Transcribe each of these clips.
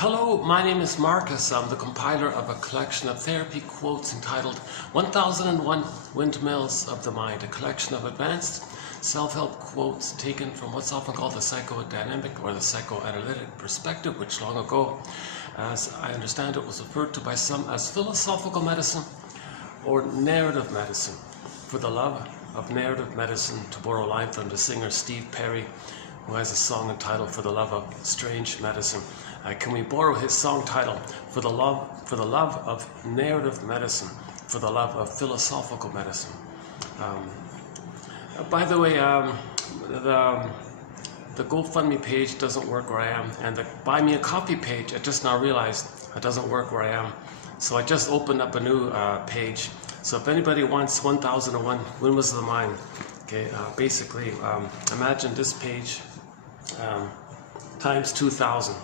Hello, my name is Marcus. I'm the compiler of a collection of therapy quotes entitled 1001 Windmills of the Mind, a collection of advanced self-help quotes taken from what's often called the psychodynamic or the psychoanalytic perspective, which long ago, as I understand it, was referred to by some as philosophical medicine or narrative medicine. For the love of narrative medicine, to borrow a line from the singer Steve Perry, who has a song entitled For the Love of Strange Medicine. Can we borrow his song title, For the Love of Narrative Medicine, for the love of philosophical medicine? By the way, the GoFundMe page doesn't work where I am, and the Buy Me a Coffee page, I just now realized it doesn't work where I am. So I just opened up a new page. So if anybody wants 1001 Windmills of the Mind, okay, basically imagine this page times 2000.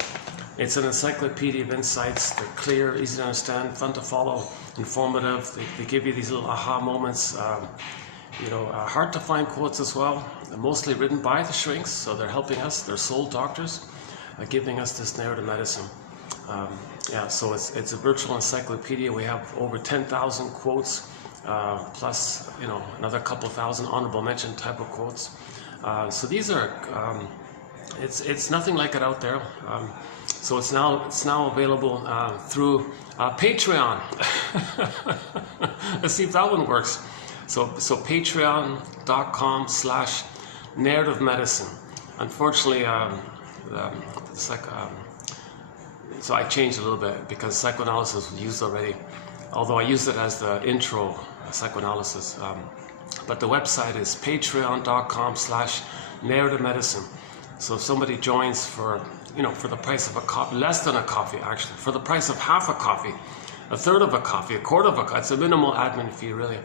It's an encyclopedia of insights. They're clear, easy to understand, fun to follow, informative. They give you these little aha moments. Hard to find quotes as well. They're mostly written by the shrinks, so they're helping us. They're soul doctors, giving us this narrative medicine. So it's a virtual encyclopedia. We have over 10,000 quotes, plus another couple thousand honorable mention type of quotes. So these are it's nothing like it out there. So it's now available through Patreon. Let's see if that one works. So patreon.com/narrative medicine. Unfortunately, so I changed a little bit because psychoanalysis was used already. Although I used it as the intro psychoanalysis. But the website is patreon.com/narrative medicine. So if somebody joins for the price of a coffee, less than a coffee actually, for the price of half a coffee, a third of a coffee, a quarter of a coffee, it's a minimal admin fee really.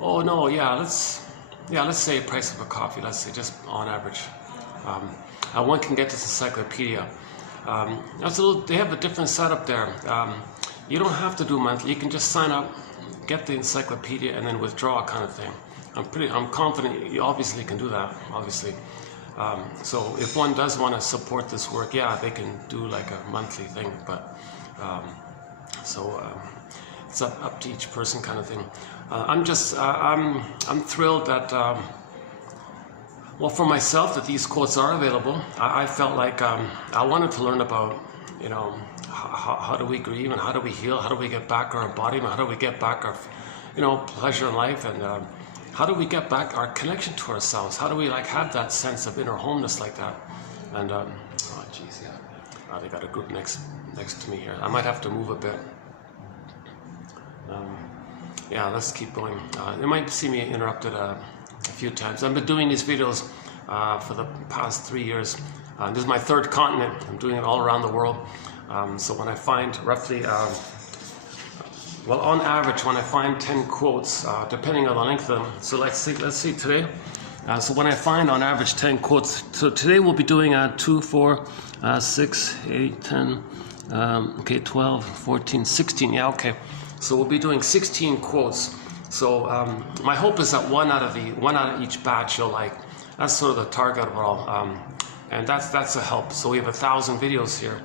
Let's say a price of a coffee, let's say just on average. One can get this encyclopedia. They have a different setup there. You don't have to do monthly, you can just sign up, get the encyclopedia and then withdraw kind of thing. I'm confident you obviously can do that, obviously. So if one does want to support this work, yeah, they can do like a monthly thing, but it's up to each person kind of thing. I'm thrilled that, for myself, that these quotes are available. I felt like I wanted to learn about, how do we grieve and how do we heal? How do we get back our embodiment? How do we get back our, pleasure in life? And how do we get back our connection to ourselves? How do we have that sense of inner homeness like that? And they got a group next to me here. I might have to move a bit. Let's keep going. You might see me interrupted a few times. I've been doing these videos for the past 3 years. This is my third continent. I'm doing it all around the world. So when I find roughly, on average, when I find 10 quotes, depending on the length of them. So let's see today. So when I find on average 10 quotes, so today we'll be doing 2, 4, 6, 8, 10, 12, 14, 16. Yeah, okay. So we'll be doing 16 quotes. So my hope is that one out of each batch you'll like. That's sort of the target of it all. And that's a help. So we have 1,000 videos here.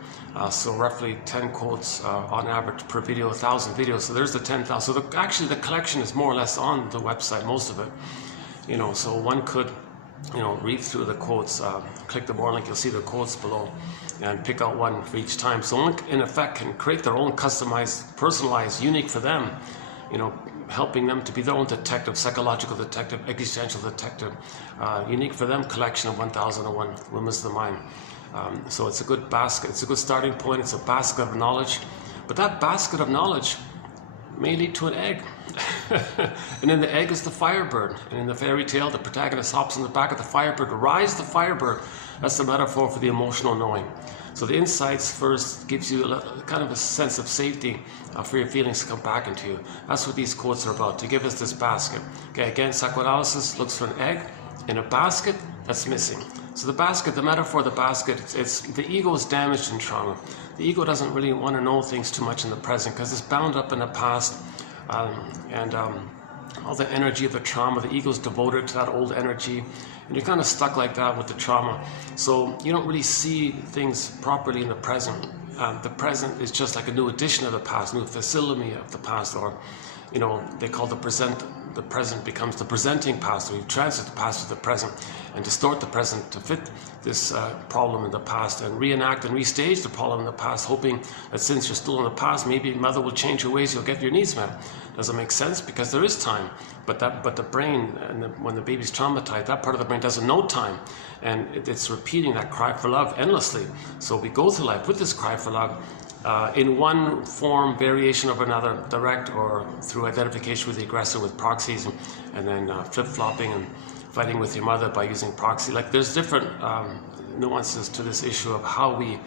So roughly 10 quotes on average per video, 1,000 videos. So there's the 10,000. So actually the collection is more or less on the website, most of it. So one could, read through the quotes, click the more link, you'll see the quotes below, and pick out one for each time. So one, in effect, can create their own customized, personalized, unique for them, helping them to be their own detective, psychological detective, existential detective, unique for them collection of 1001 Windmills of the Mind. So it's a good basket, it's a good starting point, it's a basket of knowledge. But that basket of knowledge may lead to an egg. And in the egg is the firebird. And in the fairy tale, the protagonist hops on the back of the firebird, rides the firebird. That's the metaphor for the emotional knowing. So the insights first gives you kind of a sense of safety for your feelings to come back into you. That's what these quotes are about, to give us this basket. Okay, again, psychoanalysis looks for an egg in a basket that's missing. So the basket, the metaphor of the basket, it's the ego is damaged in trauma. The ego doesn't really want to know things too much in the present because it's bound up in the past, all the energy of the trauma, the ego is devoted to that old energy, And you're kind of stuck like that with the trauma. So you don't really see things properly in the present. The present is just like a new edition of the past, new facility of the past, or, you know, they call the present becomes the presenting past. So you transit the past to the present and distort the present to fit this problem in the past, and reenact and restage the problem in the past, hoping that since you're still in the past, maybe mother will change her ways, you'll get your needs met. Doesn't make sense, because there is time, but the brain, and when the baby's traumatized, that part of the brain doesn't know time, and it's repeating that cry for love endlessly. So we go through life with this cry for love, in one form, variation of another, direct or through identification with the aggressor with proxies, and then flip-flopping and fighting with your mother by using proxy. Like, there's different nuances to this issue of how we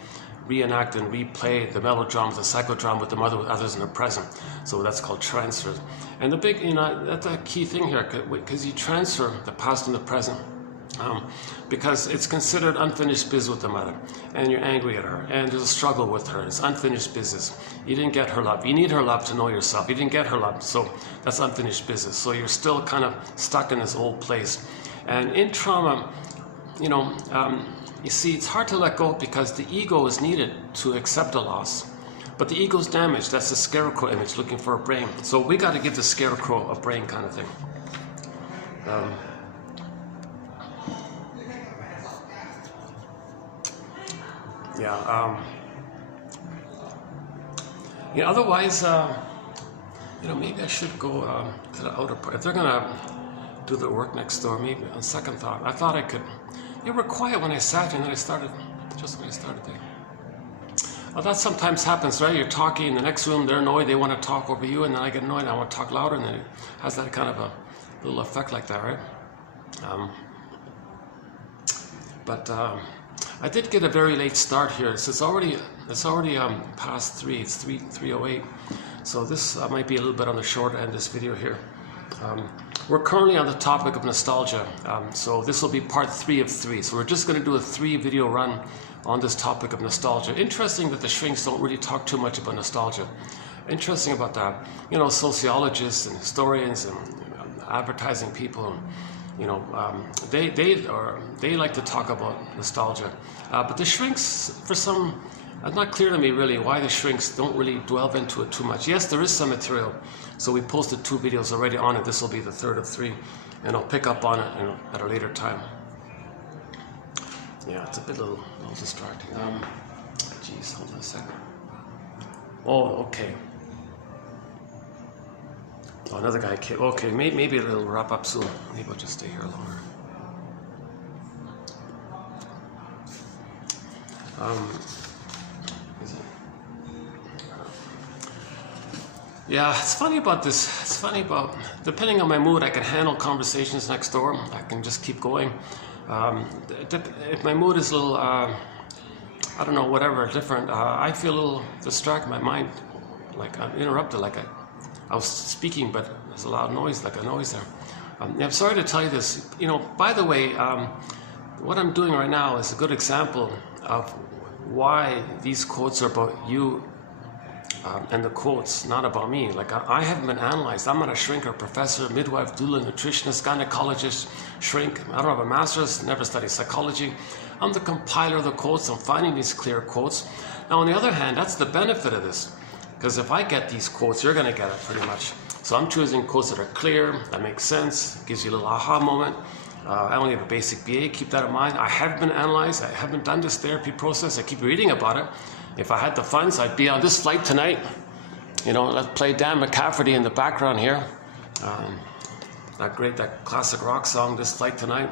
reenact and replay the melodrama, the psychodrama with the mother, with others in the present. So that's called transfers. And the big, you know, that's a key thing here, because you transfer the past and the present. Because it's considered unfinished business with the mother, and you're angry at her, and there's a struggle with her. It's unfinished business. You didn't get her love. You need her love to know yourself. You didn't get her love, so that's unfinished business. So you're still kind of stuck in this old place. And in trauma, you know, you see, it's hard to let go because the ego is needed to accept a loss. But the ego's damaged. That's the scarecrow image looking for a brain. So we got to give the scarecrow a brain kind of thing. Yeah, otherwise, you know, maybe I should go to the outer part. If they're gonna do the work next door, maybe on second thought, I thought I could. They were quiet when I sat, and then I started, just when I started there. Well, that sometimes happens, right? You're talking in the next room, they're annoyed, they want to talk over you, and then I get annoyed, I want to talk louder, and then it has that kind of a little effect like that, right? I did get a very late start here. So it's already past 3. It's 3:08. So this might be a little bit on the short end, this video here. We're currently on the topic of nostalgia. So this will be part 3 of 3. So we're just going to do a 3 video run on this topic of nostalgia. Interesting that the shrinks don't really talk too much about nostalgia. Interesting about that. You know, sociologists and historians and advertising people, you know, they like to talk about nostalgia, but the shrinks, for some, it's not clear to me really why the shrinks don't really delve into it too much. Yes, there is some material, so we posted 2 videos already on it. This will be the 3rd of 3, and I'll pick up on it, you know, at a later time. Yeah, it's a little distracting. Geez, hold on a second. Oh, okay. Oh, another guy came. Okay, maybe it'll wrap up soon. Maybe I'll just stay here longer. Yeah, it's funny about this. It's funny about, depending on my mood, I can handle conversations next door. I can just keep going. If my mood is a little, I don't know, whatever, different, I feel a little distracted. My mind, like I'm interrupted, like I was speaking, but there's a loud noise, like a noise there. I'm sorry to tell you this. You know, by the way, what I'm doing right now is a good example of why these quotes are about you, and the quotes, not about me. Like, I haven't been analyzed. I'm not a shrinker, professor, midwife, doula, nutritionist, gynecologist, shrink. I don't have a master's, never studied psychology. I'm the compiler of the quotes. I'm finding these clear quotes. Now, on the other hand, that's the benefit of this. Because if I get these quotes, you're going to get it pretty much. So I'm choosing quotes that are clear, that make sense, gives you a little aha moment. I only have a basic BA, keep that in mind. I have been analyzed, I haven't done this therapy process, I keep reading about it. If I had the funds, I'd be on this flight tonight. You know, let's play Dan McCafferty in the background here. That classic rock song, This Flight Tonight.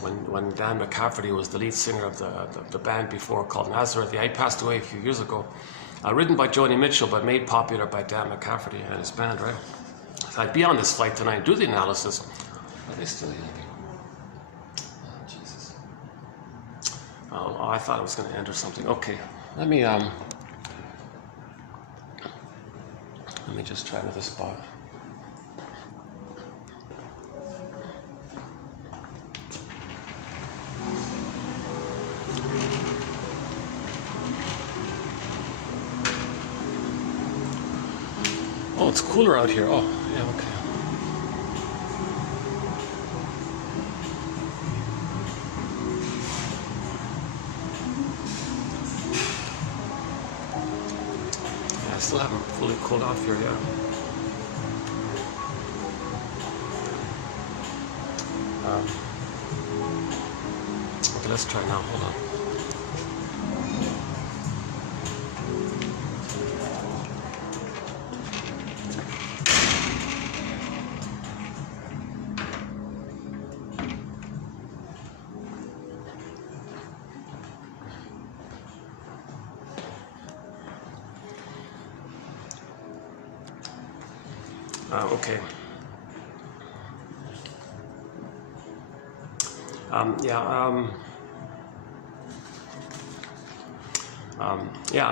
When Dan McCafferty was the lead singer of the band before called Noteworthy. He passed away a few years ago. Written by Joni Mitchell, but made popular by Dan McCafferty and his band, right? So I'd be on this flight tonight, do the analysis. Are they still yapping? Oh, Jesus. Oh, I thought it was going to end or something. Okay, let me just try another spot. Oh, it's cooler out here. Oh, yeah, okay. still haven't fully cooled off here yet. Okay, let's try now. Hold on. Okay.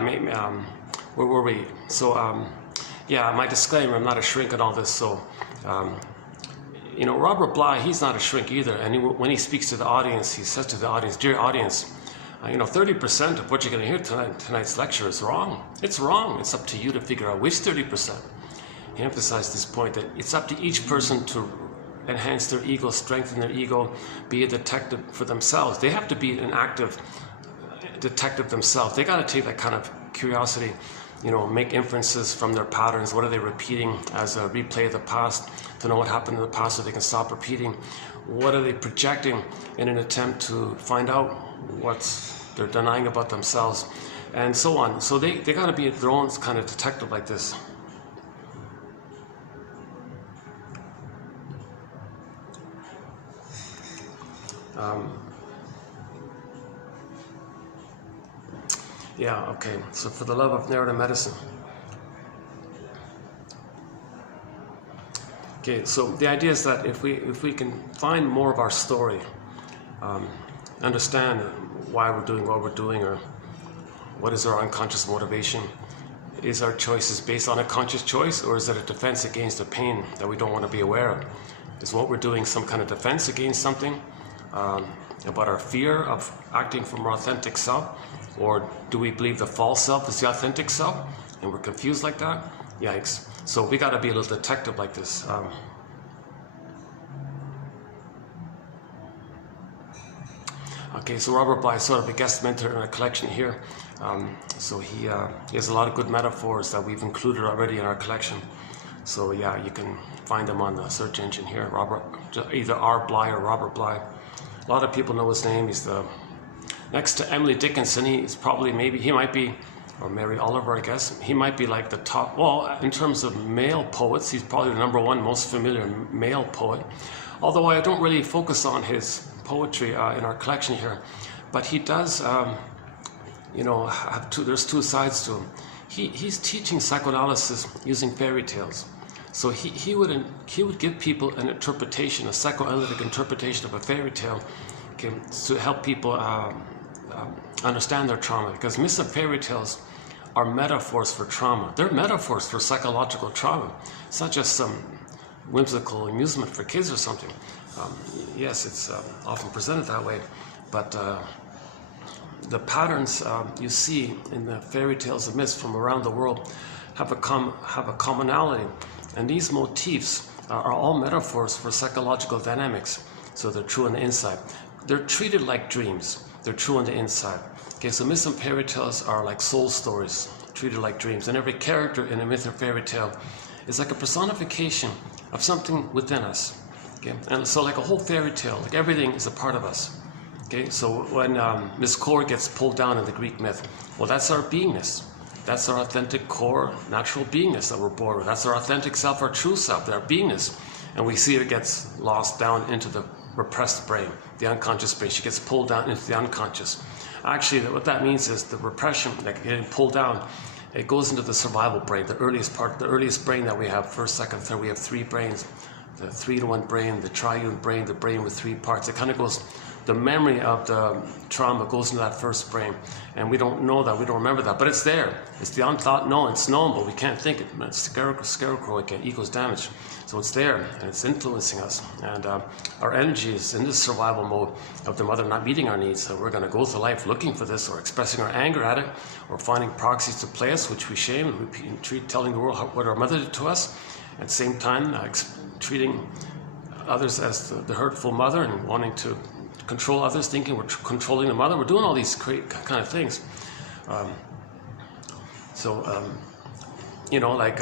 Maybe, where were we? So, yeah, my disclaimer, I'm not a shrink and all this, so, you know, Robert Bly, he's not a shrink either, and when he speaks to the audience, he says to the audience, dear audience, you know, 30% of what you're going to hear tonight's lecture is wrong. It's wrong. It's up to you to figure out which 30%. He emphasized this point that it's up to each person to enhance their ego, strengthen their ego, be a detective for themselves. They have to be an active detective themselves. They got to take that kind of curiosity, you know, make inferences from their patterns. What are they repeating as a replay of the past to know what happened in the past so they can stop repeating? What are they projecting in an attempt to find out what they're denying about themselves, and so on. So they got to be their own kind of detective like this. Yeah, okay, so for the love of narrative medicine. Okay, so the idea is that if we can find more of our story, understand why we're doing what we're doing, or what is our unconscious motivation, is our choices based on a conscious choice, or is it a defense against a pain that we don't want to be aware of? Is what we're doing some kind of defense against something, about our fear of acting from our authentic self? Or do we believe the false self is the authentic self and we're confused like that? Yikes. So we got to be a little detective like this. Okay, so Robert Bly is sort of a guest mentor in a collection here. So he has a lot of good metaphors that we've included already in our collection. So yeah, you can find them on the search engine here. Robert, either R. Bly or Robert Bly. A lot of people know his name. He's the next to Emily Dickinson. He's probably, maybe he might be, or Mary Oliver, I guess. He might be like the top. Well, in terms of male poets, he's probably the #1 most familiar male poet. Although I don't really focus on his poetry in our collection here, but he does, you know, there's two sides to him. He's teaching psychoanalysis using fairy tales. So he would give people an interpretation, a psychoanalytic interpretation of a fairy tale, okay, to help people understand their trauma. Because myths and fairy tales are metaphors for trauma. They're metaphors for psychological trauma. It's not just some whimsical amusement for kids or something. Yes, it's often presented that way, but the patterns you see in the fairy tales and myths from around the world have a commonality, and these motifs are all metaphors for psychological dynamics. So they're true on the inside. They're treated like dreams. They're true on the inside. Okay, so myths and fairy tales are like soul stories, treated like dreams, and every character in a myth or fairy tale is like a personification of something within us. Okay, and so like a whole fairy tale, like everything is a part of us. Okay, so when Miss Core gets pulled down in the Greek myth, well, that's our beingness. That's our authentic core, natural beingness that we're born with. That's our authentic self, our true self, our beingness. And we see it gets lost down into the repressed brain, the unconscious brain. She gets pulled down into the unconscious. Actually, what that means is the repression, like getting pulled down, it goes into the survival brain, the earliest part, the earliest brain that we have, first, second, third. We have 3 brains, the 3-in-1 brain, the triune brain, the brain with 3 parts. It kind of goes, the memory of the trauma goes into that first brain, and we don't know that, we don't remember that, but it's there. It's the unthought known, it's known, but we can't think it. It's scarecrow, ego's damage. So it's there, and it's influencing us. And our energy is in this survival mode of the mother not meeting our needs. So we're going to go through life looking for this, or expressing our anger at it, or finding proxies to play us, which we shame and repeat, telling the world what our mother did to us. At the same time, treating others as the hurtful mother and wanting to control others, thinking we're controlling the mother. We're doing all these kind of things. you know, like,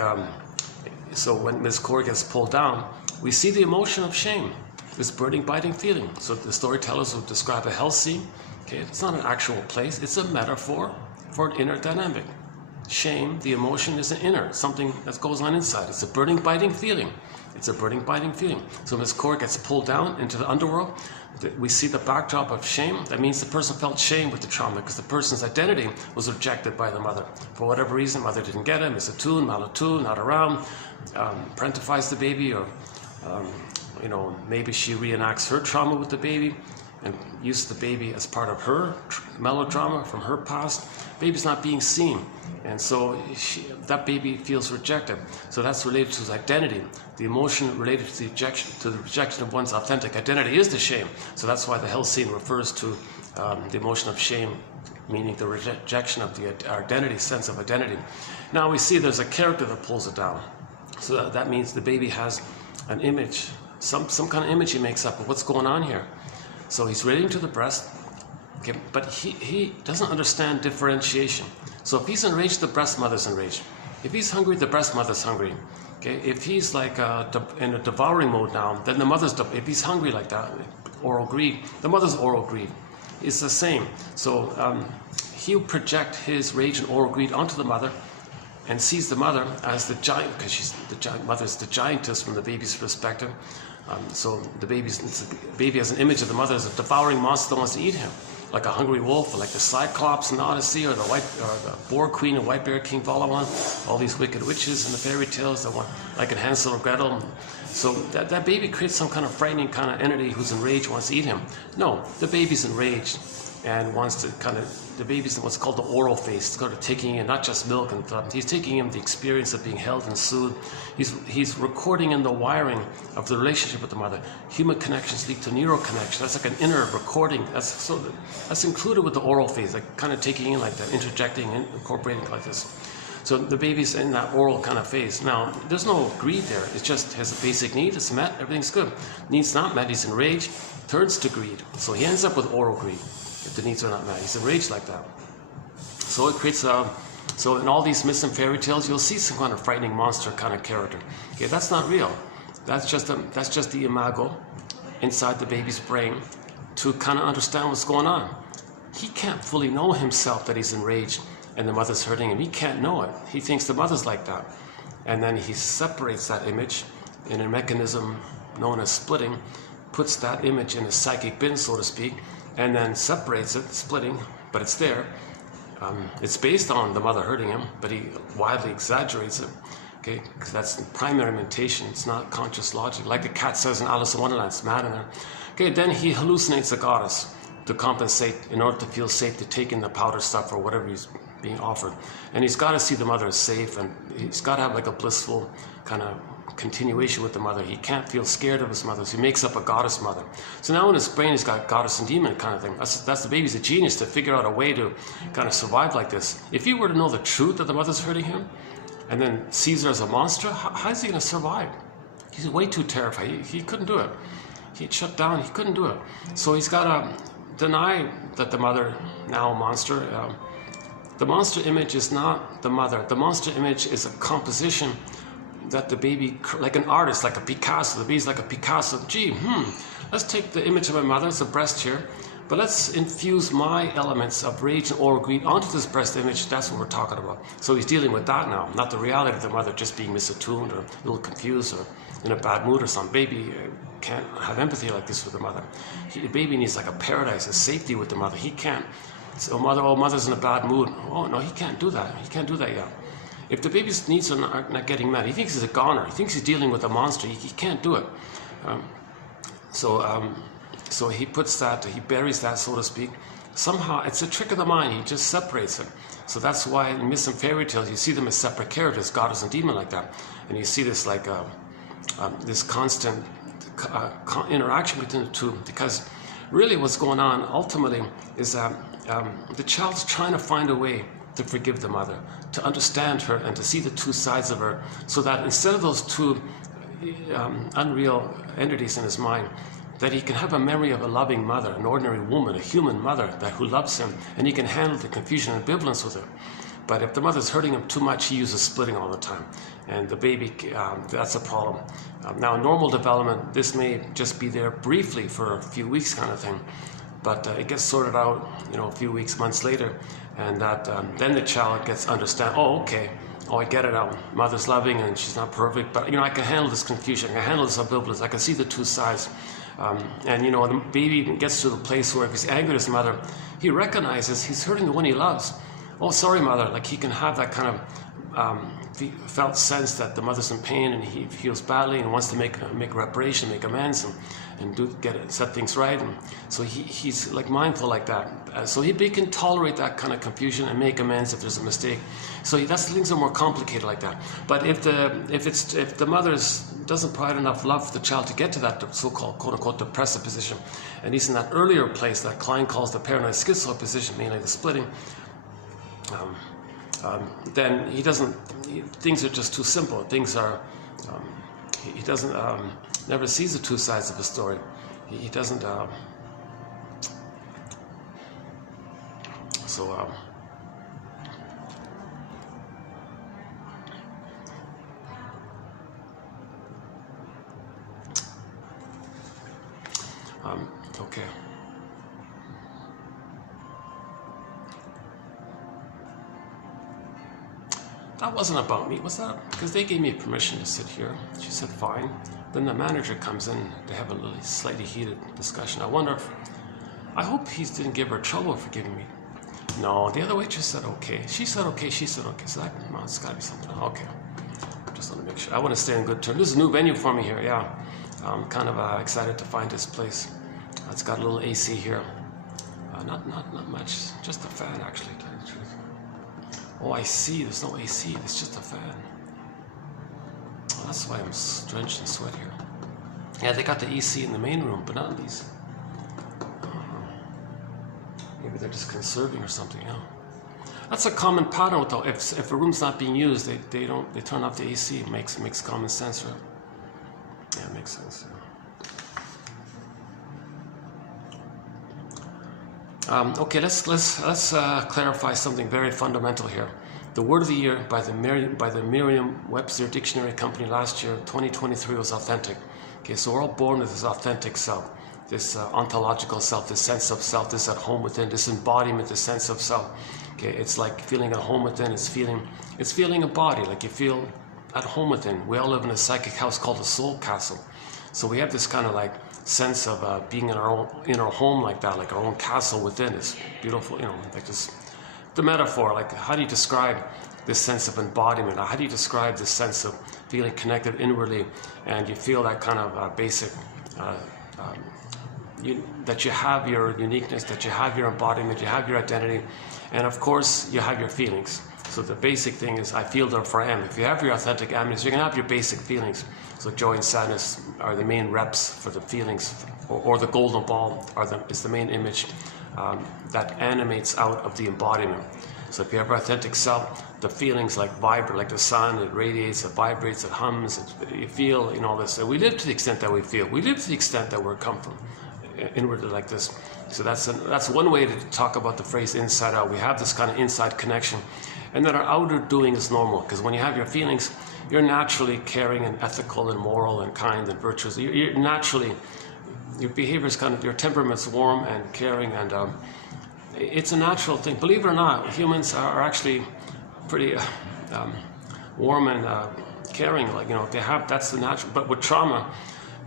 so when Miss Core gets pulled down, we see the emotion of shame, this burning, biting feeling. So the storytellers will describe a hell scene. Okay, it's not an actual place, it's a metaphor for an inner dynamic. Shame, the emotion, is an inner, something that goes on inside. It's a burning, biting feeling. It's a burning, biting feeling. So Miss Core gets pulled down into the underworld. We see the backdrop of shame. That means the person felt shame with the trauma because the person's identity was rejected by the mother. For whatever reason, mother didn't get him, misattuned, malattuned, not around, parentifies the baby, or you know, maybe she reenacts her trauma with the baby and uses the baby as part of her melodrama from her past. Baby's not being seen, and so that baby feels rejected. So that's related to his identity. The emotion related to the rejection of one's authentic identity is the shame. So that's why the hell scene refers to the emotion of shame, meaning the rejection of the identity, sense of identity. Now we see there's a character that pulls it down. So that means the baby has an image, some kind of image he makes up of what's going on here. So he's relating to the breast, okay, but he doesn't understand differentiation. So if he's enraged, the breast mother's enraged. If he's hungry, the breast mother's hungry. Okay, if he's like in a devouring mode now, then the mother's, if he's hungry like that, oral greed, the mother's oral greed. It's the same. So he'll project his rage and oral greed onto the mother and sees the mother as the giant, because she's the giant, mother's the giantess from the baby's perspective. So the baby has an image of the mother as a devouring monster that wants to eat him, like a hungry wolf, or like the Cyclops in the Odyssey, or the Boar Queen and White Bear King Valawan, all these wicked witches in the fairy tales that want, like in Hansel or Gretel. So that baby creates some kind of frightening kind of entity who's enraged, wants to eat him. No, the baby's enraged and wants to the baby's in what's called the oral phase. It's sort of taking in not just milk and stuff. He's taking in the experience of being held and soothed. He's recording in the wiring of the relationship with the mother. Human connections lead to neural connection. That's like an inner recording. That's included with the oral phase, like kind of taking in like that, interjecting, incorporating like this. So the baby's in that oral kind of phase. Now, there's no greed there. It's just has a basic need. It's met. Everything's good. Needs not met. He's enraged. Turns to greed. So he ends up with oral greed if the needs are not met. He's enraged like that. So it creates so in all these myths and fairy tales, you'll see some kind of frightening monster kind of character. Okay, that's not real. That's just the imago inside the baby's brain to kind of understand what's going on. He can't fully know himself that he's enraged and the mother's hurting him. He can't know it. He thinks the mother's like that. And then he separates that image in a mechanism known as splitting, puts that image in a psychic bin, so to speak, and then separates it, splitting, but it's there. It's based on the mother hurting him, but he widely exaggerates it. Okay, because that's primary mentation. It's not conscious logic. Like the cat says in Alice in Wonderland, it's mad in there. Okay, then he hallucinates a goddess to compensate in order to feel safe to take in the powder stuff or whatever he's being offered. And he's got to see the mother as safe, and he's got to have like a blissful kind of continuation with the mother. He can't feel scared of his mother, so he makes up a goddess mother. So now in his brain he's got goddess and demon kind of thing. That's the baby's a genius to figure out a way to kind of survive like this. If he were to know the truth that the mother's hurting him and then sees her as a monster, how is he going to survive? He's way too terrified. He couldn't do it. He'd shut down. He couldn't do it. So he's got to deny that the mother, now a monster, the monster image is not the mother. The monster image is a composition that the baby, like an artist, like a Picasso, the baby's like a Picasso. Gee, let's take the image of my mother, it's a breast here, but let's infuse my elements of rage and oral greed onto this breast image. That's what we're talking about. So he's dealing with that now, not the reality of the mother just being misattuned or a little confused or in a bad mood or something. Baby can't have empathy like this with the mother. The baby needs like a paradise, a safety with the mother. He can't. So mother's in a bad mood. Oh no, he can't do that. He can't do that yet. If the baby's needs are not getting met, he thinks he's a goner. He thinks he's dealing with a monster. He can't do it. So he puts that, he buries that, so to speak. Somehow, it's a trick of the mind. He just separates it. So that's why in myths and fairy tales, you see them as separate characters, goddess and demon like that. And you see this like this constant interaction between the two. Because really what's going on ultimately is that the child's trying to find a way to forgive the mother, to understand her and to see the two sides of her, so that instead of those two unreal entities in his mind, that he can have a memory of a loving mother, an ordinary woman, a human mother who loves him, and he can handle the confusion and ambivalence with her. But if the mother's hurting him too much, he uses splitting all the time. And the baby, that's a problem. Now, in normal development, this may just be there briefly for a few weeks kind of thing. But it gets sorted out, a few weeks, months later. And that then the child gets understand, oh, okay. Oh, I get it now. Mother's loving and she's not perfect, but I can handle this confusion. I can handle this ambivalence. I can see the two sides. And the baby gets to the place where if he's angry at his mother, he recognizes he's hurting the one he loves. Oh, sorry, mother. Like he can have that kind of felt sense that the mother's in pain and he feels badly and wants to make reparation, make amends, and set things right. And so he's like mindful like that. So he can tolerate that kind of confusion and make amends if there's a mistake. So things are more complicated like that. But if the mother doesn't provide enough love for the child to get to that so-called quote-unquote depressive position, and he's in that earlier place that Klein calls the paranoid schizoid position, meaning the splitting, then things are just too simple. Things are, he doesn't, never sees the two sides of a story. He doesn't, okay. That wasn't about me, was that? Because they gave me permission to sit here. She said, fine. Then the manager comes in, they have a slightly heated discussion. I hope he didn't give her trouble for giving me. No, the other waitress said okay. She said okay, she said okay. So it's gotta be something. Okay. Just want to make sure. I want to stay in good terms. This is a new venue for me here, yeah. I'm kind of excited to find this place. It's got a little AC here. Not much, just a fan actually, to tell you the truth. Oh, I see, there's no AC, it's just a fan. Oh, that's why I'm drenched in sweat here. Yeah, they got the AC in the main room, but not in these. Maybe they're just conserving or something, yeah. That's a common pattern though. If a room's not being used, they turn off the AC. It makes common sense, right? Yeah, it makes sense. Yeah. Okay, let's clarify something very fundamental here. The word of the year by the Merriam-Webster Dictionary Company last year, 2023, was authentic. Okay, so we're all born with this authentic self, this ontological self, this sense of self, this at home within, this embodiment, this sense of self. Okay, it's like feeling at home within. It's feeling a body, like you feel at home within. We all live in a psychic house called a soul castle. So we have this kind of like sense of being in our home like that, like our own castle within. It's beautiful, like this. The metaphor, like how do you describe this sense of embodiment? How do you describe this sense of feeling connected inwardly, and you feel that kind of basic, that you have your uniqueness, that you have your embodiment, you have your identity, and of course you have your feelings. So the basic thing is I feel therefore I am. If you have your authentic amness, you're going to have your basic feelings. So joy and sadness are the main reps for the feelings, or the golden ball is the main image that animates out of the embodiment. So if you have your authentic self, the feelings like vibrate, like the sun, it radiates, it vibrates, it hums, you feel, all this. And we live to the extent that we feel. We live to the extent that we're come from inwardly like this. So that's one way to talk about the phrase inside out. We have this kind of inside connection. And then our outer doing is normal, because when you have your feelings, you're naturally caring and ethical and moral and kind and virtuous. You're naturally, your behavior is your temperament's warm and caring, and it's a natural thing. Believe it or not, humans are actually pretty warm and caring. Like, that's the natural. But with trauma,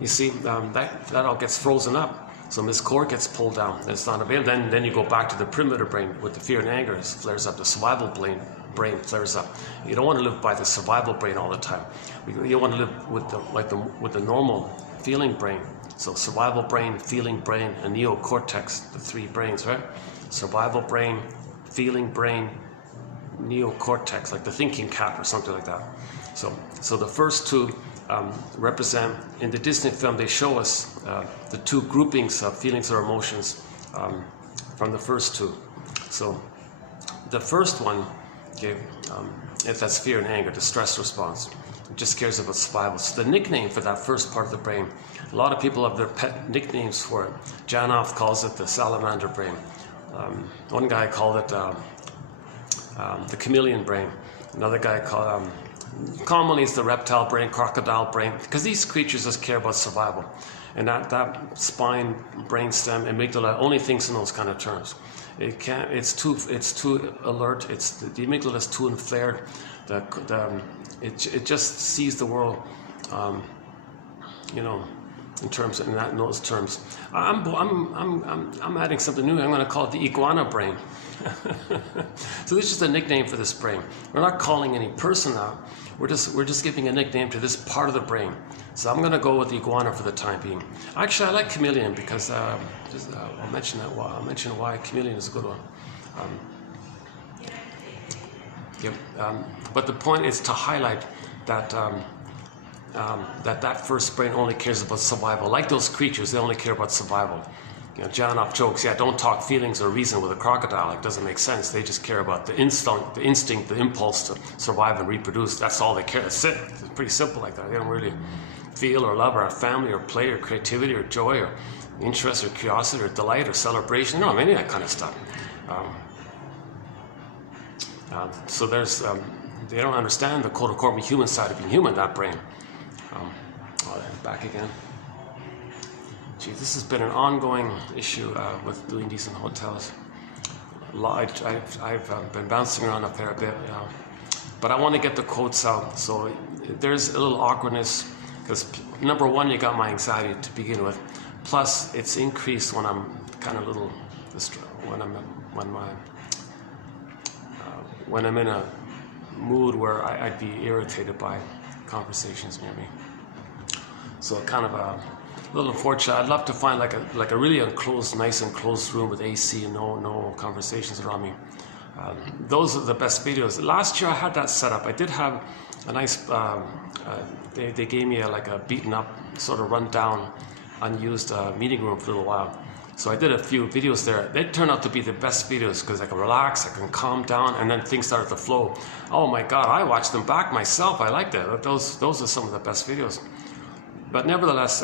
you see, that all gets frozen up. So this core gets pulled down. It's not available. Then you go back to the primitive brain with the fear and anger. It flares up. The survival brain flares up. You don't want to live by the survival brain all the time. You want to live with the normal feeling brain. So survival brain, feeling brain, and neocortex, the three brains, right? Survival brain, feeling brain, neocortex, like the thinking cap or something like that. So the first two represent, in the Disney film, they show us the two groupings of feelings or emotions from the first two. So the first one, if that's fear and anger, the stress response, it just cares about survival. So the nickname for that first part of the brain, a lot of people have their pet nicknames for it. Janoff calls it the salamander brain. One guy called it the chameleon brain. Another guy called, commonly it's the reptile brain, crocodile brain, because these creatures just care about survival. And that spine, brainstem, amygdala only thinks in those kind of terms. It can't. It's too alert. The amygdala is too inflared. It just sees the world, you know, in those terms. I'm adding something new. I'm going to call it the iguana brain. So this is just a nickname for this brain. We're not calling any person out. We're just giving a nickname to this part of the brain. So I'm going to go with the iguana for the time being. Actually, I like chameleon because I'll mention that. I'll mention why chameleon is a good one. But the point is to highlight that that first brain only cares about survival. Like those creatures, they only care about survival. You know, John jokes, yeah, don't talk feelings or reason with a crocodile. It doesn't make sense. They just care about the instinct, the impulse to survive and reproduce. That's all they care. That's it. It's pretty simple like that. They don't really feel or love or have family or play or creativity or joy or interest or curiosity or delight or celebration. No, any of that kind of stuff. So there's, they don't understand the codocortical human side of being human, that brain. Back again. Gee, this has been an ongoing issue with doing these in hotels. I've been bouncing around up there a bit, but I want to get the quotes out. So there's a little awkwardness because number one, you got my anxiety to begin with. Plus, it's increased when I'm kind of little, when I'm in a mood where I'd be irritated by conversations near me. So kind of a little unfortunate. I'd love to find like a really enclosed, nice enclosed room with AC and no conversations around me. Those are the best videos. Last year I had that set up. I did have a nice. They gave me a beaten up, sort of run down, unused meeting room for a little while. So I did a few videos there. They turned out to be the best videos because I can relax, I can calm down, and then things started to flow. Oh my God, I watched them back myself. I liked it. Those are some of the best videos. But nevertheless,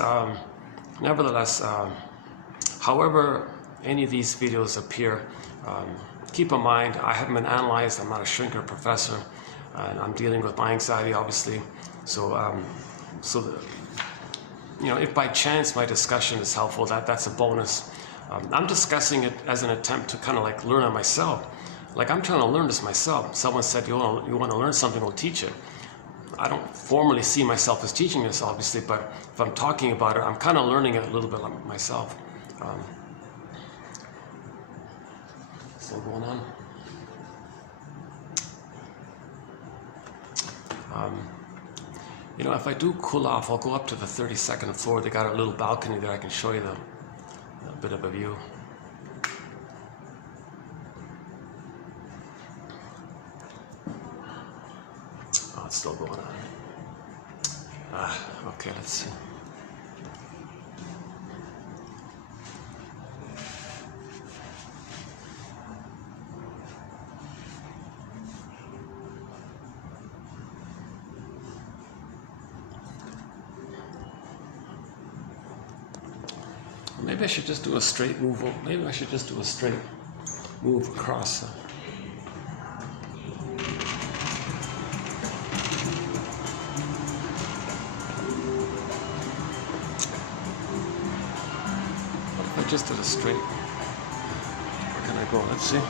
however any of these videos appear, keep in mind I haven't been analyzed. I'm not a shrinker professor, and I'm dealing with my anxiety, obviously. So, you know, if by chance my discussion is helpful, that's a bonus. I'm discussing it as an attempt to kind of like learn it myself. Like I'm trying to learn this myself. Someone said, you want to learn something, we'll teach it. I don't formally see myself as teaching this, obviously, but if I'm talking about it, I'm kind of learning it a little bit myself. Still going on. You know, if I do cool off, I'll go up to the 32nd floor. They got a little balcony there. I can show you a bit of a view. Oh, it's still going on. Okay, let's see. Maybe I should just do a straight move. Maybe I should just do a straight move across. What if I just did a straight? Where can I go? Let's see.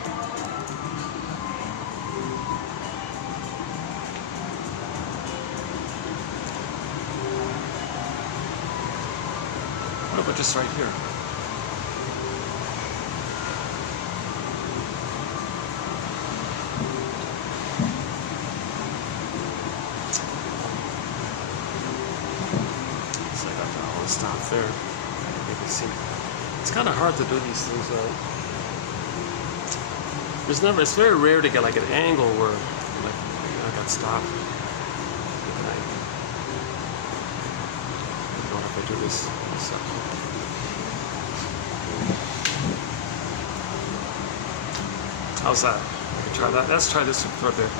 What about just right here? So I got that whole stop there. You can see. It's kind of hard to do these things. It's very rare to get like an angle where like I got stopped. I don't know if I do this. How's that? I can try that. Let's try this for a bit.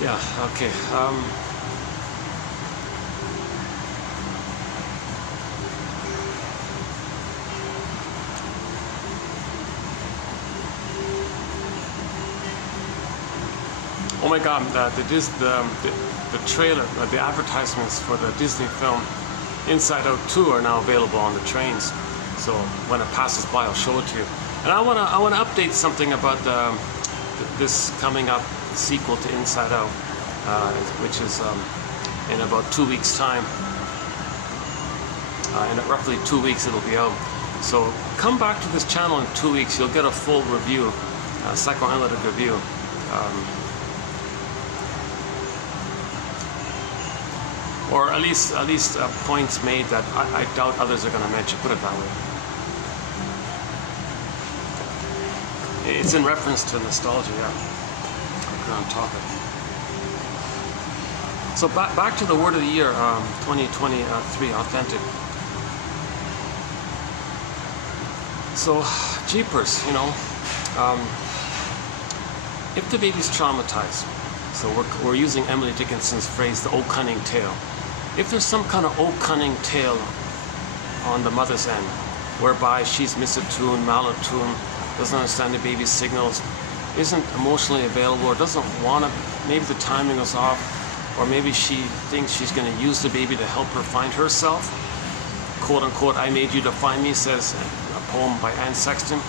Yeah, okay. Oh my God, the trailer, the advertisements for the Disney film Inside Out 2 are now available on the trains. So when it passes by, I'll show it to you. And I wanna update something about this coming up sequel to Inside Out, which is in about 2 weeks' time. In roughly 2 weeks it'll be out. So come back to this channel in 2 weeks. You'll get a full review, psychoanalytic review. Or at least points made that I doubt others are going to mention. Put it that way. It's in reference to nostalgia. Yeah, we're on topic. So back to the word of the year, 2023, authentic. So, jeepers, you know, if the baby's traumatized, so we're using Emily Dickinson's phrase, the old cunning tale. If there's some kind of old cunning tale on the mother's end, whereby she's misattuned, malattuned, doesn't understand the baby's signals, isn't emotionally available, or doesn't want to, maybe the timing is off, or maybe she thinks she's going to use the baby to help her find herself, quote unquote, I made you to find me, says a poem by Anne Sexton.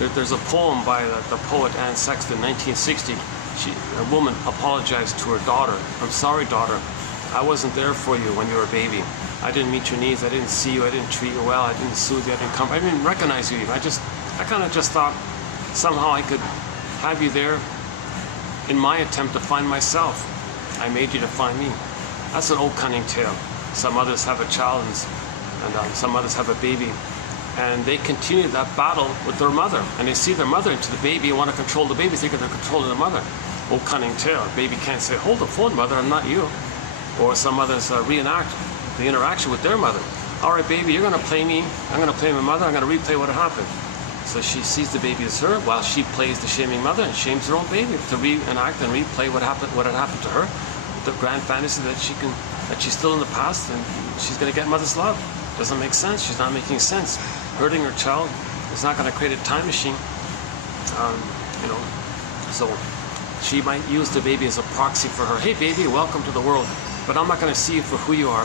There's a poem by the poet Anne Sexton, 1960. A woman apologized to her daughter. I'm sorry, daughter. I wasn't there for you when you were a baby. I didn't meet your needs. I didn't see you. I didn't treat you well. I didn't soothe you. I didn't come. I didn't recognize you. I kind of just thought somehow I could have you there in my attempt to find myself. I made you to find me. That's an old cunning tale. Some others have a child and some others have a baby. And they continue that battle with their mother. And they see their mother into the baby and want to control the baby, thinking they're controlling the mother. Old cunning tale. Baby can't say, hold the phone, mother, I'm not you. Or some others reenact the interaction with their mother. All right, baby, you're going to play me. I'm going to play my mother. I'm going to replay what happened. So she sees the baby as her, while she plays the shaming mother and shames her own baby to reenact and replay what had happened to her. The grand fantasy that she's still in the past and she's going to get mother's love. Doesn't make sense. She's not making sense. Hurting her child is not going to create a time machine. You know, so she might use the baby as a proxy for her. Hey, baby, welcome to the world. But I'm not going to see you for who you are.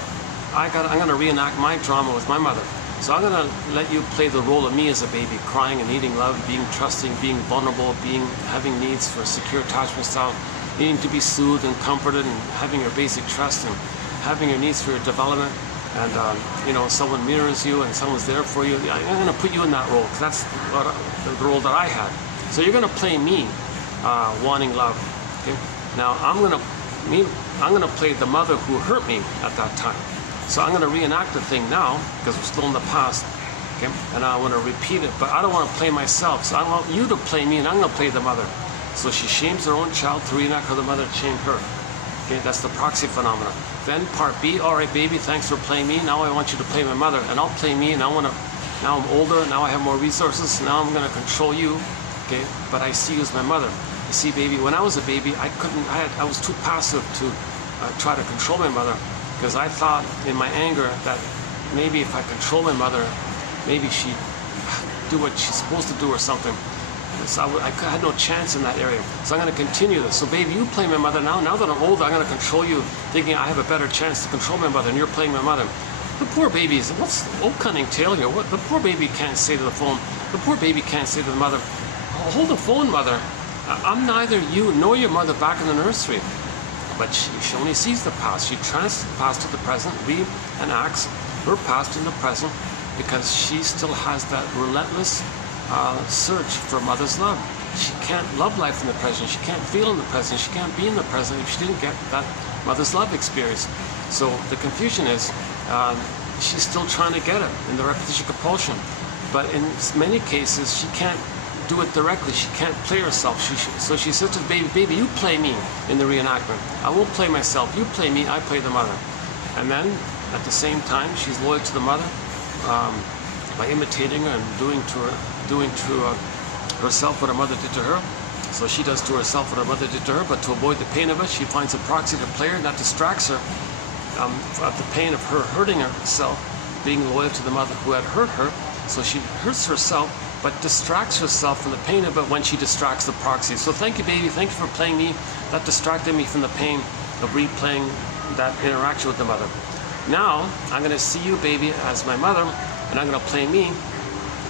I'm going to reenact my drama with my mother. So I'm going to let you play the role of me as a baby, crying and needing love, being trusting, being vulnerable, having needs for secure attachment style, needing to be soothed and comforted, and having your basic trust, and having your needs for your development. And you know, someone mirrors you and someone's there for you. I'm going to put you in that role because that's the role that I had. So you're going to play me, wanting love. Okay? Now I'm going to play the mother who hurt me at that time. So I'm going to reenact the thing now because we're still in the past. Okay? And I want to repeat it, but I don't want to play myself. So I want you to play me, and I'm going to play the mother. So she shames her own child to reenact how the mother shamed her. Okay, that's the proxy phenomenon. Then part B, all right, baby, thanks for playing me. Now I want you to play my mother, and I'll play me. And now I'm older. Now I have more resources. Now I'm going to control you. Okay, but I see you as my mother. You see, baby, when I was a baby, I was too passive to try to control my mother because I thought in my anger that maybe if I control my mother, maybe she'd do what she's supposed to do or something. So I had no chance in that area. So I'm going to continue this. So baby, you play my mother now. Now that I'm older, I'm going to control you, thinking I have a better chance to control my mother, and you're playing my mother. The poor baby is, what's the old cunning tale here? What the poor baby can't say to the phone. The poor baby can't say to the mother, hold the phone, mother. I'm neither you nor your mother back in the nursery. But she only sees the past. She transfers the past to the present, reenacts her past in the present, because she still has that relentless search for mother's love. She can't love life in the present. She can't feel in the present. She can't be in the present if she didn't get that mother's love experience. So the confusion is she's still trying to get it in the repetition compulsion. But in many cases, she can't do it directly. She can't play herself. So she says to the baby, baby, you play me in the reenactment. I won't play myself. You play me. I play the mother. And then at the same time, she's loyal to the mother by imitating her and doing to herself what her mother did to her. So she does to herself what her mother did to her, but to avoid the pain of it, she finds a proxy to play her, and that distracts her of the pain of her hurting herself, being loyal to the mother who had hurt her. So she hurts herself but distracts herself from the pain of it when she distracts the proxy. So thank you, baby. Thank you for playing me. That distracted me from the pain of replaying that interaction with the mother. Now, I'm going to see you, baby, as my mother, and I'm going to play me,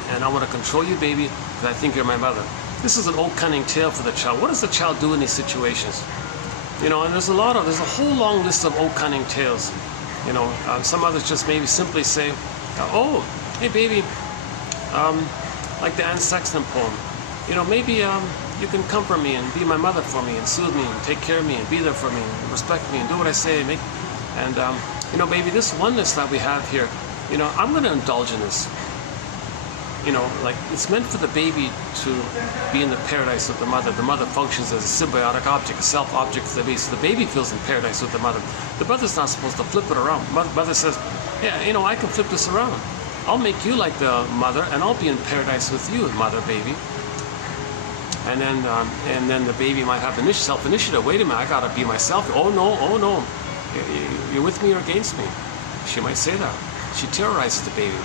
and I want to control you, baby, because I think you're my mother. This is an old cunning tale for the child. What does the child do in these situations? You know, and there's a whole long list of old cunning tales. You know, some others just maybe simply say, oh, hey, baby, like the Anne Sexton poem, you know, maybe you can comfort me and be my mother for me and soothe me and take care of me and be there for me and respect me and do what I say and you know, baby, this oneness that we have here, you know, I'm going to indulge in this. You know, like, it's meant for the baby to be in the paradise with the mother. The mother functions as a symbiotic object, a self-object for the baby. So the baby feels in paradise with the mother. The mother's not supposed to flip it around. Mother says, yeah, you know, I can flip this around. I'll make you like the mother, and I'll be in paradise with you, mother, baby. And then the baby might have self-initiative. Wait a minute, I gotta be myself. Oh no, you're with me or against me. She might say that. She terrorizes the baby.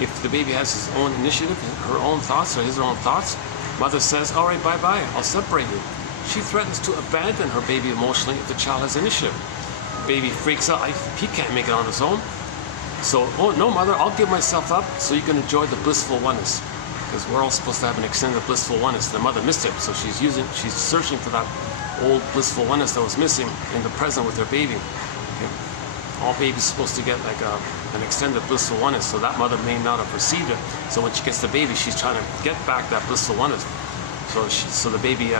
If the baby has his own initiative, her own thoughts or his own thoughts, mother says, all right, bye-bye, I'll separate you. She threatens to abandon her baby emotionally if the child has initiative. Baby freaks out, he can't make it on his own. So, oh no, mother, I'll give myself up so you can enjoy the blissful oneness. Because we're all supposed to have an extended blissful oneness. The mother missed it, so she's searching for that old blissful oneness that was missing in the present with her baby. Okay. All babies supposed to get like an extended blissful oneness, so that mother may not have received it. So when she gets the baby, she's trying to get back that blissful oneness. So the baby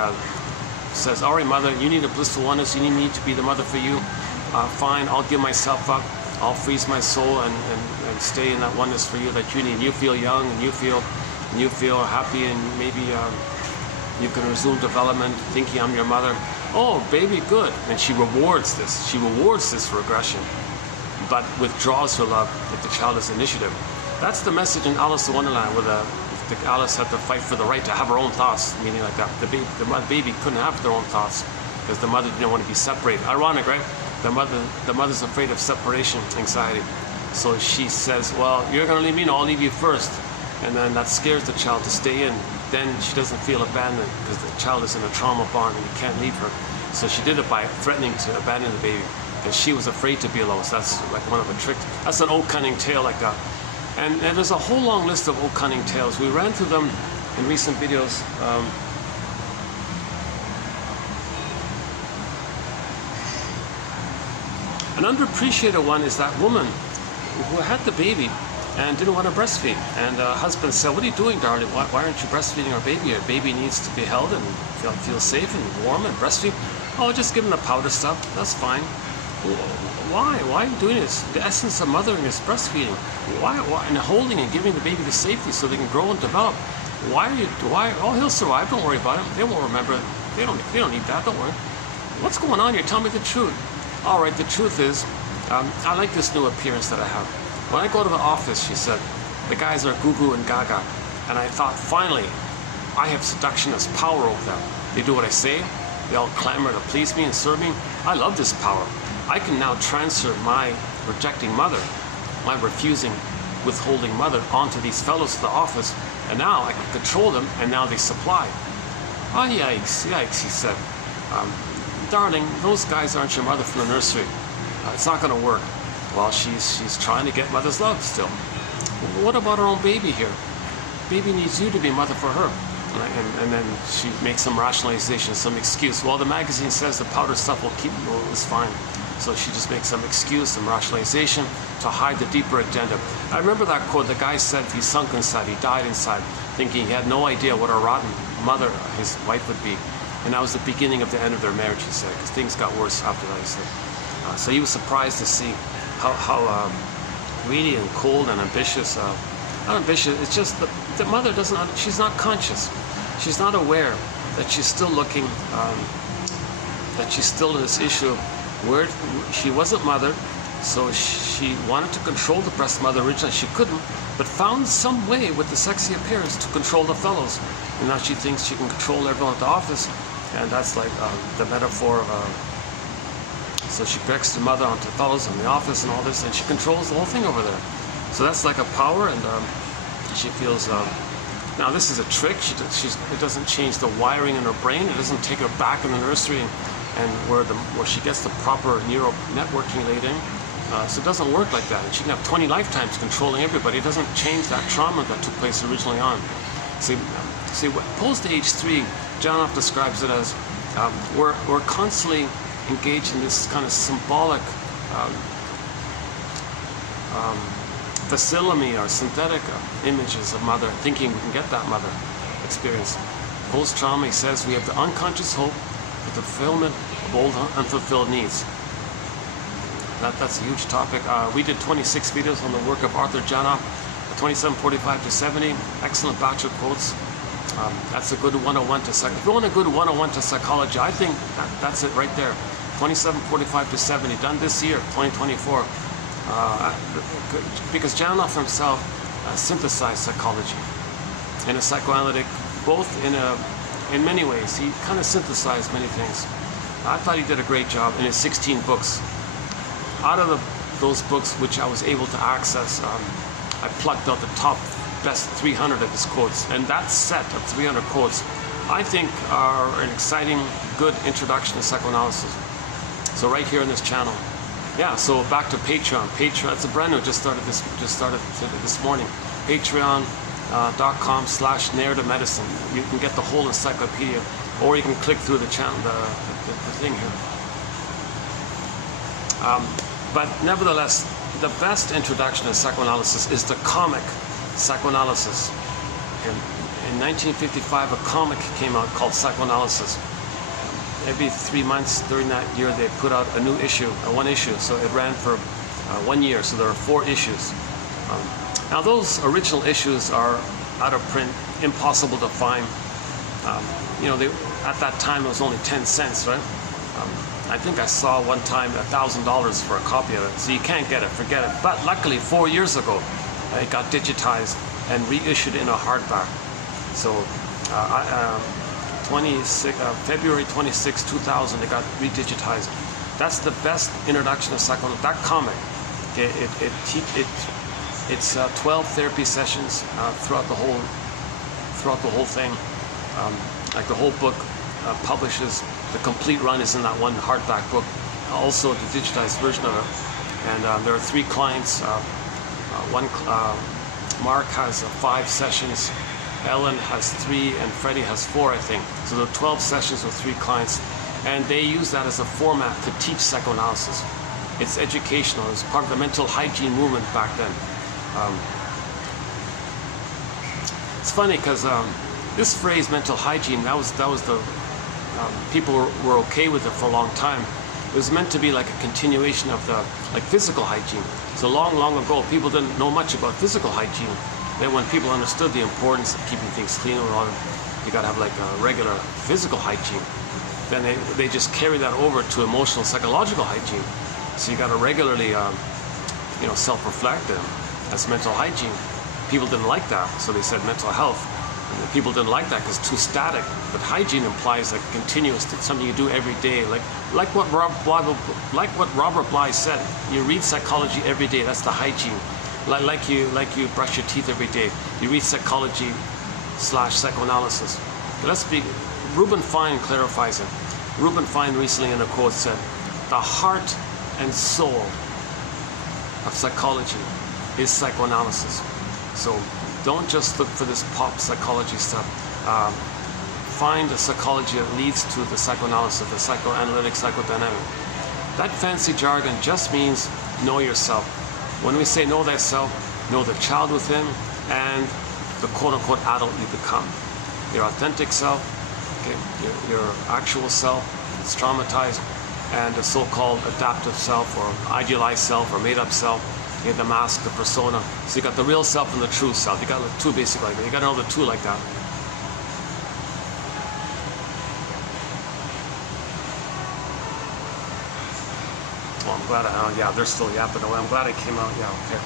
says, all right, mother, you need a blissful oneness. You need me to be the mother for you. Fine, I'll give myself up. I'll freeze my soul and stay in that oneness for you that you need. You feel young and you feel happy, and maybe you can resume development thinking I'm your mother. Oh, baby, good. And she rewards this. She rewards this regression, but withdraws her love if the child has initiative. That's the message in Alice in Wonderland, where Alice had to fight for the right to have her own thoughts, meaning like that. The baby couldn't have their own thoughts because the mother didn't want to be separated. Ironic, right? The mother's afraid of separation anxiety. So she says, well, you're going to leave me? No, I'll leave you first. And then that scares the child to stay in. Then she doesn't feel abandoned because the child is in a trauma bond and you can't leave her. So she did it by threatening to abandon the baby because she was afraid to be alone. So that's like one of the tricks. That's an old cunning tale like that. And there's a whole long list of old cunning tales. We ran through them in recent videos. An underappreciated one is that woman who had the baby and didn't want to breastfeed. And husband said, what are you doing, darling? Why aren't you breastfeeding our baby? Your baby needs to be held and feel safe and warm and breastfeed. Oh, just give him the powder stuff. That's fine. Why? Why are you doing this? The essence of mothering is breastfeeding. Why? And holding and giving the baby the safety so they can grow and develop. Why? Oh, he'll survive. Don't worry about him. They won't remember. They don't need that. Don't worry. What's going on here? Tell me the truth. All right, the truth is, I like this new appearance that I have. When I go to the office, she said, the guys are goo-goo and gaga. And I thought, finally, I have seduction as power over them. They do what I say. They all clamor to please me and serve me. I love this power. I can now transfer my rejecting mother, my refusing, withholding mother onto these fellows at the office. And now I can control them, and now they supply. Oh, yikes, he said. Darling, those guys aren't your mother from the nursery. It's not going to work. Well, she's trying to get mother's love still. What about her own baby here? Baby needs you to be mother for her. And then she makes some rationalization, some excuse. Well, the magazine says the powder stuff will keep, it's fine. So she just makes some excuse, some rationalization to hide the deeper agenda. I remember that quote. The guy said he sunk inside, he died inside, thinking he had no idea what a rotten mother his wife would be. And that was the beginning of the end of their marriage, he said, because things got worse after that, he said. So he was surprised to see how greedy and cold and ambitious, not ambitious, it's just the mother doesn't, she's not conscious. She's not aware that she's still looking, that she's still in this issue of where she wasn't mother, so she wanted to control the breast mother originally. She couldn't, but found some way with the sexy appearance to control the fellows. And now she thinks she can control everyone at the office. And that's like the metaphor of, so she projects the mother onto the fellows in the office and all this, and she controls the whole thing over there. So that's like a power, and she feels Now this is a trick. It doesn't change the wiring in her brain. It doesn't take her back in the nursery and where she gets the proper neural networking laid in. So it doesn't work like that. And she can have 20 lifetimes controlling everybody. It doesn't change that trauma that took place originally on. See, post age 3, Geahchan describes it as we're constantly engaged in this kind of symbolic facility or synthetic images of mother, thinking we can get that mother experience. Post-trauma, he says, we have the unconscious hope for the fulfillment of old unfulfilled needs. That's a huge topic. We did 26 videos on the work of Arthur Geahchan, 2745 to 70, excellent batch of quotes. That's a good 101 to psychology. If you want a good 101 to psychology, I think that's it right there. 2745 to 70, done this year, 2024. Because Geahchan himself synthesized psychology in a psychoanalytic, both in many ways. He kind of synthesized many things. I thought he did a great job in his 16 books. Out of those books which I was able to access, I plucked out the top best 300 of his quotes, and that set of 300 quotes I think are an exciting, good introduction to psychoanalysis. So right here on this channel. Yeah, so back to Patreon. Patreon, it's a brand new, just started this morning. Patreon.com/narrative medicine. You can get the whole encyclopedia, or you can click through the channel, the thing here. But nevertheless, the best introduction to psychoanalysis is the comic psychoanalysis. In 1955, a comic came out called Psychoanalysis. Every 3 months during that year, they put out a new issue, one issue. So it ran for 1 year. So there are 4 issues. Now those original issues are out of print, impossible to find. At that time it was only 10 cents, right? I think I saw one time $1,000 for a copy of it. So you can't get it, forget it. But luckily 4 years ago, it got digitized and reissued in a hardback. So February 26, 2000, it got redigitized. That's the best introduction to psychoanalysis. That comic, it's 12 therapy sessions throughout the whole thing. Like the whole book publishes, the complete run is in that one hardback book. Also the digitized version of it. And there are 3 clients. Mark has 5 sessions. Ellen has 3 and Freddie has 4, I think. So there are 12 sessions with 3 clients, and they use that as a format to teach psychoanalysis. It's educational. It's part of the mental hygiene movement back then. It's funny because this phrase "mental hygiene" that was the people were okay with it for a long time. It was meant to be like a continuation of the physical hygiene. So long ago, people didn't know much about physical hygiene. Then when people understood the importance of keeping things clean around, you gotta have like a regular physical hygiene. Then they just carry that over to emotional, psychological hygiene. So you gotta regularly, self-reflect, and that's mental hygiene. People didn't like that, so they said mental health. And people didn't like that because it's too static. But hygiene implies like continuous, something you do every day. Like what Robert Bly said. You read psychology every day. That's the hygiene. Like you brush your teeth every day. You read psychology/psychoanalysis. Reuben Fine clarifies it. Reuben Fine recently in a quote said, "The heart and soul of psychology is psychoanalysis." So don't just look for this pop psychology stuff. Find the psychology that leads to the psychoanalysis, the psychoanalytic, psychodynamic. That fancy jargon just means know yourself. When we say know thyself, know the child within and the quote-unquote adult you become. Your authentic self, okay, your actual self, it's traumatized, and the so-called adaptive self or idealized self or made-up self. You have the mask, the persona. So you got the real self and the true self. You got the 2 basically like that. You got to know the 2 like that. Well, I'm glad yeah, they're still yapping away. I'm glad I came out. Yeah, okay.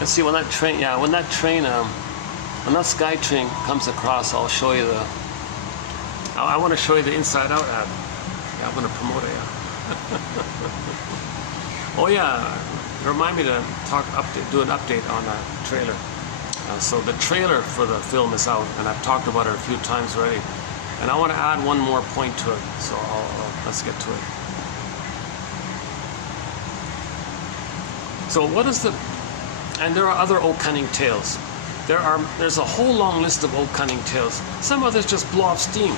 Let's see when that train, when that Sky train comes across, I'll show you I want to show you the Inside Out ad. Yeah, I'm going to promote it, yeah. Oh yeah, remind me to do an update on the trailer. So the trailer for the film is out, and I've talked about it a few times already. And I want to add one more point to it, so let's get to it. So what is the... And there are other old cunning tales. There's a whole long list of old cunning tales. Some others just blow off steam.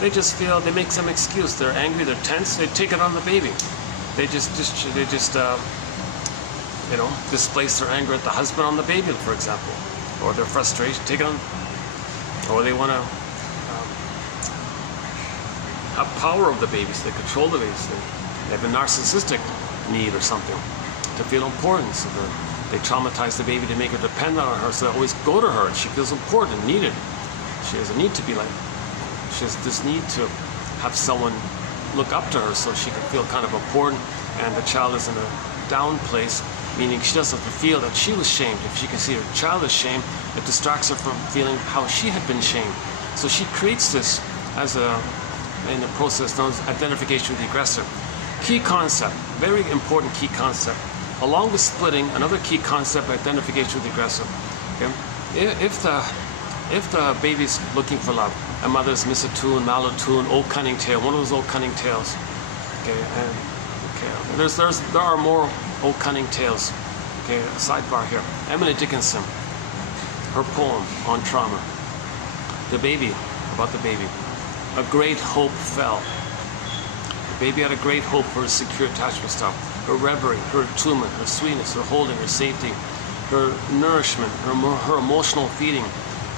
They just feel, they make some excuse. They're angry, they're tense, they take it on the baby. They just you know, displace their anger at the husband on the baby, for example. Or their frustration, take it on, or they want to have power of the babies, they control the babies. They have a narcissistic need or something to feel important, so they traumatize the baby to make her dependent on her, so they always go to her. She feels important, needed. She has a need to be like, she has this need to have someone look up to her so she can feel kind of important, and the child is in a down place, meaning she doesn't feel that she was shamed. If she can see her child is shamed, it distracts her from feeling how she had been shamed. So she creates this as in the process known as identification with the aggressor. Key concept, very important key concept. Along with splitting, another key concept, identification with the aggressor. Okay? If the baby's looking for love, a mother's misattuned, malattuned, old cunning tale, one of those old cunning tales. Okay, and there are more old cunning tales. Okay, sidebar here. Emily Dickinson, her poem on trauma. The baby, about the baby. A great hope fell. The baby had a great hope for his secure attachment stuff. Her reverie, her attunement, her sweetness, her holding, her safety, her nourishment, her emotional feeding,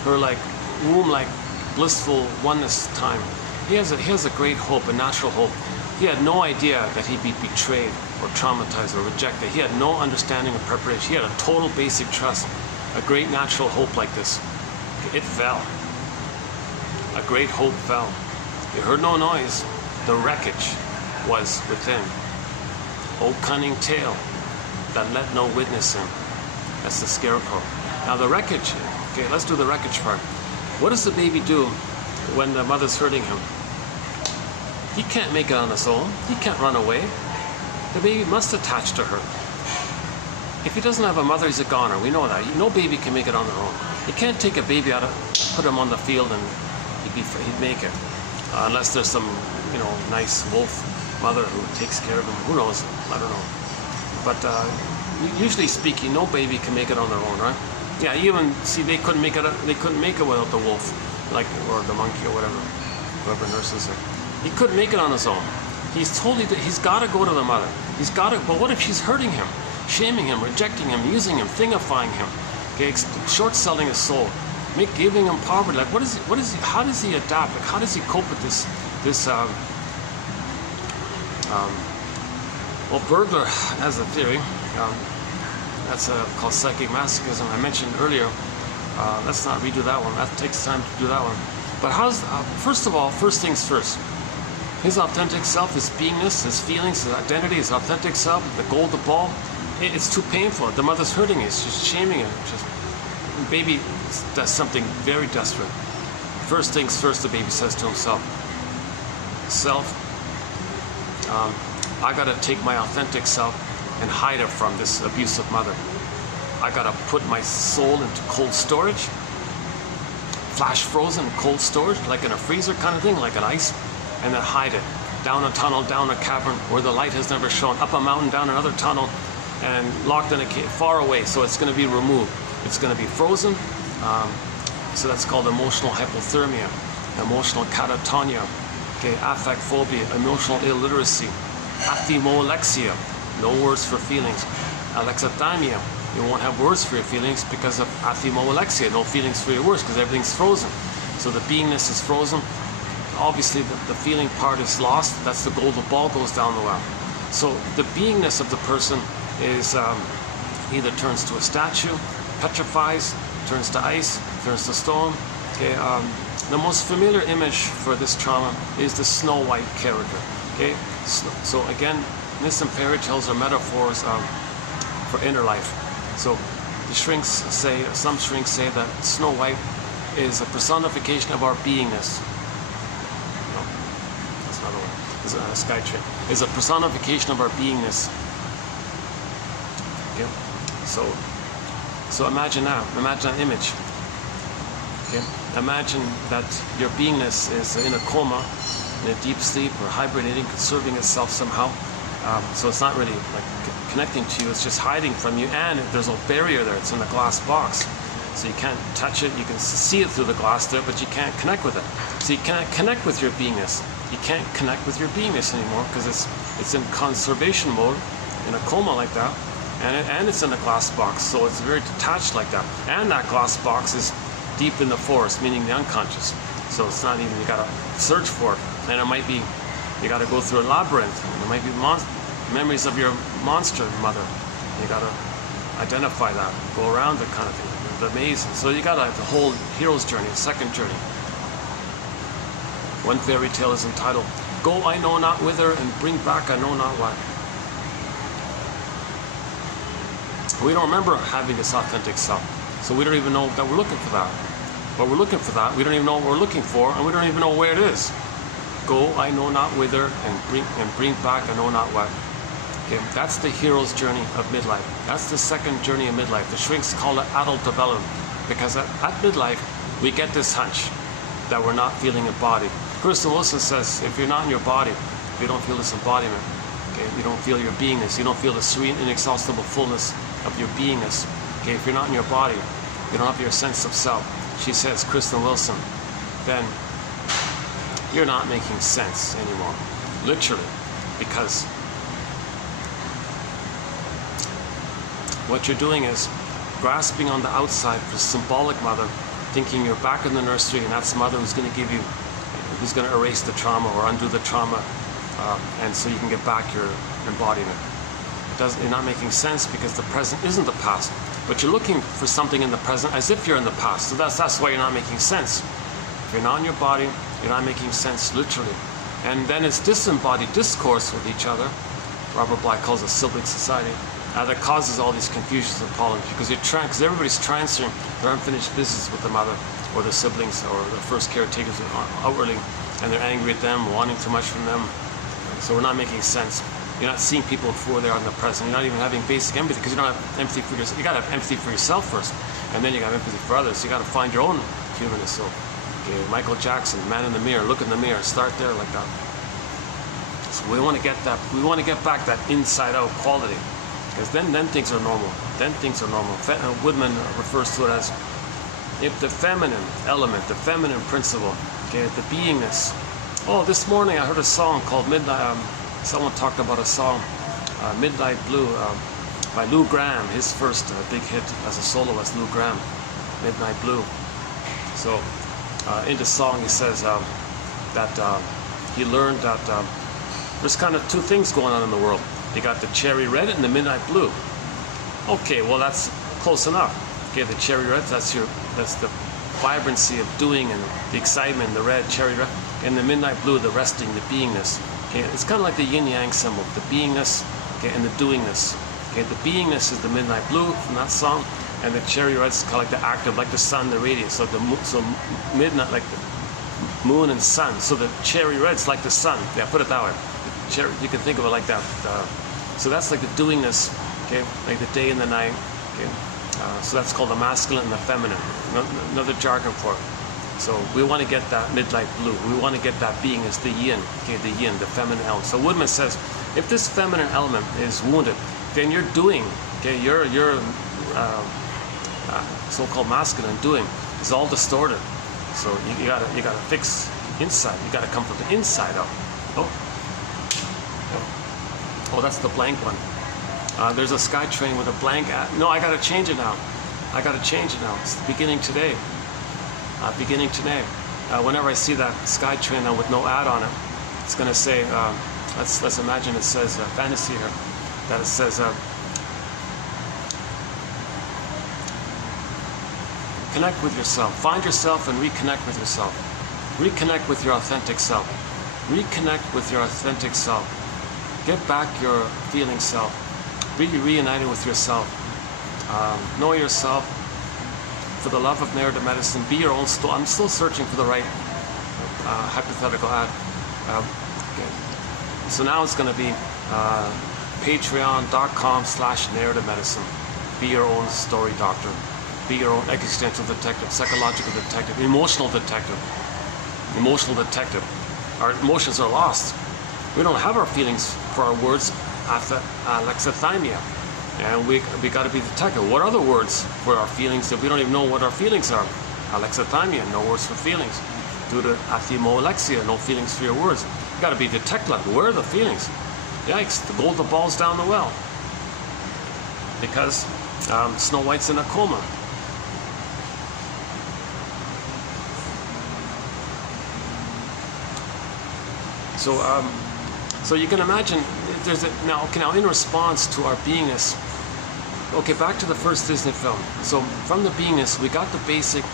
her like womb-like blissful oneness time. He has a great hope, a natural hope. He had no idea that he'd be betrayed or traumatized or rejected. He had no understanding of preparation. He had a total basic trust, a great natural hope like this. It fell. A great hope fell. He heard no noise. The wreckage was within. O cunning tale that let no witness in. That's the scarecrow. Now the wreckage, okay, let's do the wreckage part. What does the baby do when the mother's hurting him? He can't make it on his own. He can't run away. The baby must attach to her. If he doesn't have a mother, he's a goner. We know that. No baby can make it on their own. You can't take a baby out, put him on the field, and he'd make it. Unless there's some, you know, nice wolf mother who takes care of him. Who knows? I don't know. But usually speaking, no baby can make it on their own, right? Yeah, even see they couldn't make it. They couldn't make it without the wolf, like, or the monkey or whatever, whoever nurses it. He couldn't make it on his own. He's got to go to the mother. He's got to. But what if she's hurting him, shaming him, rejecting him, using him, thingifying him, okay, short-selling his soul, giving him poverty? Like, what is he? How does he adapt? Like, how does he cope with this? Well, Bergler has a theory. That's called psychic masochism. I mentioned earlier. Let's not redo that one. That takes time to do that one. But first of all, first things first. His authentic self, his beingness, his feelings, his identity, his authentic self, the gold, the ball, it's too painful. The mother's hurting it. It's just shaming it. The baby does something very desperate. First things first, the baby says to himself, I gotta take my authentic self and hide it from this abusive mother. I gotta put my soul into cold storage, flash frozen cold storage, like in a freezer kind of thing, like an ice, and then hide it down a tunnel, down a cavern where the light has never shone, up a mountain, down another tunnel, and locked in a cave, far away. So it's going to be removed. It's going to be frozen. So that's called emotional hypothermia, emotional catatonia, okay, affect phobia, emotional illiteracy, athymolexia, no words for feelings, alexithymia. You won't have words for your feelings because of athymolexia, no feelings for your words because everything's frozen. So the beingness is frozen. Obviously the feeling part is lost. That's the gold. The ball goes down the well. So the beingness of the person is either turns to a statue, petrifies, turns to ice, turns to stone. Okay, the most familiar image for this trauma is the Snow White character. Okay, so again, myths and fairy tales are metaphors for inner life. So the shrinks say, some shrinks say that Snow White is a personification of our beingness. No, that's not a word. It's a sky train. Is a personification of our beingness. So imagine that. Imagine that image. Okay? Imagine that your beingness is in a coma, in a deep sleep, or hibernating, conserving itself somehow. So it's not really like connecting to you, it's just hiding from you, and there's a barrier there, it's in a glass box. So you can't touch it, you can see it through the glass there, but you can't connect with it. So you can't connect with your beingness. You can't connect with your beingness anymore because it's in conservation mode, in a coma like that, and it's in a glass box, so it's very detached like that. And that glass box is deep in the forest, meaning the unconscious. So it's not even, you gotta search for it. And it might be, you gotta go through a labyrinth. There might be memories of your monster mother. You gotta identify that, go around it kind of thing. The maze. So you got the whole hero's journey, the second journey. One fairy tale is entitled, Go I know not whither, and bring back I know not what. We don't remember having this authentic self. So we don't even know that we're looking for that. But we're looking for that. We don't even know what we're looking for, and we don't even know where it is. Go I know not whither, and bring back I know not what. Okay, that's the hero's journey of midlife. That's the second journey of midlife. The shrinks call it adult development, because at midlife we get this hunch that we're not feeling embodied. Kristen Wilson says, if you're not in your body, if you don't feel this embodiment, okay, you don't feel your beingness, you don't feel the serene, inexhaustible fullness of your beingness. Okay, if you're not in your body, you don't have your sense of self. She says, Kristen Wilson, then you're not making sense anymore, literally, because what you're doing is grasping on the outside for symbolic mother, thinking you're back in the nursery and that's mother who's going to give you, who's going to erase the trauma or undo the trauma, and so you can get back your embodiment. You're not making sense because the present isn't the past, but you're looking for something in the present as if you're in the past. So that's why you're not making sense. If you're not in your body, you're not making sense literally. And then it's disembodied discourse with each other. Robert Black calls it sibling society. That causes all these confusions and problems because everybody's transferring their unfinished business with the mother or the siblings or the first caretakers outwardly, and they're angry at them, wanting too much from them. So we're not making sense. You're not seeing people for who they are in the present. You're not even having basic empathy because you don't have empathy for yourself. You got to have empathy for yourself first, and then you got to have empathy for others. You got to find your own humanness. So, okay, Michael Jackson, Man in the Mirror, look in the mirror, start there like that. So we want to get that. We want to get back that inside-out quality. Because then things are normal. Then things are normal. Woodman refers to it as if the feminine element, the feminine principle, okay, the beingness. Oh, this morning I heard a song called Midnight. Someone talked about a song, Midnight Blue, by Lou Gramm. His first big hit as a soloist, Lou Gramm, Midnight Blue. So in the song he says that he learned that there's kind of two things going on in the world. You got the cherry red and the midnight blue. Okay, well that's close enough. Okay, the cherry red, that's the vibrancy of doing and the excitement, the red, cherry red, and the midnight blue, the resting, the beingness. Okay, it's kind of like the yin-yang symbol, the beingness, okay, and the doingness. Okay, the beingness is the midnight blue from that song, and the cherry red is kind of like the active, like the sun, the radiance. So midnight, like the moon and sun. So the cherry red's like the sun. Yeah, put it that way. You can think of it like that. So that's like the doingness, okay, like the day and the night. Okay, so that's called the masculine and the feminine. Another jargon for it. So we want to get that midnight blue. We want to get that being as the yin, okay, the yin, the feminine element. So Woodman says, if this feminine element is wounded, then you're doing, okay, your so-called masculine doing is all distorted. So you gotta fix inside. You gotta come from the inside up. Oh, that's the blank one. There's a SkyTrain with a blank ad. No, I gotta change it now. It's beginning today. Whenever I see that SkyTrain now with no ad on it, it's gonna say, let's imagine it says fantasy here, that it says, connect with yourself. Find yourself and reconnect with yourself. Reconnect with your authentic self. Reconnect with your authentic self. Get back your feeling self. Be reunited with yourself. Know yourself. For the love of narrative medicine, be your own story. I'm still searching for the right hypothetical ad. Okay. So now it's going to be patreon.com/narrative medicine. Be your own story doctor. Be your own existential detective, psychological detective, emotional detective. Emotional detective. Our emotions are lost. We don't have our feelings for our words, alexithymia. And we got to be detective. What are the words for our feelings if we don't even know what our feelings are? Alexithymia, no words for feelings. Due to athemolexia, no feelings for your words. You got to be detective. Where are the feelings? Yikes, the golden ball's down the well. Because Snow White's in a coma. So you can imagine there's now in response to our beingness. Okay, back to the first Disney film. So from the beingness, we got the basic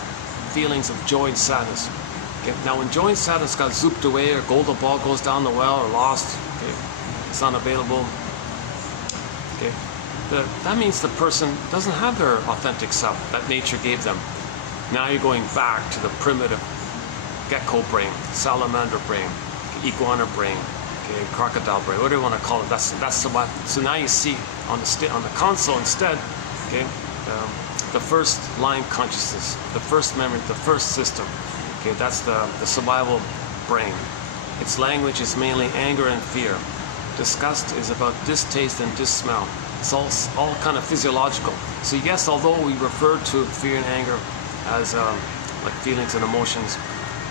feelings of joy and sadness. Okay, now when joy and sadness got zooped away, or golden ball goes down the well, or lost, okay, it's unavailable. Okay, that means the person doesn't have their authentic self that nature gave them. Now you're going back to the primitive gecko brain, salamander brain, iguana brain, okay, crocodile brain, whatever you want to call it. That's what. So now you see on the console instead, okay, the first line consciousness, the first memory, the first system. Okay, that's the survival brain. Its language is mainly anger and fear. Disgust is about distaste and dissmell. It's all kind of physiological. So yes, although we refer to fear and anger as like feelings and emotions,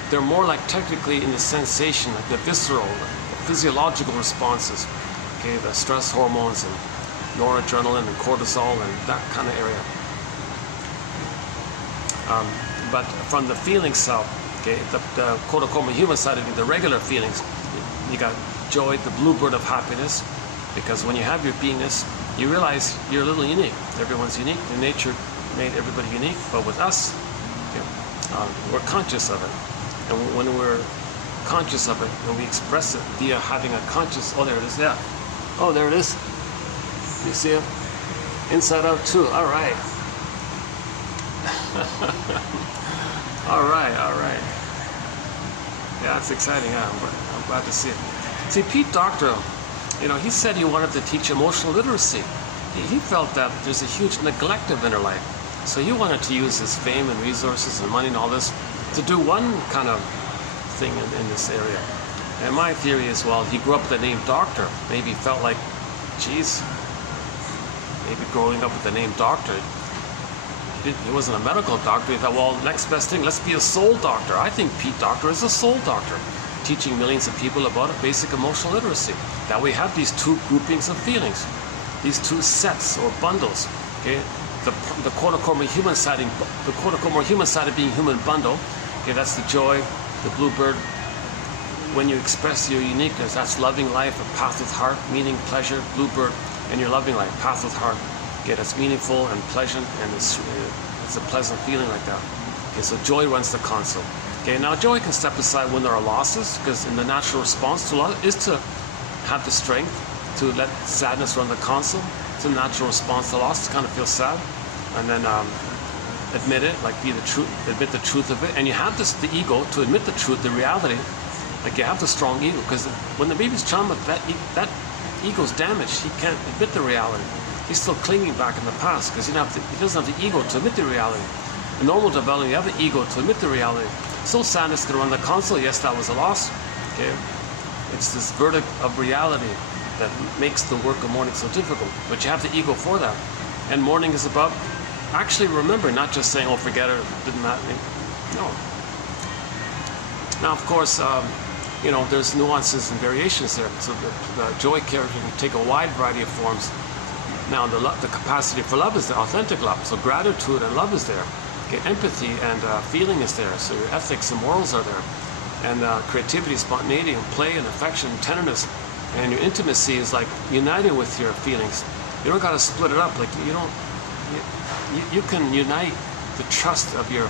they're more like technically in the sensation, like the visceral, the physiological responses. Okay, the stress hormones and noradrenaline and cortisol and that kind of area. But from the feeling self, okay, the quote-unquote human side of it, the regular feelings, you got joy, the bluebird of happiness, because when you have your beingness, you realize you're a little unique. Everyone's unique. And nature made everybody unique, but with us, okay, we're conscious of it. And when we're conscious of it, when we express it via having a conscious, oh, there it is, yeah. Oh, there it is. You see it? Inside out too, all right. all right. Yeah, that's exciting, yeah, I'm glad to see it. See, Pete Docter, he said he wanted to teach emotional literacy. He felt that there's a huge neglect of inner life. So he wanted to use his fame and resources and money and all this to do one kind of thing in this area. And my theory is, well, he grew up with the name Doctor. Maybe he felt like, geez, maybe growing up with the name Doctor, he wasn't a medical doctor. He thought, well, next best thing, let's be a soul doctor. I think Pete Docter is a soul doctor, teaching millions of people about a basic emotional literacy. That we have these two groupings of feelings, these two sets or bundles. Okay, the quote-unquote human side, the quote-unquote more human side of being human bundle. Okay, that's the joy, the bluebird. When you express your uniqueness, that's loving life, a path with heart, meaning, pleasure, bluebird, and your loving life, path with heart. Okay, that's meaningful and pleasant, and it's a pleasant feeling like that. Okay, so joy runs the console. Okay, now joy can step aside when there are losses, because in the natural response to loss is to have the strength to let sadness run the console. It's a natural response to loss, to kind of feel sad, and then admit it, like admit the truth of it. And you have the ego to admit the truth, the reality. Like you have the strong ego, because when the baby's traumatized, that ego's damaged. He can't admit the reality. He's still clinging back in the past because he doesn't have the ego to admit the reality. In normal development, you have the ego to admit the reality. So sadness can run the console. Yes, that was a loss. Okay, it's this verdict of reality that makes the work of mourning so difficult. But you have the ego for that. And mourning is about actually remembering, not just saying, "Oh, forget it, didn't matter." No. Now, of course, there's nuances and variations there. So the joy character can take a wide variety of forms. Now, the capacity for love is the authentic love. So gratitude and love is there. Okay, empathy and feeling is there. So your ethics and morals are there. And creativity, spontaneity, and play and affection and tenderness. And your intimacy is like uniting with your feelings. You don't got to split it up. Like you can unite the trust of your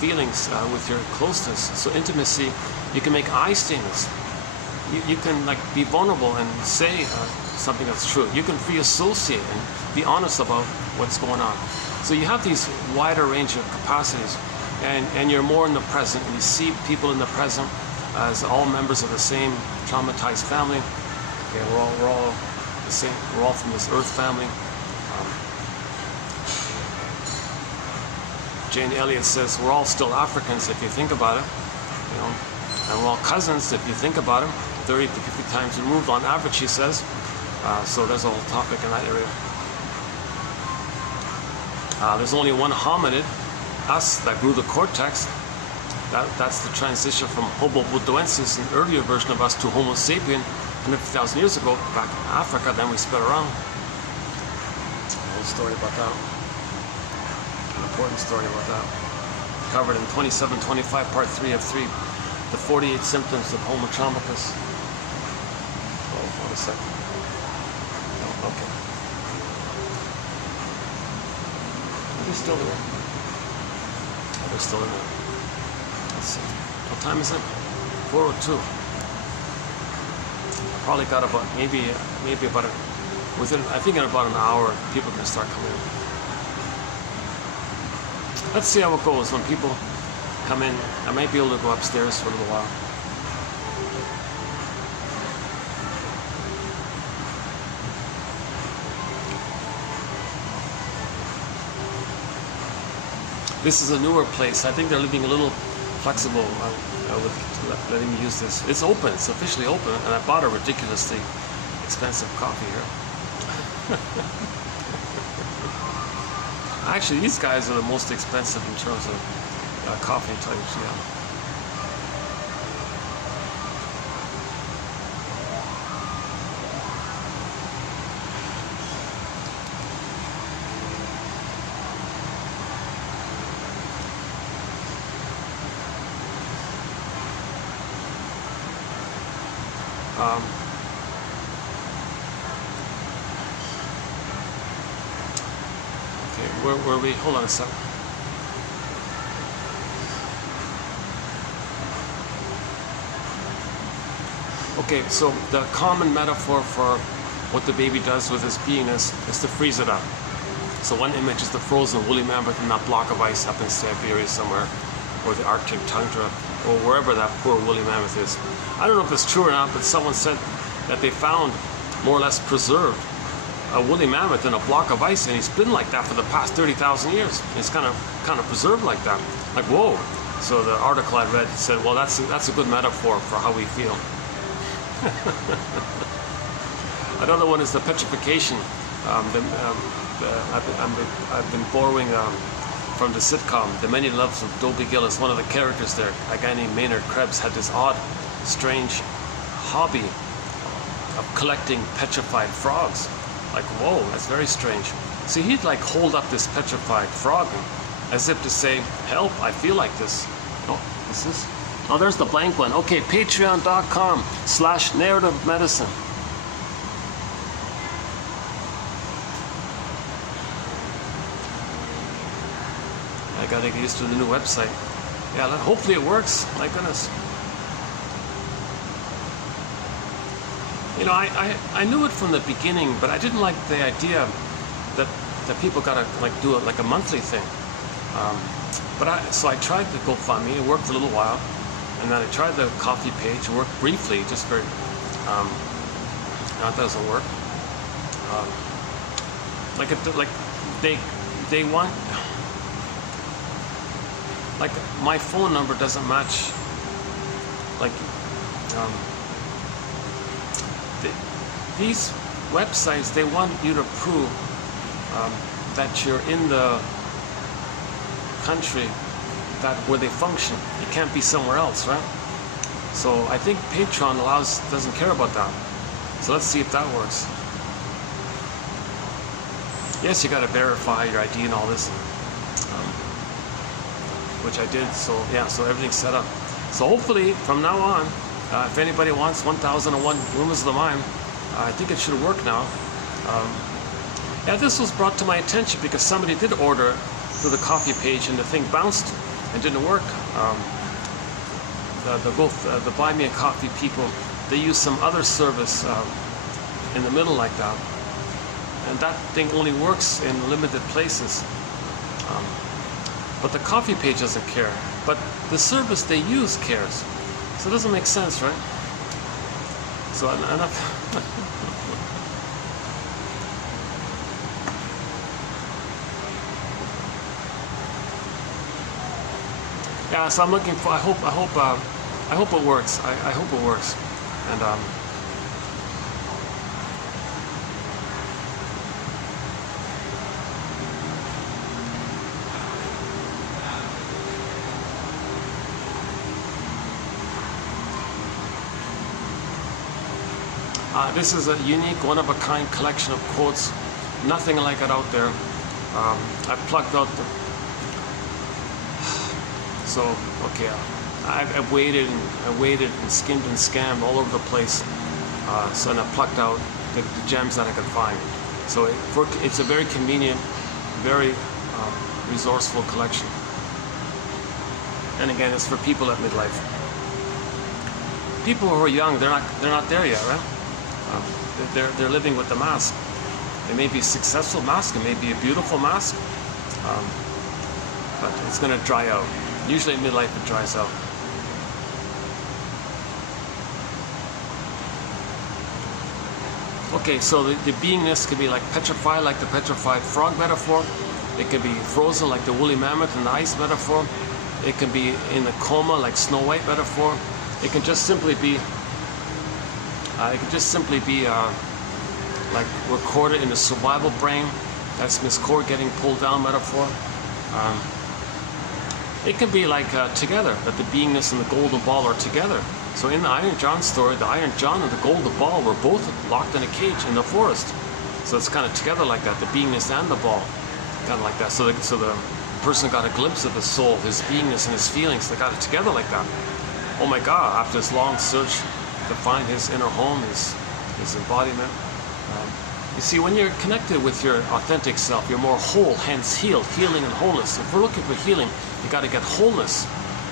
feelings with your closeness. So intimacy, you can make eye statements. You can like be vulnerable and say something that's true. You can free associate and be honest about what's going on. So you have these wider range of capacities, and you're more in the present, and you see people in the present as all members of the same traumatized family. Okay, we're all the same. We're all from this earth family. Jane Elliott says we're all still Africans if you think about it, you know, and we're all cousins if you think about it, 30 to 50 times removed on average, she says. So there's a whole topic in that area. There's only one hominid, us, that grew the cortex. That's the transition from Homo budoensis, an earlier version of us, to Homo sapien 150,000 years ago, back in Africa. Then we spread around. A whole story about that. An important story about that. Covered in 2725, part 3 of 3. The 48 symptoms of Homo economicus. Oh, hold a second. Oh, okay. Are they still there? Oh, they're still in there. Let's see. What time is it? 4:02. Probably got about maybe about within, I think in about an hour people can start coming in. Let's see how it goes when people come in. I might be able to go upstairs for a little while. This is a newer place. I think they're living a little flexible with letting me use this. It's open. It's officially open, and I bought a ridiculously expensive coffee here. Actually, these guys are the most expensive in terms of coffee types. Yeah. Okay, where were we? Hold on a second. Okay, so the common metaphor for what the baby does with his beingness is to freeze it up. So one image is the frozen woolly mammoth in that block of ice up in Siberia somewhere, or the Arctic tundra, or wherever that poor woolly mammoth is. I don't know if it's true or not, but someone said that they found, more or less preserved, a woolly mammoth in a block of ice, and he's been like that for the past 30,000 years. It's kind of preserved like that. Like, whoa. So the article I read said, well, that's a good metaphor for how we feel. Another one is the petrification. I've been borrowing from the sitcom The Many Loves of Dobie Gillis. One of the characters there, a guy named Maynard Krebs, had this odd, strange hobby of collecting petrified frogs. Like, whoa, that's very strange. So he'd like hold up this petrified frog as if to say, help, I feel like this. Oh, what's this? Oh, there's the blank one. Okay, patreon.com/narrative medicine. I gotta get used to the new website. Yeah, hopefully it works. My goodness. You know, I knew it from the beginning, but I didn't like the idea that people gotta like do it like a monthly thing. So I tried the GoFundMe. It worked for a little while. And then I tried the coffee page. It worked briefly, just very. No, it doesn't work. They want. Like my phone number doesn't match. Like these websites, they want you to prove that you're in the country where they function. You can't be somewhere else, right? So I think Patreon doesn't care about that. So let's see if that works. Yes, you got to verify your ID and all this, which I did. So yeah, so everything's set up. So hopefully from now on, if anybody wants 1001 Rumors of the Mind, I think it should work now. Yeah, this was brought to my attention because somebody did order through the coffee page and the thing bounced and didn't work. The Buy Me a Coffee people, they use some other service in the middle like that, and that thing only works in limited places. But the coffee page doesn't care, but the service they use cares. So it doesn't make sense, right? So enough. Yeah, so I'm looking for. I hope it works. I hope it works. And this is a unique, one-of-a-kind collection of quotes. Nothing like it out there. I plucked out the. So okay, I've waited and skimmed and scammed all over the place. So I plucked out the gems that I could find. So it's a very convenient, very resourceful collection. And again, it's for people at midlife. People who are young, they're not there yet, right? They're living with the mask. It may be a successful mask, it may be a beautiful mask, but it's going to dry out. Usually in midlife it dries out. Okay, so the beingness could be like petrified, like the petrified frog metaphor. It can be frozen like the woolly mammoth in the ice metaphor. It can be in a coma like Snow White metaphor. It can just simply be like recorded in the survival brain. That's Miss Core getting pulled down metaphor. It can be like together, that the beingness and the golden ball are together. So in the Iron John story, the Iron John and the golden ball were both locked in a cage in the forest. So it's kind of together like that, the beingness and the ball, kind of like that. So the person got a glimpse of his soul, his beingness and his feelings. They got it together like that. Oh my God! After this long search to find his inner home, his embodiment. You see, when you're connected with your authentic self, you're more whole, hence healed, healing and wholeness. If we're looking for healing, you got to get wholeness.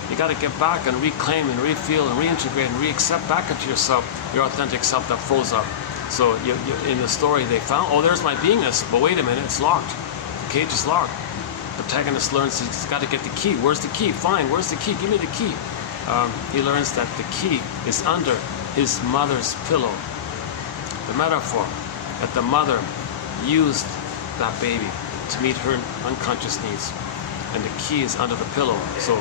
You got to get back and reclaim and refeel and reintegrate and re-accept back into yourself, your authentic self that froze up. So you, in the story, they found, oh, there's my beingness, but wait a minute, it's locked. The cage is locked. The protagonist learns he's got to get the key. Where's the key? Fine, where's the key? Give me the key. He learns that the key is under his mother's pillow. The metaphor that the mother used that baby to meet her unconscious needs, and the key is under the pillow. So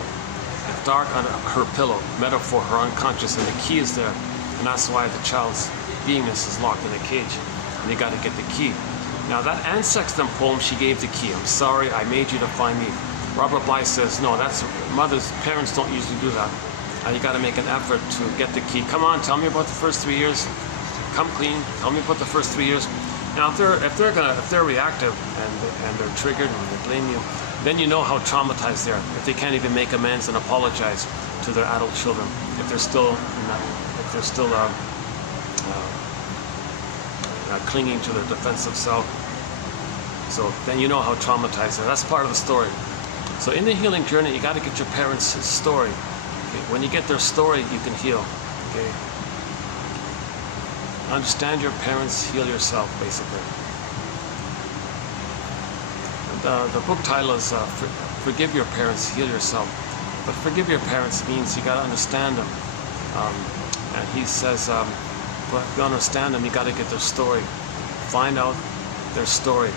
it's dark under her pillow, metaphor, her unconscious, and the key is there, and that's why the child's beingness is locked in a cage, and you got to get the key. Now that Anne Sexton poem, she gave the key. I'm sorry, I made you to find me. Robert Bly says no, that's parents don't usually do that. You got to make an effort to get the key. Come on, tell me about the first 3 years. Come clean. Tell me about the first 3 years. Now, if they're reactive and they're triggered and they blame you, then you know how traumatized they are. If they can't even make amends and apologize to their adult children, if they're still clinging to their defensive self, so then you know how traumatized they are. That's part of the story. So in the healing journey, you got to get your parents' story. Okay? When you get their story, you can heal. Okay. Understand your parents, heal yourself, basically. The book title is Forgive Your Parents, Heal Yourself. But forgive your parents means you got to understand them. And he says, but if you understand them, you got to get their story. Find out their story.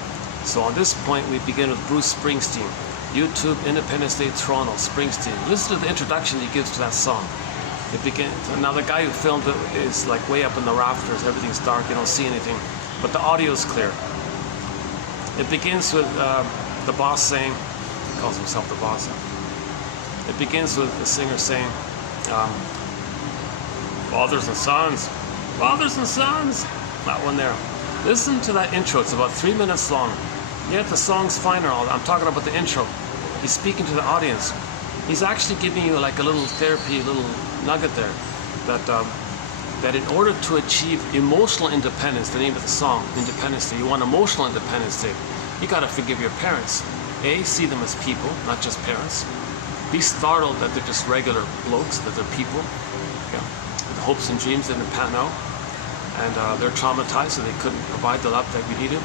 So on this point, we begin with Bruce Springsteen. YouTube, Independence Day, Toronto, Springsteen. Listen to the introduction he gives to that song. It begins. Now the guy who filmed it is like way up in the rafters. Everything's dark. You don't see anything, but the audio is clear. It begins with the boss saying, he calls himself the boss. It begins with the singer saying, "Fathers and sons, fathers and sons." That one there. Listen to that intro. It's about 3 minutes long. Yet the song's fine and all. I'm talking about the intro. He's speaking to the audience. He's actually giving you like a little therapy, little nugget there, that in order to achieve emotional independence, the name of the song, Independence Day, you want emotional independence day, you got to forgive your parents. A, see them as people, not just parents. Be startled that they're just regular blokes, that they're people. Yeah. With hopes and dreams that didn't pan out, and they're traumatized, so they couldn't provide the love that we needed.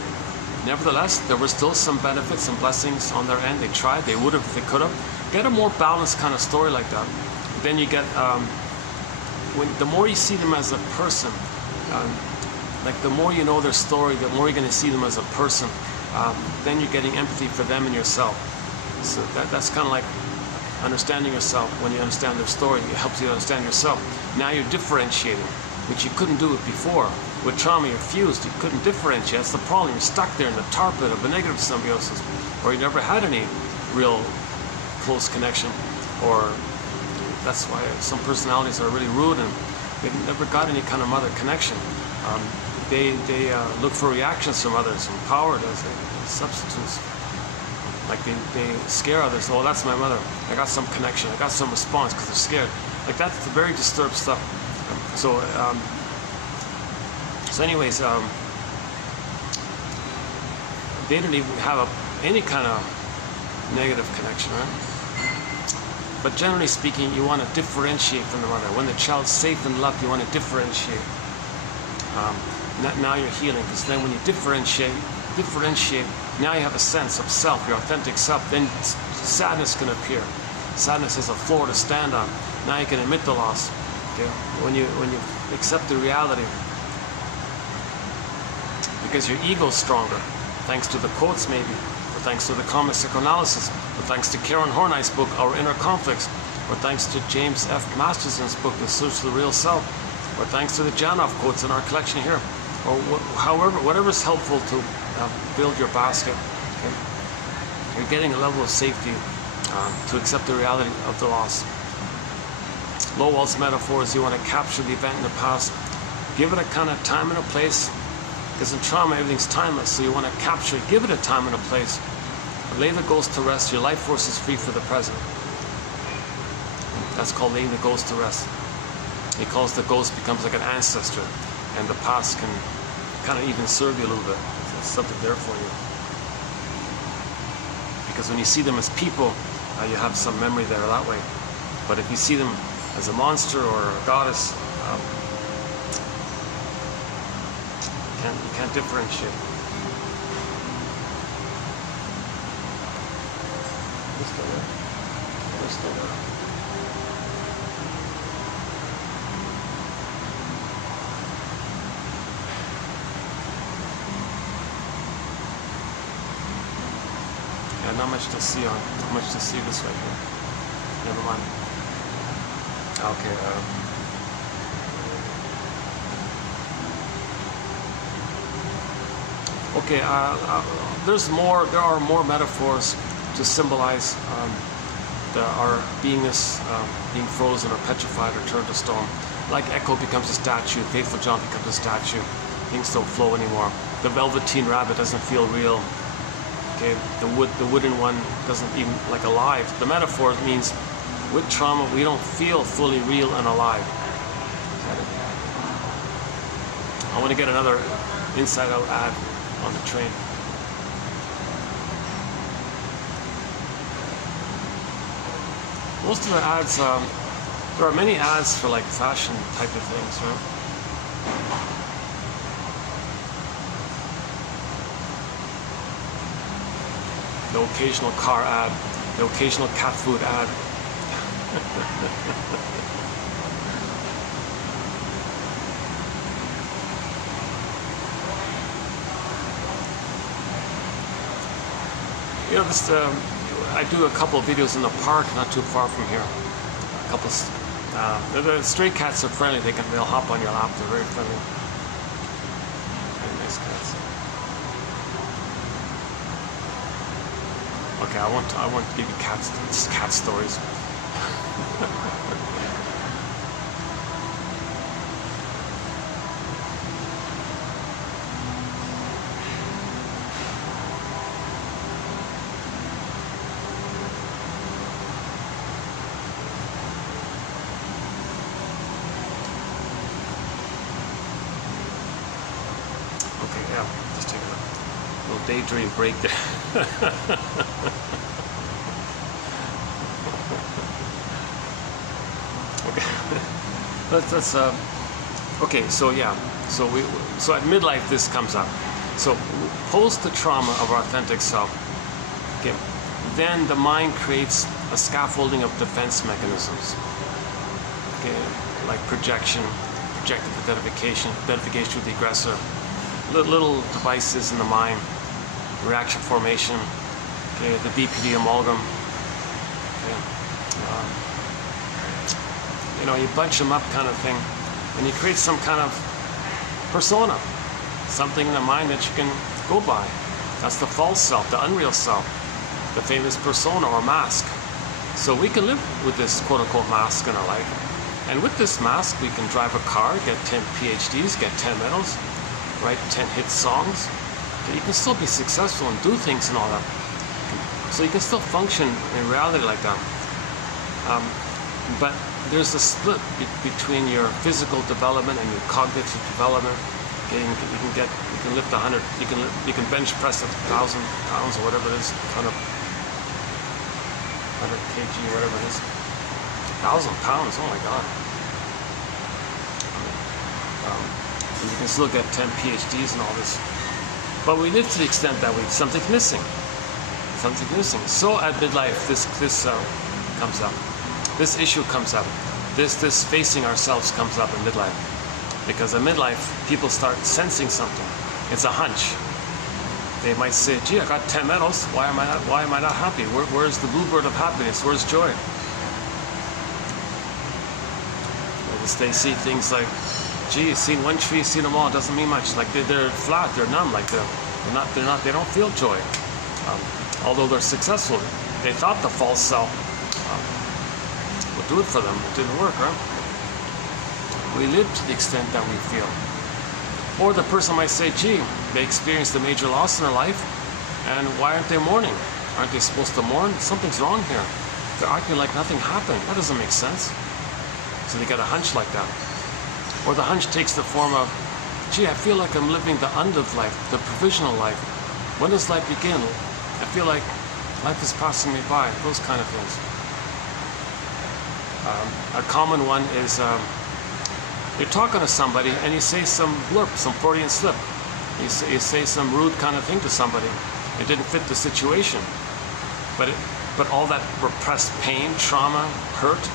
Nevertheless, there were still some benefits and blessings on their end. They tried, they would have if they could have. Get a more balanced kind of story like that. Then you get, the more you see them as a person, like the more you know their story, the more you're going to see them as a person. Then you're getting empathy for them and yourself. So that's kind of like understanding yourself. When you understand their story, it helps you understand yourself. Now you're differentiating, which you couldn't do it before. With trauma, you're fused. You couldn't differentiate. That's the problem. You're stuck there in the tar pit of a negative symbiosis, or you never had any real close connection, or that's why some personalities are really rude and they've never got any kind of mother connection. They look for reactions from others, empowered as substitutes. Like they scare others. Oh, that's my mother. I got some connection. I got some response because they're scared. Like that's the very disturbed stuff. So anyways, they didn't even have any kind of negative connection, right? But generally speaking, you want to differentiate from the mother. When the child's safe and loved, you want to differentiate. Now you're healing, because then when you differentiate, now you have a sense of self, your authentic self. Then sadness can appear. Sadness is a floor to stand on. Now you can admit the loss. Okay? When you accept the reality, because your ego's stronger, thanks to the quotes maybe, or thanks to the comic psychoanalysis, or thanks to Karen Horney's book, Our Inner Conflicts, or thanks to James F. Masterson's book, The Search for the Real Self, or thanks to the Janov quotes in our collection here, or whatever's helpful to build your basket. Okay? You're getting a level of safety to accept the reality of the loss. Lowell's metaphors, you want to capture the event in the past, give it a kind of time and a place, because in trauma everything's timeless, so you want to capture it, give it a time and a place, lay the ghost to rest. Your life force is free for the present. That's called laying the ghost to rest. He calls the ghost becomes like an ancestor, and the past can kind of even serve you a little bit. There's something there for you. Because when you see them as people, you have some memory there that way. But if you see them as a monster or a goddess, you can't differentiate. They're still there. They're still there. Yeah, not much to see on. Not much to see this right here. Never mind. Okay. Okay. There are more metaphors to symbolize our beingness being frozen or petrified or turned to stone. Like Echo becomes a statue, Faithful John becomes a statue. Things don't flow anymore. The Velveteen Rabbit doesn't feel real. Okay, the wooden one doesn't even like alive. The metaphor means with trauma we don't feel fully real and alive. I want to get another Inside Out ad on the train. Most of the ads, there are many ads for like fashion type of things, right? The occasional car ad, the occasional cat food ad. You know, this, I do a couple of videos in the park, not too far from here. A couple, the stray cats are friendly. They'll hop on your lap. They're very friendly. Very nice cats. Okay, I want to give you cat stories. Okay, yeah, just take a little daydream break there. Okay, let's okay, so yeah, so at midlife this comes up. So post the trauma of our authentic self, okay, then the mind creates a scaffolding of defense mechanisms, okay, like projective identification with the aggressor, little devices in the mind, reaction formation, okay, the BPD amalgam, okay. You know, you bunch them up kind of thing, and you create some kind of persona, something in the mind that you can go by. That's the false self, the unreal self, the famous persona or mask. So we can live with this quote-unquote mask in our life. And with this mask, we can drive a car, get 10 PhDs, get 10 medals, write 10 hit songs. So you can still be successful and do things and all that. So you can still function in reality like that. But there's a split between your physical development and your cognitive development. Okay, you can lift 100, you can bench press 1,000 pounds or whatever it is, 100 kg or whatever it is. 1,000 pounds, oh my God. And you can still get 10 PhDs and all this. But we live to the extent that something's missing. Something's missing. So at midlife, this comes up. This issue comes up. This facing ourselves comes up in midlife. Because in midlife, people start sensing something. It's a hunch. They might say, gee, I got 10 medals. Why am I not happy? Where's the bluebird of happiness? Where's joy? They see things like, gee, seen one tree, seen them all. It doesn't mean much. Like they're flat, they're numb. Like they don't feel joy. Although they're successful, they thought the false self would do it for them. It didn't work, right? We live to the extent that we feel. Or the person might say, gee, they experienced a major loss in their life, and why aren't they mourning? Aren't they supposed to mourn? Something's wrong here. They're acting like nothing happened. That doesn't make sense. So they get a hunch like that. Or the hunch takes the form of, gee, I feel like I'm living the unlived life, the provisional life. When does life begin? I feel like life is passing me by, those kind of things. A common one is you're talking to somebody and you say some blurb, some Freudian slip. You say some rude kind of thing to somebody. It didn't fit the situation. But all that repressed pain, trauma, hurt,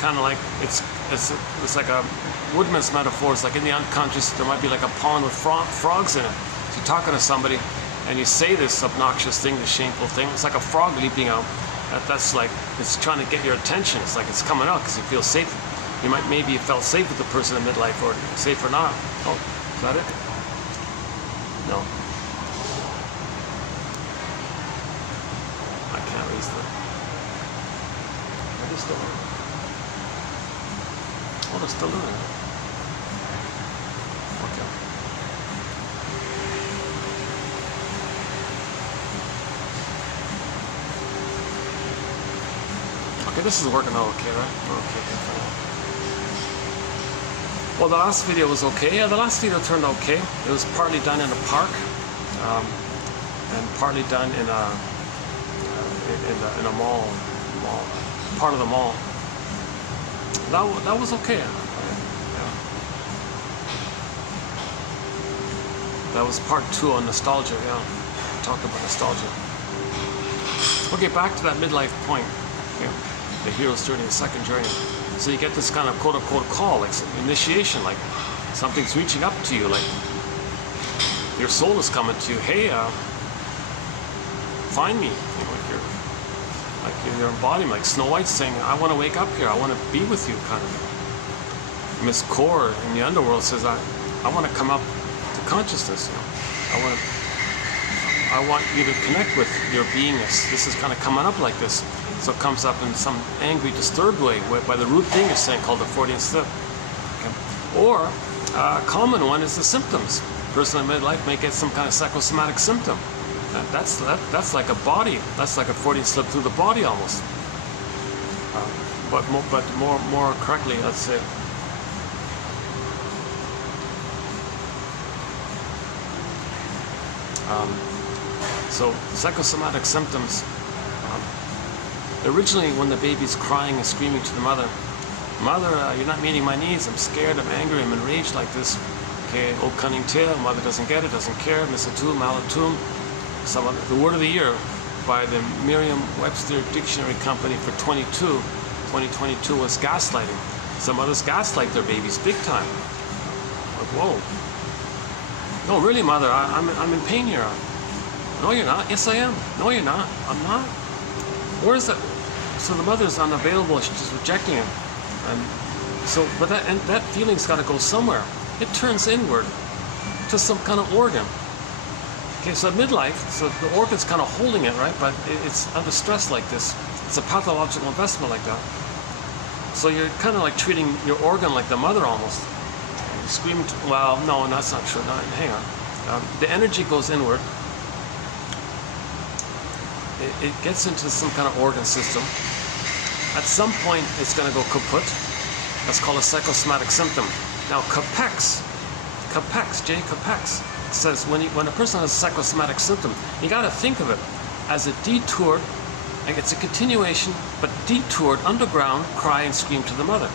kind of like it's like a Woodman's metaphor. It's like in the unconscious there might be like a pond with frogs in it. So you're talking to somebody and you say this obnoxious thing, this shameful thing. It's like a frog leaping out. That's like it's trying to get your attention. It's like it's coming out because you feel safe. You might maybe you felt safe with the person in midlife, or safe or not. Oh, is that it? No. I can't raise the. Are they still in? Oh, they're still in it. Okay. Okay, this is working out okay, right? Okay, good for now. Well, the last video was okay. Yeah, the last video turned out okay. It was partly done in a park, and partly done in a mall, part of the mall. That was okay. Yeah. That was part 2 on nostalgia. Yeah, we talked about nostalgia. Okay, back to that midlife point. Okay. The hero's journey, the second journey. So you get this kind of quote-unquote call, like initiation, like something's reaching up to you, like your soul is coming to you. Hey, find me. You know, like your embodiment, like Snow White saying, I want to wake up here. I want to be with you, kind of. Miss Core in the underworld says, I want to come up to consciousness. You know? I want you to connect with your beingness. This is kind of coming up like this. So it comes up in some angry, disturbed way by the root thing you're saying called the Freudian slip. Okay. Or a common one is the symptoms. A person in midlife may get some kind of psychosomatic symptom. That's like a body. That's like a Freudian slip through the body almost. But more correctly, let's say. So psychosomatic symptoms. Originally, when the baby's crying and screaming to the mother, Mother, you're not meeting my needs. I'm scared, I'm angry, I'm enraged like this. Okay, old cunning tale, mother doesn't get it, doesn't care, mistletoe, malatum. The word of the year by the Merriam-Webster Dictionary Company for 2022 was gaslighting. Some mothers gaslight their babies big time. Like, whoa. No, really, mother, I'm in pain here. No, you're not. Yes, I am. No, you're not. I'm not. Where's that? So the mother's unavailable, she's just rejecting him. And so, but that feeling's got to go somewhere. It turns inward to some kind of organ. Okay, so at midlife, so the organ's kind of holding it, right? But it's under stress like this. It's a pathological investment like that. So you're kind of like treating your organ like the mother almost. You scream, well, no, that's not true. No, hang on. The energy goes inward. It gets into some kind of organ system. At some point, it's going to go kaput. That's called a psychosomatic symptom. Now, capex, J. Capex, says when a person has a psychosomatic symptom, you got to think of it as a detoured, like it's a continuation, but detoured underground cry and scream to the mother.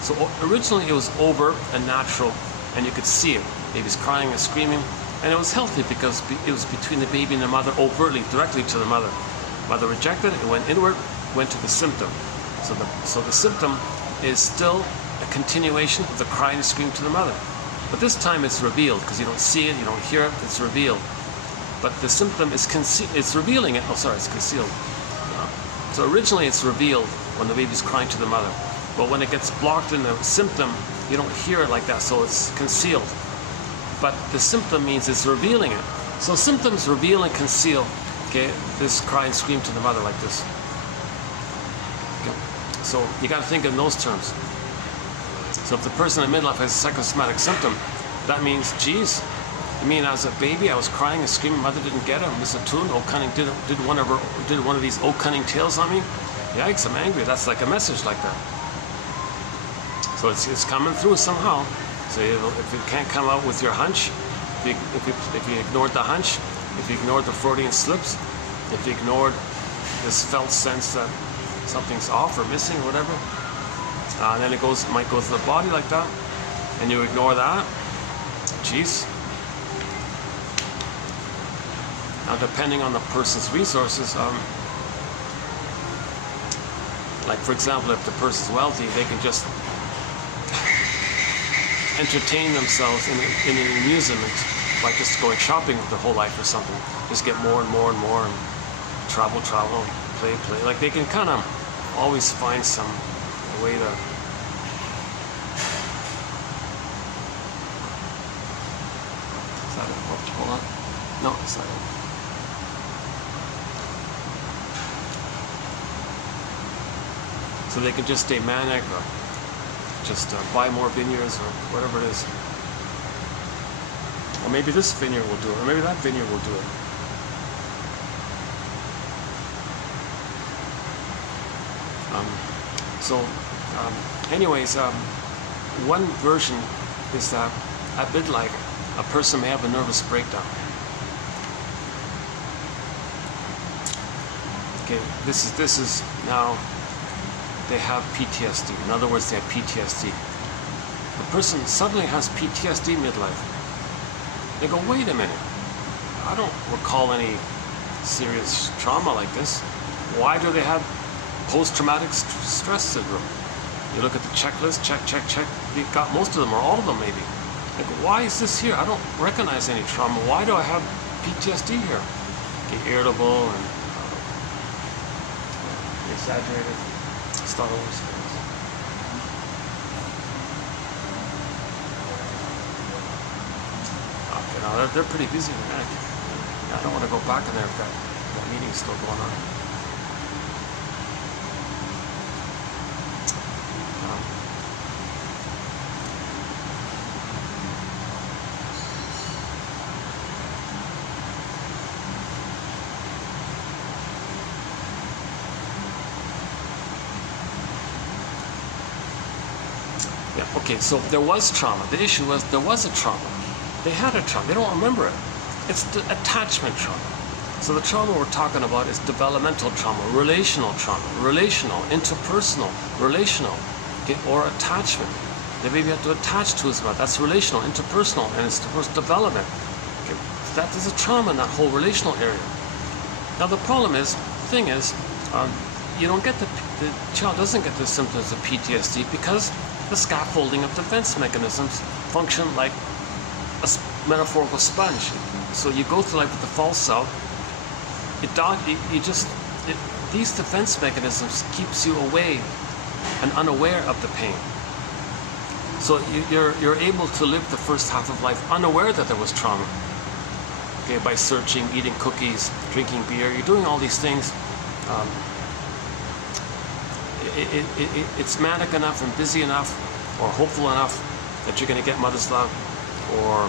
So originally it was overt and natural, and you could see it. Baby's crying and screaming, and it was healthy because it was between the baby and the mother, overtly, directly to the mother. Mother rejected it, it went inward, went to the symptom. So the symptom is still a continuation of the cry and scream to the mother. But this time it's revealed, because you don't see it, you don't hear it, it's revealed. But the symptom is it's revealing it. Oh, sorry, it's concealed. So originally it's revealed when the baby's crying to the mother. But when it gets blocked in the symptom, you don't hear it like that, so it's concealed. But the symptom means it's revealing it. So symptoms reveal and conceal, okay, this cry and scream to the mother like this. Okay. So you got to think in those terms. So if the person in midlife has a psychosomatic symptom, that means, geez, you mean as a baby I was crying and screaming, mother didn't get it, Mr. Toon, oh cunning, did one of these oh cunning tales on me? Yikes, I'm angry. That's like a message like that. So it's coming through somehow. So if it can't come out with your hunch, if you ignored the hunch, if you ignored the Freudian slips, if you ignored this felt sense that something's off or missing or whatever, and then it might go to the body like that, and you ignore that, geez. Now, depending on the person's resources, like for example, if the person's wealthy, they can just entertain themselves in an amusement by just going shopping their whole life or something. Just get more and more and more, and travel, play. Like they can kind of always find some way to. Is that it? Oh, hold on. No, it's not it. So they can just stay manic or just buy more vineyards or whatever it is. Or maybe this vineyard will do it, or maybe that vineyard will do it. Anyways, one version is that at midlife, a person may have a nervous breakdown. Okay, this is now. They have PTSD. In other words, they have PTSD. The person suddenly has PTSD midlife. They go, wait a minute, I don't recall any serious trauma like this. Why do they have post-traumatic stress syndrome? You look at the checklist, check. You've got most of them, or all of them maybe. Like, why is this here? I don't recognize any trauma. Why do I have PTSD here? Get irritable and exaggerated. Start over. Okay, now they're pretty busy in there. I don't want to go back in there if that meeting's still going on. Okay, so there was trauma. The issue was there was a trauma. They had a trauma. They don't remember it. It's the attachment trauma. So the trauma we're talking about is developmental trauma, relational, interpersonal, relational, okay, or attachment. The baby had to attach to his mother. That's relational, interpersonal, and it's towards development. Okay, that is a trauma in that whole relational area. Now the problem is, you don't get the child doesn't get the symptoms of PTSD because the scaffolding of defense mechanisms function like a metaphorical sponge. So you go through life with the false self. these defense mechanisms keeps you away and unaware of the pain. So you're able to live the first half of life unaware that there was trauma. Okay, by searching, eating cookies, drinking beer, you're doing all these things. It's manic enough and busy enough or hopeful enough that you're going to get mother's love, or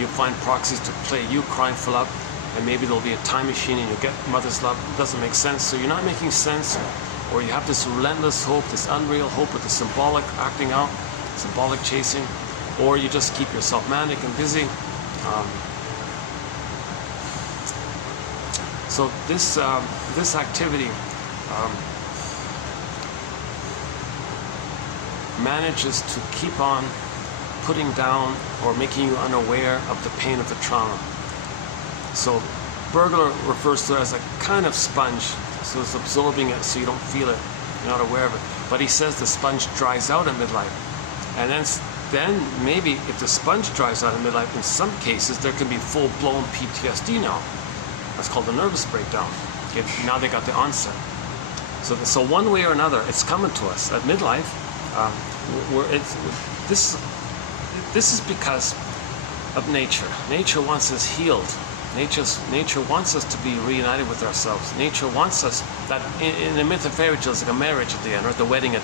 you find proxies to play you crying for love, and maybe there'll be a time machine and you'll get mother's love. It doesn't make sense, so you're not making sense, or you have this relentless hope, this unreal hope with the symbolic acting out, symbolic chasing, or you just keep yourself manic and busy. So this activity manages to keep on putting down or making you unaware of the pain of the trauma. So Bergler refers to it as a kind of sponge, so it's absorbing it so you don't feel it, you're not aware of it. But he says the sponge dries out at midlife. And then maybe if the sponge dries out at midlife, in some cases there can be full-blown PTSD now. That's called the nervous breakdown. Okay, now they got the onset. So one way or another, it's coming to us at midlife. This is because of nature. Nature wants us healed. Nature wants us to be reunited with ourselves. Nature wants us that in the myth of fairy tales, like a marriage at the end, or the wedding at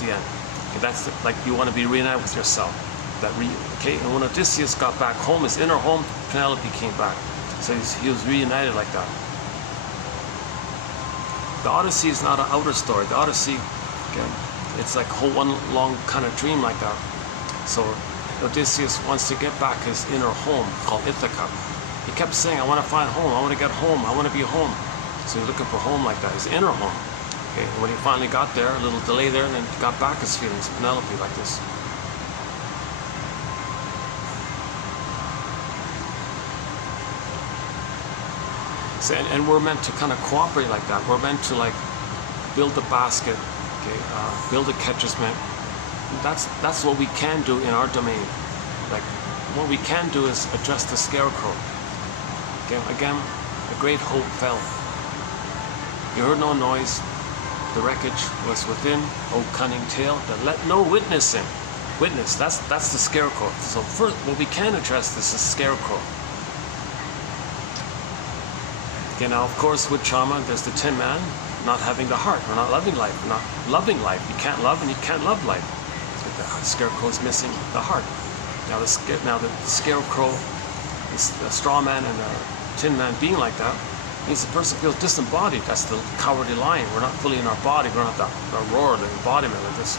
the end. Okay, that's like you want to be reunited with yourself. And when Odysseus got back home, his inner home, Penelope came back. So he was reunited like that. The Odyssey is not an outer story. The Odyssey, okay, it's like a whole one long kind of dream like that. So Odysseus wants to get back his inner home called Ithaca. He kept saying, I want to find home, I want to get home, I want to be home. So he's looking for home like that, his inner home. Okay, and when he finally got there, a little delay there, and then got back his feelings, Penelope, like this. So, and we're meant to kind of cooperate like that. We're meant to like build the basket, okay, build a catcher's mitt. That's what we can do in our domain. Like what we can do is address the scarecrow. Again, a great hope fell. You heard no noise. The wreckage was within. O cunning tale that let no witness in. Witness. That's the scarecrow. So first, what we can address this is scarecrow. Okay, now of course with trauma, there's the Tin Man not having the heart. We're not loving life. We're not loving life. You can't love and you can't love life. So the scarecrow is missing the heart. Now the scarecrow, the straw man and the Tin Man being like that means the person feels disembodied. That's the cowardly lion. We're not fully in our body. We don't have that roar, the embodiment of this.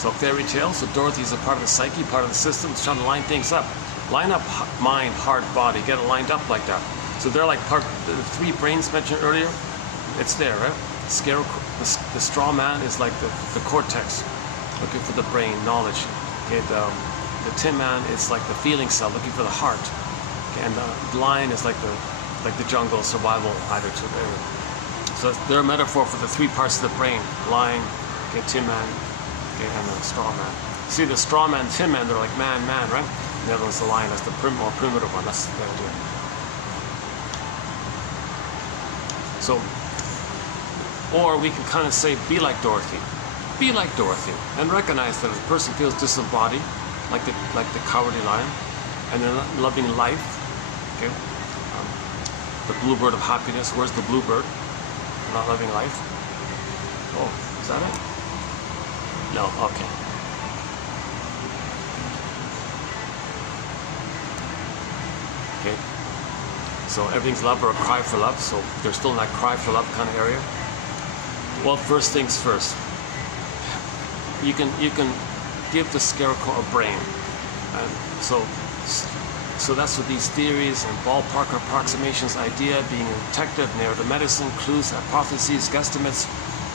So fairy tale. So Dorothy is a part of the psyche, part of the system. It's trying to line things up. Line up mind, heart, body. Get it lined up like that. So they're like part the three brains mentioned earlier. It's there, right? Scarecrow, the straw man is like the cortex, looking for the brain, knowledge. Okay, the Tin Man is like the feeling cell, looking for the heart. Okay, and the lion is like the jungle, survival attitude area. So they're a metaphor for the three parts of the brain: lion, okay, Tin Man, okay, and the straw man. See, the straw man, Tin Man, they're like man, right? And the other one's the lion. That's the more primitive one. That's the idea. So, or we can kind of say, be like Dorothy. Be like Dorothy, and recognize that if a person feels disembodied, like the cowardly lion, and they're not loving life. Okay, the bluebird of happiness. Where's the bluebird? Not loving life. Oh, is that it? No. Okay. Okay. So everything's love or a cry for love. So they're still in that cry for love kind of area. Well, first things first. You can give the scarecrow a brain, and so that's what these theories and ballpark approximations, idea, being a detective, narrative medicine, clues, hypotheses, guesstimates.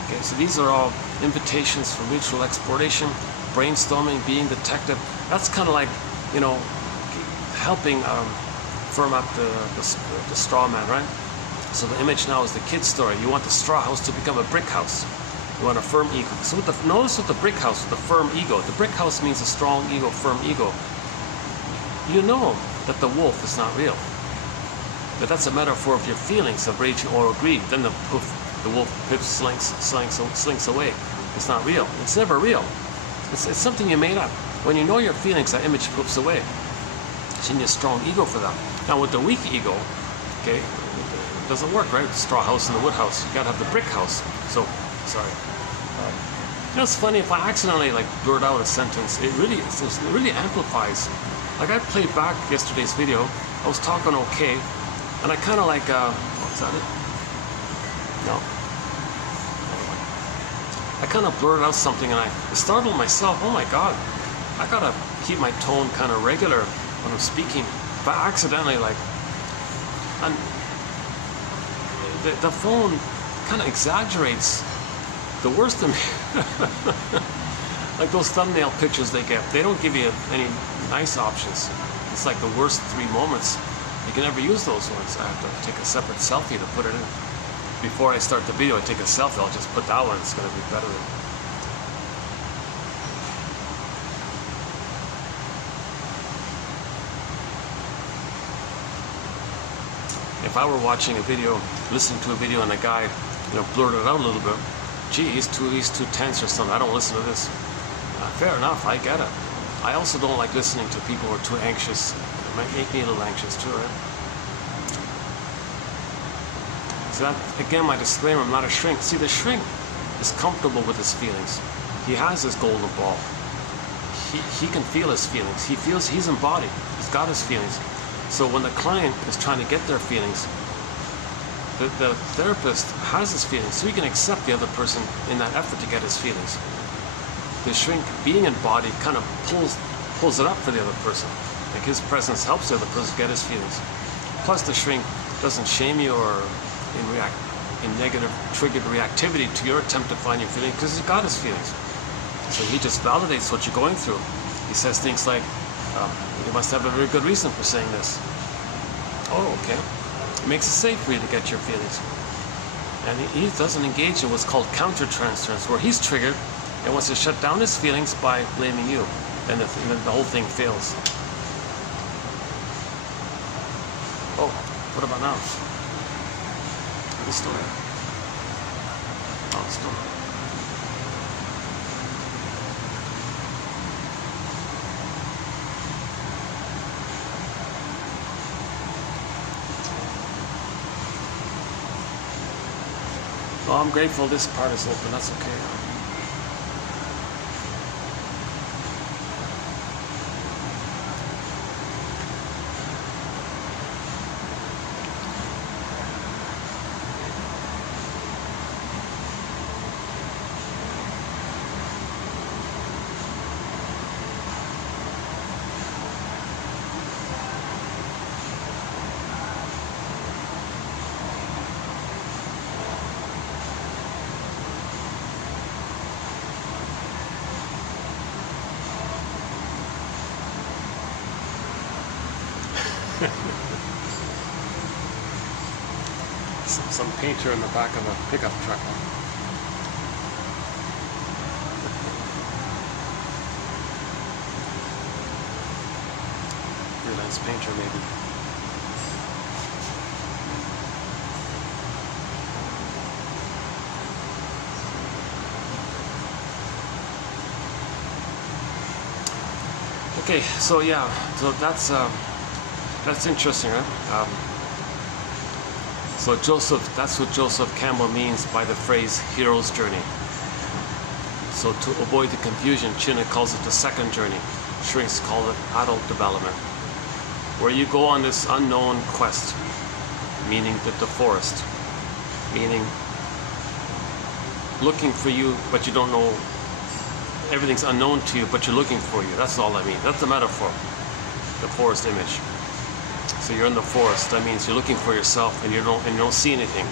Okay, so these are all invitations for mutual exploration, brainstorming, being detective. That's kind of like, helping firm up the straw man, right? So the image now is the kid story. You want the straw house to become a brick house. You want a firm ego. So notice with the brick house, with the firm ego. The brick house means a strong ego, firm ego. You know that the wolf is not real. But that's a metaphor of your feelings of rage or greed. Then the wolf slinks away. It's not real. It's never real. It's something you made up. When you know your feelings, that image poofs away. So you need a strong ego for that. Now with the weak ego, okay, it doesn't work, right? The straw house and the wood house. You gotta have the brick house. So, sorry. You know, it's funny, if I accidentally like blurt out a sentence, it really amplifies. Like I played back yesterday's video, I was talking okay, and I kind of like, is that it? No. I kind of blurted out something and I startled myself. Oh my God, I gotta keep my tone kind of regular when I'm speaking. But accidentally, like, and the phone kind of exaggerates the worst of me. Like those thumbnail pictures they get, they don't give you any nice options. It's like the worst 3 moments. You can never use those ones. I have to take a separate selfie to put it in. Before I start the video, I take a selfie. I'll just put that one. It's going to be better. If I were watching a video, listening to a video, and a guy, blurted out a little bit, gee, he's too tense or something, I don't listen to this. Fair enough, I get it. I also don't like listening to people who are too anxious. It might make me a little anxious too, right? So that, again, my disclaimer, I'm not a shrink. See, the shrink is comfortable with his feelings. He has his golden ball. He can feel his feelings. He feels he's embodied. He's got his feelings. So when the client is trying to get their feelings, the therapist has his feelings, so he can accept the other person in that effort to get his feelings. The shrink, being embodied, kind of pulls it up for the other person. Like his presence helps the other person get his feelings. Plus the shrink doesn't shame you or in negative triggered reactivity to your attempt to find your feelings, because he's got his feelings. So he just validates what you're going through. He says things like, you must have a very good reason for saying this. Oh, okay. It makes it safe for you to get your feelings. And he doesn't engage in what's called countertransference, where he's triggered and wants to shut down his feelings by blaming you. And the whole thing fails. Oh, what about now? This story. Oh, still. Well, I'm grateful this part is open. That's okay. Some painter in the back of a pickup truck. Freelance painter, maybe. Okay, so yeah, so that's interesting, right? So that's what Joseph Campbell means by the phrase hero's journey. So to avoid the confusion, China calls it the second journey. Shrinks call it adult development, where you go on this unknown quest, meaning the forest, meaning looking for you, but you don't know, everything's unknown to you, but you're looking for you. That's all I mean. That's the metaphor, the forest image. So you're in the forest. That means you're looking for yourself, and you don't see anything.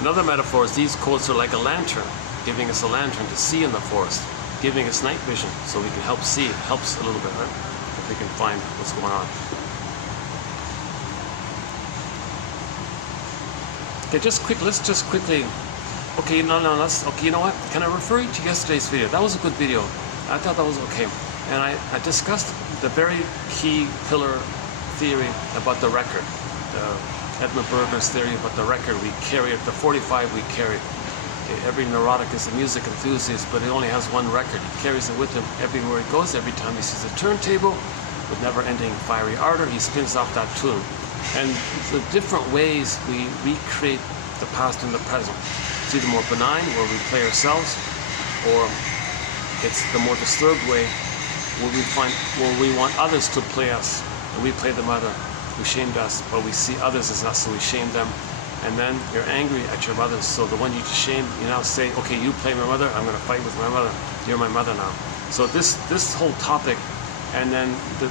Another metaphor is these quotes are like a lantern, giving us a lantern to see in the forest, giving us night vision, so we can help see. It helps a little bit, right? If we can find what's going on. Okay, let's just quickly. Okay, okay, you know what? Can I refer you to yesterday's video? That was a good video. I thought that was okay. And I discussed the very key pillar theory about the record, Edmund Berger's theory about the record. We carry it, the 45 we carry. Okay, every neurotic is a music enthusiast, but he only has one record. He carries it with him everywhere he goes. Every time he sees a turntable with never-ending fiery ardor, he spins off that tune. And the different ways we recreate the past and the present. It's either more benign, where we play ourselves, or it's the more disturbed way, where we want others to play us, and we play the mother who shamed us, but we see others as us, so we shame them. And then you're angry at your mother, so the one you just shamed, you now say, okay, you play my mother, I'm going to fight with my mother. You're my mother now. So this whole topic, and then the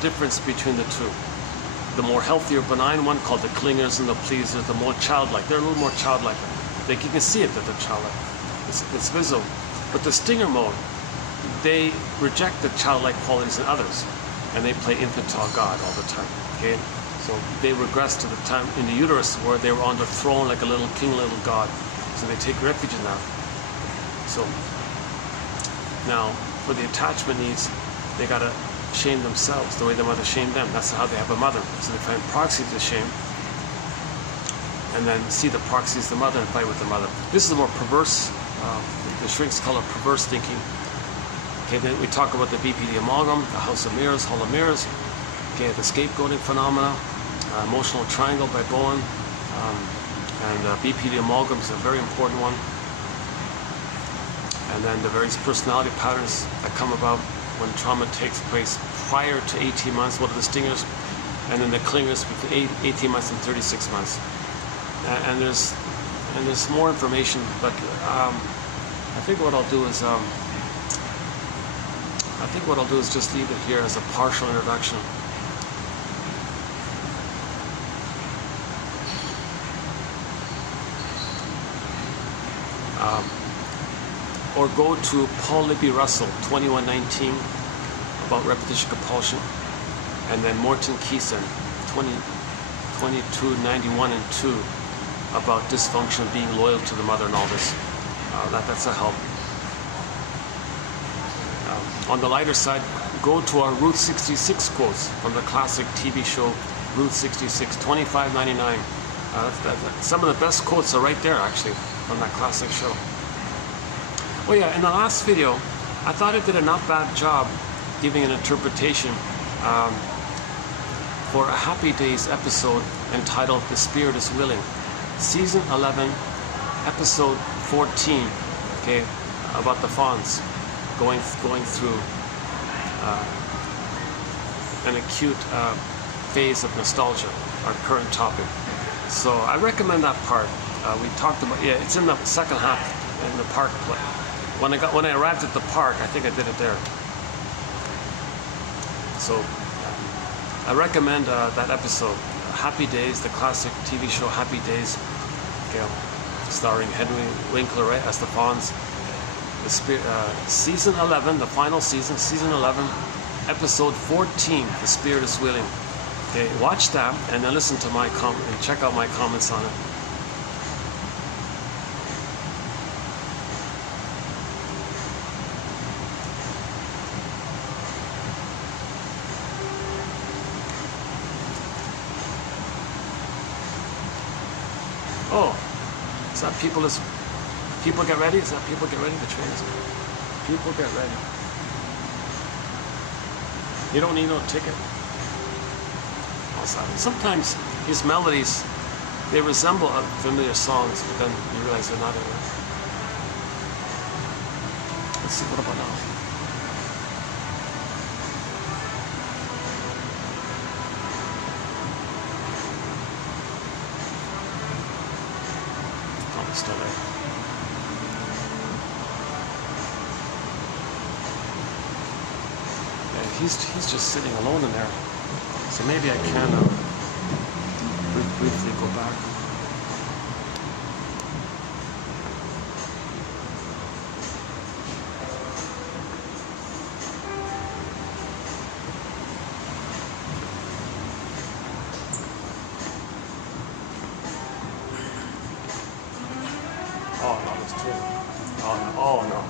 difference between the two. The more healthier, benign one, called the clingers and the pleasers, the more childlike. They're a little more childlike. Like you can see it that they're childlike. It's visible. But the stinger mode, they reject the childlike qualities in others, and they play infantile God all the time. Okay, so they regress to the time in the uterus where they were on the throne like a little king, little God. So they take refuge in that. So now, for the attachment needs, they gotta shame themselves the way their mother shamed them. That's how they have a mother. So they find proxies to shame, and then see the proxy as the mother and fight with the mother. This is a more perverse, the shrinks call it perverse thinking. Okay, then we talk about the BPD amalgam, the house of mirrors, hall of mirrors. Okay, the scapegoating phenomena, emotional triangle by Bowen, and BPD amalgam is a very important one. And then the various personality patterns that come about when trauma takes place prior to 18 months, what are the stingers? And then the clingers between 18 months and 36 months. And there's more information, but I think what I'll do is just leave it here as a partial introduction. Or go to Paul Libby Russell, 2119, about repetition compulsion, and then Morton Keeson, 2291 and 2, about dysfunction, being loyal to the mother and all this. That's a help. On the lighter side, go to our Route 66 quotes from the classic TV show Route 66, $25.99. Some of the best quotes are right there, actually, from that classic show. Oh yeah, in the last video, I thought I did a not bad job giving an interpretation for a Happy Days episode entitled The Spirit is Willing. Season 11, episode 14, okay, about the fawns going through an acute phase of nostalgia, our current topic. So I recommend that part. We talked about, yeah, it's in the second half in the park play. When I arrived at the park, I think I did it there. So I recommend that episode, Happy Days, the classic TV show Happy Days, okay, starring Henry Winkler, right, as the Fonz. The season 11, the final season, season 11, episode 14, The Spirit is Willing. Okay, watch that and then listen to my comment and check out my comments on it. Oh, is that people get ready? Is that people get ready? The train is coming. People get ready. You don't need no ticket. Sometimes these melodies, they resemble familiar songs, but then you realize they're not in it. Let's see, what about now? Still there. Yeah, he's just sitting alone in there. So maybe I can briefly go back. Oh no, it's true. Oh no.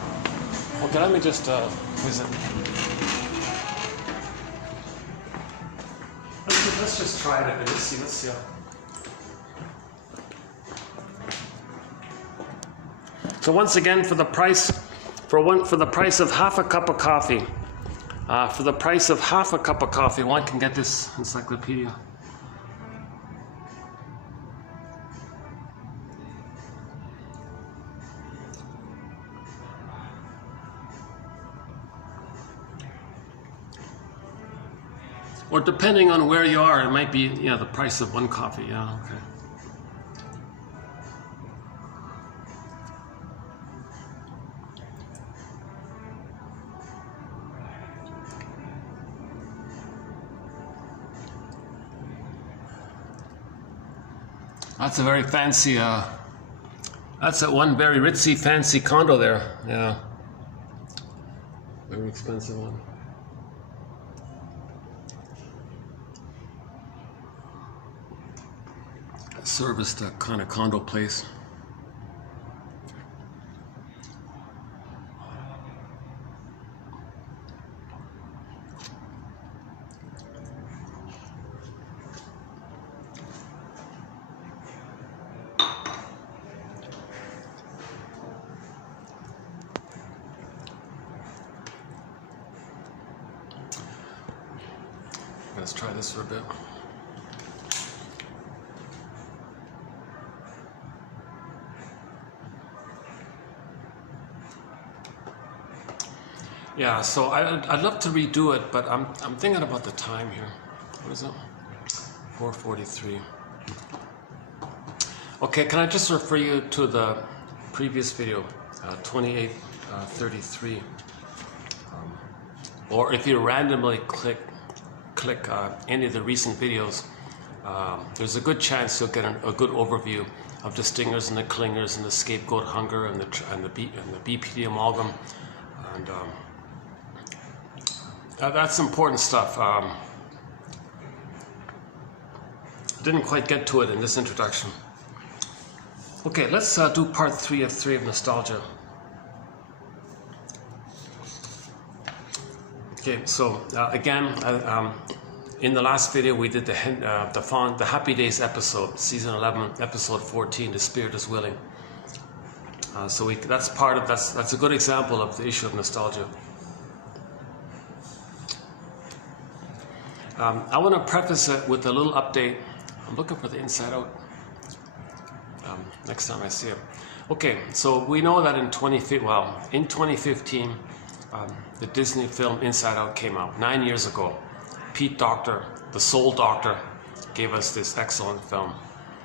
Okay, let me just visit. let's just try it a bit. Let's see. So once again, for the price of half a cup of coffee, one can get this encyclopedia. Or depending on where you are, it might be, yeah, the price of one coffee. Yeah, okay. That's a very fancy, that's that one very ritzy, fancy condo there. Yeah. Very expensive one. Serviced kind of condo place. Let's try this for a bit. Yeah, so I'd love to redo it, but I'm thinking about the time here. What is it? 4:43. Okay, can I just refer you to the previous video, 28:33, or if you randomly click any of the recent videos, there's a good chance you'll get a good overview of the stingers and the clingers and the scapegoat hunger and the BPD amalgam, and that's important stuff. Didn't quite get to it in this introduction. Okay, let's do part 3 of nostalgia. Okay, so again, in the last video we did the Happy Days episode, season 11, episode 14. The spirit is willing. So that's a good example of the issue of nostalgia. I want to preface it with a little update. I'm looking for the Inside Out. Next time I see it. Okay, so we know that in 2015, the Disney film Inside Out came out 9 years ago. Pete Docter, the Soul Doctor, gave us this excellent film.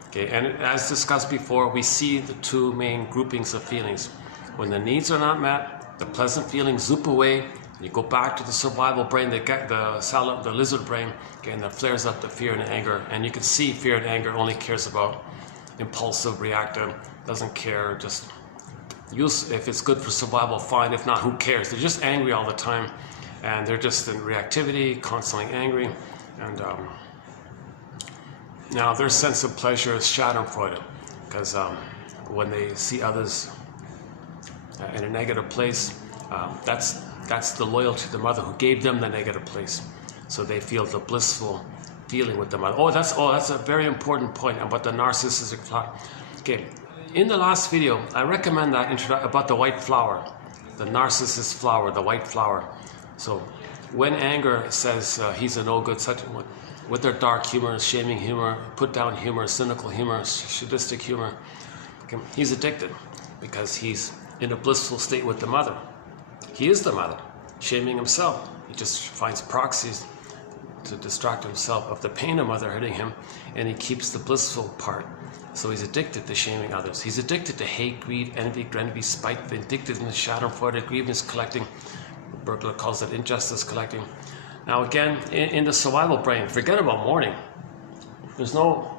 Okay, and as discussed before, we see the two main groupings of feelings. When the needs are not met, the pleasant feelings zoop away. You go back to the survival brain, the lizard brain, okay, and that flares up the fear and anger. And you can see fear and anger only cares about impulsive, reactive, doesn't care, just use, if it's good for survival, fine. If not, who cares? They're just angry all the time, and they're just in reactivity, constantly angry. And now their sense of pleasure is schadenfreude, because when they see others in a negative place, that's the loyalty to the mother who gave them the negative place. So they feel the blissful feeling with the mother. That's a very important point about the narcissistic plot. Okay, in the last video, I recommend that about the white flower, the narcissist flower, the white flower. So when anger says he's a no good, with their dark humor, shaming humor, put down humor, cynical humor, sadistic humor, okay, he's addicted because he's in a blissful state with the mother. He is the mother, shaming himself. He just finds proxies to distract himself of the pain of mother hurting him, and he keeps the blissful part. So he's addicted to shaming others. He's addicted to hate, greed, envy, spite, addicted in the schadenfreude, grievance collecting. Bergler calls it injustice collecting. Now again, in the survival brain, forget about mourning. There's no,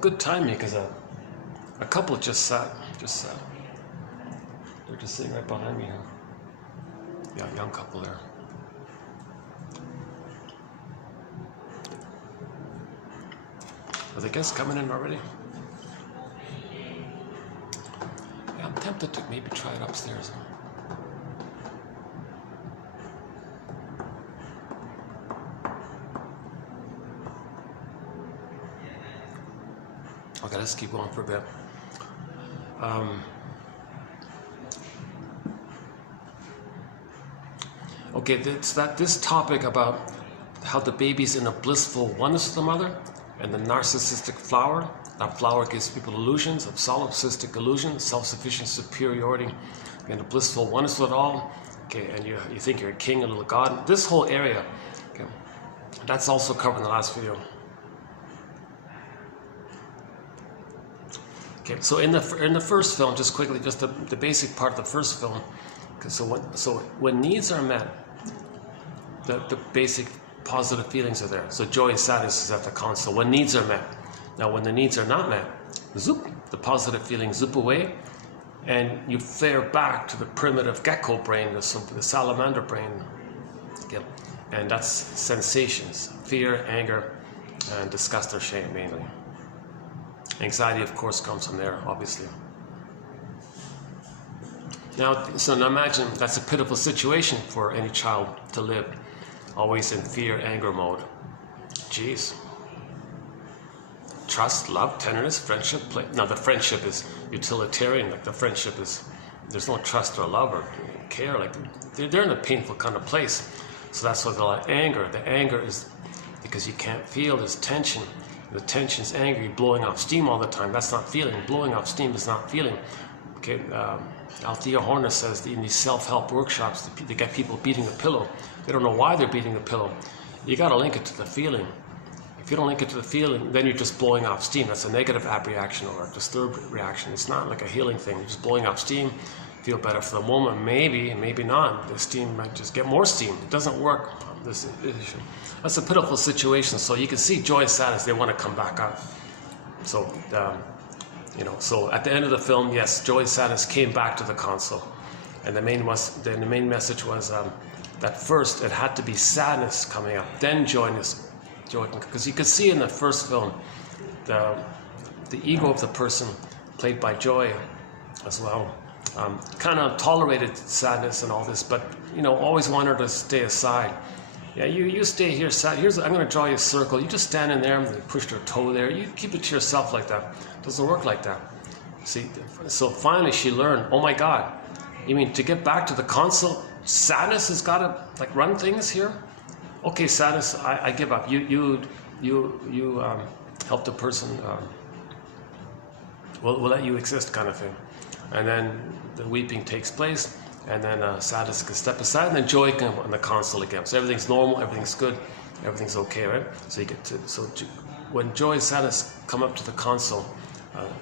good timing, because a couple just sat. They're just sitting right behind me here. Yeah, young couple there. Are the guests coming in already? Yeah, I'm tempted to maybe try it upstairs. Okay, let's keep going for a bit. Okay, this topic about how the baby's in a blissful oneness with the mother and the narcissistic flower. That flower gives people illusions of solipsistic illusions, self-sufficient superiority, and a blissful oneness with it all. Okay, and you think you're a king, a little god. This whole area, okay, that's also covered in the last video. Okay, so in the first film, just quickly, just the basic part of the first film. Okay, so when needs are met, the basic positive feelings are there. So joy and sadness is at the console when needs are met. Now, when the needs are not met, zoop, the positive feelings zoop away, and you flare back to the primitive gecko brain, the salamander brain. Okay, and that's sensations: fear, anger, and disgust or shame mainly. Anxiety, of course, comes from there, obviously. Now imagine that's a pitiful situation for any child to live, always in fear, anger mode. Jeez. Trust, love, tenderness, friendship. Now the friendship is utilitarian, like the friendship is, there's no trust or love or care, like they're in a painful kind of place. So that's why the anger. The anger is because you can't feel, there's tension. The tension is anger, you're blowing off steam all the time. That's not feeling. Blowing off steam is not feeling. Okay, Althea Horner says that in these self-help workshops, they get people beating the pillow. They don't know why they're beating the pillow. You got to link it to the feeling. If you don't link it to the feeling, then you're just blowing off steam. That's a negative reaction or a disturbed reaction. It's not like a healing thing. You're just blowing off steam, feel better for the moment, maybe, maybe not. The steam might just get more steam. It doesn't work. That's a pitiful situation. So you can see joy and sadness, they want to come back up. So, so at the end of the film, yes, joy and sadness came back to the console. And the main message was that first it had to be sadness coming up, then joy. Because you could see in the first film, the ego of the person, played by Joy as well, kind of tolerated sadness and all this, but always wanted to stay aside. Yeah, you stay here, sad. I'm going to draw you a circle. You just stand in there and push your toe there. You keep it to yourself like that. It doesn't work like that. See, so finally she learned. Oh my God, you mean to get back to the console, sadness has got to run things here? Okay, sadness, I give up. You help the person. We'll let you exist, kind of thing. And then the weeping takes place, and then sadness can step aside, and then joy can on the console again. So everything's normal, everything's good, everything's okay, right? So you get to when joy and sadness come up to the console,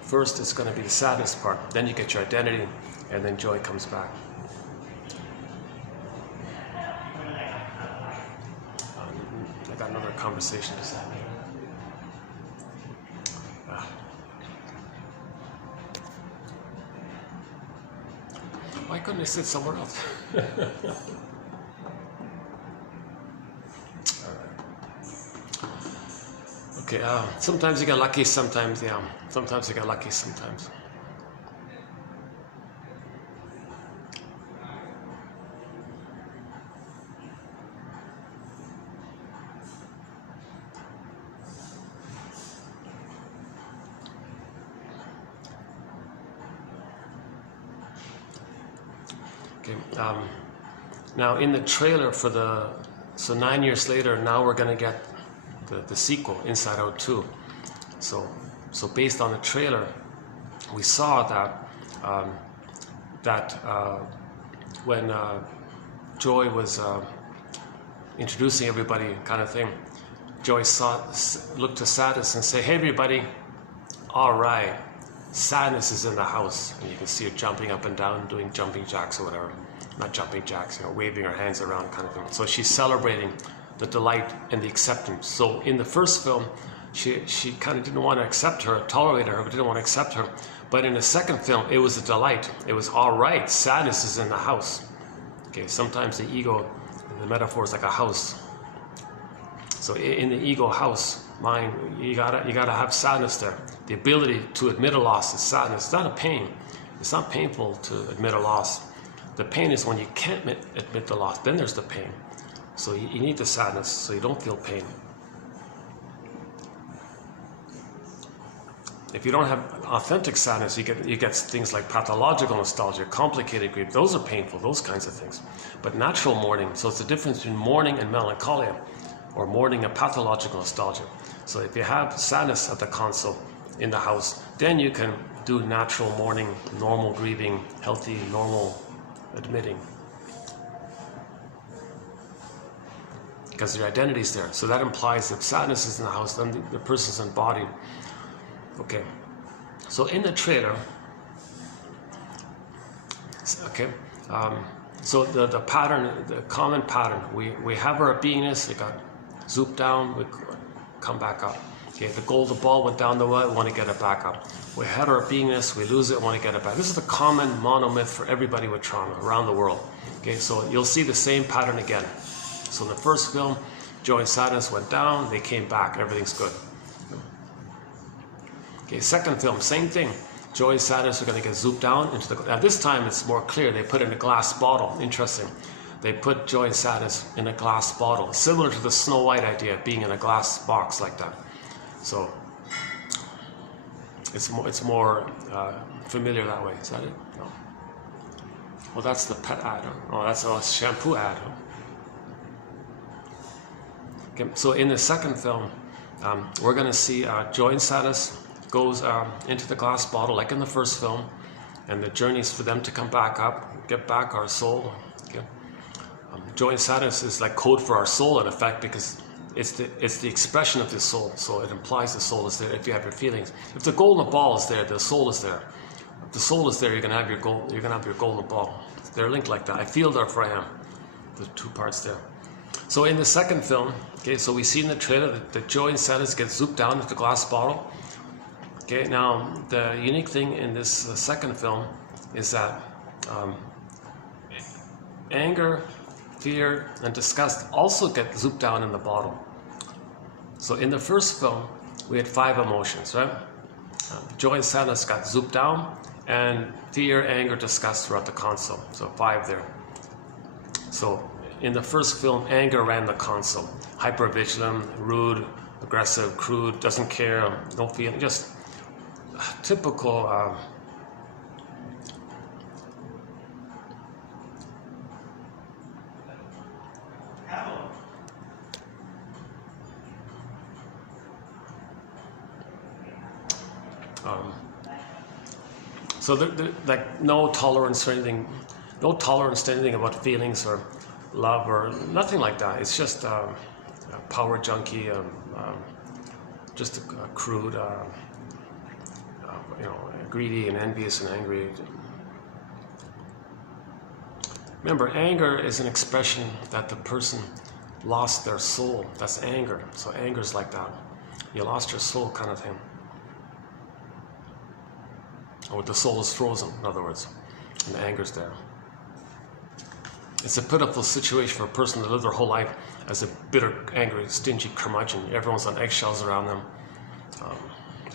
first it's going to be the sadness part. Then you get your identity, and then joy comes back. I got another conversation to say. Why couldn't I sit somewhere else? Okay, sometimes you get lucky, sometimes, yeah. Sometimes you get lucky, sometimes. Okay, now in the trailer for so 9 years later, now we're going to get the sequel, Inside Out 2. So based on the trailer, we saw that when Joy was introducing everybody, kind of thing, Joy looked to Sadness and say, "Hey everybody, all right, Sadness is in the house," and you can see her jumping up and down, doing jumping jacks or whatever. Not jumping jacks, waving her hands around, kind of thing. So she's celebrating the delight and the acceptance. So in the first film, she kind of didn't want to accept her, tolerate her, but didn't want to accept her. But in the second film, it was a delight. It was all right. Sadness is in the house. Okay, sometimes the ego, the metaphor is like a house. So in the ego house, mind, you gotta have sadness there. The ability to admit a loss is sadness. It's not a pain. It's not painful to admit a loss. The pain is when you can't admit the loss. Then there's the pain. So you need the sadness so you don't feel pain. if you don't have authentic sadness, you get things like pathological nostalgia, complicated grief. Those are painful, those kinds of things. But natural mourning, so it's the difference between mourning and melancholia, or mourning and pathological nostalgia. So if you have sadness at the console in the house, then you can do natural mourning, normal grieving, healthy, normal admitting. Because your identity is there. So that implies if sadness is in the house, then the person's embodied. Okay. So in the trailer, okay, so the pattern, the common pattern, we have our beingness, it got zooped down, we come back up. Okay, the golden ball went down the way, we want to get it back up. We had our beingness, we lose it, we want to get it back. This is the common monomyth for everybody with trauma around the world. Okay, so you'll see the same pattern again. So in the first film, joy and sadness went down, they came back, everything's good. Okay, second film, same thing. Joy and sadness are going to get zooped down into the... Now this time it's more clear, they put it in a glass bottle. Interesting. They put joy and sadness in a glass bottle, similar to the Snow White idea of being in a glass box like that. So it's more familiar that way. Is that it? No. Well, that's the pet ad. Oh, that's a shampoo ad. Okay, so in the second film, we're going to see joy and sadness goes into the glass bottle like in the first film, and the journey is for them to come back up, get back our soul. Okay. Joy and sadness is like code for our soul in effect, because it's the expression of the soul, so it implies the soul is there if you have your feelings. If the golden ball is there, the soul is there. If the soul is there, you're gonna have your golden ball. They're linked like that. I feel therefore I am. The two parts there. So in the second film, okay, so we see in the trailer that the joy and sadness get zooped down into the glass bottle. Okay, now the unique thing in this second film is that anger, fear, and disgust also get zooped down in the bottle. So in the first film, we had 5 emotions, right? Joy and sadness got zooped down, and fear, anger, disgust were at the console. So 5 there. So in the first film, anger ran the console. Hypervigilant, rude, aggressive, crude, doesn't care, no feeling, just typical so like no tolerance to anything about feelings or love or nothing like that. It's just a power junkie, just a crude, greedy and envious and angry. Remember, anger is an expression that the person lost their soul. That's anger. So anger's like that. You lost your soul kind of thing. Or the soul is frozen, in other words, and the anger's there. It's a pitiful situation for a person to live their whole life as a bitter, angry, stingy curmudgeon. Everyone's on eggshells around them.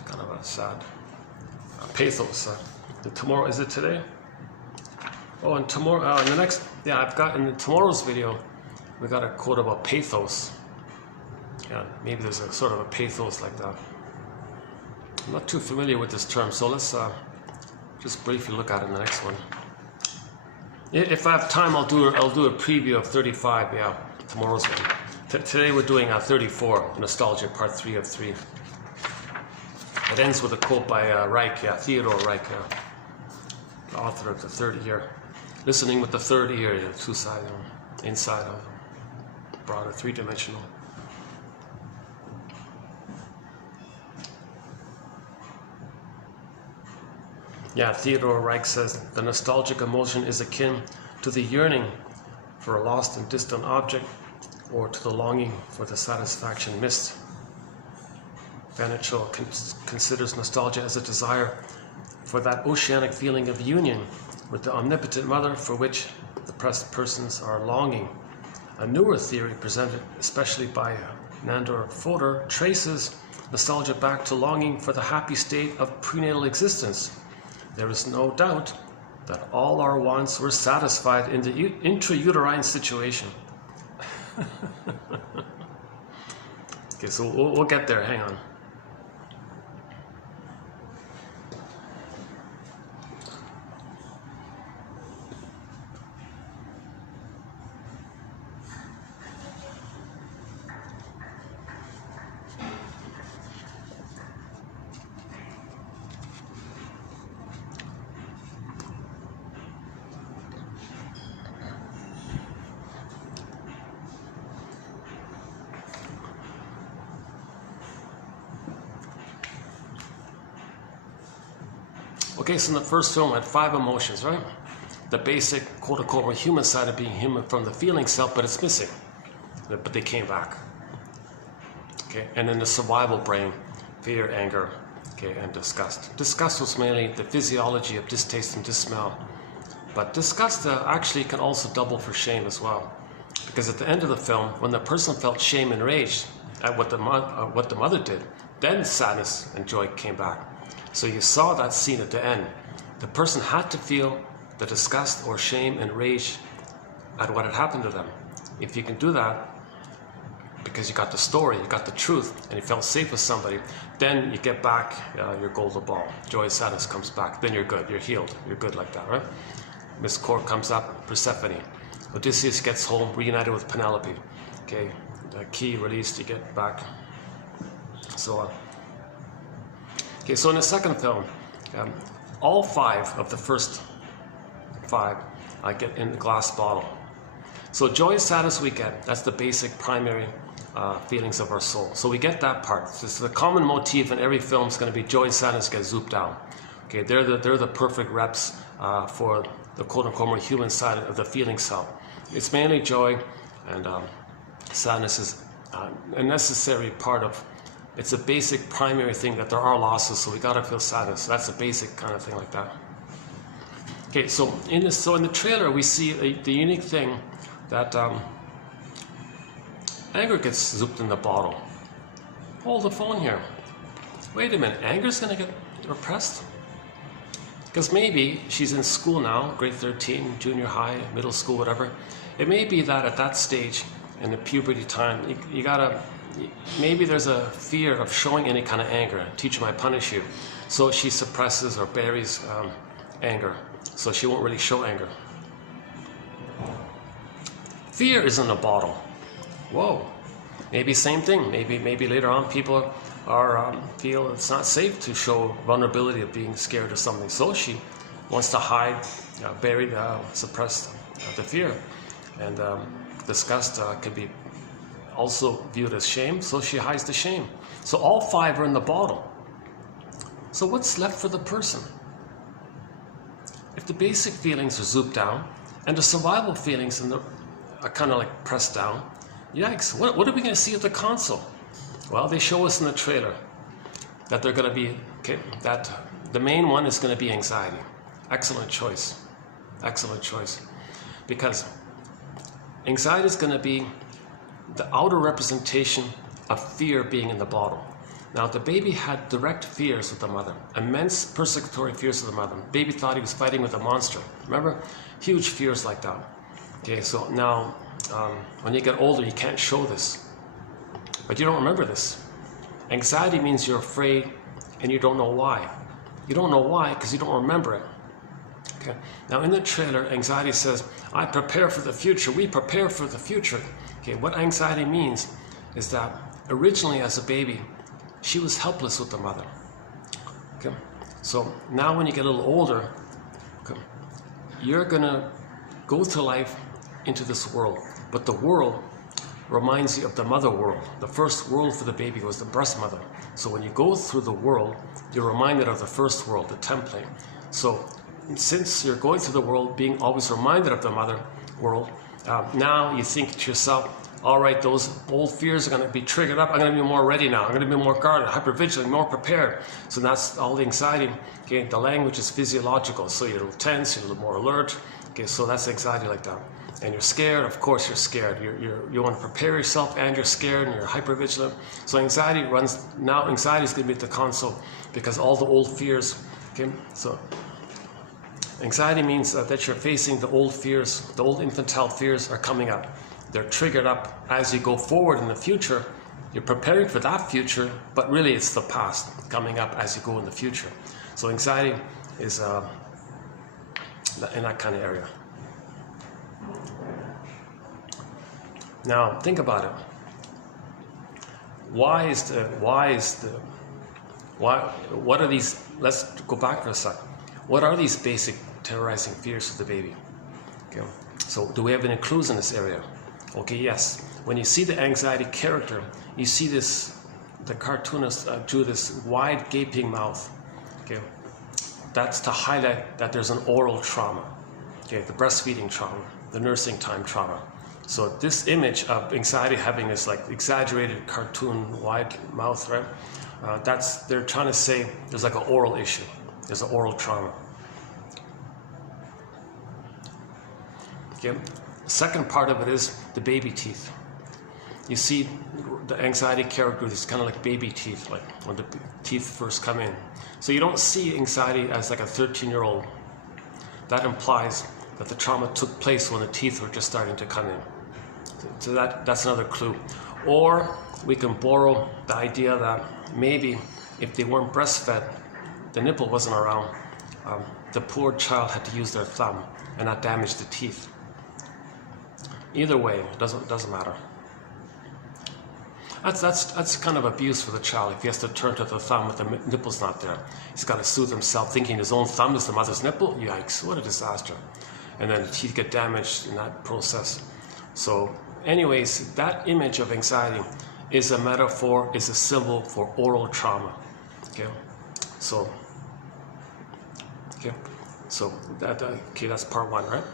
Kind of a sad pathos. Tomorrow, is it today? Oh, and tomorrow, in the next, yeah, I've got in tomorrow's video, we got a quote about pathos. Yeah, maybe there's a sort of a pathos like that. I'm not too familiar with this term, so let's just briefly look at it in the next one. If I have time, I'll do a preview of 35. Yeah, tomorrow's one. Today we're doing 34, Nostalgia, Part 3 of 3. It ends with a quote by Reich, Theodore Reich, the author of the third ear. Listening with the third ear, the two sides, inside of broader, three-dimensional. Yeah, Theodore Reich says, the nostalgic emotion is akin to the yearning for a lost and distant object, or to the longing for the satisfaction missed. Vanachel considers nostalgia as a desire for that oceanic feeling of union with the omnipotent mother for which depressed persons are longing. A newer theory presented especially by Nandor Fodor traces nostalgia back to longing for the happy state of prenatal existence. There is no doubt that all our wants were satisfied in the intrauterine situation. Okay, so we'll get there, hang on. Okay, so in the first film, I had 5 emotions, right? The basic, quote-unquote, human side of being human from the feeling self, but it's missing. But they came back. Okay, and then the survival brain, fear, anger, okay, and disgust. Disgust was mainly the physiology of distaste and dismell. But disgust actually can also double for shame as well. Because at the end of the film, when the person felt shame and rage at what the mother did, then sadness and joy came back. So you saw that scene at the end. The person had to feel the disgust or shame and rage at what had happened to them. If you can do that, because you got the story, you got the truth, and you felt safe with somebody, then you get back your golden ball. Joy, sadness comes back. Then you're good, you're healed, you're good like that, right? Miss Court comes up, Persephone. Odysseus gets home, reunited with Penelope. Okay, the key released, you get back, so on. Okay, so in the second film, all 5 of the first 5 I get in the glass bottle. So joy, sadness we get, that's the basic primary feelings of our soul. So we get that part. This is the common motif in every film is going to be joy, sadness get zooped down. Okay, they're the perfect reps for the quote-unquote human side of the feeling self. It's mainly joy, and sadness is a necessary part of. It's a basic primary thing that there are losses, so we gotta feel sadness. That's a basic kind of thing like that. Okay, so in the trailer we see the unique thing that anger gets zooped in the bottle. Hold the phone here. Wait a minute, anger's gonna get repressed? Because maybe she's in school now, grade 13, junior high, middle school, whatever. It may be that at that stage in the puberty time, you gotta. Maybe there's a fear of showing any kind of anger. Teacher might punish you. So she suppresses or buries anger. So she won't really show anger. Fear is in a bottle. Whoa. Maybe same thing. Maybe later on people feel it's not safe to show vulnerability of being scared or something. So she wants to hide, bury, suppress the fear. And disgust can be also viewed as shame, so she hides the shame. So all 5 are in the bottle. So what's left for the person? If the basic feelings are zooped down and the survival feelings are kind of like pressed down, yikes, what are we going to see at the console? Well, they show us in the trailer that they're going to be, okay, that the main one is going to be anxiety. Excellent choice. Excellent choice. Because anxiety is going to be the outer representation of fear being in the bottle. Now, the baby had direct fears with the mother, immense persecutory fears of the mother. Baby thought he was fighting with a monster. Remember? Huge fears like that. Okay, so now, when you get older, you can't show this. But you don't remember this. Anxiety means you're afraid and you don't know why. You don't know why because you don't remember it. Okay. Now, in the trailer, anxiety says, I prepare for the future. We prepare for the future. Okay, what anxiety means is that originally as a baby, she was helpless with the mother. Okay, so now when you get a little older, okay, you're gonna go through life into this world, but the world reminds you of the mother world. The first world for the baby was the breast mother. So when you go through the world, you're reminded of the first world, the template. So since you're going through the world, being always reminded of the mother world, now you think to yourself, all right, those old fears are going to be triggered up. I'm going to be more ready now. I'm going to be more guarded, hypervigilant, more prepared. So that's all the anxiety. Okay, the language is physiological. So you're a little tense, you're a little more alert. Okay, so that's anxiety like that. And you're scared. Of course, you're scared. You want to prepare yourself, and you're scared, and you're hypervigilant. So anxiety runs now. Anxiety is going to be at the console because all the old fears. Okay, so anxiety means that you're facing the old fears, the old infantile fears are coming up. They're triggered up as you go forward in the future. You're preparing for that future, but really it's the past coming up as you go in the future. So anxiety is in that kind of area. Now think about it. What are these? Let's go back for a sec. What are these basic terrorizing fears of the baby? Okay. So do we have any clues in this area? Okay, yes. When you see the anxiety character, you see this, the cartoonist drew this wide gaping mouth. Okay. that's to highlight that there's an oral trauma, okay, the breastfeeding trauma, the nursing time trauma. So this image of anxiety having this like exaggerated cartoon wide mouth, right? They're trying to say there's like an oral issue, there's an oral trauma. Okay. The second part of it is the baby teeth. You see the anxiety character is kind of like baby teeth, like when the teeth first come in. So you don't see anxiety as like a 13-year-old. That implies that the trauma took place when the teeth were just starting to come in. So that's another clue. Or we can borrow the idea that maybe if they weren't breastfed, the nipple wasn't around, the poor child had to use their thumb and that damaged the teeth. Either way, it doesn't matter. That's kind of abuse for the child if he has to turn to the thumb if the nipple's not there. He's got to soothe himself thinking his own thumb is the mother's nipple. Yikes, what a disaster. And then the teeth get damaged in that process. So anyways, that image of anxiety is a metaphor, is a symbol for oral trauma. Okay, so that's part one, right?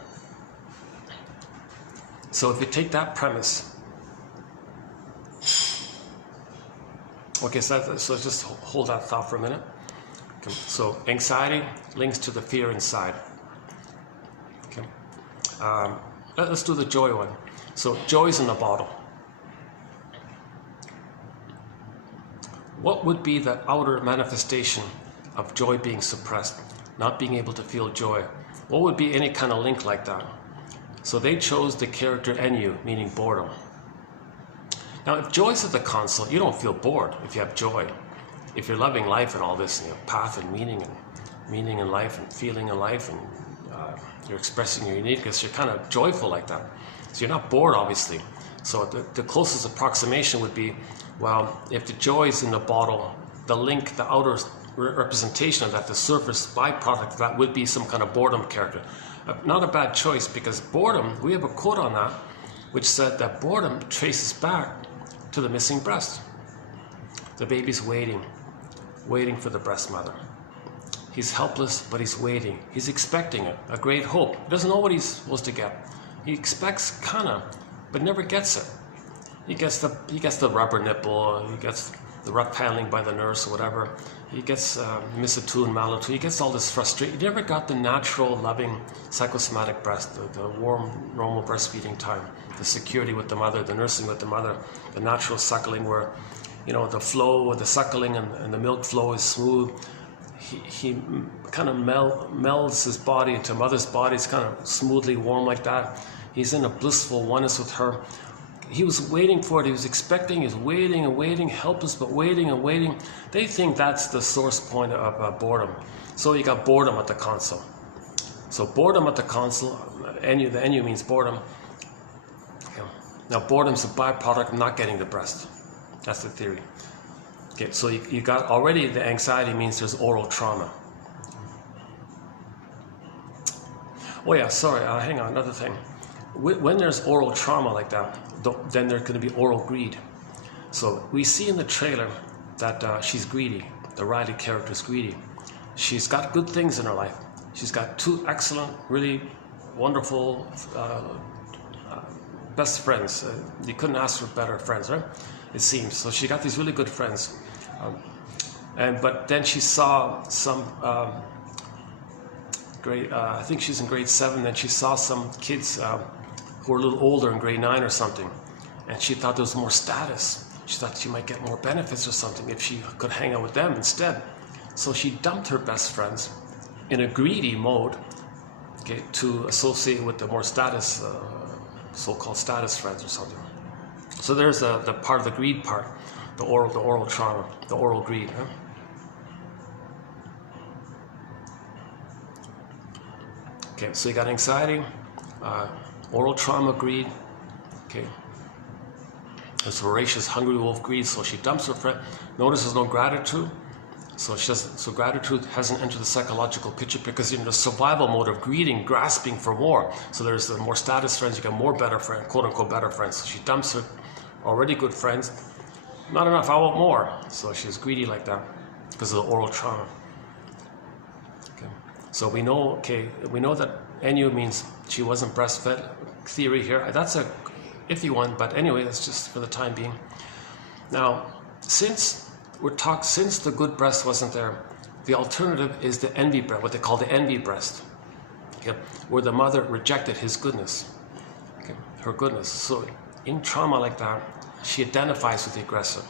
So if you take that premise, okay, so just hold that thought for a minute. Okay. So anxiety links to the fear inside. Okay. Let's do the joy one. So joy is in the bottle. What would be the outer manifestation of joy being suppressed, not being able to feel joy? What would be any kind of link like that? So they chose the character NU, meaning boredom. Now, if joy's at the console, you don't feel bored if you have joy. If you're loving life and all this, and you have path and meaning in life and feeling in life, and you're expressing your uniqueness, you're kind of joyful like that. So you're not bored, obviously. So the closest approximation would be, well, if the joy's in the bottle, the link, the outer representation of that, the surface byproduct of that would be some kind of boredom character. Not a bad choice, because boredom, we have a quote on that, which said that boredom traces back to the missing breast. The baby's waiting for the breast mother. He's helpless, but he's waiting. He's expecting it, a great hope. He doesn't know what he's supposed to get. He expects kinda, but never gets it. He gets the rubber nipple, he gets the rough handling by the nurse or whatever. He gets misattuned, malattuned. He gets all this frustration. He never got the natural, loving, psychosomatic breast, the warm, normal breastfeeding time, the security with the mother, the nursing with the mother, the natural suckling where, the flow of the suckling and the milk flow is smooth. He kind of melds his body into mother's body. It's kind of smoothly warm like that. He's in a blissful oneness with her. He was waiting for it. He was expecting. He was waiting and waiting, helpless, but waiting and waiting. They think that's the source point of boredom. So you got boredom at the console. So boredom at the console, the NU means boredom. Okay. Now boredom's a byproduct of not getting the breast. That's the theory. Okay, so you got already the anxiety means there's oral trauma. Oh yeah, sorry, hang on, another thing. When there's oral trauma like that, then there's going to be oral greed. So we see in the trailer that she's greedy. The Riley character is greedy. She's got good things in her life. She's got two excellent, really wonderful best friends. You couldn't ask for better friends, right? It seems. So she got these really good friends. But then she saw some I think she's in grade 7, then she saw some kids who were a little older in grade 9 or something, and she thought there was more status. She thought she might get more benefits or something if she could hang out with them instead. So she dumped her best friends in a greedy mode, okay, to associate with the more status, so-called status friends or something. So there's the part of the greed part, the oral trauma, the oral greed. Huh? Okay, so you got anxiety, oral trauma, greed. Okay, there's voracious, hungry wolf greed. So she dumps her friend. Notice there's no gratitude. So gratitude hasn't entered the psychological picture because you're in the survival mode of greeting, grasping for more. So there's the more status friends. You got more better friends, quote unquote better friends. So she dumps her already good friends. Not enough. I want more. So she's greedy like that because of the oral trauma. Okay. So we know, okay, we know that NU means she wasn't breastfed. Theory here, that's a iffy one, but anyway, that's just for the time being. Now, since the good breast wasn't there, the alternative is the envy breast, what they call the envy breast, okay, where the mother rejected his goodness, okay, her goodness. So in trauma like that, she identifies with the aggressor.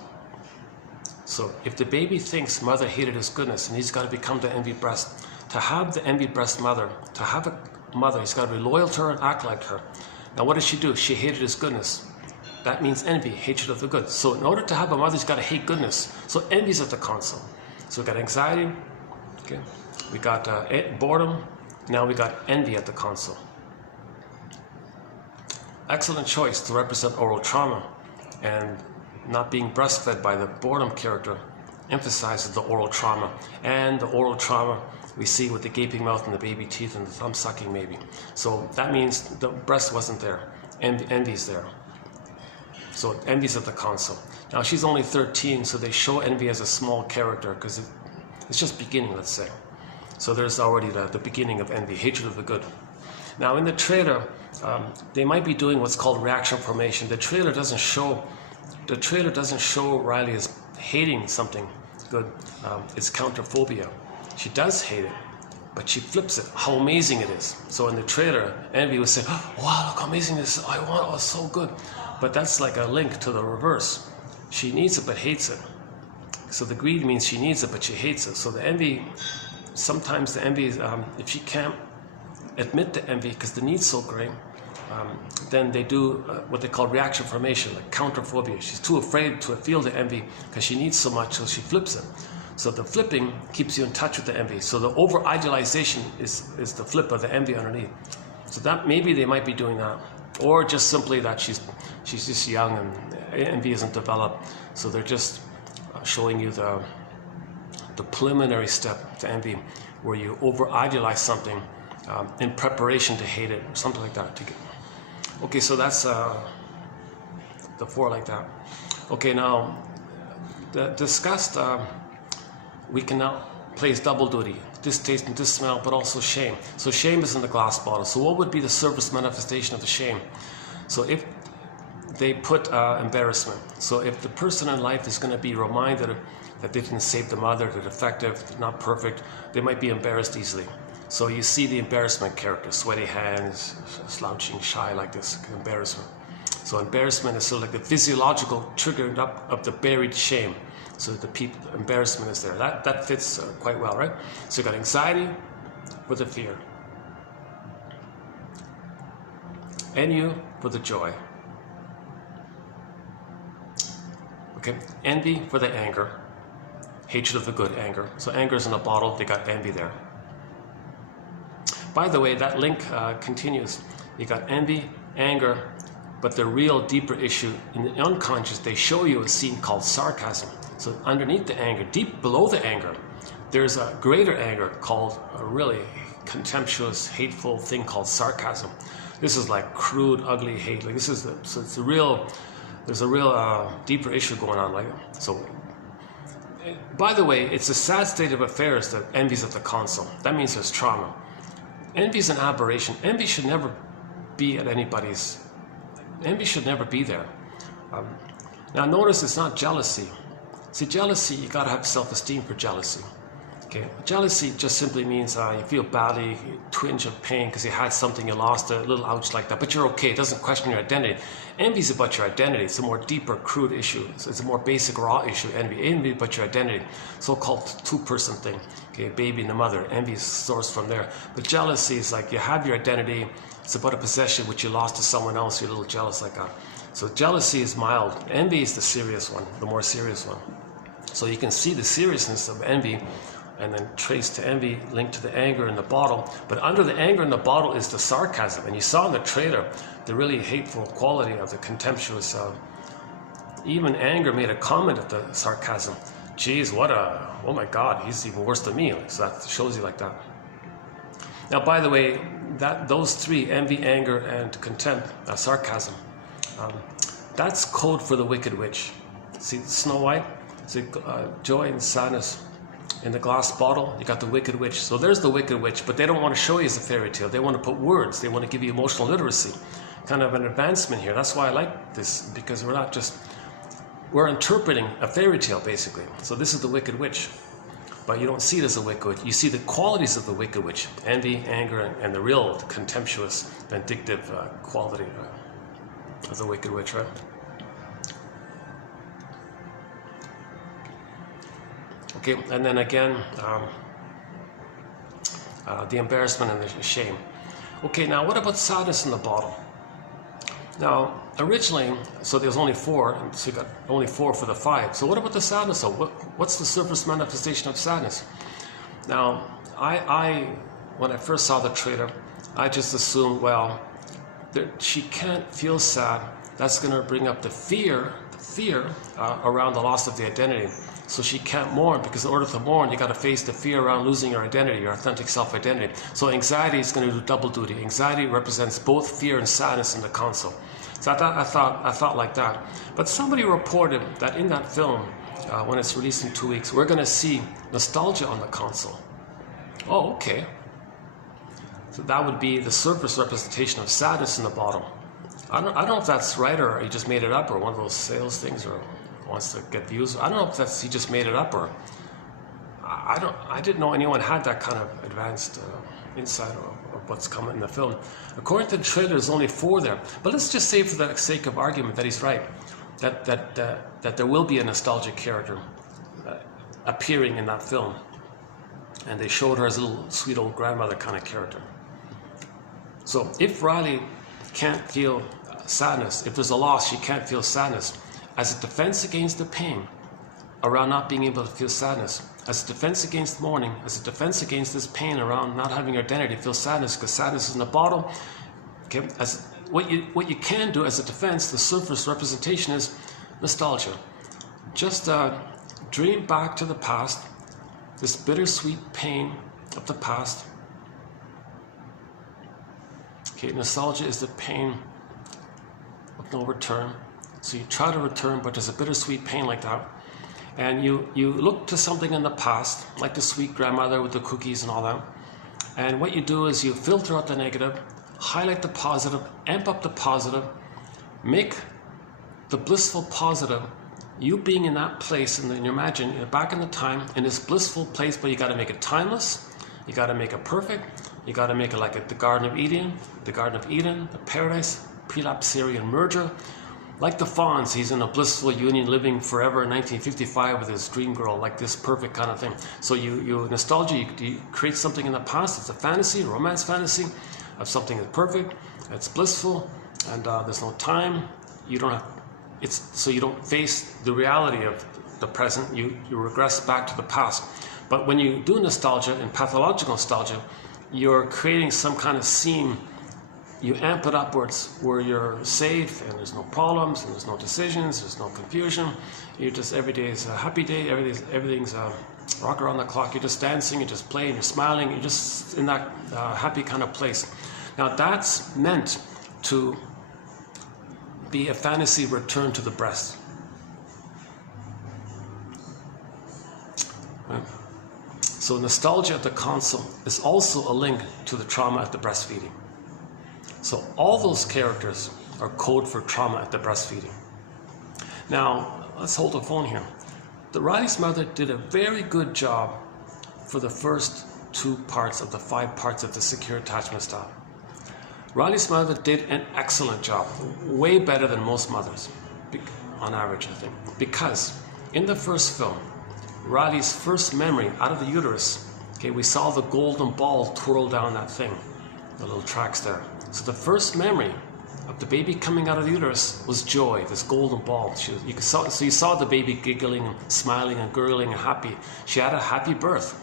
So if the baby thinks mother hated his goodness and he's got to become the envy breast, to have the envy breast mother, to have a mother, he's got to be loyal to her and act like her. Now what did she do? She hated his goodness. That means envy, hatred of the good. So in order to have a mother, he's got to hate goodness. So envy's at the console. So we got anxiety, okay. We got boredom. Now we got envy at the console. Excellent choice to represent oral trauma, and not being breastfed by the boredom character emphasizes the oral trauma. And the oral trauma we see with the gaping mouth and the baby teeth and the thumb sucking maybe. So that means the breast wasn't there. Envy's there. So envy's at the console. Now she's only 13, so they show envy as a small character because it's just beginning, let's say. So there's already the beginning of envy, hatred of the good. Now in the trailer, they might be doing what's called reaction formation. The trailer doesn't show Riley as hating something good. It's counterphobia. She does hate it, but she flips it, how amazing it is. So in the trailer, envy would say, oh, wow, look how amazing this is. Oh, it's so good. But that's like a link to the reverse. She needs it, but hates it. So the greed means she needs it, but she hates it. So the envy, sometimes the envy, if she can't admit the envy because the need's so great, then they do what they call reaction formation, like counterphobia. She's too afraid to feel the envy because she needs so much, so she flips it. So the flipping keeps you in touch with the envy. So the over-idealization is the flip of the envy underneath. So that maybe they might be doing that, or just simply that she's just young and envy isn't developed. So they're just showing you the preliminary step to envy, where you over-idealize something in preparation to hate it, or something like that. Okay, so that's the 4 like that. Okay, now the disgust, we can now place double duty, distaste and dismell, but also shame. So shame is in the glass bottle. So what would be the surface manifestation of the shame? So if they put embarrassment. So if the person in life is going to be reminded that they didn't save the mother, they're defective, they're not perfect, they might be embarrassed easily. So you see the embarrassment character, sweaty hands, slouching, shy like this, embarrassment. So embarrassment is sort of like the physiological triggering up of the buried shame. So the embarrassment is there. That fits quite well, right? So you got anxiety with the fear. NU for the joy. Okay, envy for the anger. Hatred of the good, anger. So anger is in a bottle, they got envy there. By the way, that link continues. You got envy, anger, but the real deeper issue in the unconscious, they show you a scene called sarcasm. So underneath the anger, deep below the anger, there's a greater anger called a really contemptuous, hateful thing called sarcasm. This is like crude, ugly hate. Like this is so it's a real. There's a real deeper issue going on. Like so. By the way, it's a sad state of affairs that envy's at the console. That means there's trauma. Envy is an aberration. Envy should never be at anybody's. Envy should never be there. Now notice it's not jealousy. See, jealousy, you gotta have self-esteem for jealousy. Okay, jealousy just simply means you feel badly, you twinge of pain because you had something, you lost a little ouch like that, but you're okay. It doesn't question your identity. Envy is about your identity. It's a more deeper, crude issue. It's a more basic, raw issue. Envy about your identity. So-called two-person thing. Okay, baby and the mother. Envy is sourced from there. But jealousy is like you have your identity. It's about a possession which you lost to someone else. You're a little jealous like that. So jealousy is mild. Envy is the serious one, the more serious one. So you can see the seriousness of envy and then trace to envy linked to the anger in the bottle. But under the anger in the bottle is the sarcasm. And you saw in the trailer the really hateful quality of the contemptuous. Even anger made a comment at the sarcasm. Geez, oh my God, he's even worse than me. So that shows you like that. Now, by the way, those 3, envy, anger, and contempt, sarcasm, that's code for the Wicked Witch. See Snow White? See, joy and sadness. in the glass bottle, you got the Wicked Witch. So there's the Wicked Witch, but they don't want to show you as a fairy tale. They want to put words. They want to give you emotional literacy. Kind of an advancement here. That's why I like this, because we're interpreting a fairy tale basically. So this is the Wicked Witch, but you don't see it as a Wicked Witch. You see the qualities of the Wicked Witch: envy, anger, and the real contemptuous, vindictive quality of the Wicked Witch, right? Okay, and then again, the embarrassment and the shame. Okay, now what about sadness in the bottle? Now, originally, so there's only 4, so you got only 4 for the 5. So what about the sadness? So what's the surface manifestation of sadness? Now, when I first saw the trailer, I just assumed, well, she can't feel sad. That's going to bring up the fear around the loss of the identity. So she can't mourn, because in order to mourn, you got to face the fear around losing your identity, your authentic self-identity. So anxiety is going to do double duty. Anxiety represents both fear and sadness in the console. So I thought like that. But somebody reported that in that film, when it's released in 2 weeks, we're going to see nostalgia on the console. Oh, okay. So that would be the surface representation of sadness in the bottle. I don't know if that's right, or he just made it up, or one of those sales things, or wants to get views. I don't know if he just made it up, or I didn't know anyone had that kind of advanced insight of what's coming in the film. According to the trailer, there's only 4 there. But let's just say, for the sake of argument, that he's right, that there will be a nostalgic character appearing in that film, and they showed her as a little sweet old grandmother kind of character. So if Riley can't feel sadness, if there's a loss, she can't feel sadness, as a defense against the pain around not being able to feel sadness, as a defense against mourning, as a defense against this pain around not having your identity, feel sadness, because sadness is in the bottle. Okay, as what you can do as a defense, the surface representation is nostalgia. Just dream back to the past, this bittersweet pain of the past. Okay, nostalgia is the pain of no return. So you try to return, but there's a bittersweet pain like that. And you look to something in the past, like the sweet grandmother with the cookies and all that. And what you do is you filter out the negative, highlight the positive, amp up the positive, make the blissful positive, you being in that place, and then you imagine you're back in the time, in this blissful place, but you got to make it timeless, you got to make it perfect, you got to make it like the Garden of Eden, the paradise, prelapsarian merger. Like the Fonz, he's in a blissful union, living forever in 1955 with his dream girl, like this perfect kind of thing. So you nostalgia, you create something in the past. It's a fantasy, a romance fantasy of something that's perfect, it's blissful, and there's no time. You don't have, so you don't face the reality of the present. You regress back to the past. But when you do nostalgia, in pathological nostalgia, you're creating some kind of scene. You amp it upwards where you're safe and there's no problems and there's no decisions, there's no confusion. You're just, every day is a happy day, everything's a rock around the clock. You're just dancing, you're just playing, you're smiling, you're just in that happy kind of place. Now that's meant to be a fantasy return to the breast. Right? So nostalgia at the console is also a link to the trauma at the breastfeeding. So all those characters are code for trauma at the breastfeeding. Now, let's hold the phone here. Riley's mother did a very good job for the first 2 parts of the 5 parts of the secure attachment style. Riley's mother did an excellent job, way better than most mothers, on average, I think. Because in the first film, Riley's first memory out of the uterus, okay, we saw the golden ball twirl down that thing, the little tracks there. So the first memory of the baby coming out of the uterus was joy, this golden ball. So you saw the baby giggling and smiling and gurgling and happy. She had a happy birth.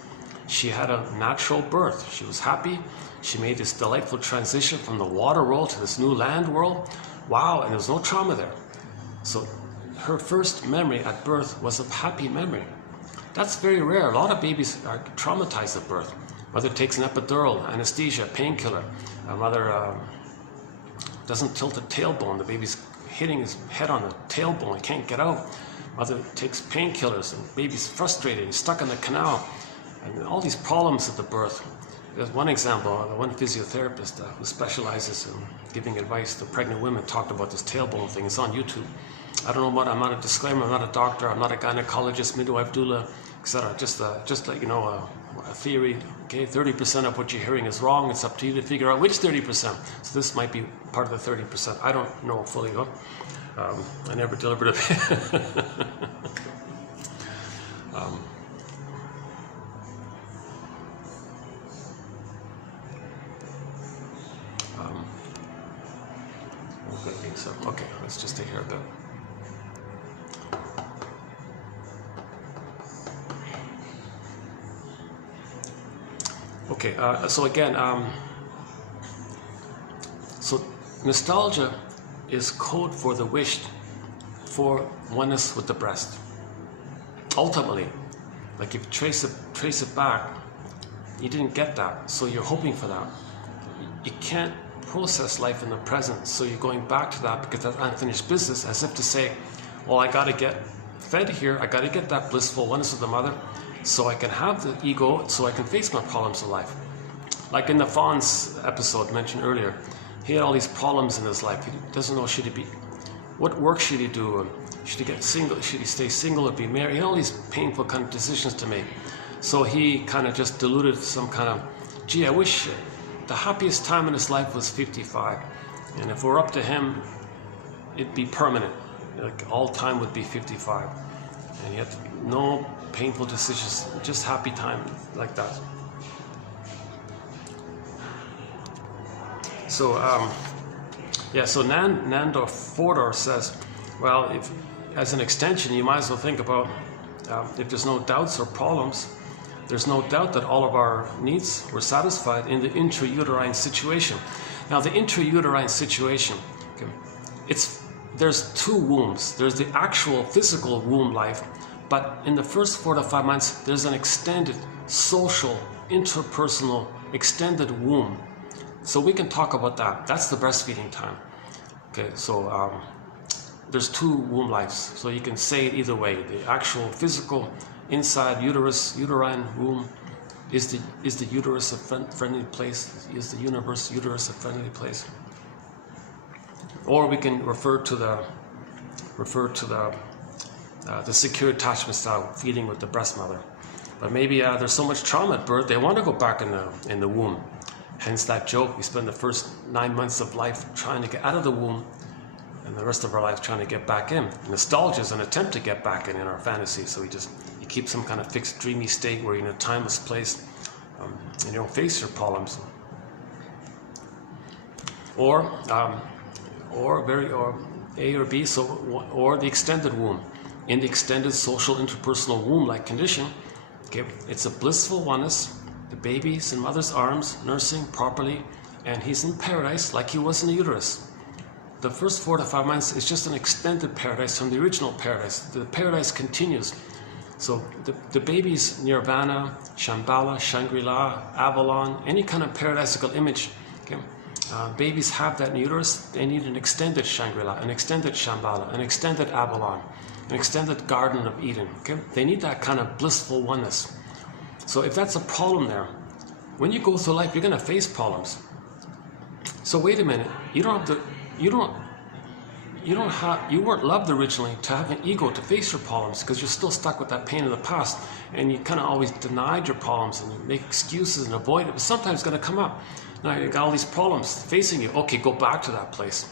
She had a natural birth. She was happy. She made this delightful transition from the water world to this new land world. Wow, and there was no trauma there. So her first memory at birth was a happy memory. That's very rare. A lot of babies are traumatized at birth. Mother takes an epidural, anesthesia, painkiller. Mother doesn't tilt the tailbone. The baby's hitting his head on the tailbone. He can't get out. Mother takes painkillers, and baby's frustrated. He's stuck in the canal. And all these problems at the birth. There's one example, one physiotherapist who specializes in giving advice to pregnant women talked about this tailbone thing. It's on YouTube. I don't know what, I'm not a disclaimer, I'm not a doctor, I'm not a gynecologist, midwife, doula, etc. Just like, you know, a theory. Okay, 30% of what you're hearing is wrong. It's up to you to figure out which 30%. So this might be part of the 30%. I don't know fully. I never delivered it. Okay, let's just take care of that. Okay, so again, so nostalgia is code for the wish for oneness with the breast. Ultimately, like if you trace it back, you didn't get that, so you're hoping for that. You can't process life in the present, so you're going back to that because that's unfinished business, as if to say, well, I got to get fed here, I got to get that blissful oneness with the mother, so I can have the ego, so I can face my problems in life. Like in the Fawn's episode mentioned earlier, he had all these problems in his life. He doesn't know, what work should he do? Should he get single? Should he stay single or be married? He had all these painful kind of decisions to make. So he kind of just diluted some kind of, gee, I wish the happiest time in his life was 55. And if we're up to him, it'd be permanent. Like all time would be 55. And he had no painful decisions, just happy time like that. So, so Nandor Fodor says, well, if as an extension, you might as well think about if there's no doubts or problems, there's no doubt that all of our needs were satisfied in the intrauterine situation. Now, the intrauterine situation, okay, there's two wombs. There's the actual physical womb life, but in the first 4 to 5 months, there's an extended social, interpersonal, extended womb. So we can talk about that. That's the breastfeeding time. Okay, so there's two womb lives. So you can say it either way. The actual physical inside uterine womb, is the uterus a friendly place? Is the uterus a friendly place? Or we can refer to the secure attachment style, feeding with the breast mother. But maybe there's so much trauma at birth, they want to go back in the womb. Hence that joke, we spend the first 9 months of life trying to get out of the womb, and the rest of our life trying to get back in. Nostalgia is an attempt to get back in our fantasy, so you keep some kind of fixed dreamy state where you're in a timeless place, and you don't face your problems. Or A or B, or the extended womb. In the extended social interpersonal womb-like condition, okay, it's a blissful oneness. The baby's in mother's arms, nursing properly, and he's in paradise like he was in the uterus. The first 4 to 5 months is just an extended paradise from the original paradise. The paradise continues. So the baby's nirvana, Shambhala, Shangri-La, Avalon, any kind of paradisical image. Okay? Babies have that in the uterus. They need an extended Shangri-La, an extended Shambhala, an extended Avalon, an extended Garden of Eden. Okay? They need that kind of blissful oneness. So if that's a problem there, when you go through life, you're going to face problems. So wait a minute, you weren't loved originally to have an ego to face your problems, because you're still stuck with that pain of the past, and you kind of always denied your problems and you make excuses and avoid it. But sometimes it's going to come up. Now you got all these problems facing you. Okay, go back to that place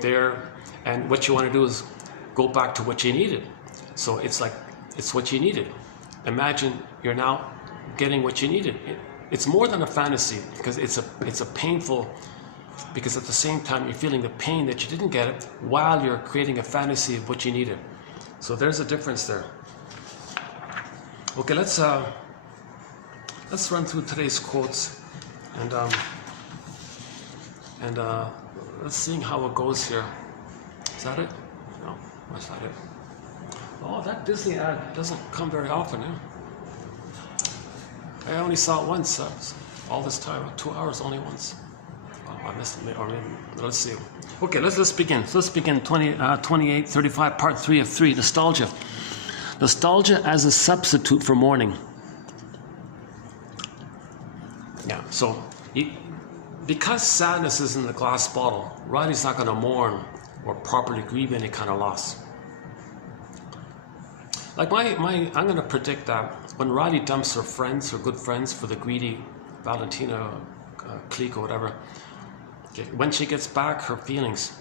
there, and what you want to do is go back to what you needed. So it's what you needed. Imagine you're now getting what you needed. It's more than a fantasy, because it's a painful, because at the same time you're feeling the pain that you didn't get it while you're creating a fantasy of what you needed. So there's a difference there. Okay, let's run through today's quotes, and let's see how it goes here. Is that it? No, that's not it. Oh, that Disney ad doesn't come very often, eh? I only saw it once, all this time, 2 hours, only once. Oh, I missed it, or maybe, let's see. Okay, let's begin. So let's begin 2835, part 3 of 3, nostalgia. Nostalgia as a substitute for mourning. Yeah, so because sadness is in the glass bottle, Riley's not going to mourn or properly grieve any kind of loss. Like I'm going to predict that when Riley dumps her friends, her good friends, for the greedy Valentina clique or whatever, okay, when she gets back her feelings,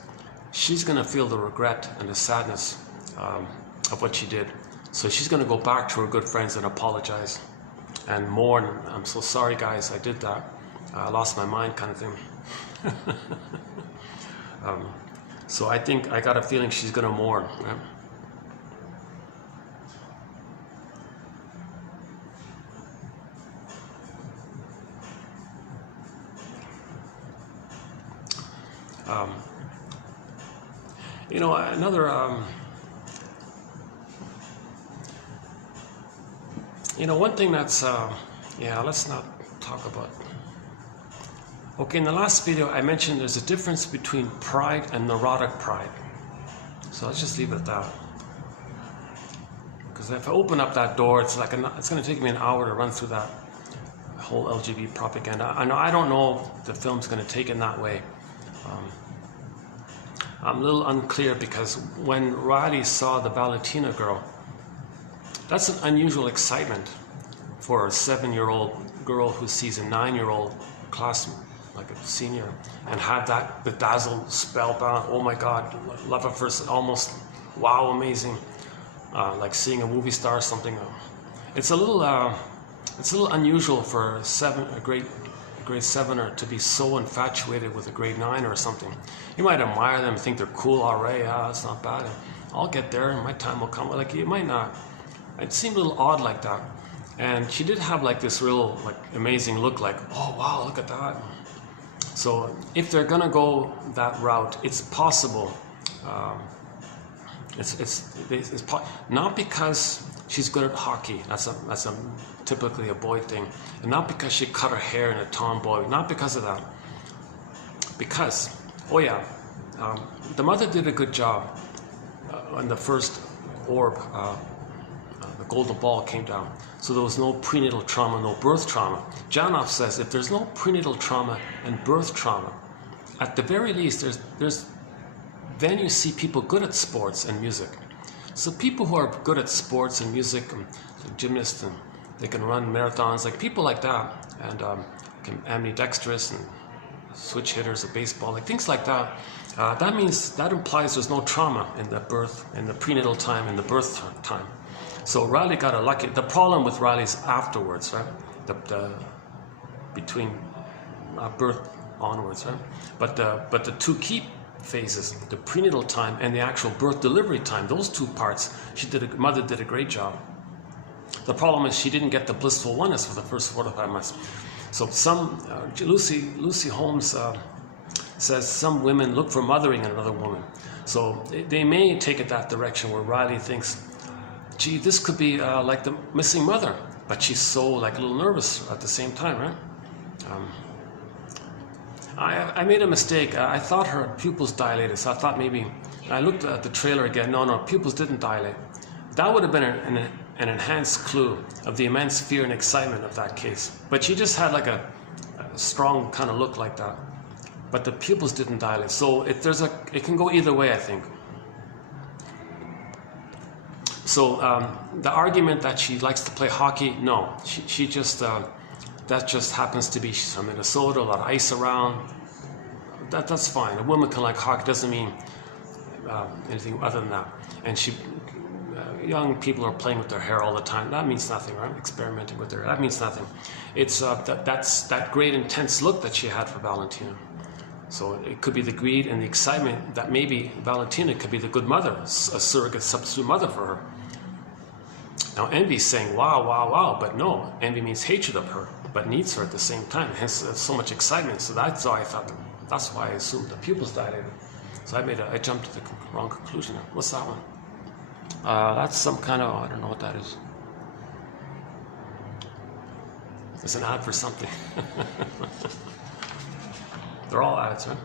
she's going to feel the regret and the sadness of what she did. So she's going to go back to her good friends and apologize and mourn. I'm so sorry, guys, I did that. I lost my mind, kind of thing. So I think I got a feeling she's going to mourn. Right? You know, another, you know, one thing that's, yeah, let's not talk about. Okay, in the last video, I mentioned there's a difference between pride and neurotic pride. So let's just leave it at that. Because if I open up that door, it's like it's going to take me an hour to run through that whole LGBT propaganda. I don't know if the film's going to take it that way. I'm a little unclear because when Riley saw the Valentina girl, that's an unusual excitement for a 7-year-old girl who sees a 9-year-old classmate, like a senior, and had that bedazzled, spellbound, oh my God, love at first, almost wow, amazing, like seeing a movie star or something. It's a little unusual for a grade 7er to be so infatuated with a grade 9 or something. You might admire them, think they're cool already. That's not bad. I'll get there, and my time will come. Like, it might not. It seemed a little odd like that. And she did have like this real like amazing look, like, oh wow, look at that. So if they're gonna go that route, it's possible. Not because she's good at hockey. That's typically a boy thing, and not because she cut her hair in a tomboy. Not because of that. Because, oh yeah, the mother did a good job on the first orb. The golden ball came down, so there was no prenatal trauma, no birth trauma. Janoff says if there's no prenatal trauma and birth trauma, at the very least, then you see people good at sports and music. So people who are good at sports and music, and gymnasts, and they can run marathons, like people like that, and ambidextrous and switch hitters of baseball, like things like that. That implies there's no trauma in the birth, in the prenatal time, in the birth time. So Riley got a lucky. The problem with Riley's afterwards, right? Between birth onwards, right? But the two key phases, the prenatal time and the actual birth delivery time, those two parts, mother did a great job. The problem is she didn't get the blissful oneness for the first 4 to 5 months. So Lucy Holmes says some women look for mothering in another woman. So they may take it that direction where Riley thinks, gee, this could be like the missing mother, but she's so like a little nervous at the same time, right? I made a mistake. I thought her pupils dilated, so I thought maybe, I looked at the trailer again, no, pupils didn't dilate. That would have been an enhanced clue of the immense fear and excitement of that case. But she just had like a strong kind of look like that. But the pupils didn't dilate, so it can go either way, I think. So the argument that she likes to play hockey, no, she just, that just happens to be, she's from Minnesota, a lot of ice around. That's fine. A woman can like hockey, doesn't mean anything other than that. And young people are playing with their hair all the time. That means nothing, right? Experimenting with their hair, that means nothing. It's that's that great intense look that she had for Valentina. So it could be the greed and the excitement that maybe Valentina could be the good mother, a surrogate substitute mother for her. Now envy's saying, wow, wow, wow, but no, envy means hatred of her, but needs her at the same time, hence so much excitement. So that's why I thought, that's why I assumed the pupils dilated. So I jumped to the wrong conclusion. What's that one? That's some kind of, I don't know what that is. It's an ad for something. They're all ads, right?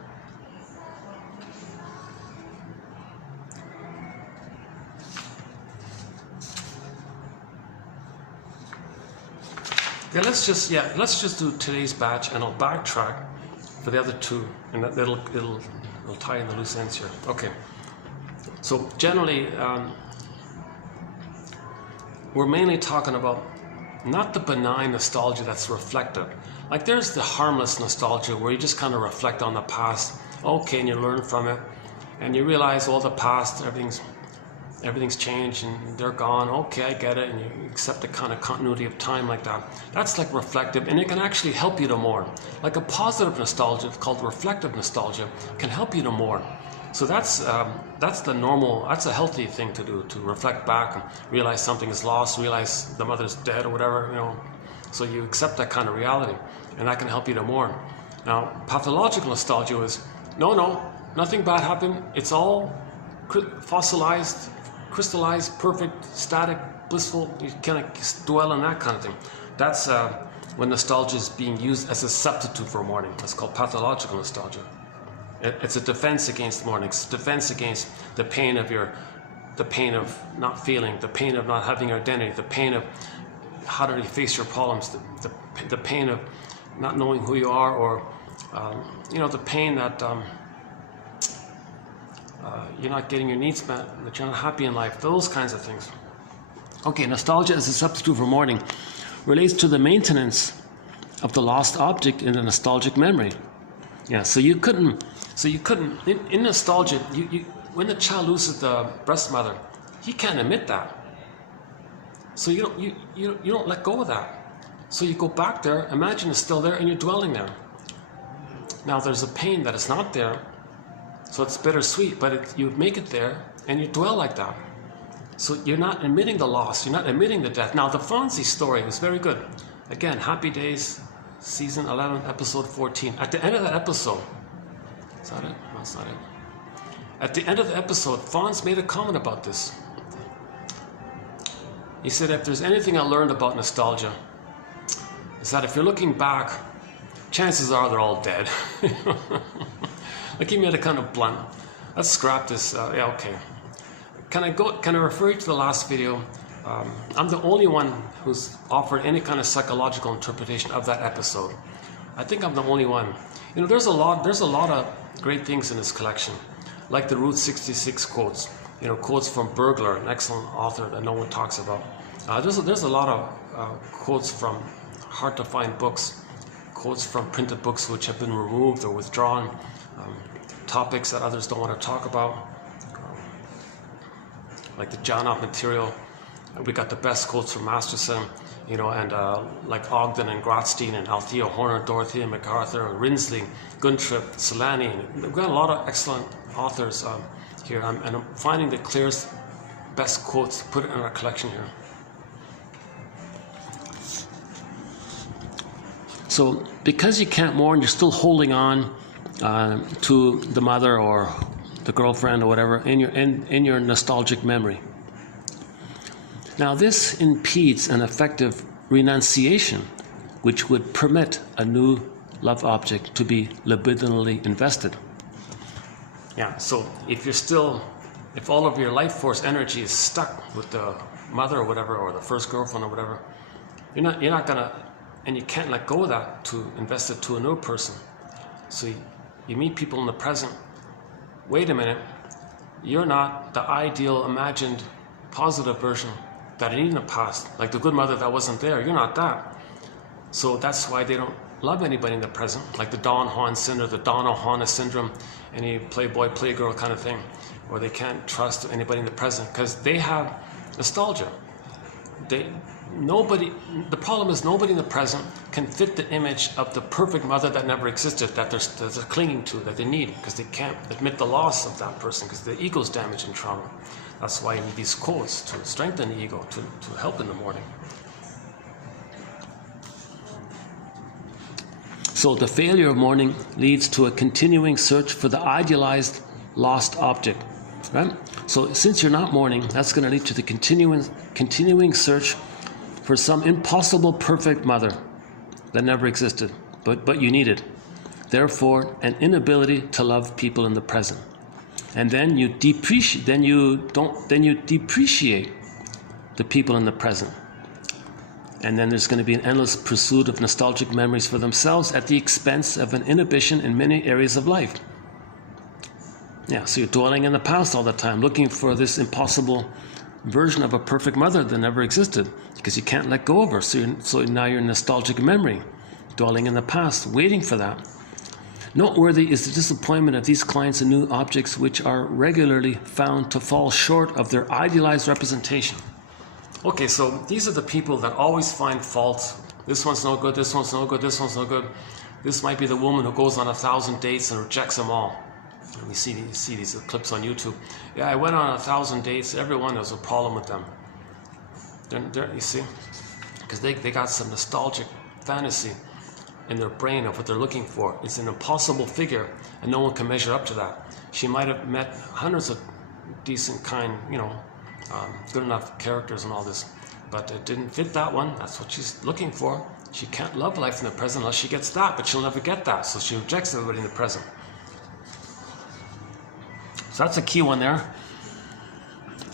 Yeah, let's just do today's batch, and I'll backtrack for the other two, and it'll tie in the loose ends here. Okay. So generally, we're mainly talking about not the benign nostalgia that's reflective. Like there's the harmless nostalgia where you just kind of reflect on the past, okay, and you learn from it, and you realize all the past, everything's changed and they're gone. Okay, I get it, and you accept the kind of continuity of time like that. That's like reflective, and it can actually help you to mourn. Like a positive nostalgia called reflective nostalgia can help you to mourn. So that's the normal, that's a healthy thing to do, to reflect back and realize something is lost, realize the mother's dead or whatever, you know. So you accept that kind of reality, and that can help you to mourn. Now, pathological nostalgia is, no, nothing bad happened. It's all fossilized, crystallized, perfect, static, blissful. You kind of dwell on that kind of thing. That's when nostalgia is being used as a substitute for mourning. That's called pathological nostalgia. It's a defense against mourning. It's a defense against the pain of not feeling, the pain of not having your identity, the pain of how to face your problems, the pain of not knowing who you are, or the pain that you're not getting your needs met, that you're not happy in life, those kinds of things. Okay, nostalgia as a substitute for mourning relates to the maintenance of the lost object in a nostalgic memory. Yeah, so you couldn't in nostalgia, when the child loses the breast mother, he can't admit that. So you don't let go of that. So you go back there, imagine it's still there, and you're dwelling there. Now there's a pain that is not there, so it's bittersweet, but you make it there, and you dwell like that. So you're not admitting the loss, you're not admitting the death. Now the Fonzie story was very good. Again, Happy Days, season 11, episode 14. At the end of that episode, is that it? No, that's not it. At the end of the episode, Fonz made a comment about this. He said, if there's anything I learned about nostalgia, is that if you're looking back, chances are they're all dead. Like he made it kind of blunt. Let's scrap this. Yeah, okay. Can I refer you to the last video? I'm the only one who's offered any kind of psychological interpretation of that episode. I think I'm the only one. You know, there's a lot of great things in this collection, like the Route 66 quotes. You know, quotes from Burglar, an excellent author that no one talks about. There's a lot of quotes from hard to find books, quotes from printed books which have been removed or withdrawn, topics that others don't want to talk about, like the Janov material. We got the best quotes from Masterson, you know, and like Ogden and Grotstein and Althea Horner, Dorothea MacArthur, Rinsley, Guntrip, Solani. We've got a lot of excellent authors here, and I'm finding the clearest, best quotes to put it in our collection here. So because you can't mourn, you're still holding on to the mother or the girlfriend or whatever in your nostalgic memory. Now this impedes an effective renunciation, which would permit a new love object to be libidinally invested. Yeah, so if all of your life force energy is stuck with the mother or whatever, or the first girlfriend or whatever, you're not gonna, and you can't let go of that to invest it to a new person. So you meet people in the present. Wait a minute, you're not the ideal, imagined, positive version that I need in the past, like the good mother that wasn't there. You're not that. So that's why they don't love anybody in the present, like the Don Juan syndrome, the Donna Juana syndrome, any playboy, playgirl kind of thing, or they can't trust anybody in the present because they have nostalgia. The problem is nobody in the present can fit the image of the perfect mother that never existed, that they're clinging to, that they need, because they can't admit the loss of that person because the ego's damaged in trauma. That's why you need these quotes to strengthen the ego, to help in the mourning. So the failure of mourning leads to a continuing search for the idealized lost object, right? So since you're not mourning, that's going to lead to the continuing search for some impossible perfect mother that never existed, but you need it. Therefore, an inability to love people in the present. And then you depreciate the people in the present. And then there's going to be an endless pursuit of nostalgic memories for themselves at the expense of an inhibition in many areas of life. Yeah, so you're dwelling in the past all the time, looking for this impossible version of a perfect mother that never existed, because you can't let go of her. So now you're in nostalgic memory, dwelling in the past, waiting for that. Noteworthy is the disappointment of these clients in new objects which are regularly found to fall short of their idealized representation. Okay, so these are the people that always find faults. This one's no good, this one's no good, this one's no good. This might be the woman who goes on 1,000 dates and rejects them all. And we see these clips on YouTube. Yeah, I went on 1,000 dates, everyone, there's a problem with them. You see? Because they got some nostalgic fantasy in their brain of what they're looking for. It's an impossible figure, and no one can measure up to that. She might have met hundreds of decent, kind, good enough characters and all this, but it didn't fit that one. That's what she's looking for. She can't love life in the present unless she gets that, but she'll never get that, so she rejects everybody in the present. So that's a key one there.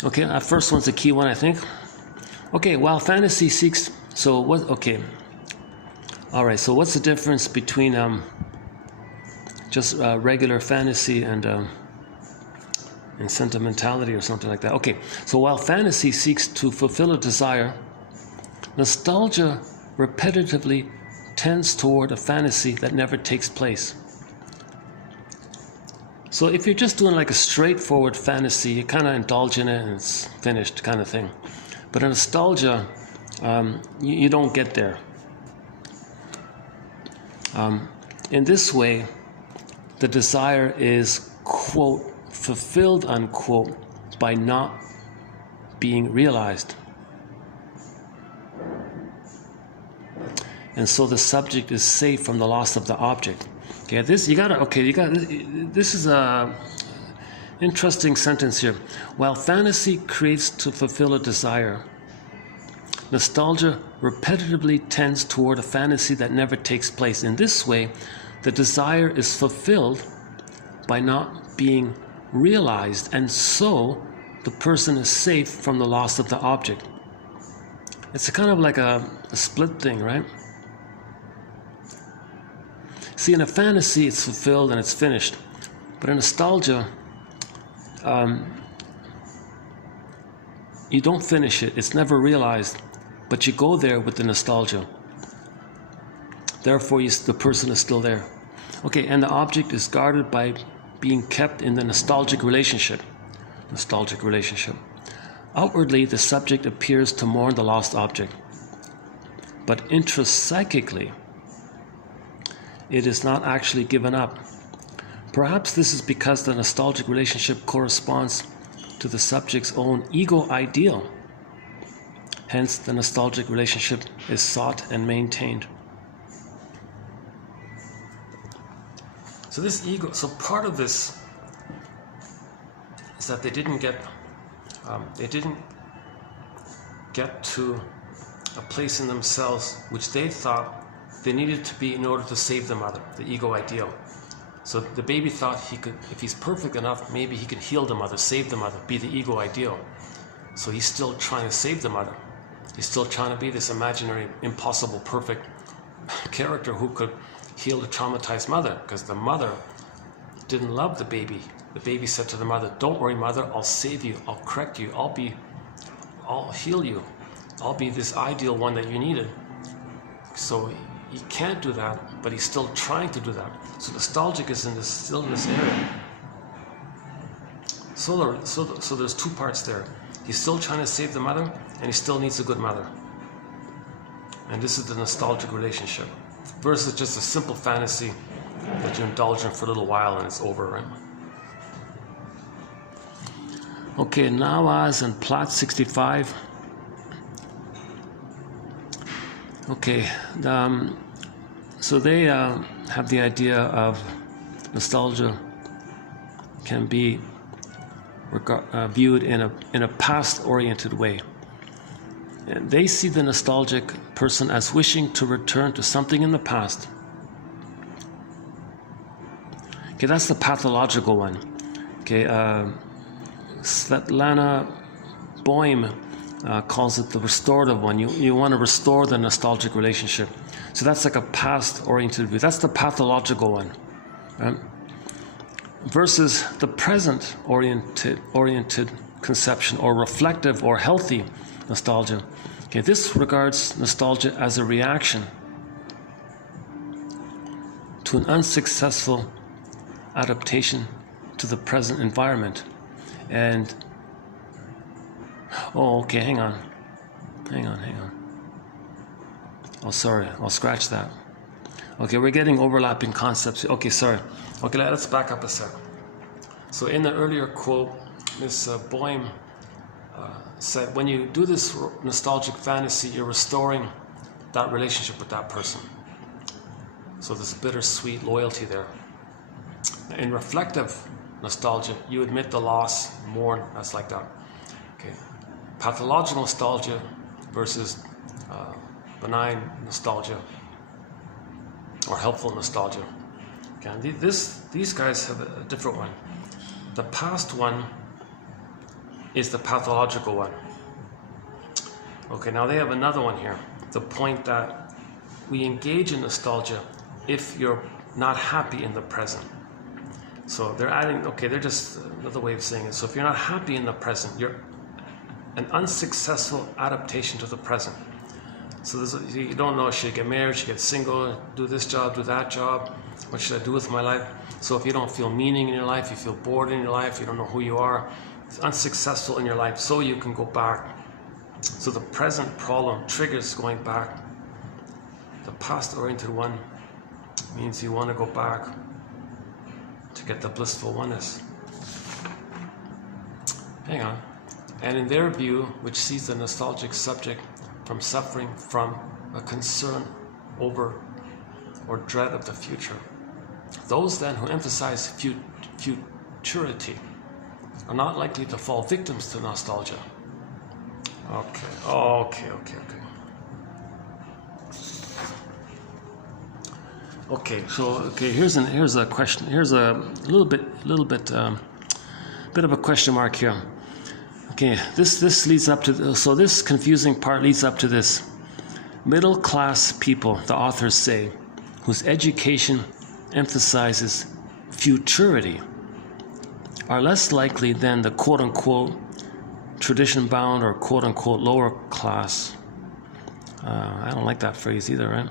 Okay, that first one's a key one, I think. Okay, while fantasy seeks, so what, okay. All right, so what's the difference between just regular fantasy and sentimentality or something like that? Okay, so while fantasy seeks to fulfill a desire, nostalgia repetitively tends toward a fantasy that never takes place. So if you're just doing like a straightforward fantasy, you kind of indulge in it and it's finished kind of thing. But a nostalgia, you don't get there. In this way, the desire is, quote, fulfilled, unquote, by not being realized. And so the subject is safe from the loss of the object. Okay, this is a interesting sentence here. While fantasy creates to fulfill a desire, nostalgia repetitively tends toward a fantasy that never takes place. In this way, the desire is fulfilled by not being realized, and so the person is safe from the loss of the object. It's a kind of like a split thing, right? See, in a fantasy, it's fulfilled and it's finished. But in nostalgia, you don't finish it. It's never realized. But you go there with the nostalgia. Therefore, the person is still there. Okay, and the object is guarded by being kept in the nostalgic relationship. Nostalgic relationship. Outwardly, the subject appears to mourn the lost object. But intrapsychically, it is not actually given up. Perhaps this is because the nostalgic relationship corresponds to the subject's own ego ideal. Hence, the nostalgic relationship is sought and maintained. So this ego, so part of this is that they didn't get to a place in themselves which they thought they needed to be in order to save the mother, the ego ideal. So the baby thought he could, if he's perfect enough, maybe he could heal the mother, save the mother, be the ego ideal. So he's still trying to save the mother. He's still trying to be this imaginary, impossible, perfect character who could heal the traumatized mother, because the mother didn't love the baby. The baby said to the mother, "Don't worry, mother, I'll save you, I'll correct you, I'll heal you, I'll be this ideal one that you needed." So he can't do that, but he's still trying to do that. So nostalgic is still in this area. So there's two parts there. He's still trying to save the mother, and he still needs a good mother. And this is the nostalgic relationship. Versus just a simple fantasy that you indulge in for a little while and it's over, right? Okay, Nawaz and Plot 65. Okay, so they have the idea of nostalgia can be viewed in a past-oriented way. And they see the nostalgic person as wishing to return to something in the past. Okay, that's the pathological one. Okay, Svetlana Boym calls it the restorative one. You want to restore the nostalgic relationship. So that's like a past-oriented view. That's the pathological one, right? Versus the present-oriented conception, or reflective or healthy nostalgia. Okay, this regards nostalgia as a reaction to an unsuccessful adaptation to the present environment. And oh, okay, hang on. Oh, sorry, I'll scratch that. Okay, we're getting overlapping concepts. Okay, sorry. Okay, let's back up a sec. So in the earlier quote, Miss Boehm said, when you do this nostalgic fantasy, you're restoring that relationship with that person. So there's bittersweet loyalty there. In reflective nostalgia, you admit the loss, mourn, that's like that. Okay. Pathological nostalgia versus benign nostalgia, or helpful nostalgia. Okay. And these guys have a different one. The past one is the pathological one. Okay, now they have another one here. The point that we engage in nostalgia if you're not happy in the present. So they're adding, okay, they're just another way of saying it. So if you're not happy in the present, you're an unsuccessful adaptation to the present. So you don't know, should I get married, should I get single, do this job, do that job, what should I do with my life? So if you don't feel meaning in your life, you feel bored in your life, you don't know who you are, it's unsuccessful in your life, so you can go back. So the present problem triggers going back. The past-oriented one means you want to go back to get the blissful oneness. Hang on. And in their view, which sees the nostalgic subject from suffering from a concern over or dread of the future, those then who emphasize futurity are not likely to fall victims to nostalgia. Okay, so here's a question. Here's a little bit of a question mark here. Okay, this leads up to, so this confusing part leads up to this. Middle class people, the authors say, whose education emphasizes futurity, are less likely than the quote-unquote tradition-bound or quote-unquote lower class. I don't like that phrase either, right?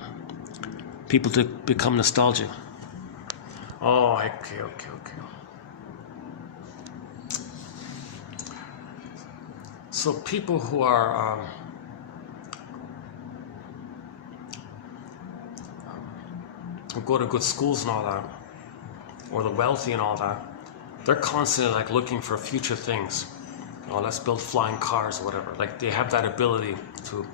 People to become nostalgic. Oh, okay. So people who are who go to good schools and all that, or the wealthy and all that, they're constantly like looking for future things. Oh, let's build flying cars or whatever. Like they have that ability to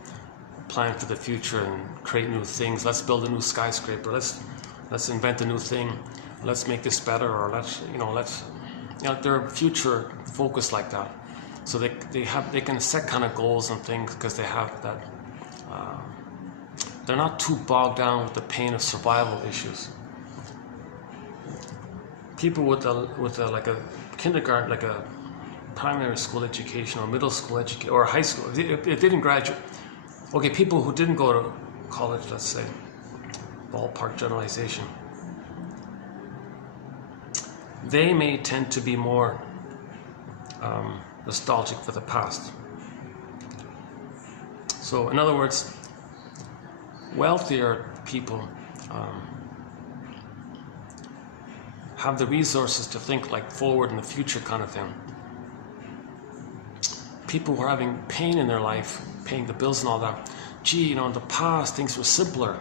plan for the future and create new things. Let's build a new skyscraper. Let's invent a new thing. Let's make this better, or they're future focused like that. So they can set kind of goals and things because they have that. They're not too bogged down with the pain of survival issues. People with like a kindergarten, like a primary school education or middle school education or high school, if they didn't graduate. Okay, people who didn't go to college, let's say, ballpark generalization, they may tend to be more nostalgic for the past. So in other words, wealthier people have the resources to think like forward in the future kind of thing. People who are having pain in their life, paying the bills and all that, gee, in the past things were simpler.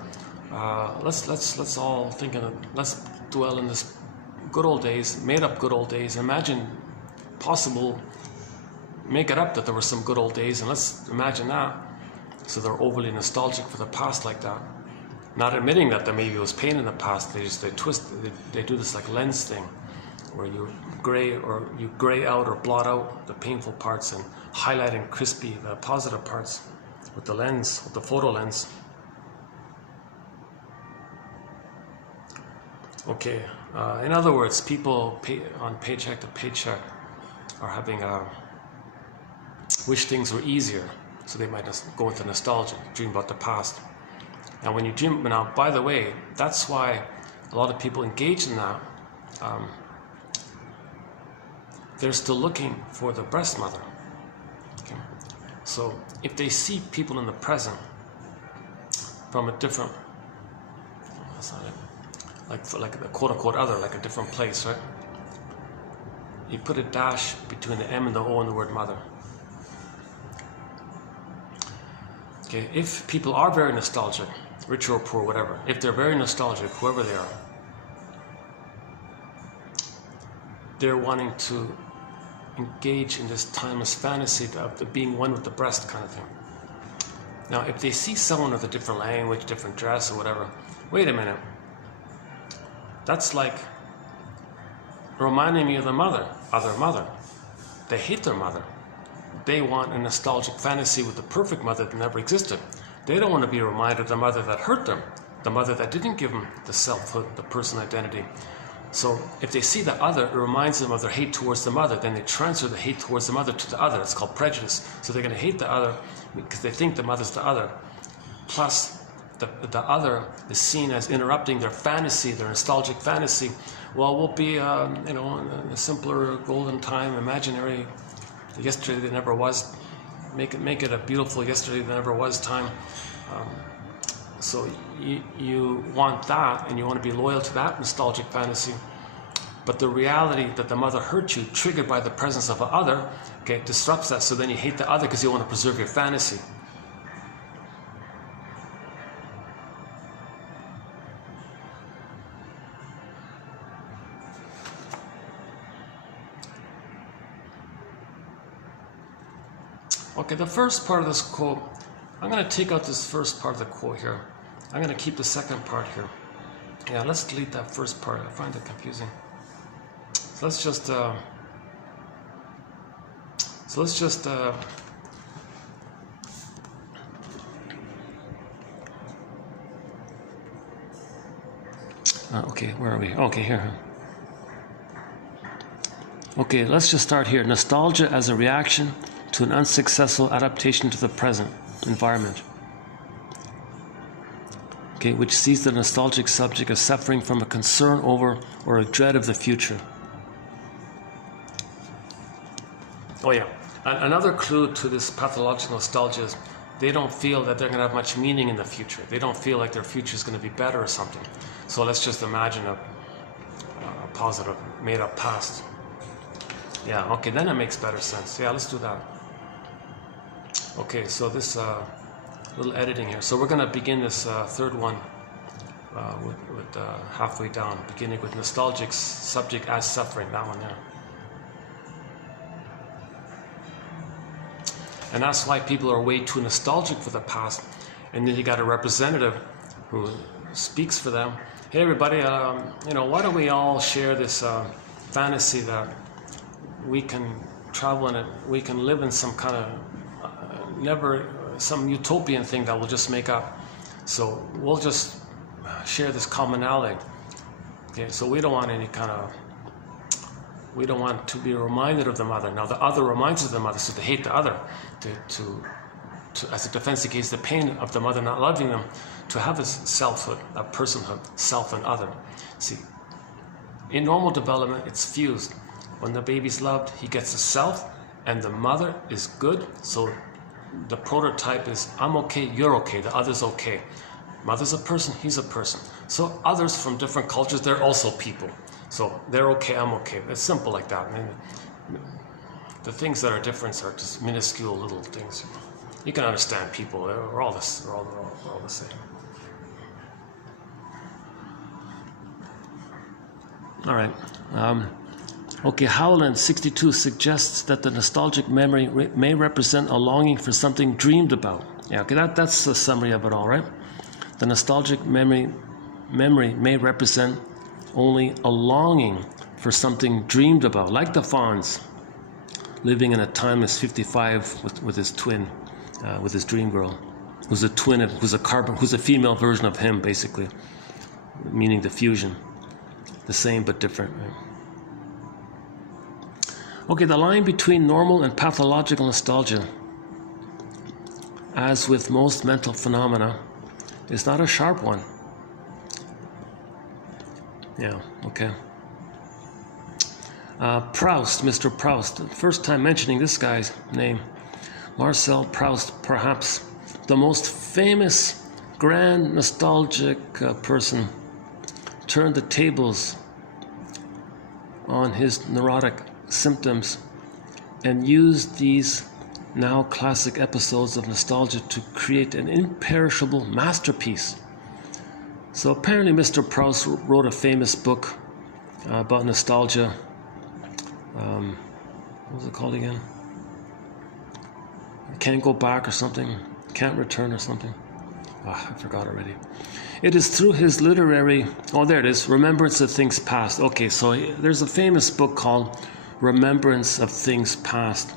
Let's all think of it. Let's dwell in this good old days, made up good old days. Imagine possible, make it up that there were some good old days, and let's imagine that. So they're overly nostalgic for the past like that, not admitting that there maybe was pain in the past. They do this like lens thing, where you gray out or blot out the painful parts and highlight and crispy the positive parts with the lens, with the photo lens. Okay, in other words, people on paycheck to paycheck are having wish things were easier. So they might just go into nostalgia, dream about the past. Now when you dream, now by the way, that's why a lot of people engage in that. They're still looking for the breast mother. Okay? So if they see people in the present from a different, that's not it, like the quote-unquote other, like a different place, right? You put a dash between the M and the O in the word mother. Okay, if people are very nostalgic, rich or poor, whatever, if they're very nostalgic, whoever they are, they're wanting to engage in this timeless fantasy of the being one with the breast kind of thing. Now, if they see someone with a different language, different dress or whatever, wait a minute, that's like reminding me of the mother, other mother. They hate their mother. They want a nostalgic fantasy with the perfect mother that never existed. They don't want to be reminded of the mother that hurt them, the mother that didn't give them the selfhood, the person identity. So if they see the other, it reminds them of their hate towards the mother, then they transfer the hate towards the mother to the other. It's called prejudice. So they're going to hate the other because they think the mother's the other. Plus, the other is seen as interrupting their fantasy, their nostalgic fantasy. Well, we'll be, in a simpler golden time, imaginary, yesterday that never was. Make it a beautiful yesterday that never was time. So you want that, and you want to be loyal to that nostalgic fantasy. But the reality that the mother hurt you, triggered by the presence of the other, okay, disrupts that. So then you hate the other because you want to preserve your fantasy. Okay, the first part of this quote, I'm going to take out this first part of the quote here. I'm going to keep the second part here. Yeah, let's delete that first part. I find it confusing. So let's just, okay, where are we? Okay, here. Okay, let's just start here. Nostalgia as a reaction to an unsuccessful adaptation to the present environment. Okay, which sees the nostalgic subject as suffering from a concern over or a dread of the future. Oh yeah, another clue to this pathological nostalgia is they don't feel that they're going to have much meaning in the future. They don't feel like their future is going to be better or something. So let's just imagine a positive, made-up past. Yeah, okay, then it makes better sense. Yeah, let's do that. Okay, so this little editing here. So we're going to begin this third one with halfway down, beginning with nostalgic subject as suffering, that one there. And that's why people are way too nostalgic for the past. And then you got a representative who speaks for them. Hey everybody, why don't we all share this fantasy that we can travel in it, we can live in some kind of some utopian thing that we'll just make up. So we'll just share this commonality. Okay, so we don't want we don't want to be reminded of the mother. Now the other reminds us of the mother, so they hate the other to as a defense against the pain of the mother not loving them, to have this selfhood, a personhood, self and other. See, in normal development, it's fused. When the baby's loved, he gets a self, and the mother is good. So the prototype is, I'm okay, you're okay, the other's okay. Mother's a person, he's a person. So others from different cultures, they're also people. So they're okay, I'm okay. It's simple like that. And the things that are different are just minuscule little things. You can understand people, we're all the same. All right. Okay, Howland 62 suggests that the nostalgic memory may represent a longing for something dreamed about. Yeah, okay, that's a summary of it all, right? The nostalgic memory may represent only a longing for something dreamed about, like the Fawns living in a timeless 55 with his twin, with his dream girl, who's a twin, who's a female version of him, basically, meaning the fusion, the same but different, right? Okay, the line between normal and pathological nostalgia. as with most mental phenomena, is not a sharp one. Yeah, okay. Proust, Mr. Proust, first time mentioning this guy's name. Marcel Proust, perhaps the most famous grand nostalgic person, turned the tables on his neurotic symptoms and used these now classic episodes of nostalgia to create an imperishable masterpiece. So apparently Mr. Proust wrote a famous book about nostalgia. What was it called again? Can't Go Back or something. Can't Return or something. I forgot already. It is through his literary, oh there it is, Remembrance of Things Past. Okay, so there's a famous book called Remembrance of Things Past.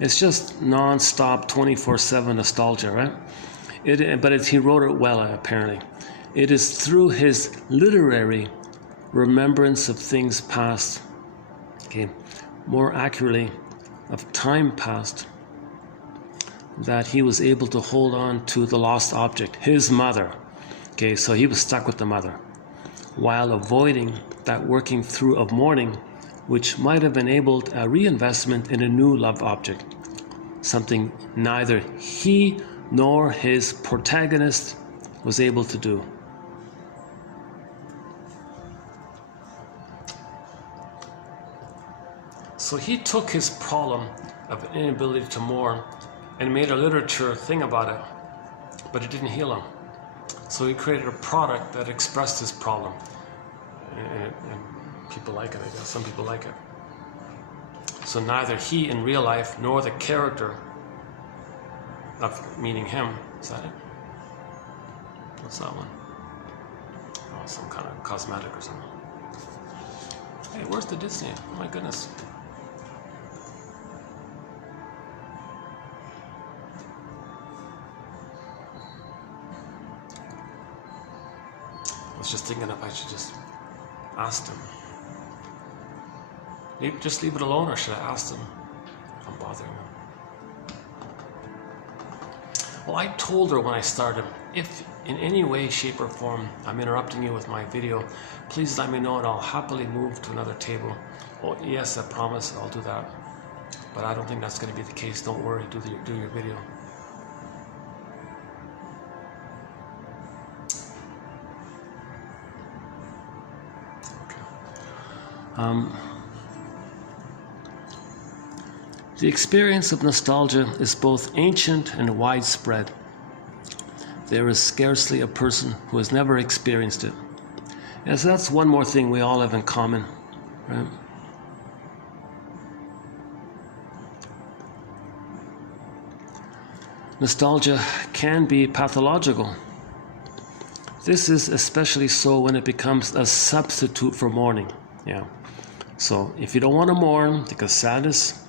It's just non-stop 24/7 nostalgia, right? He wrote it well, apparently. It is through his literary remembrance of things past, okay, more accurately, of time past, that he was able to hold on to the lost object, his mother. Okay, so he was stuck with the mother, while avoiding that working through of mourning, which might have enabled a reinvestment in a new love object, something neither he nor his protagonist was able to do. So he took his problem of inability to mourn and made a literature thing about it, but it didn't heal him. So he created a product that expressed his problem, and people like it, I guess. Some people like it. So neither he in real life nor the character, of meaning him, is that it? What's that one? Oh, some kind of cosmetic or something. Hey, where's the Disney? Oh my goodness. I was just thinking if I should just ask them. Just leave it alone, or should I ask them if I'm bothering them? Well, I told her when I started, if in any way, shape, or form I'm interrupting you with my video, please let me know and I'll happily move to another table. Oh, yes, I promise I'll do that. But I don't think that's going to be the case. Don't worry, do your video. The experience of nostalgia is both ancient and widespread. There is scarcely a person who has never experienced it. And so that's one more thing we all have in common, right? Nostalgia can be pathological. This is especially so when it becomes a substitute for mourning. Yeah. So if you don't want to mourn because sadness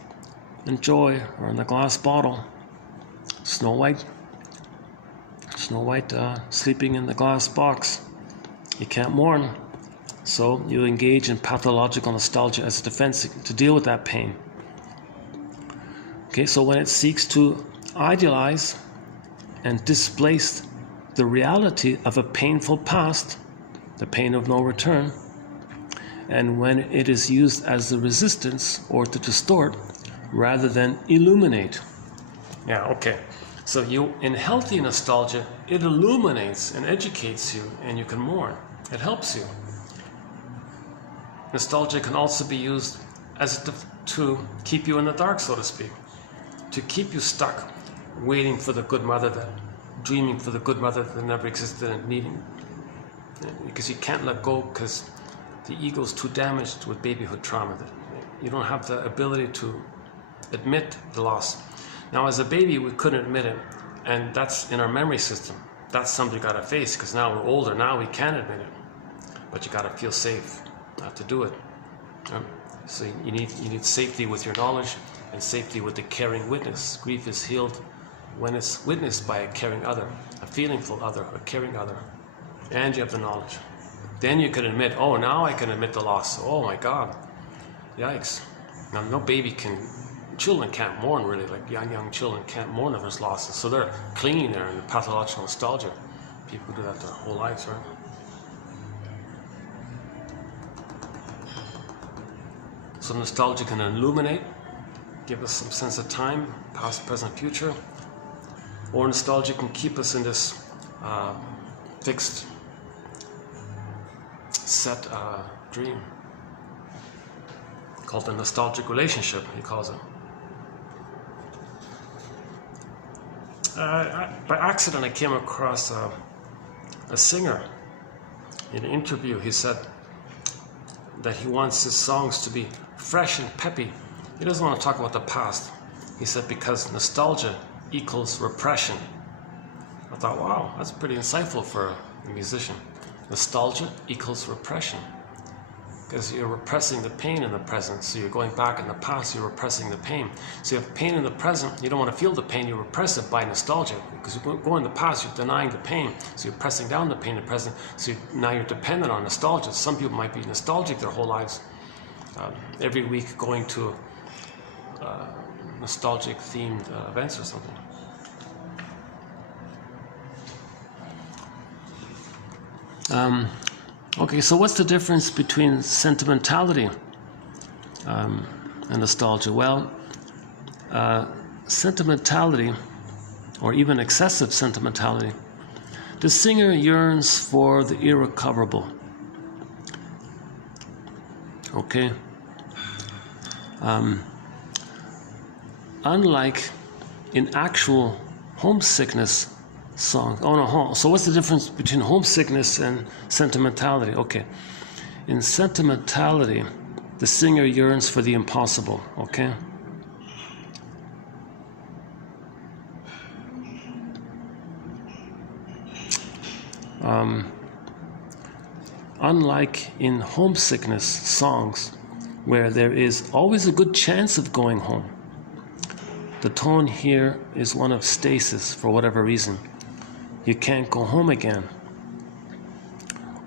and joy are in the glass bottle, Snow White sleeping in the glass box, you can't mourn. So you engage in pathological nostalgia as a defense to deal with that pain. Okay, so when it seeks to idealize and displace the reality of a painful past, the pain of no return, and when it is used as a resistance or to distort rather than illuminate. Yeah, okay. So in healthy nostalgia, it illuminates and educates you, and you can mourn. It helps you. Nostalgia can also be used as to keep you in the dark, so to speak, to keep you stuck, waiting for the good mother, dreaming for the good mother that never existed, and needing, because you can't let go because the ego's too damaged with babyhood trauma. You don't have the ability to admit the loss. Now, as a baby, we couldn't admit it, and that's in our memory system. That's something you gotta face, because now we're older. Now we can admit it, but you gotta feel safe to do it. So you need safety with your knowledge and safety with the caring witness. Grief is healed when it's witnessed by a caring other, a feelingful other, a caring other, and you have the knowledge. Then you can admit, oh, now I can admit the loss. Oh my God, yikes. Now no baby can children can't mourn really, like young children can't mourn over losses, so they're clinging there in the pathological nostalgia. People do that their whole lives, right? So nostalgia can illuminate, give us some sense of time, past, present, future, or nostalgia can keep us in this fixed, set dream, called the nostalgic relationship, he calls it. By accident, I came across a singer. In an interview, he said that he wants his songs to be fresh and peppy. He doesn't want to talk about the past. He said because nostalgia equals repression. I thought, wow, that's pretty insightful for a musician. Nostalgia equals repression. Because you're repressing the pain in the present. So you're going back in the past, you're repressing the pain. So you have pain in the present, you don't want to feel the pain, you repress it by nostalgia. Because you go in the past, you're denying the pain. So you're pressing down the pain in the present. So now you're dependent on nostalgia. Some people might be nostalgic their whole lives. Every week going to nostalgic themed events or something. Okay, so what's the difference between sentimentality and nostalgia? Well, sentimentality, or even excessive sentimentality, the singer yearns for the irrecoverable. Okay? Unlike in actual homesickness song. Oh no, so what's the difference between homesickness and sentimentality? Okay. In sentimentality, the singer yearns for the impossible, okay? Unlike in homesickness songs, where there is always a good chance of going home, the tone here is one of stasis for whatever reason. You can't go home again.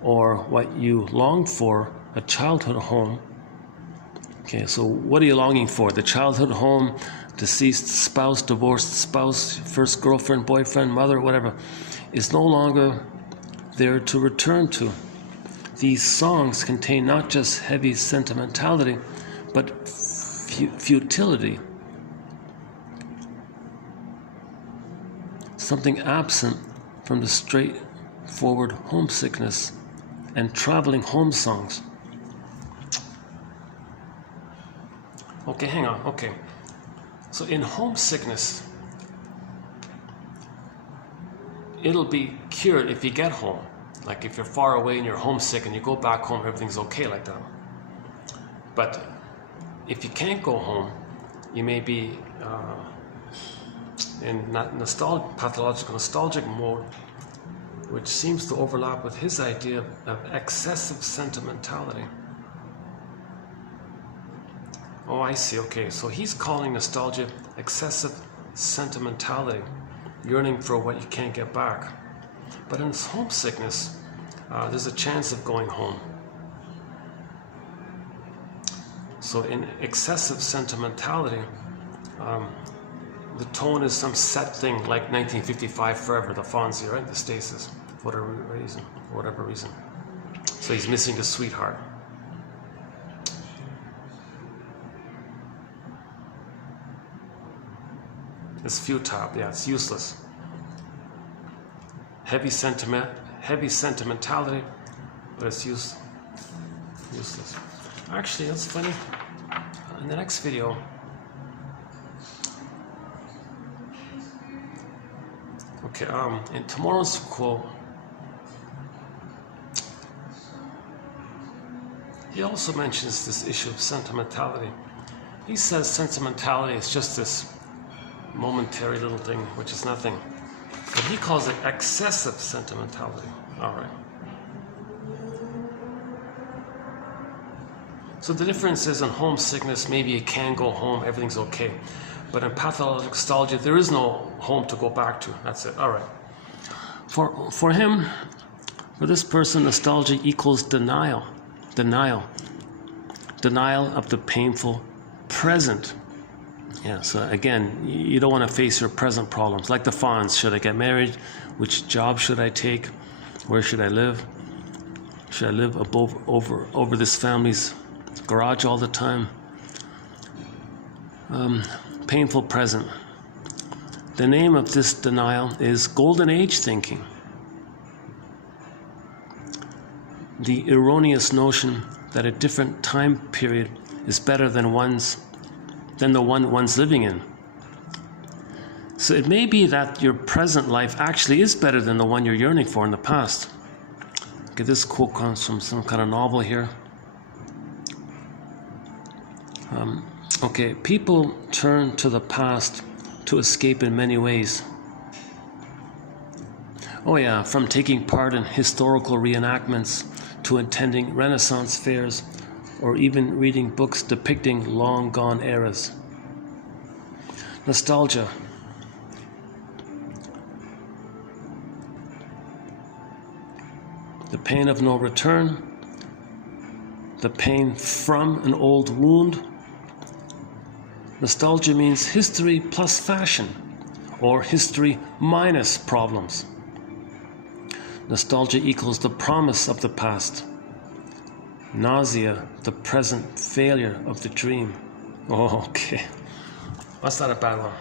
Or what you long for, a childhood home. Okay, so what are you longing for? The childhood home, deceased spouse, divorced spouse, first girlfriend, boyfriend, mother, whatever, is no longer there to return to. These songs contain not just heavy sentimentality, but futility. Something absent from the straightforward homesickness and traveling home songs. Okay, hang on, okay. So in homesickness, it'll be cured if you get home. Like if you're far away and you're homesick and you go back home, everything's okay like that. But if you can't go home, you may be in pathological nostalgic mode, which seems to overlap with his idea of excessive sentimentality. Oh, I see, okay. So he's calling nostalgia excessive sentimentality, yearning for what you can't get back. But in homesickness, there's a chance of going home. So in excessive sentimentality, the tone is some set thing like 1955 Forever, the Fonzie, right? The stasis, for whatever reason. So he's missing his sweetheart. It's futile, yeah, it's useless. Heavy sentimentality, but it's useless. Actually, that's funny. In the next video, okay, in tomorrow's quote, he also mentions this issue of sentimentality. He says sentimentality is just this momentary little thing, which is nothing. But he calls it excessive sentimentality. All right. So the difference is in homesickness, maybe you can go home, everything's okay. But in pathological nostalgia, there is no home to go back to. That's it. All right. For him, for this person, nostalgia equals denial. Denial of the painful present. Yeah, so again, you don't want to face your present problems. Like the fawns, should I get married? Which job should I take? Where should I live? Should I live over this family's garage all the time? Painful present. The name of this denial is Golden Age thinking. The erroneous notion that a different time period is better than the one one's living in. So it may be that your present life actually is better than the one you're yearning for in the past. Okay, this quote comes from some kind of novel here. Okay, people turn to the past to escape in many ways. Oh yeah, from taking part in historical reenactments to attending Renaissance fairs or even reading books depicting long-gone eras. Nostalgia. The pain of no return, the pain from an old wound. Nostalgia means history plus fashion, or history minus problems. Nostalgia equals the promise of the past. Nausea, the present failure of the dream. Oh, okay. That's not a bad one.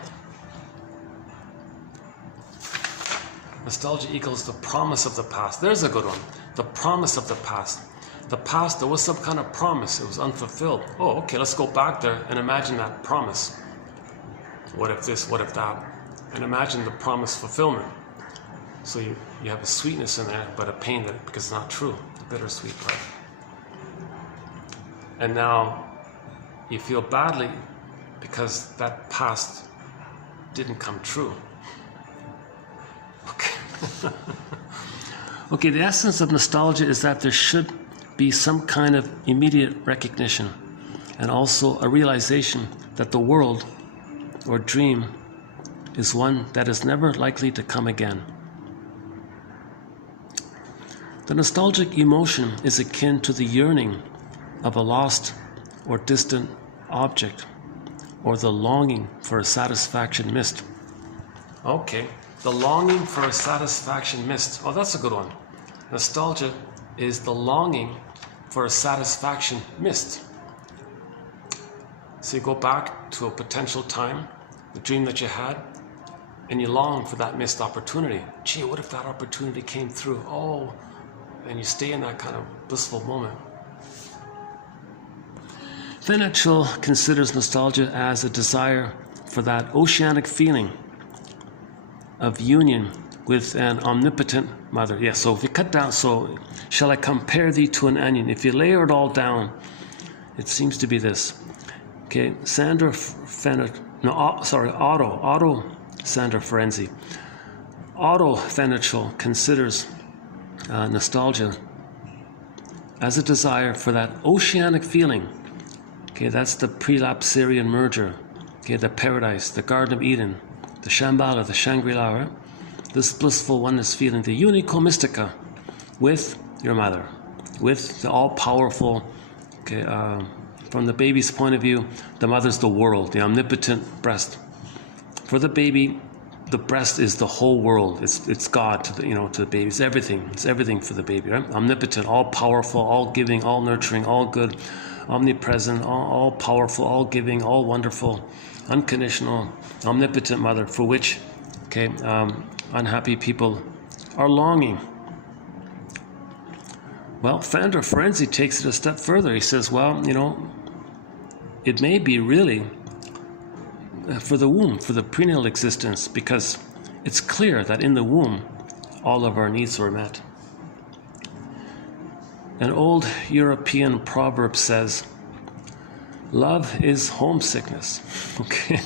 Nostalgia equals the promise of the past. There's a good one. The promise of the past. The past, there was some kind of promise. It was unfulfilled. Oh, okay, let's go back there and imagine that promise. What if this, what if that? And imagine the promise fulfillment. So you have a sweetness in there, but a pain that because it's not true. The bittersweet part. And now you feel badly because that past didn't come true. Okay. Okay, the essence of nostalgia is that there should be some kind of immediate recognition and also a realization that the world or dream is one that is never likely to come again. The nostalgic emotion is akin to the yearning of a lost or distant object or the longing for a satisfaction missed. Okay. The longing for a satisfaction missed. Oh, that's a good one. Nostalgia is the longing for a satisfaction missed. So you go back to a potential time, the dream that you had, and you long for that missed opportunity. Gee, what if that opportunity came through? Oh, and you stay in that kind of blissful moment. Venetchel considers nostalgia as a desire for that oceanic feeling of union with an omnipotent mother. Yeah, so if you cut down, so shall I compare thee to an onion? If you layer it all down, it seems to be this. Okay, Otto Sander Ferenczi. Otto Venetchel considers nostalgia as a desire for that oceanic feeling. Okay, that's the prelapsarian merger. Okay, the paradise, the Garden of Eden, the Shambhala, the Shangri-La, right? This blissful oneness feeling, the unico mystica, with your mother, with the all-powerful, okay, from the baby's point of view, the mother's the world, the omnipotent breast. For the baby, the breast is the whole world. It's God to the, to the baby. It's everything for the baby, right? Omnipotent, all-powerful, all-giving, all-nurturing, all-good, omnipresent, all-powerful, all-giving, all-wonderful, unconditional, omnipotent mother, for which, okay, unhappy people are longing. Well, Sander Ferenczi takes it a step further. He says, well, it may be really for the womb, for the prenatal existence, because it's clear that in the womb, all of our needs were met. An old European proverb says, love is homesickness. Okay.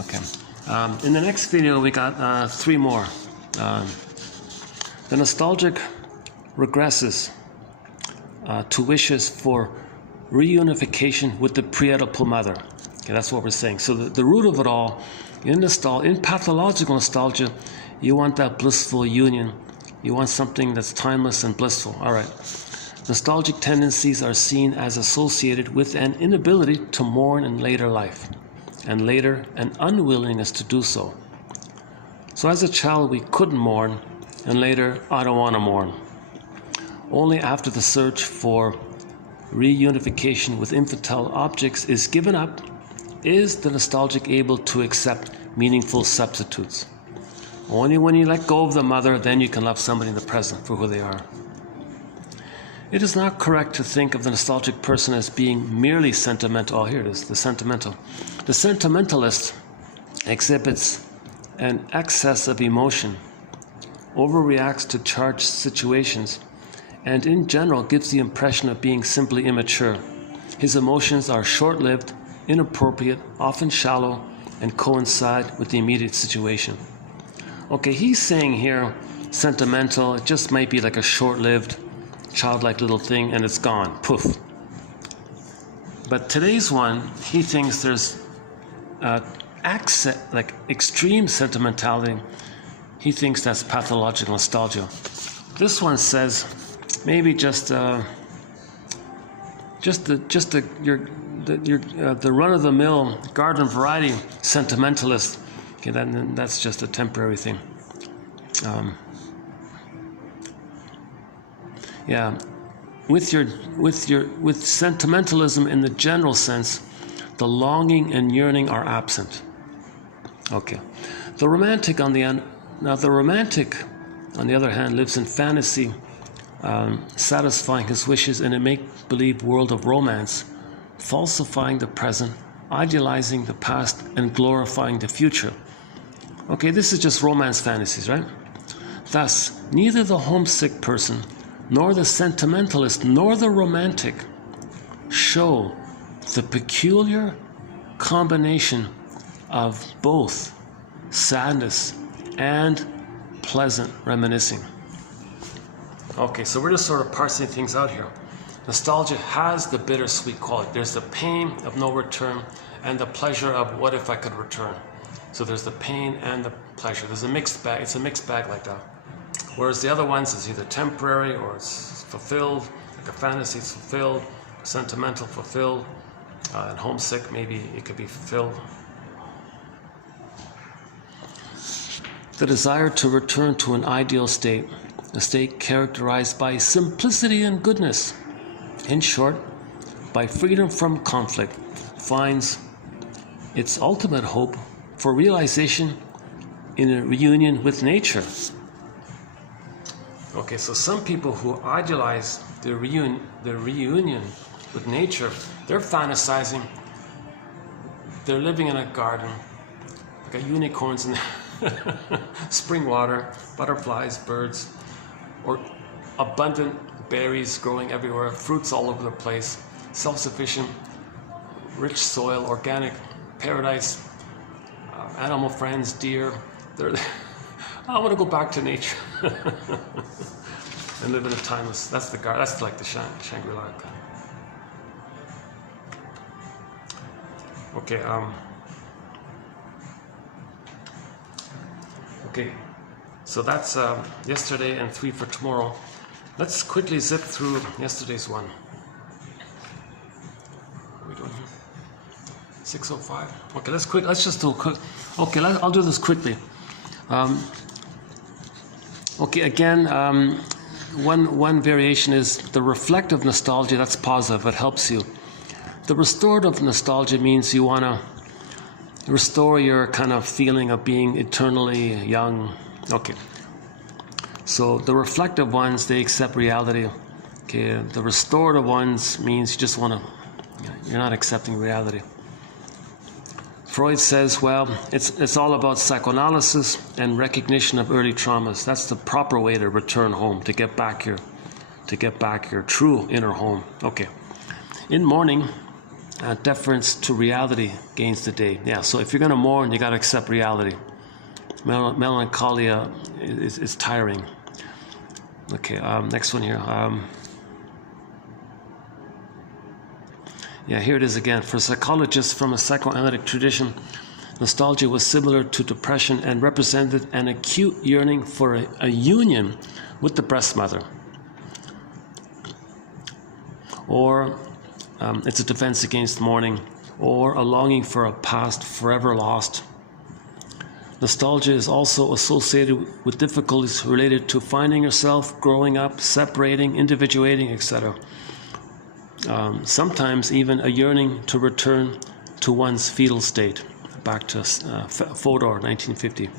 Okay. In the next video, we got 3 more. The nostalgic regresses to wishes for reunification with the pre-Oedipal mother. Okay, that's what we're saying. So the root of it all, in pathological nostalgia, you want that blissful union. You want something that's timeless and blissful. All right. Nostalgic tendencies are seen as associated with an inability to mourn in later life. and later an unwillingness to do so. So as a child we couldn't mourn, and later I don't want to mourn. Only after the search for reunification with infantile objects is given up is the nostalgic able to accept meaningful substitutes. Only when you let go of the mother, then you can love somebody in the present for who they are. It is not correct to think of the nostalgic person as being merely sentimental. Oh, here it is, the sentimental. The sentimentalist exhibits an excess of emotion, overreacts to charged situations, and in general gives the impression of being simply immature. His emotions are short-lived, inappropriate, often shallow, and coincide with the immediate situation. Okay, he's saying here, sentimental, it just might be like a short-lived, childlike little thing and it's gone, poof. But today's one, he thinks there's like extreme sentimentality. He thinks that's pathological nostalgia. This one says maybe just the run-of-the-mill garden variety sentimentalist. Okay, that's just a temporary thing. Yeah, with sentimentalism in the general sense, the longing and yearning are absent. Okay, the romantic on the other hand lives in fantasy, satisfying his wishes in a make-believe world of romance, falsifying the present, idealizing the past, and glorifying the future. Okay, this is just romance fantasies, right? Thus, neither the homesick person, nor the sentimentalist, nor the romantic show the peculiar combination of both sadness and pleasant reminiscing. Okay, so we're just sort of parsing things out here. Nostalgia has the bittersweet quality. There's the pain of no return and the pleasure of what if I could return. So there's the pain and the pleasure. There's a mixed bag. It's a mixed bag like that. Whereas the other ones is either temporary or it's fulfilled, like a fantasy is fulfilled, sentimental fulfilled, and homesick maybe it could be fulfilled. The desire to return to an ideal state, a state characterized by simplicity and goodness. In short, by freedom from conflict, finds its ultimate hope for realization in a reunion with nature. Okay, so some people who idealize the reunion with nature, they're fantasizing, they're living in a garden, got unicorns in spring water, butterflies, birds, or abundant berries growing everywhere, fruits all over the place, self-sufficient, rich soil, organic paradise, animal friends, deer. I want to go back to nature and live in a timeless. That's the garden. That's like the Shangri-La. Okay. Okay. So that's yesterday and 3 for tomorrow. Let's quickly zip through yesterday's one. What are we doing here? 6:05. Okay, let's just do a quick. Okay, I'll do this quickly. Okay, again, one variation is the reflective nostalgia. That's positive. It helps you. The restorative nostalgia means you want to restore your kind of feeling of being eternally young. Okay. So the reflective ones, they accept reality. Okay. The restorative ones means you just want to, you're not accepting reality. Freud says, well, it's all about psychoanalysis and recognition of early traumas. That's the proper way to return home, to get back your true inner home. Okay. In mourning, deference to reality gains the day. Yeah, so if you're going to mourn, you got to accept reality. Melancholia is tiring. Okay, next one here. Yeah, here it is again. For psychologists from a psychoanalytic tradition, nostalgia was similar to depression and represented an acute yearning for a union with the breast mother. Or it's a defense against mourning, or a longing for a past forever lost. Nostalgia is also associated with difficulties related to finding yourself, growing up, separating, individuating, etc. Sometimes even a yearning to return to one's fetal state. Back to Fodor, 1950.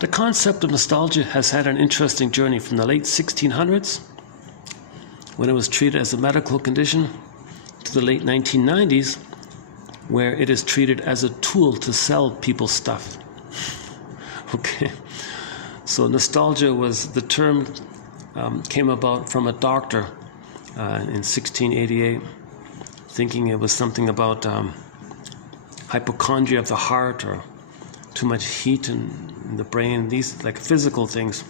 The concept of nostalgia has had an interesting journey from the late 1600s, when it was treated as a medical condition, to the late 1990s, where it is treated as a tool to sell people stuff. Okay, so nostalgia was, the term came about from a doctor in 1688, thinking it was something about hypochondria of the heart or too much heat in the brain, these like physical things.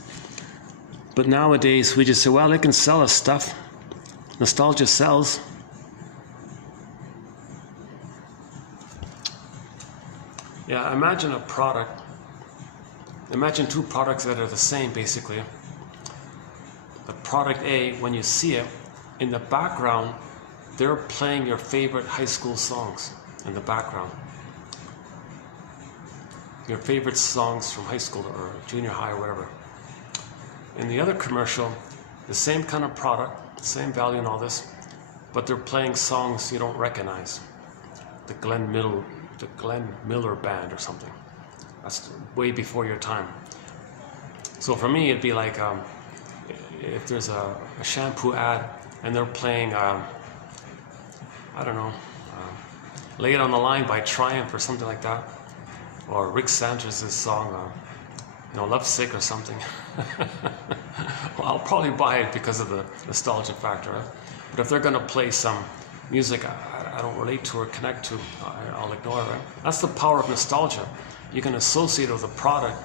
But nowadays we just say, well, they can sell us stuff. Nostalgia sells. Yeah, imagine a product. Imagine two products that are the same, basically. The product A, when you see it, in the background, they're playing your favorite high school songs in the background. Your favorite songs from high school or junior high or whatever. In the other commercial, the same kind of product, same value and all this, but they're playing songs you don't recognize. The Glenn Miller Band or something. That's way before your time. So for me, it'd be like if there's a shampoo ad and they're playing, I don't know, Lay It on the Line by Triumph or something like that. Or Rick Sanchez's song, Lovesick or something. Well, I'll probably buy it because of the nostalgia factor. Right? But if they're going to play some music I don't relate to or connect to, I'll ignore it. Right? That's the power of nostalgia. You can associate it with a product,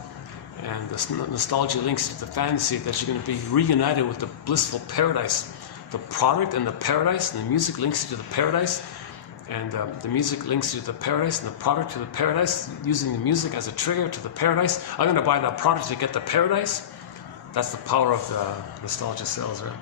and this nostalgia links to the fantasy that you're going to be reunited with the blissful paradise. The product and the paradise, and the music links you to the paradise, and the music links you to the paradise, and the product to the paradise, using the music as a trigger to the paradise. I'm going to buy that product to get the paradise. That's the power of the nostalgia sales, right?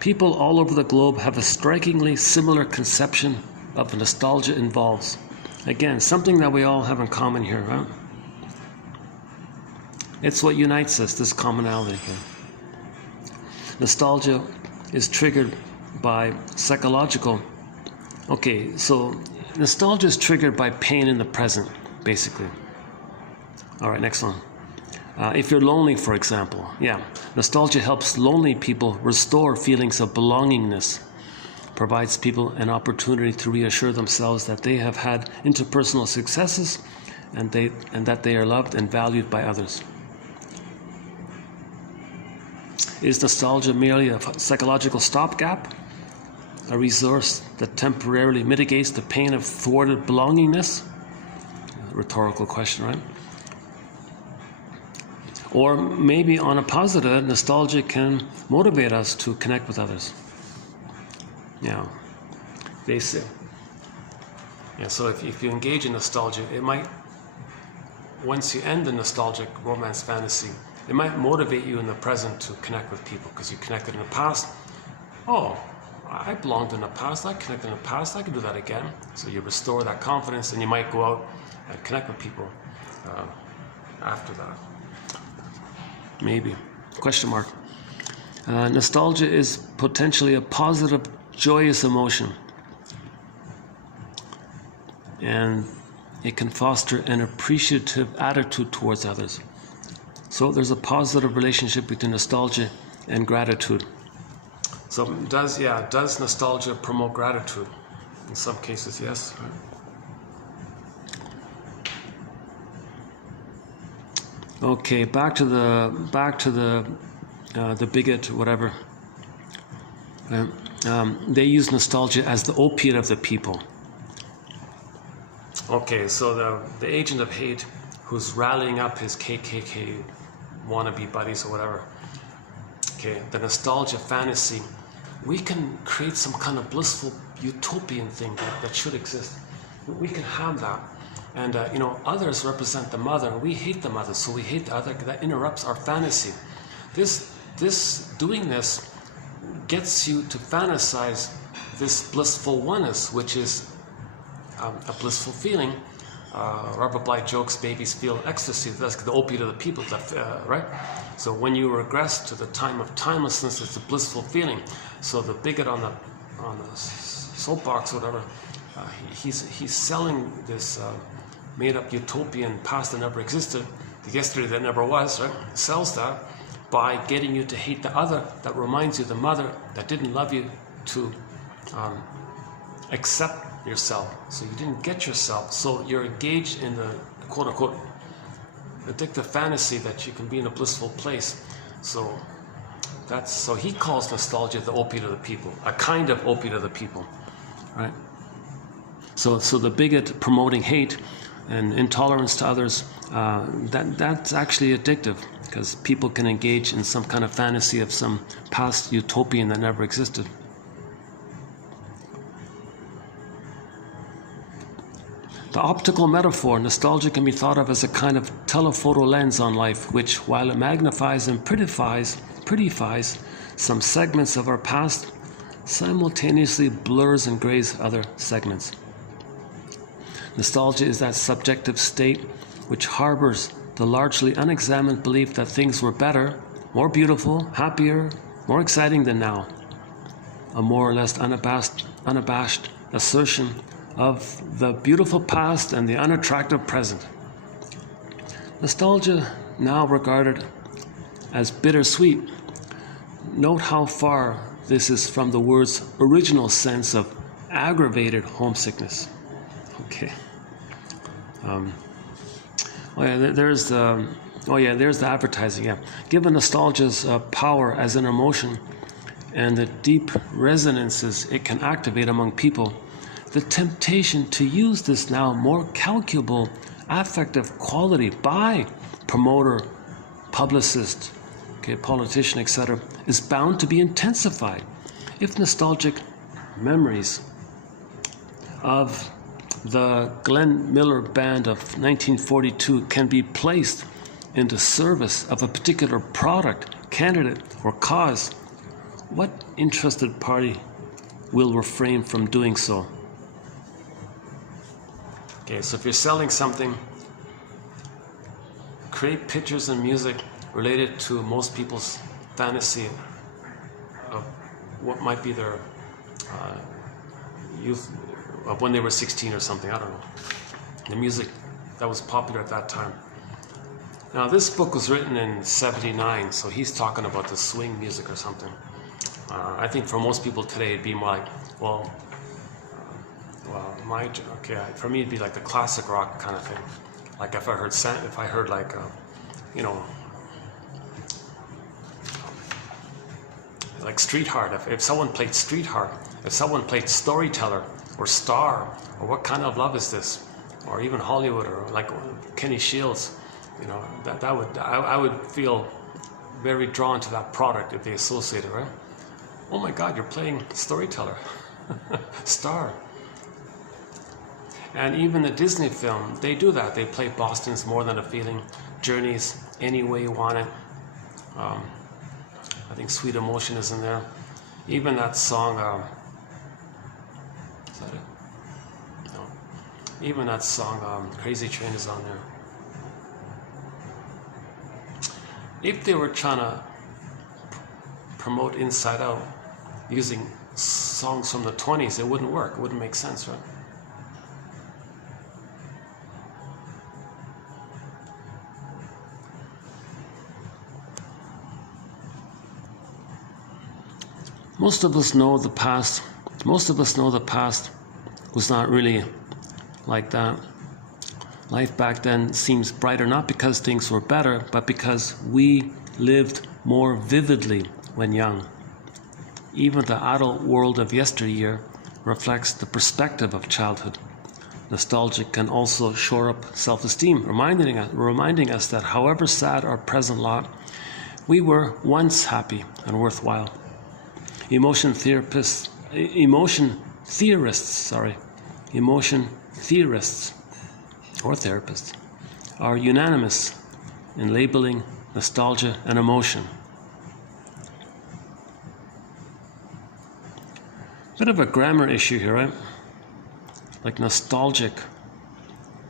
People all over the globe have a strikingly similar conception of what nostalgia involves. Again, something that we all have in common here, right? It's what unites us, this commonality here. Nostalgia is triggered by psychological. Okay, so nostalgia is triggered by pain in the present, basically. All right, next one. If you're lonely, for example, nostalgia helps lonely people restore feelings of belongingness, provides people an opportunity to reassure themselves that they have had interpersonal successes and that they are loved and valued by others. Is nostalgia merely a psychological stopgap, a resource that temporarily mitigates the pain of thwarted belongingness? Rhetorical question, right? Or maybe on a positive, nostalgia can motivate us to connect with others. Yeah, they say. Yeah, so if you engage in nostalgia, it might, once you end the nostalgic romance fantasy, it might motivate you in the present to connect with people because you connected in the past. Oh, I belonged in the past, I connected in the past, I can do that again. So you restore that confidence and you might go out and connect with people after that. Maybe. Question mark. Nostalgia is potentially a positive, joyous emotion. And it can foster an appreciative attitude towards others. So there's a positive relationship between nostalgia and gratitude. So does nostalgia promote gratitude? In some cases, yes. Okay, back to the bigot, whatever. They use nostalgia as the opiate of the people. Okay, so the agent of hate who's rallying up his KKK wannabe buddies or whatever. Okay, the nostalgia fantasy, we can create some kind of blissful utopian thing that should exist. We can have that. And others represent the mother, and we hate the mother, so we hate the other. That interrupts our fantasy. Doing this gets you to fantasize this blissful oneness, which is a blissful feeling. Robert Bly jokes, babies feel ecstasy. That's the opiate of the people, right? So when you regress to the time of timelessness, it's a blissful feeling. So the bigot on the soapbox, or whatever, he's selling this made-up utopian past that never existed, the yesterday that never was, right? Sells that by getting you to hate the other that reminds you, the mother that didn't love you, to accept yourself. So you didn't get yourself. So you're engaged in the quote-unquote addictive fantasy that you can be in a blissful place. So he calls nostalgia the opiate of the people, a kind of opiate of the people, right? So the bigot promoting hate and intolerance to others, that's actually addictive, because people can engage in some kind of fantasy of some past utopian that never existed. The optical metaphor, nostalgia, can be thought of as a kind of telephoto lens on life, which, while it magnifies and prettifies some segments of our past, simultaneously blurs and grays other segments. Nostalgia is that subjective state which harbors the largely unexamined belief that things were better, more beautiful, happier, more exciting than now. A more or less unabashed assertion of the beautiful past and the unattractive present. Nostalgia, now regarded as bittersweet. Note how far this is from the word's original sense of aggravated homesickness. Okay. There's the advertising. Yeah. Given nostalgia's power as an emotion and the deep resonances it can activate among people, the temptation to use this now more calculable affective quality by promoter, publicist, politician, etc., is bound to be intensified if nostalgic memories of the Glenn Miller Band of 1942 can be placed into service of a particular product, candidate, or cause. What interested party will refrain from doing so? Okay, so if you're selling something, create pictures and music related to most people's fantasy of what might be their youth, of when they were 16 or something, I don't know. The music that was popular at that time. Now, this book was written in '79, so he's talking about the swing music or something. I think for most people today, it'd be more like, for me, it'd be like the classic rock kind of thing. Like if I heard like, like Street Heart. If someone played Street Heart, if someone played Storyteller or Star, or What Kind of Love Is This, or even Hollywood, or like Kenny Shields, I would feel very drawn to that product if they associated, right? Oh my God, you're playing Storyteller, Star. And even the Disney film, they do that. They play Boston's More Than a Feeling, Journey's Any Way You Want It. I think Sweet Emotion is in there. Even that song, is that it? No. Even that song, Crazy Train, is on there. If they were trying to promote Inside Out using songs from the 20s, it wouldn't work. It wouldn't make sense, right? Most of us know the past. Most of us know the past was not really like that. Life back then seems brighter, not because things were better, but because we lived more vividly when young. Even the adult world of yesteryear reflects the perspective of childhood. Nostalgia can also shore up self-esteem, reminding us that however sad our present lot, we were once happy and worthwhile. Emotion theorists or therapists are unanimous in labeling nostalgia an emotion. Bit of a grammar issue here, right? Like nostalgic,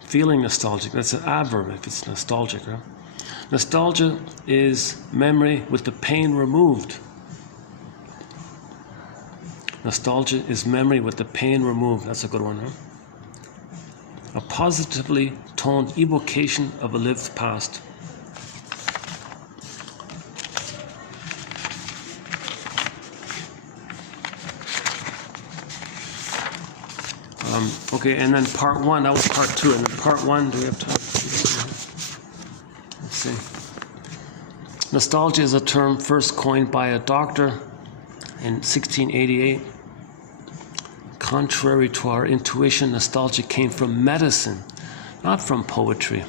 feeling nostalgic. That's an adverb if it's nostalgic, right? Nostalgia is memory with the pain removed. Nostalgia is memory with the pain removed. That's a good one, huh? A positively toned evocation of a lived past. Okay, and then part one, that was part two. And then part one, do we have time? Let's see. Nostalgia is a term first coined by a doctor in 1688. Contrary to our intuition, nostalgia came from medicine, not from poetry.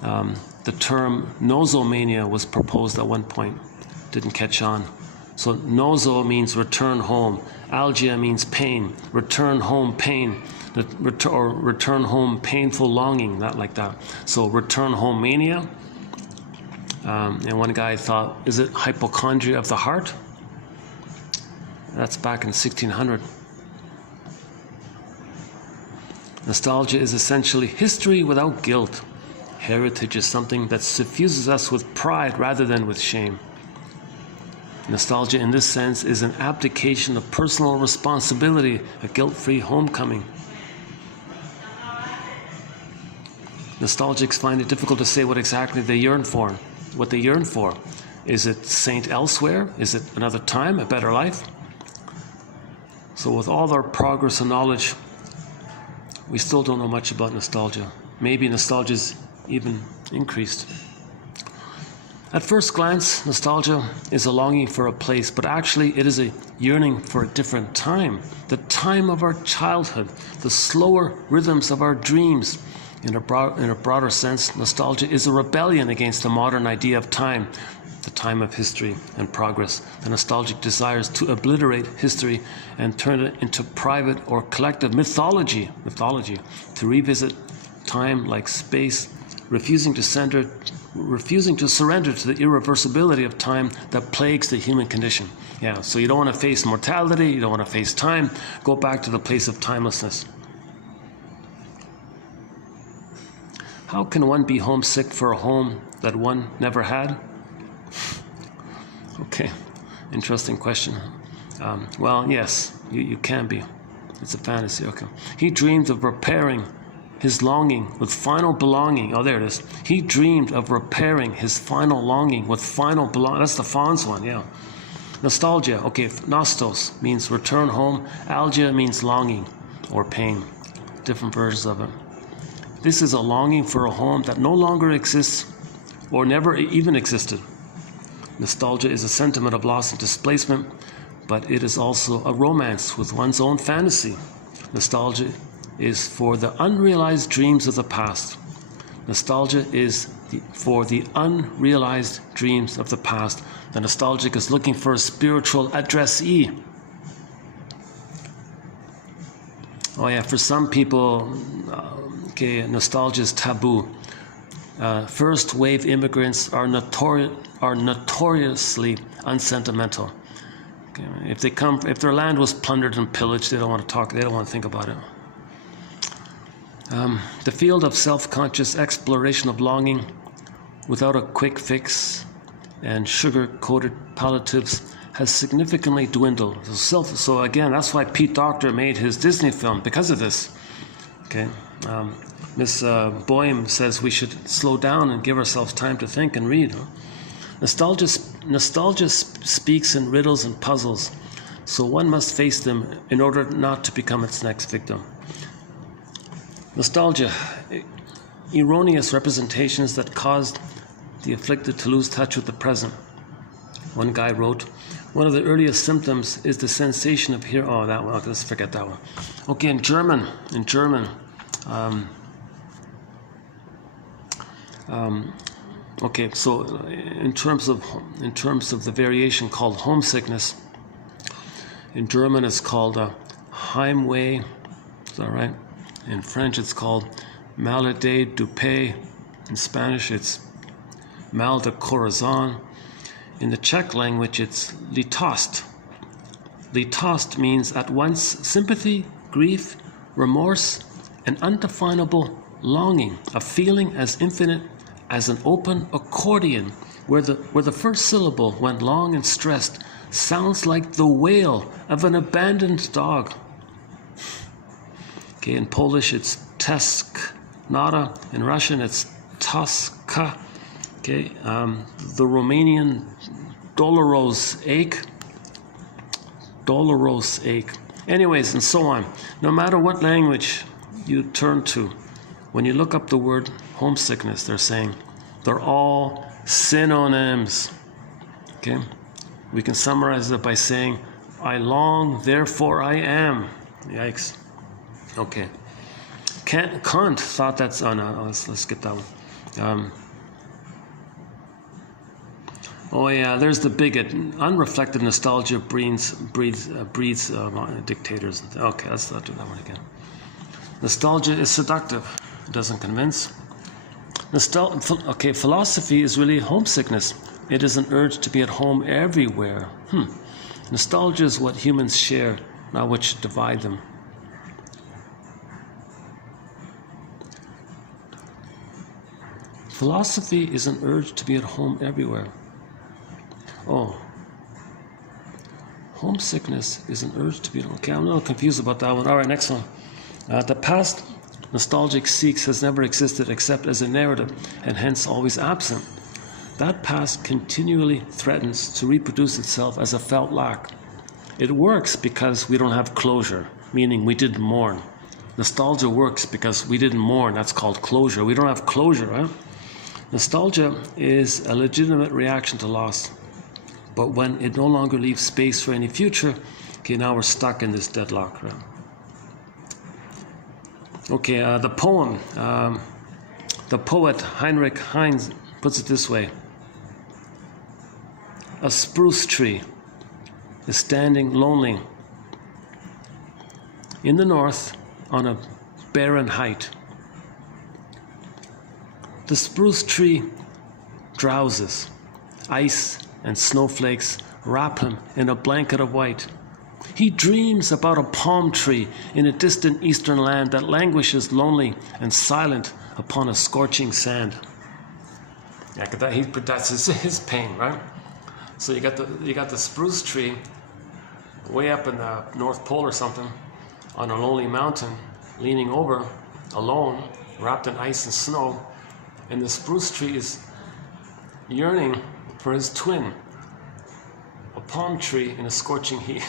The term nosomania was proposed at one point, didn't catch on. So noso means return home, algia means pain, return home pain, or return home painful longing, not like that. So return home mania. And one guy thought, is it hypochondria of the heart? That's back in 1600. Nostalgia is essentially history without guilt. Heritage is something that suffuses us with pride rather than with shame. Nostalgia in this sense is an abdication of personal responsibility, a guilt-free homecoming. Nostalgics find it difficult to say what exactly they yearn for. What they yearn for. Is it saint elsewhere? Is it another time, a better life? So with all our progress and knowledge, we still don't know much about nostalgia. Maybe nostalgia's even increased. At first glance, nostalgia is a longing for a place, but actually it is a yearning for a different time. The time of our childhood, the slower rhythms of our dreams. In a broader sense, nostalgia is a rebellion against the modern idea of time, the time of history and progress. The nostalgic desires to obliterate history and turn it into private or collective mythology, to revisit time like space, refusing to surrender to the irreversibility of time that plagues the human condition. Yeah, so you don't want to face mortality, you don't want to face time, go back to the place of timelessness. How can one be homesick for a home that one never had? Okay, interesting question. Well, yes, you can be. It's a fantasy, okay. He dreamed of repairing his longing with final belonging. Oh, there it is. He dreamed of repairing his final longing with final belonging. That's the Fawn's one, yeah. Nostalgia, okay, nostos means return home. Algia means longing or pain. Different versions of it. This is a longing for a home that no longer exists or never even existed. Nostalgia is a sentiment of loss and displacement, but it is also a romance with one's own fantasy. Nostalgia is for the unrealized dreams of the past. Nostalgia is for the unrealized dreams of the past. The nostalgic is looking for a spiritual addressee. Oh yeah, for some people, nostalgia is taboo. First wave immigrants are notoriously unsentimental. Okay, if their land was plundered and pillaged, they don't want to think about it. The field of self-conscious exploration of longing without a quick fix and sugar-coated palliatives has significantly dwindled. So again, that's why Pete Docter made his Disney film, because of this. Okay, Miss Boehm says we should slow down and give ourselves time to think and read. Nostalgia speaks in riddles and puzzles, so one must face them in order not to become its next victim. Nostalgia, erroneous representations that caused the afflicted to lose touch with the present. One guy wrote, one of the earliest symptoms is the sensation of hearing. Oh, that one. Okay, let's forget that one. Okay, in German. Okay, so in terms of the variation called homesickness, in German it's called Heimweh. Is that right? In French it's called maladie du pays. In Spanish it's mal de corazon. In the Czech language it's litost. unrestrictedly tossed means at once sympathy, grief, remorse, an undefinable longing, a feeling as infinite as an open accordion, where the first syllable, when long and stressed, sounds like the wail of an abandoned dog. Okay, in Polish it's tesknada, in Russian it's toska. Okay, the Romanian doloros ache. Anyways, and so on. No matter what language you turn to, when you look up the word homesickness, they're saying they're all synonyms. Okay, we can summarize it by saying, I long, therefore I am. Yikes. Okay. Kant thought that's, oh no, let's skip that one. Oh yeah, there's the bigot. Unreflected nostalgia breeds dictators. Okay, let's not do that one again. Nostalgia is seductive. It doesn't convince. Philosophy is really homesickness. It is an urge to be at home everywhere. Nostalgia is what humans share, not what should divide them. Philosophy is an urge to be at home everywhere. Oh. Homesickness is an urge to be... Okay, I'm a little confused about that one. All right, next one. The past nostalgic seeks has never existed except as a narrative, and hence always absent. That past continually threatens to reproduce itself as a felt lack. It works because we don't have closure, meaning we didn't mourn. Nostalgia works because we didn't mourn. That's called closure. We don't have closure, right? Nostalgia is a legitimate reaction to loss. But when it no longer leaves space for any future, okay, now we're stuck in this deadlock, right? Okay, the poem. The poet Heinrich Heine puts it this way. A spruce tree is standing lonely in the north on a barren height. The spruce tree drowses. Ice and snowflakes wrap him in a blanket of white. He dreams about a palm tree in a distant eastern land that languishes lonely and silent upon a scorching sand. Yeah, that's his pain, right? So you got the spruce tree way up in the North Pole or something on a lonely mountain, leaning over, alone, wrapped in ice and snow, and the spruce tree is yearning for his twin, a palm tree in a scorching heat.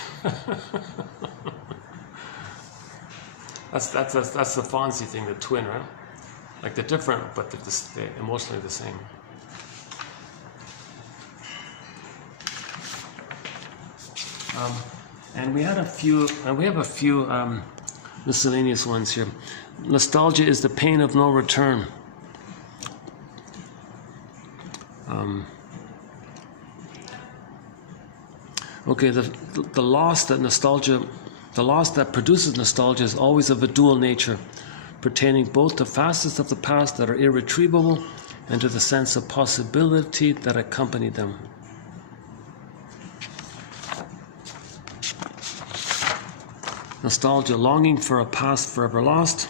that's the Fonzie thing, the twin, right? Like they're different, but they're emotionally the same. And we have a few miscellaneous ones here. Nostalgia is the pain of no return. Okay, the loss that produces nostalgia is always of a dual nature, pertaining both to facets of the past that are irretrievable and to the sense of possibility that accompany them. Nostalgia, longing for a past forever lost.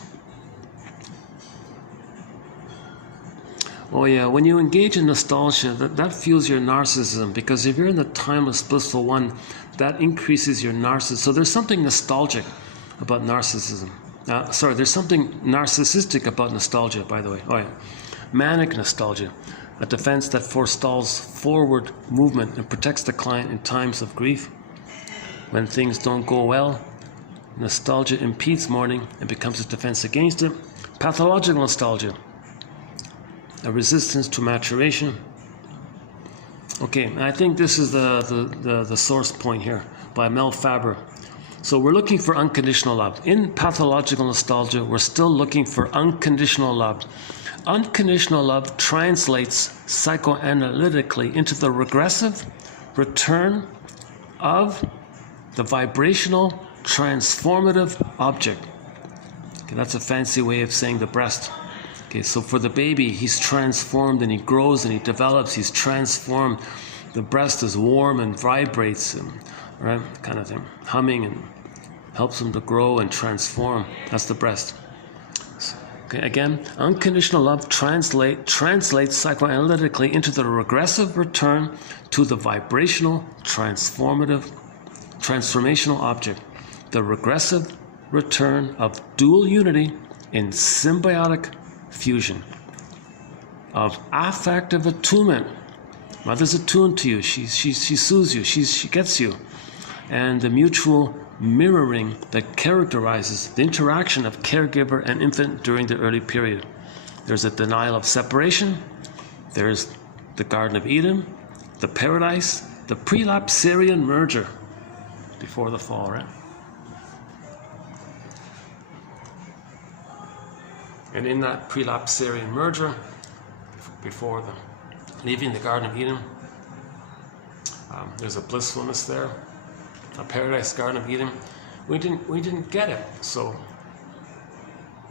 Oh yeah, when you engage in nostalgia, that fuels your narcissism, because if you're in the timeless, blissful one, that increases your narcissism. So there's something nostalgic about narcissism. There's something narcissistic about nostalgia, by the way. Oh yeah. Manic nostalgia, a defense that forestalls forward movement and protects the client in times of grief. When things don't go well, nostalgia impedes mourning and becomes a defense against it. Pathological nostalgia, a resistance to maturation. Okay, I think this is the source point here by Mel Faber. So we're looking for unconditional love. In pathological nostalgia, we're still looking for unconditional love. Unconditional love translates psychoanalytically into the regressive return of the vibrational transformative object. Okay, that's a fancy way of saying the breast. Okay, so for the baby, he's transformed and he grows and he develops, he's transformed. The breast is warm and vibrates. And right? Kind of thing. Humming and helps them to grow and transform. That's the breast. Okay, again, unconditional love translates psychoanalytically into the regressive return to the vibrational, transformational object. The regressive return of dual unity in symbiotic fusion. Of affective attunement. Mother's attuned to you. She soothes you. She gets you. And the mutual mirroring that characterizes the interaction of caregiver and infant during the early period. There's a denial of separation. There's the Garden of Eden, the paradise, the prelapsarian merger before the fall, right? And in that prelapsarian merger, before leaving the Garden of Eden, there's a blissfulness there. A paradise, Garden of Eden. We didn't get it. So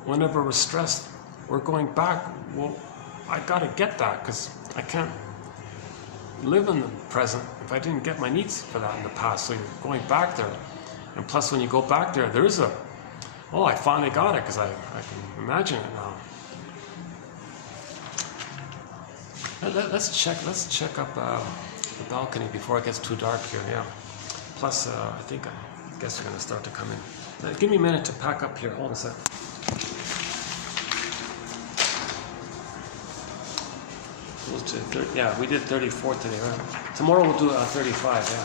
whenever we're stressed, we're going back. Well, I gotta get that because I can't live in the present if I didn't get my needs for that in the past. So you're going back there. And plus when you go back there, there's I finally got it because I can imagine it now. Let's check up the balcony before it gets too dark here, yeah. Plus, I guess they're going to start to come in. Give me a minute to pack up here. Hold on a sec. Yeah, we did 34 today, right? Tomorrow we'll do 35, yeah.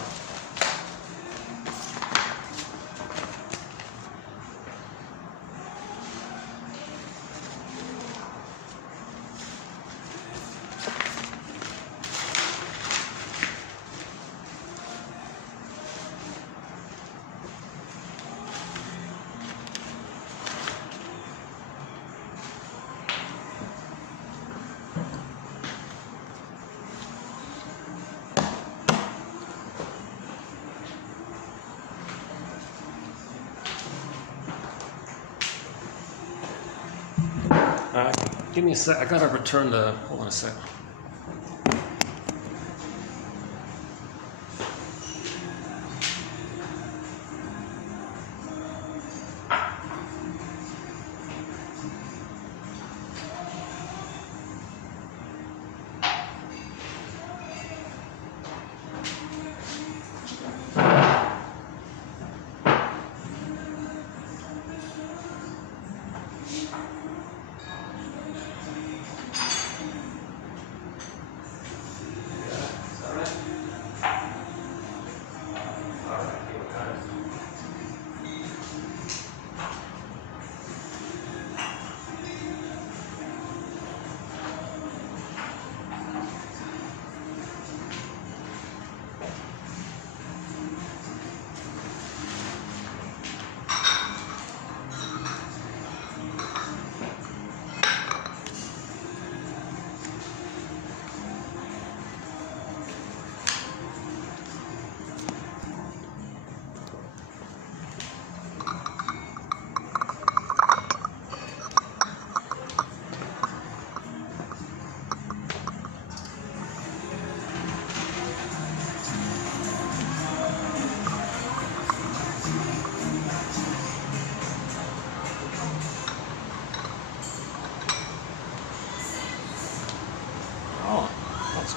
Give me a sec. I gotta return the. Hold on a sec.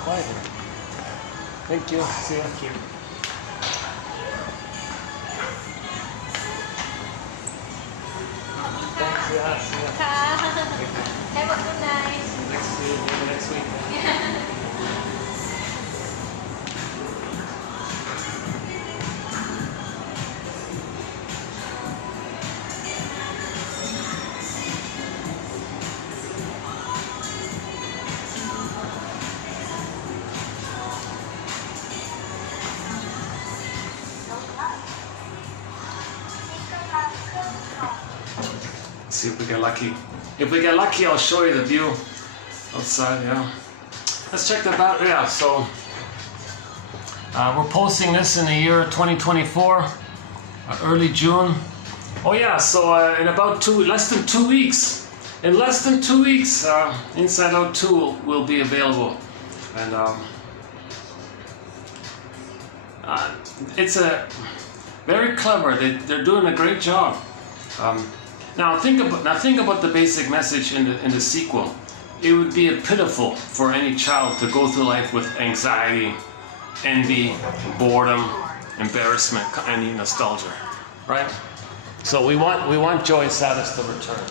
Quiet here. Thank you. See you. Thank you. Thanks. Yeah. See you. Have a good night. See you next week. See if we get lucky. If we get lucky, I'll show you the view outside, yeah. Let's check the battery. Yeah, so we're posting this in the year 2024, early June. Oh yeah, so in about less than 2 weeks, Inside Out 2 will be available. And It's a very clever. They're doing a great job. Now think about the basic message in the sequel. It would be pitiful for any child to go through life with anxiety, envy, boredom, embarrassment, any nostalgia, right? So we want joy, sadness to return.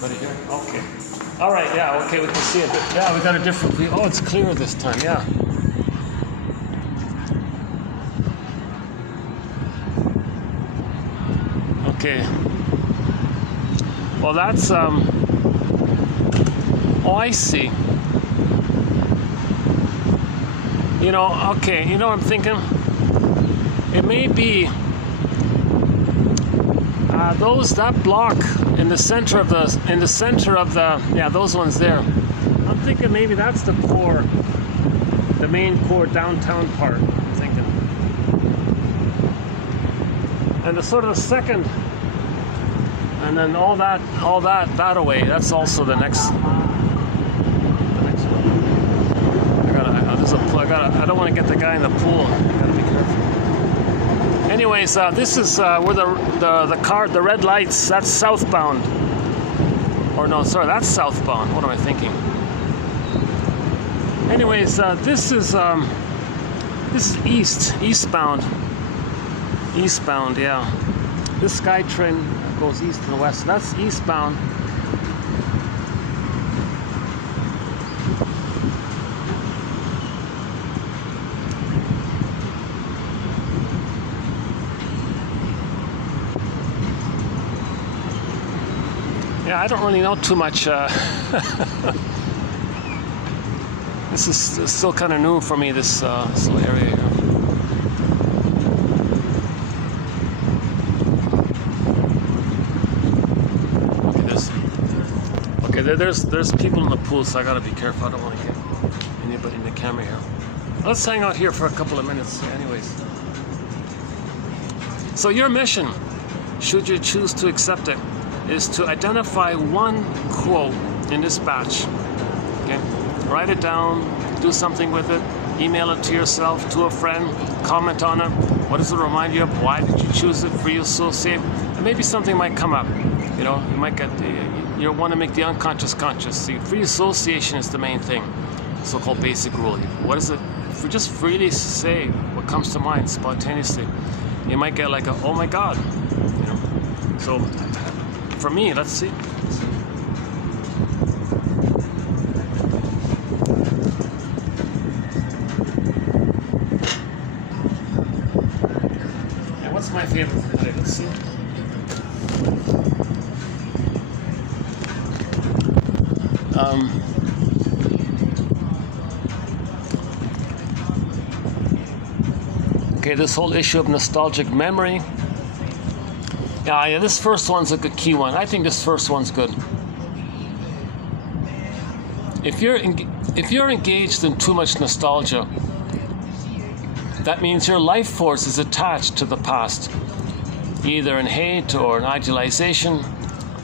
Everybody here? Okay. All right. Yeah. Okay. We can see it. Yeah, we got a different view. Oh, it's clearer this time. Yeah. Okay. Well, that's oh, I see. You know, okay. You know what I'm thinking? It may be that block in the center of the yeah, those ones there. I'm thinking maybe that's the core, the main core downtown part. I'm thinking. And the sort of second, and then all that away. That's also the next one. I don't want to get the guy in the pool. I gotta be careful. Anyways, this is where the red lights. That's southbound. Or no, sorry, that's southbound. What am I thinking? Anyways, this is eastbound. Eastbound, yeah. This SkyTrain goes east and west. That's eastbound. Yeah, I don't really know too much. This is still kind of new for me, this little area here. Okay, there's people in the pool, so I gotta be careful. I don't want to get anybody in the camera here. Let's hang out here for a couple of minutes, anyways. So your mission, should you choose to accept it, is to identify one quote in this batch. Okay, write it down, do something with it, email it to yourself, to a friend, comment on it. What does it remind you of? Why did you choose it? Free associate, and maybe something might come up. You know, you might get you want to make the unconscious conscious. See, free association is the main thing, so-called basic rule. What is it? If we just freely say what comes to mind spontaneously, you might get like a, oh my God, you know. So. For me, let's see. And what's my favorite for today? Let's see. Okay, this whole issue of nostalgic memory. Yeah, this first one's a good key one. I think this first one's good. If you're engaged in too much nostalgia, that means your life force is attached to the past, either in hate or in idealization.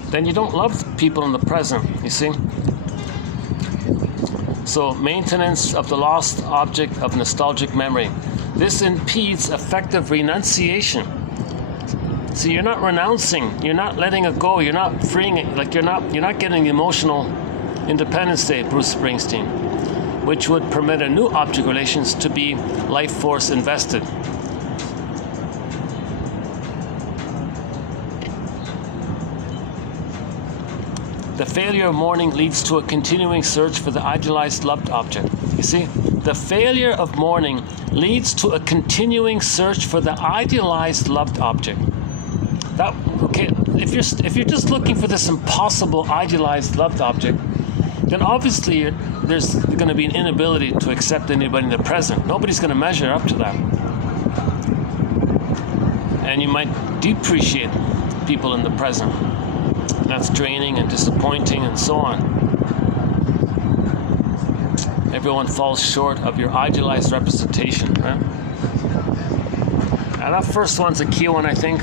Then you don't love people in the present, you see? So maintenance of the lost object of nostalgic memory. This impedes effective renunciation. So you're not renouncing, you're not letting it go, you're not freeing it, like you're not getting the emotional independence state, Bruce Springsteen, which would permit a new object relations to be life force invested. The failure of mourning leads to a continuing search for the idealized loved object. You see, the failure of mourning leads to a continuing search for the idealized loved object. Okay, if you're just looking for this impossible idealized loved object, then obviously there's going to be an inability to accept anybody in the present. Nobody's going to measure up to that, and you might depreciate people in the present. And that's draining and disappointing and so on. Everyone falls short of your idealized representation, right? And that first one's a key one, I think.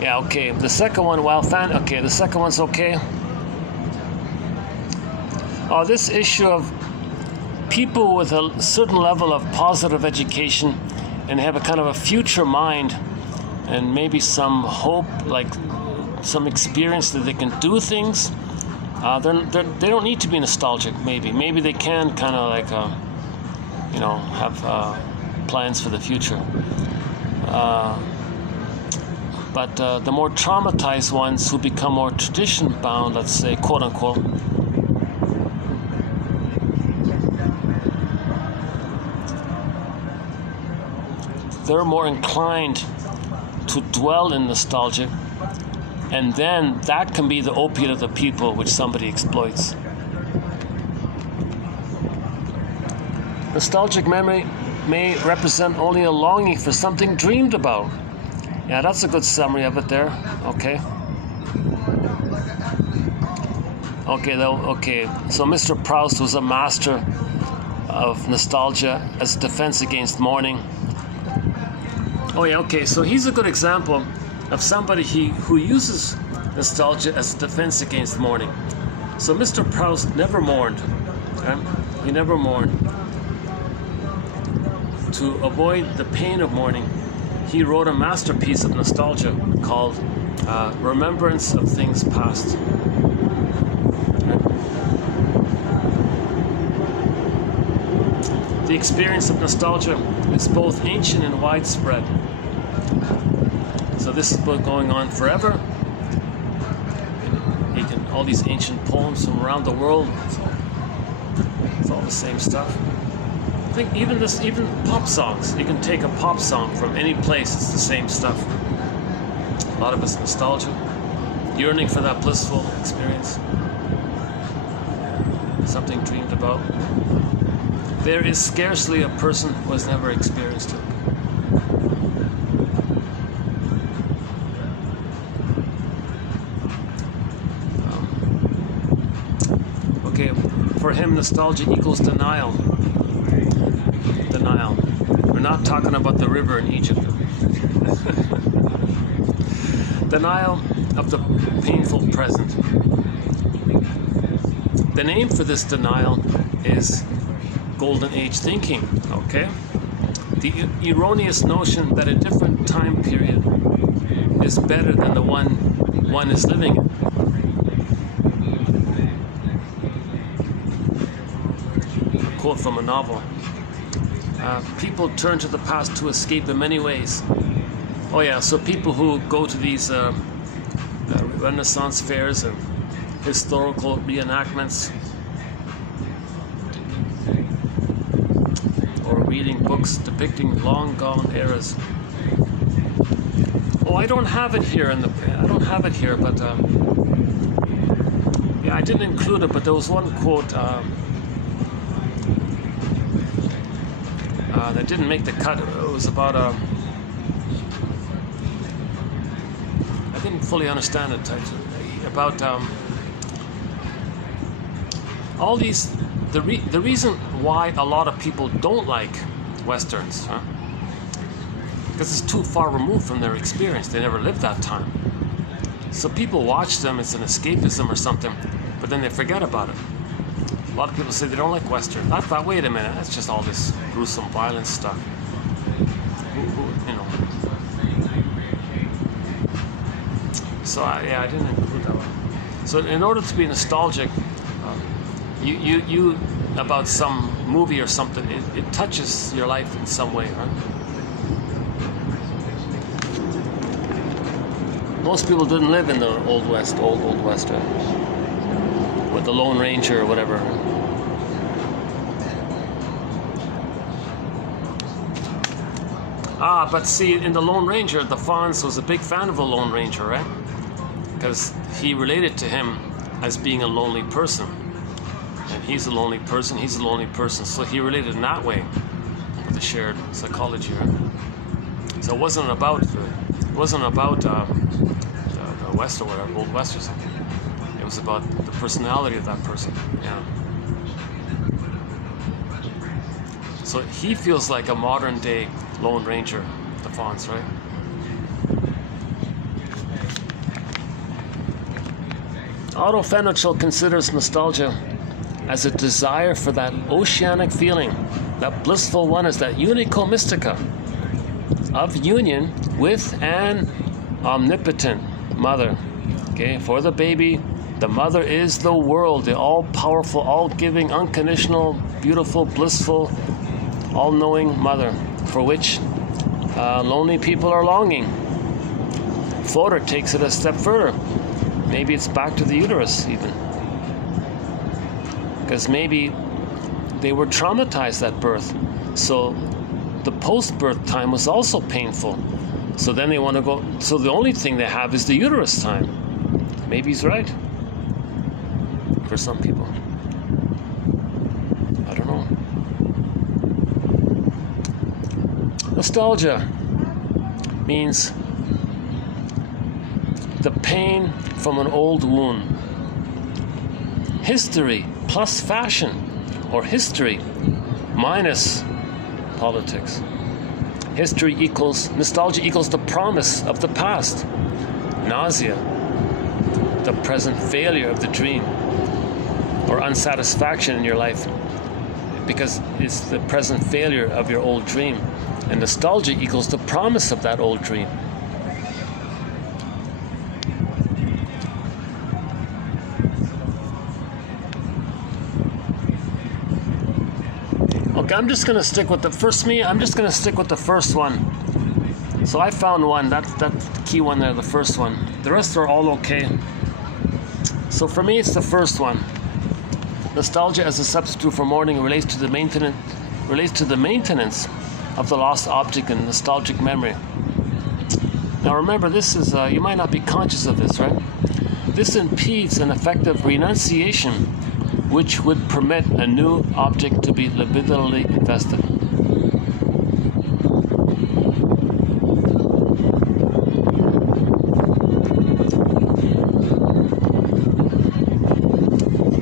Yeah, okay. The second one, okay, the second one's okay. Oh, this issue of people with a certain level of positive education and have a kind of a future mind and maybe some hope, like some experience that they can do things. They don't need to be nostalgic, maybe. Maybe they can kind of like, have plans for the future. But the more traumatized ones who become more tradition-bound, let's say, quote-unquote, they're more inclined to dwell in nostalgia, and then that can be the opiate of the people which somebody exploits. Nostalgic memory may represent only a longing for something dreamed about. Yeah, that's a good summary of it there. Okay. Okay, so Mr. Proust was a master of nostalgia as a defense against mourning. Oh yeah, okay, so he's a good example of somebody who uses nostalgia as a defense against mourning. So Mr. Proust never mourned. Right? He never mourned. To avoid the pain of mourning, he wrote a masterpiece of nostalgia called Remembrance of Things Past. The experience of nostalgia is both ancient and widespread. So this has been going on forever. All these ancient poems from around the world, it's all the same stuff. I think even pop songs, you can take a pop song from any place, it's the same stuff. A lot of it's nostalgia, yearning for that blissful experience, something dreamed about. There is scarcely a person who has never experienced it. Okay, for him, nostalgia equals denial. Denial. We're not talking about the river in Egypt. Denial of the painful present. The name for this denial is Golden Age thinking, okay? The erroneous notion that a different time period is better than the one is living in. A quote from a novel. People turn to the past to escape in many ways. Oh yeah, so people who go to these Renaissance fairs and historical reenactments, or reading books depicting long-gone eras. Oh, I don't have it here but yeah, I didn't include it, but there was one quote that didn't make the cut. It was about I didn't fully understand it. About all these. The reason why a lot of people don't like Westerns, because it's too far removed from their experience. They never lived that time. So people watch them, it's an escapism or something, but then they forget about it. A lot of people say they don't like Westerns. I thought, wait a minute, that's just all this gruesome violence stuff. So I didn't include that one. So in order to be nostalgic, you about some movie or something, it touches your life in some way, right? Most people didn't live in the Old West, Old West, with the Lone Ranger or whatever. But see, in the Lone Ranger, the Fonz was a big fan of the Lone Ranger, right? Because he related to him as being a lonely person. And he's a lonely person, so he related in that way. the shared psychology, right? So it wasn't about the West or whatever, Old West or something. It was about the personality of that person. Yeah. So he feels like a modern day Lone Ranger, the Fawns, right? Otto Fenichel considers nostalgia as a desire for that oceanic feeling, that blissful oneness, that unico mystica of union with an omnipotent mother. Okay, for the baby, the mother is the world, the all-powerful, all-giving, unconditional, beautiful, blissful, all-knowing mother, for which lonely people are longing. Fodor takes it a step further. Maybe it's back to the uterus, even. Because maybe they were traumatized at birth. So the post-birth time was also painful. So then they want to go, so the only thing they have is the uterus time. Maybe he's right. For some people. I don't know. Nostalgia means the pain from an old wound. History plus fashion, or history minus politics. History equals, nostalgia equals the promise of the past. Nausea, the present failure of the dream, or unsatisfaction in your life, because it's the present failure of your old dream. And nostalgia equals the promise of that old dream. Okay, I'm just going to stick with the first one. So I found one, that's the key one there, the first one. The rest are all okay. So for me, it's the first one. Nostalgia as a substitute for mourning relates to the maintenance of the lost object and nostalgic memory. Now remember, this is, you might not be conscious of this, right? This impedes an effective renunciation, which would permit a new object to be libidinally invested.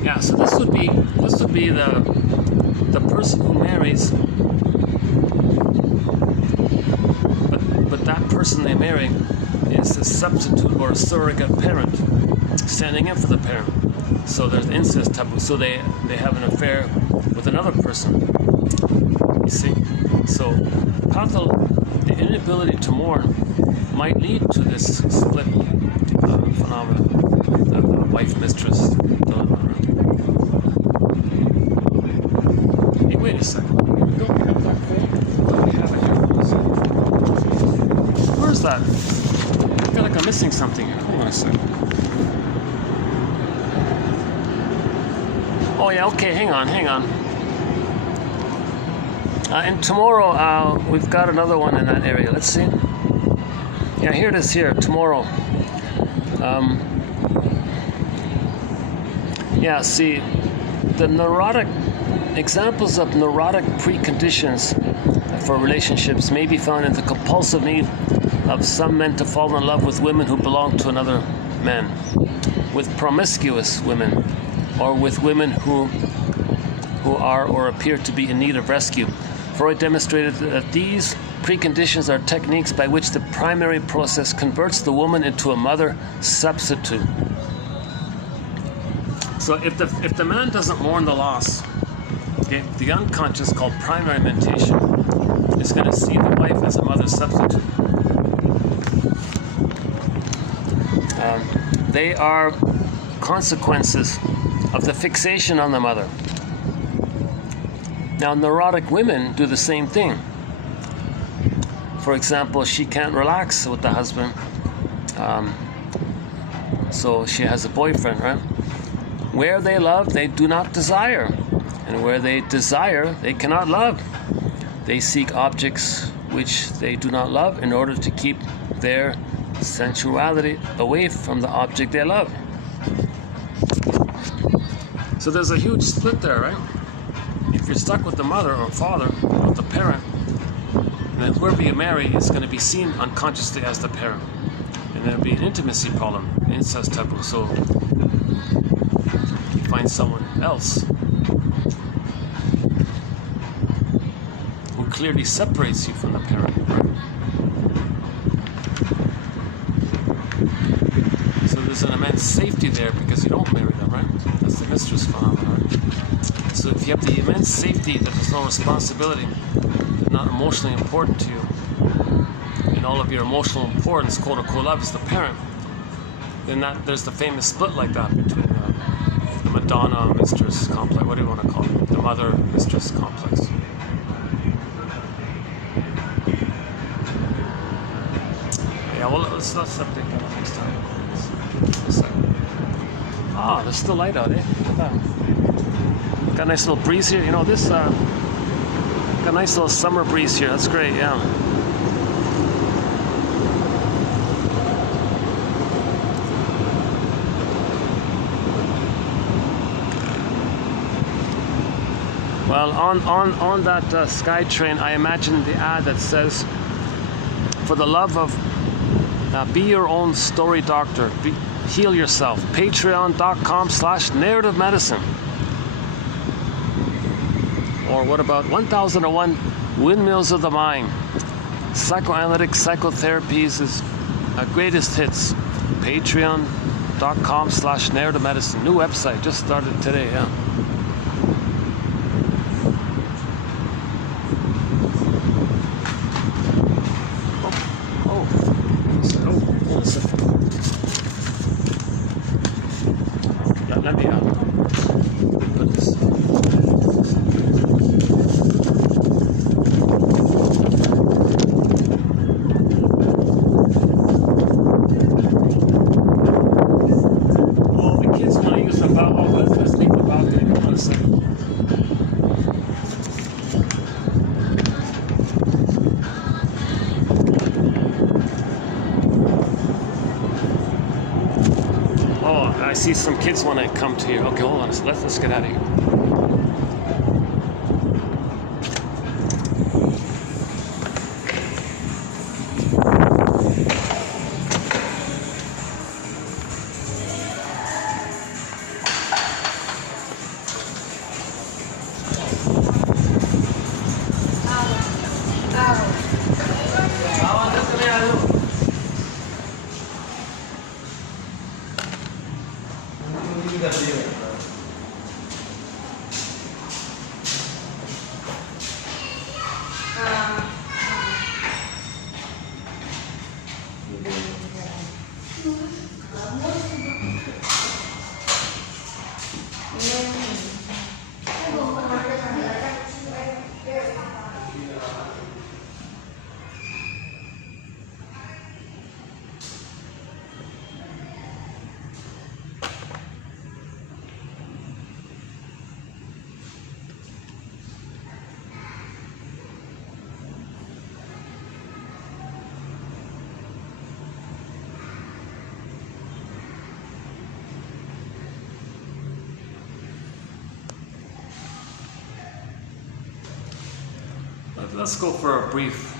Yeah, so this would be the person who marries, but that person they marry is a substitute or a surrogate parent, standing in for the parent. So there's incest taboo. So they have an affair with another person. You see? So the inability to mourn might lead to this split phenomenon, the wife-mistress dilemma. Hey, wait a second. We don't have that thing. We have it here. Where's that? I feel like I'm missing something here. Hold on a second. Oh yeah, okay, hang on. And tomorrow, we've got another one in that area. Let's see. Yeah, here it is here, tomorrow. Yeah, see, the neurotic, examples of neurotic preconditions for relationships may be found in the compulsive need of some men to fall in love with women who belong to another man, with promiscuous women, or with women who are or appear to be in need of rescue. Freud demonstrated that these preconditions are techniques by which the primary process converts the woman into a mother substitute. So if the man doesn't mourn the loss, okay, the unconscious, called primary mentation, is going to see the wife as a mother substitute. They are consequences of the fixation on the mother. Now, neurotic women do the same thing. For example, she can't relax with the husband, so she has a boyfriend, right? Where they love, they do not desire, and where they desire, they cannot love. They seek objects which they do not love in order to keep their sensuality away from the object they love. So there's a huge split there, right? If you're stuck with the mother or father, with the parent, then whoever you marry is going to be seen unconsciously as the parent. And there'll be an intimacy problem, incest taboo. So you find someone else who clearly separates you from the parent. So there's an immense safety there because you don't marry them, right? That's the mistress phenomenon, right? So if you have the immense safety that there's no responsibility, they're not emotionally important to you, and all of your emotional importance, quote unquote, love is the parent, then there's the famous split like that between the Madonna mistress complex, what do you want to call it? The mother mistress complex. Yeah, well, let's update that next time. Ah, there's still light out, eh? Look at that. Got a nice little breeze here. You know, this, got a nice little summer breeze here. That's great, yeah. Well, on that SkyTrain, I imagine the ad that says, for the love of, be your own story doctor, heal yourself, patreon.com/narrative medicine. Or what about 1001 Windmills of the Mind, psychoanalytic psychotherapies is greatest hits, patreon.com/narrative medicine. New website, just started today, yeah. Let me put this. Oh, the kids want to use the balcony. Oh, let's leave the balcony for 1 second. Oh, I see some kids want to come to here. Okay, hold on. Let's get out of here.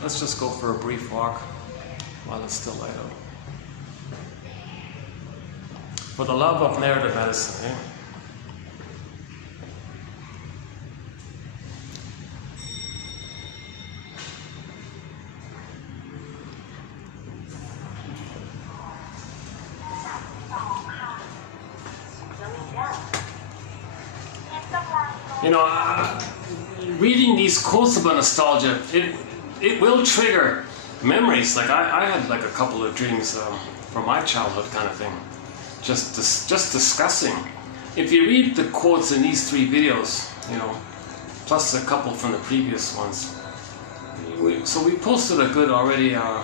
Let's just go for a brief walk while it's still light out. For the love of narrative medicine, eh? You know, reading these quotes about nostalgia, it will trigger memories. Like I had like a couple of dreams from my childhood, kind of thing. Just discussing. If you read the quotes in these 3 videos, you know, plus a couple from the previous ones, so we posted a good already, a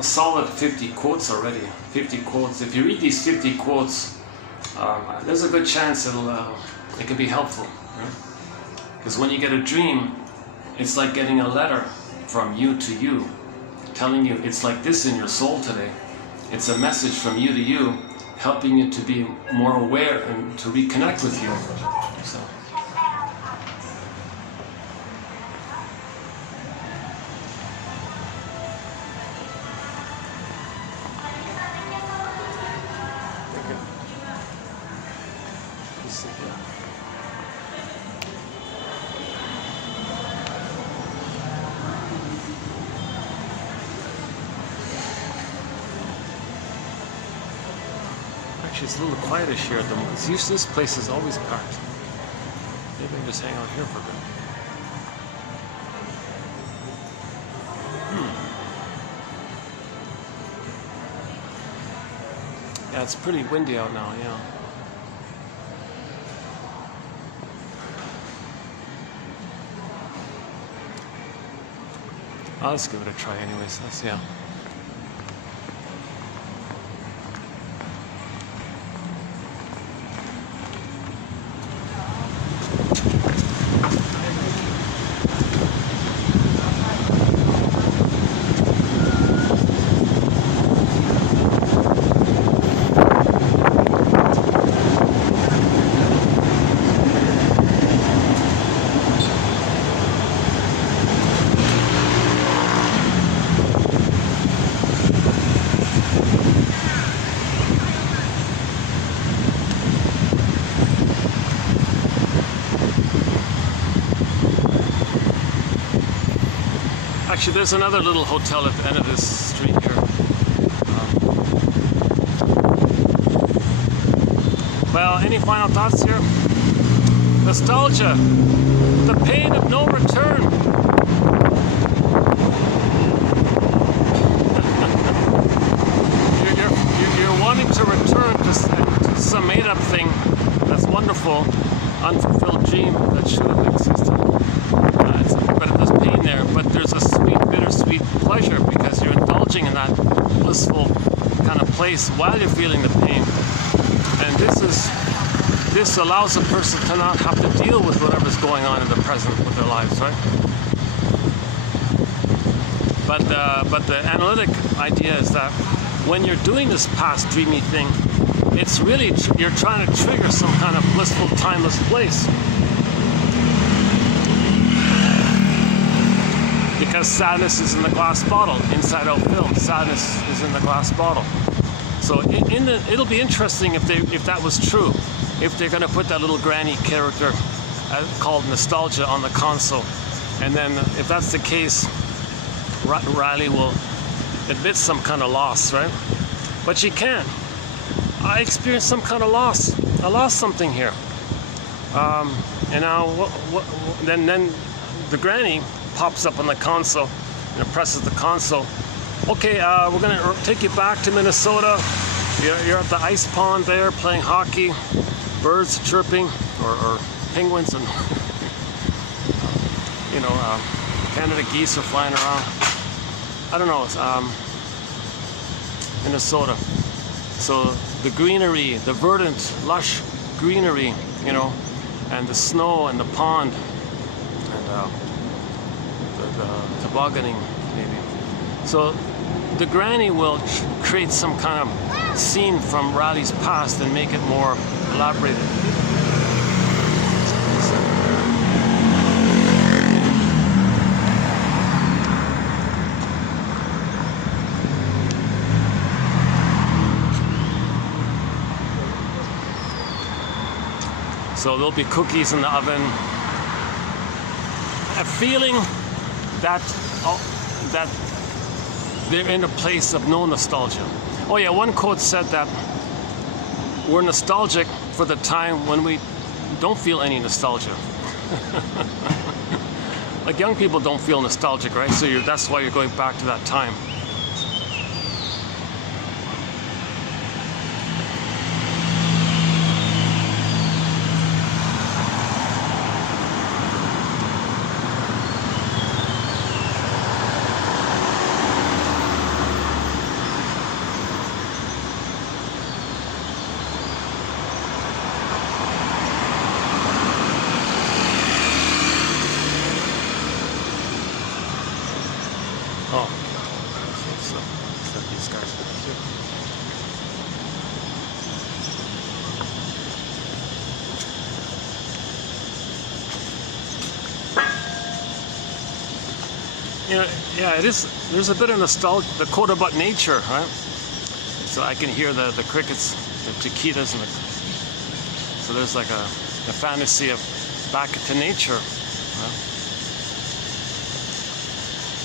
solid 50 quotes already. 50 quotes. If you read these 50 quotes, there's a good chance it can be helpful, right? Because when you get a dream, it's like getting a letter from you to you, telling you it's like this in your soul today. It's a message from you to you, helping you to be more aware and to reconnect with you. So. Actually, it's a little quietish here at the moment. Usually this place is always packed. Maybe I can just hang out here for a bit. Yeah, it's pretty windy out now, yeah. Let's give it a try anyways. Yeah. Actually, there's another little hotel at the end of this street here. Well, any final thoughts here? Nostalgia, the pain of no return. you're wanting to return to some made-up thing that's wonderful, unfulfilled dream that should have existed. But there's pain there, but there's a sweet, bittersweet pleasure because you're indulging in that blissful kind of place while you're feeling the pain. And this allows a person to not have to deal with whatever's going on in the present with their lives, right? But the analytic idea is that when you're doing this past dreamy thing, it's really, you're trying to trigger some kind of blissful, timeless place. Because sadness is in the glass bottle, inside out film. Sadness is in the glass bottle. So it'll be interesting if that was true. If they're going to put that little granny character called Nostalgia on the console, and then if that's the case, Riley will admit some kind of loss, right? But she can. I experienced some kind of loss. I lost something here. And now, then the granny pops up on the console and presses the console. Okay, we're gonna take you back to Minnesota. You're at the ice pond there playing hockey, birds chirping, or penguins and Canada geese are flying around. I don't know, Minnesota. So the greenery, the verdant, lush greenery, and the snow and the pond and the tobogganing maybe. So the granny will create some kind of scene from Riley's past and make it more elaborated. So there'll be cookies in the oven. A feeling that they're in a place of no nostalgia. Oh yeah, one quote said that we're nostalgic for the time when we don't feel any nostalgia. Like young people don't feel nostalgic, right? So that's why you're going back to that time. Oh, so these guys back here. Yeah, it is. There's a bit of nostalgia. The quote about nature, right? So I can hear the crickets, the cicadas, and so there's like a fantasy of back to nature. Right?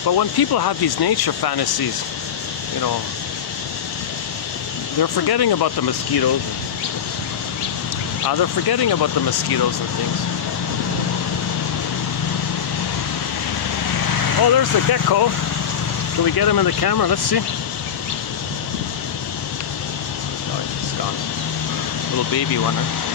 But when people have these nature fantasies, They're forgetting about the mosquitoes. They're forgetting about the mosquitoes and things. Oh, there's the gecko. Can we get him in the camera? Let's see. Oh, he's gone. Little baby one, huh?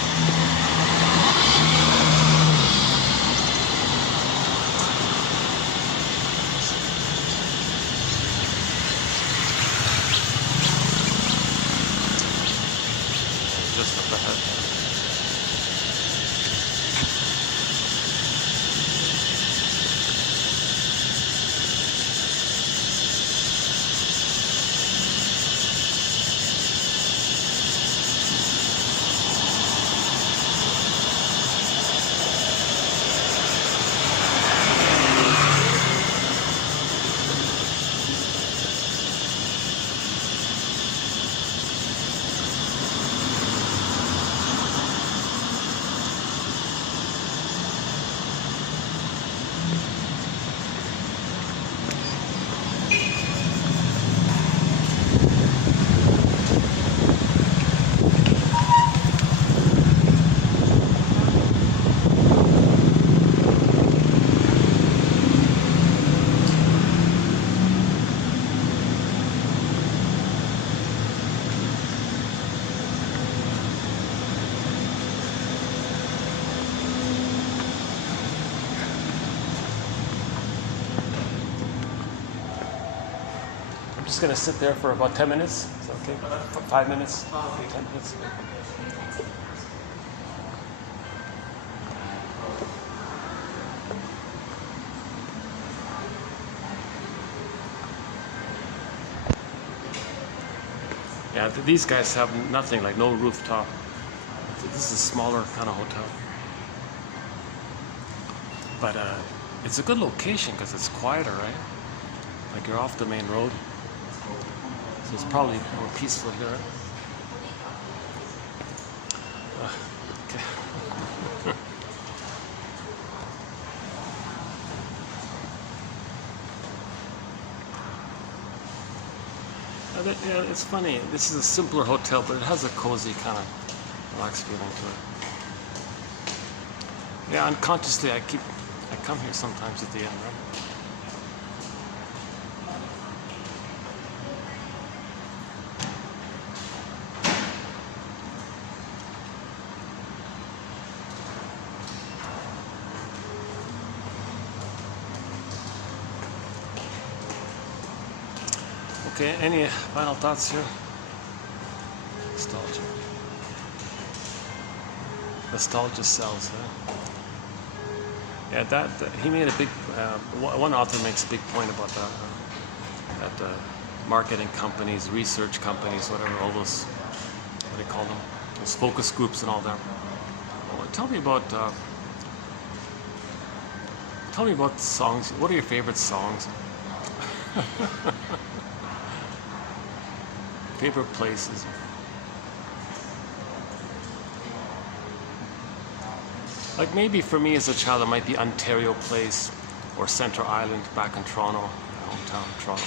Just up ahead. I'm just gonna sit there for about 10 minutes. Is that okay? 5 minutes? 10 minutes? Yeah, these guys have nothing, like no rooftop. This is a smaller kind of hotel. But it's a good location because it's quieter, right? Like you're off the main road. So it's probably more peaceful here. Okay. Yeah, it's funny. This is a simpler hotel, but it has a cozy kind of relaxed feeling to it. Yeah, unconsciously I come here sometimes at the end, right? Okay, any final thoughts here? Nostalgia. Nostalgia sells, huh? Yeah, that he made a big. One author makes a big point about that. That marketing companies, research companies, whatever, all those, what do they call them? Those focus groups and all that. Well, tell me about songs. What are your favorite songs? Favorite places. Like maybe for me as a child it might be Ontario Place or Centre Island back in Toronto, my hometown, Toronto.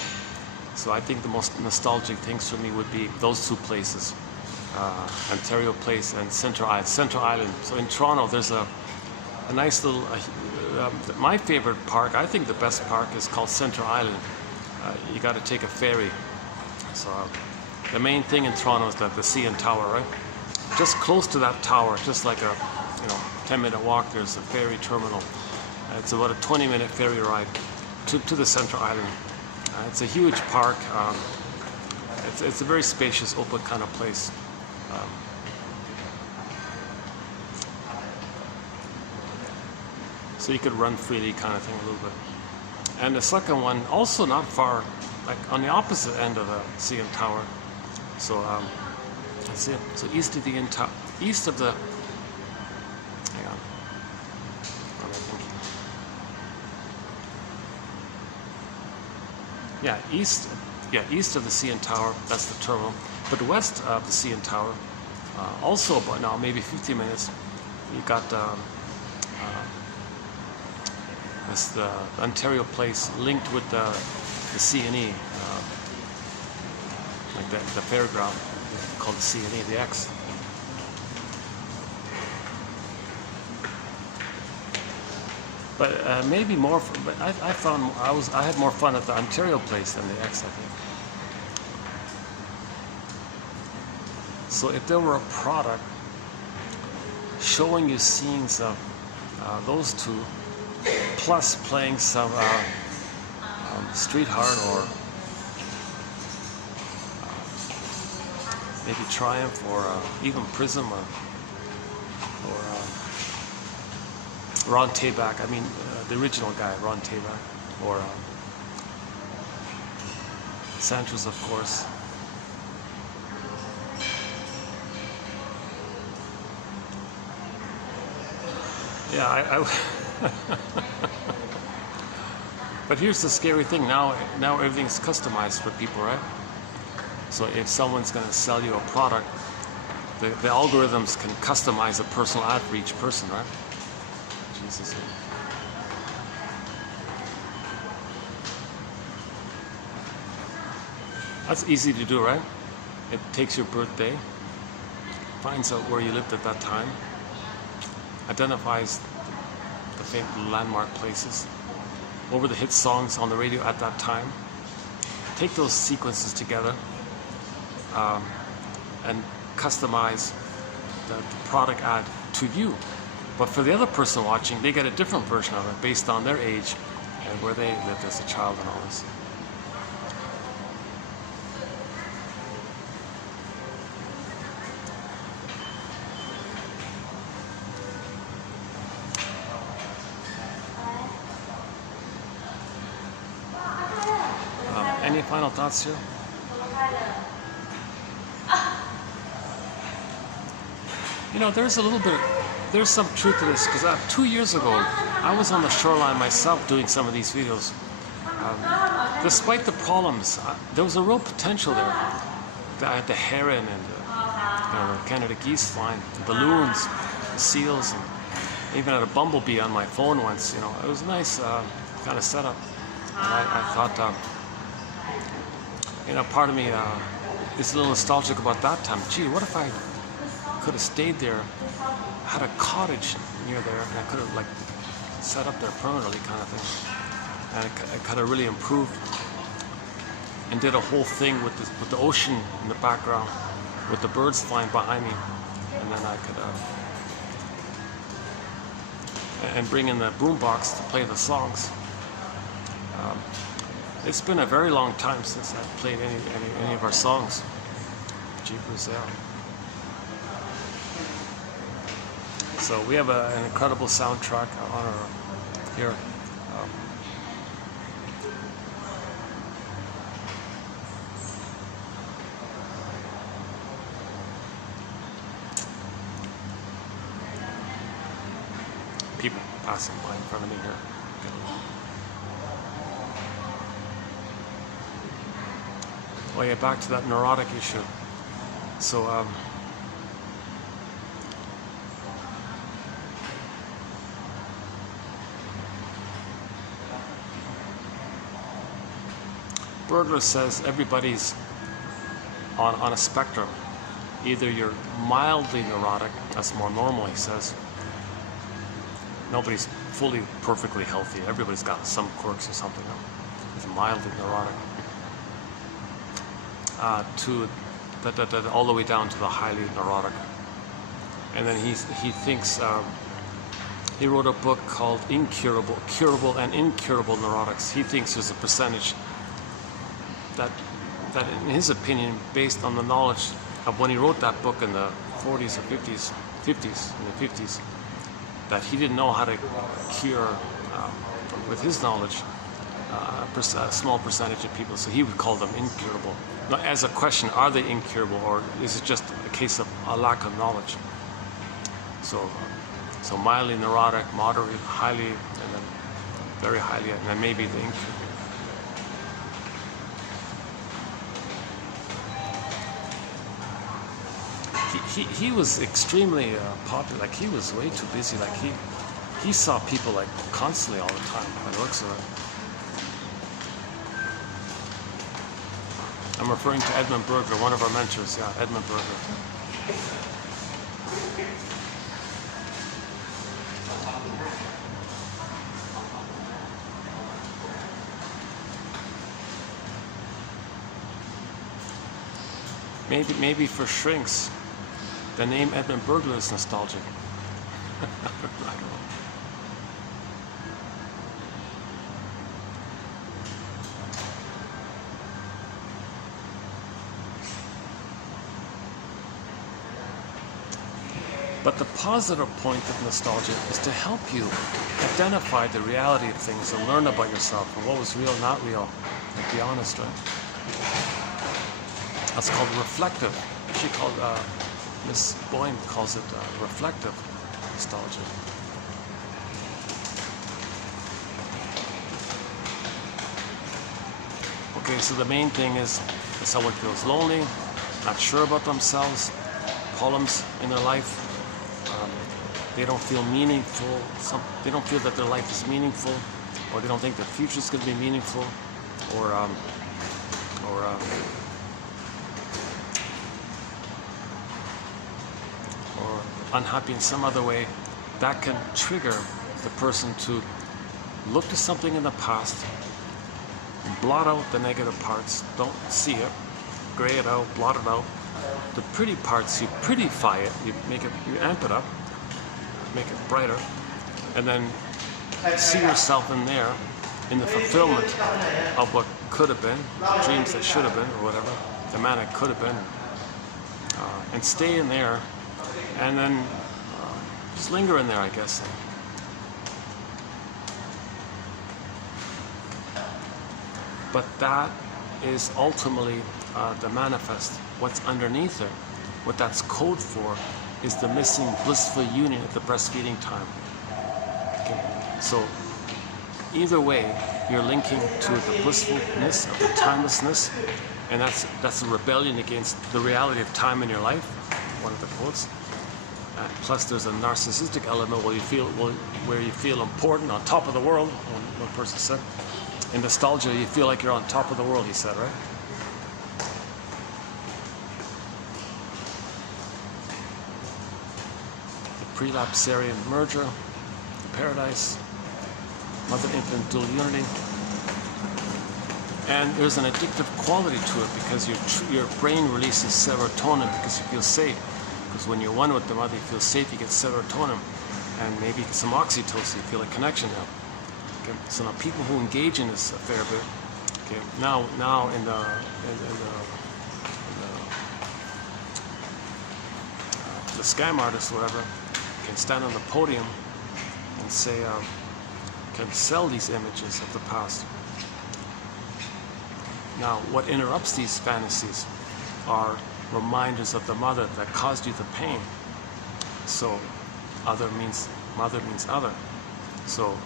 So I think the most nostalgic things for me would be those two places, Ontario Place and Centre Island. Centre Island. So in Toronto there's a nice little, my favorite park, I think the best park is called Centre Island. You got to take a ferry. So the main thing in Toronto is that the CN Tower, right? Just close to that tower, just like a 10-minute walk, there's a ferry terminal. It's about a 20-minute ferry ride to the Centre Island. It's a huge park. It's a very spacious, open kind of place. So you could run freely kind of thing a little bit. And the second one, also not far, like on the opposite end of the CN Tower. So that's it. So east of the hang on. Yeah, east of the CN Tower, that's the terminal. But west of the CN Tower, also about now maybe 50 minutes, you got the Ontario Place linked with the CNE, like the fairground. called the C and E, the X. But maybe more. But I found I had more fun at the Ontario place than the X, I think. So if there were a product showing you scenes of those two, plus playing some street hard or maybe Triumph or even Prism or Ron Tabak, I mean the original guy, Ron Tabak, or Sanchez, of course. Yeah, but here's the scary thing. Now everything's customized for people, right? So if someone's going to sell you a product, the algorithms can customize a personal ad for each person, right? Jesus. That's easy to do, right? It takes your birthday, finds out where you lived at that time, identifies the famous landmark places, what were the hit songs on the radio at that time, take those sequences together and customize the product ad to you. But for the other person watching, they get a different version of it based on their age and where they lived as a child and all this. Any final thoughts here? You know, there's some truth to this, because 2 years ago, I was on the shoreline myself doing some of these videos. Despite the problems, there was a real potential there. I had the heron and the Canada geese flying, the balloons, the seals, and even had a bumblebee on my phone once. You know, it was a nice kind of setup. And I thought, you know, part of me is a little nostalgic about that time. Gee, what if I could have stayed there, had a cottage near there, and I could have like set up there permanently, kind of thing. And I kind of really improved and did a whole thing with the ocean in the background, with the birds flying behind me, and then I could and bring in the boombox to play the songs. It's been a very long time since I've played any of our songs. Jeepers, yeah. So we have an incredible soundtrack on our here. People passing by in front of me here. Oh yeah, back to that neurotic issue. So Bergler says everybody's on a spectrum. Either you're mildly neurotic, that's more normal, he says. Nobody's fully, perfectly healthy. Everybody's got some quirks or something. It's mildly neurotic. To all the way down to the highly neurotic. And then he thinks, he wrote a book called Curable and Incurable Neurotics. He thinks there's a percentage that in his opinion, based on the knowledge of when he wrote that book in the 40s or 50s, that he didn't know how to cure, with his knowledge, a small percentage of people. So he would call them incurable. Now, as a question, are they incurable, or is it just a case of a lack of knowledge? So mildly neurotic, moderate, highly, and then very highly, and then maybe the incurable. He was extremely popular. Like, he was way too busy. Like, he saw people like constantly all the time by the looks of it. I'm referring to Edmund Berger, one of our mentors. Yeah, Edmund Berger. Maybe for shrinks, the name Edmund Berger is nostalgic. I don't know. But the positive point of nostalgia is to help you identify the reality of things and learn about yourself and what was real, not real, and be honest, right? That's called reflective. She called, Miss Boyne calls it reflective nostalgia. Okay, so the main thing is if someone feels lonely, not sure about themselves, problems in their life, they don't feel meaningful, they don't feel that their life is meaningful, or they don't think their future is going to be meaningful, or unhappy in some other way, that can trigger the person to look to something in the past, blot out the negative parts, don't see it, gray it out, blot it out. The pretty parts, you prettify it, you amp it up, make it brighter, and then see yourself in there, in the fulfillment of what could have been, dreams that should have been, or whatever, the man that could have been, and stay in there, and then just linger in there, I guess. But that is ultimately the manifest. What's underneath it, what that's code for, is the missing blissful union at the breastfeeding time. Okay. So either way, you're linking to the blissfulness of the timelessness, and that's a rebellion against the reality of time in your life, one of the quotes. Plus there's a narcissistic element where you feel important, on top of the world, one person said. In nostalgia, you feel like you're on top of the world, he said, right? Prelapsarian merger, paradise, mother-infant dual unity, and there's an addictive quality to it because your brain releases serotonin because you feel safe. Because when you're one with the mother, you feel safe, you get serotonin, and maybe some oxytocin, you feel a connection now. Okay, so now people who engage in this a fair bit, okay, now in the scam artists, whatever, can stand on the podium and say, can sell these images of the past. Now, what interrupts these fantasies are reminders of the mother that caused you the pain. So, other means mother means other. So,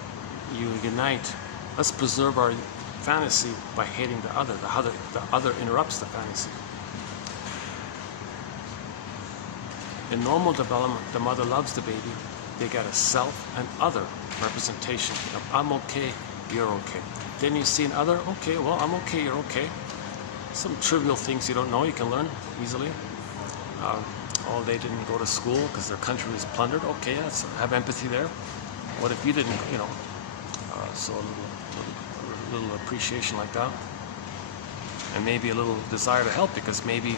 you unite. Let's preserve our fantasy by hating the other. The other interrupts the fantasy. In normal development, the mother loves the baby. They get a self and other representation of I'm okay, you're okay. Then you see an other, okay, well, I'm okay, you're okay. Some trivial things you don't know, you can learn easily. Oh, they didn't go to school because their country was plundered. Okay, let's have empathy there. What if you didn't, so a little appreciation like that. And maybe a little desire to help because maybe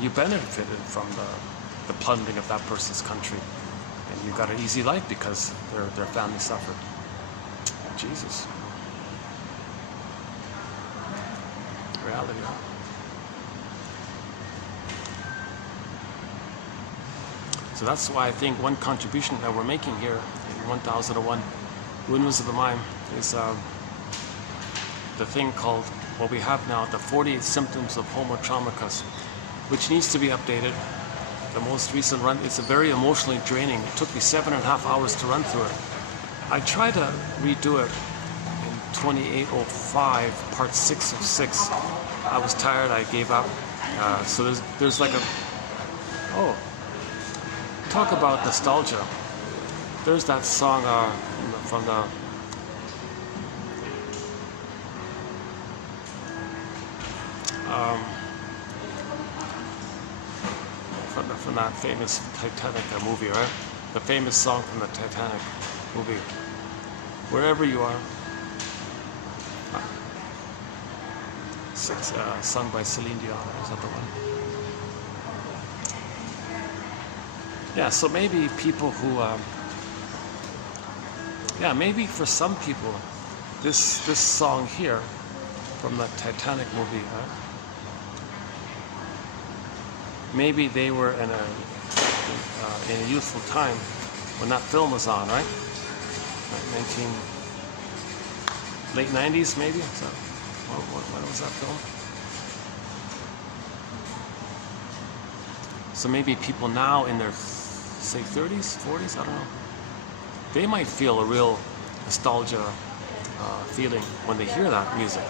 you benefited from the plundering of that person's country, and you got an easy life because their family suffered. Jesus. Reality. So that's why I think one contribution that we're making here in 1001 Windmills of the Mind is the thing called, what we have now, the 48 symptoms of Homo Traumacus, which needs to be updated. The most recent run, it's a very emotionally draining. It took me 7.5 hours to run through it. I tried to redo it in 2805, part 6 of 6. I was tired, I gave up. So there's like talk about nostalgia. There's that song from the from that famous Titanic movie, right? The famous song from the Titanic movie. Wherever you are. Sung by Celine Dion. Is that the one? Yeah, so maybe people who, yeah, maybe for some people, this song here from the Titanic movie, maybe they were in a youthful time when that film was on, right? Late 90s, maybe. So, when was that film? So maybe people now in their, say, 30s, 40s, I don't know. They might feel a real nostalgia feeling when they hear that music.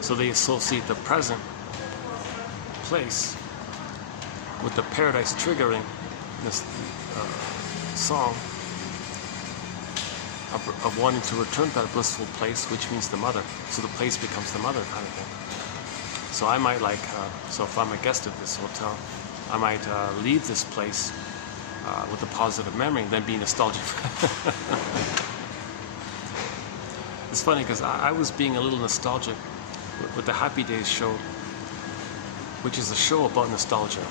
So they associate the present place with the paradise triggering this song of wanting to return to that blissful place, which means the mother. So the place becomes the mother kind of thing. So I might like, so if I'm a guest at this hotel, I might leave this place with a positive memory, then be nostalgic. It's funny because I was being a little nostalgic with the Happy Days show, which is a show about nostalgia.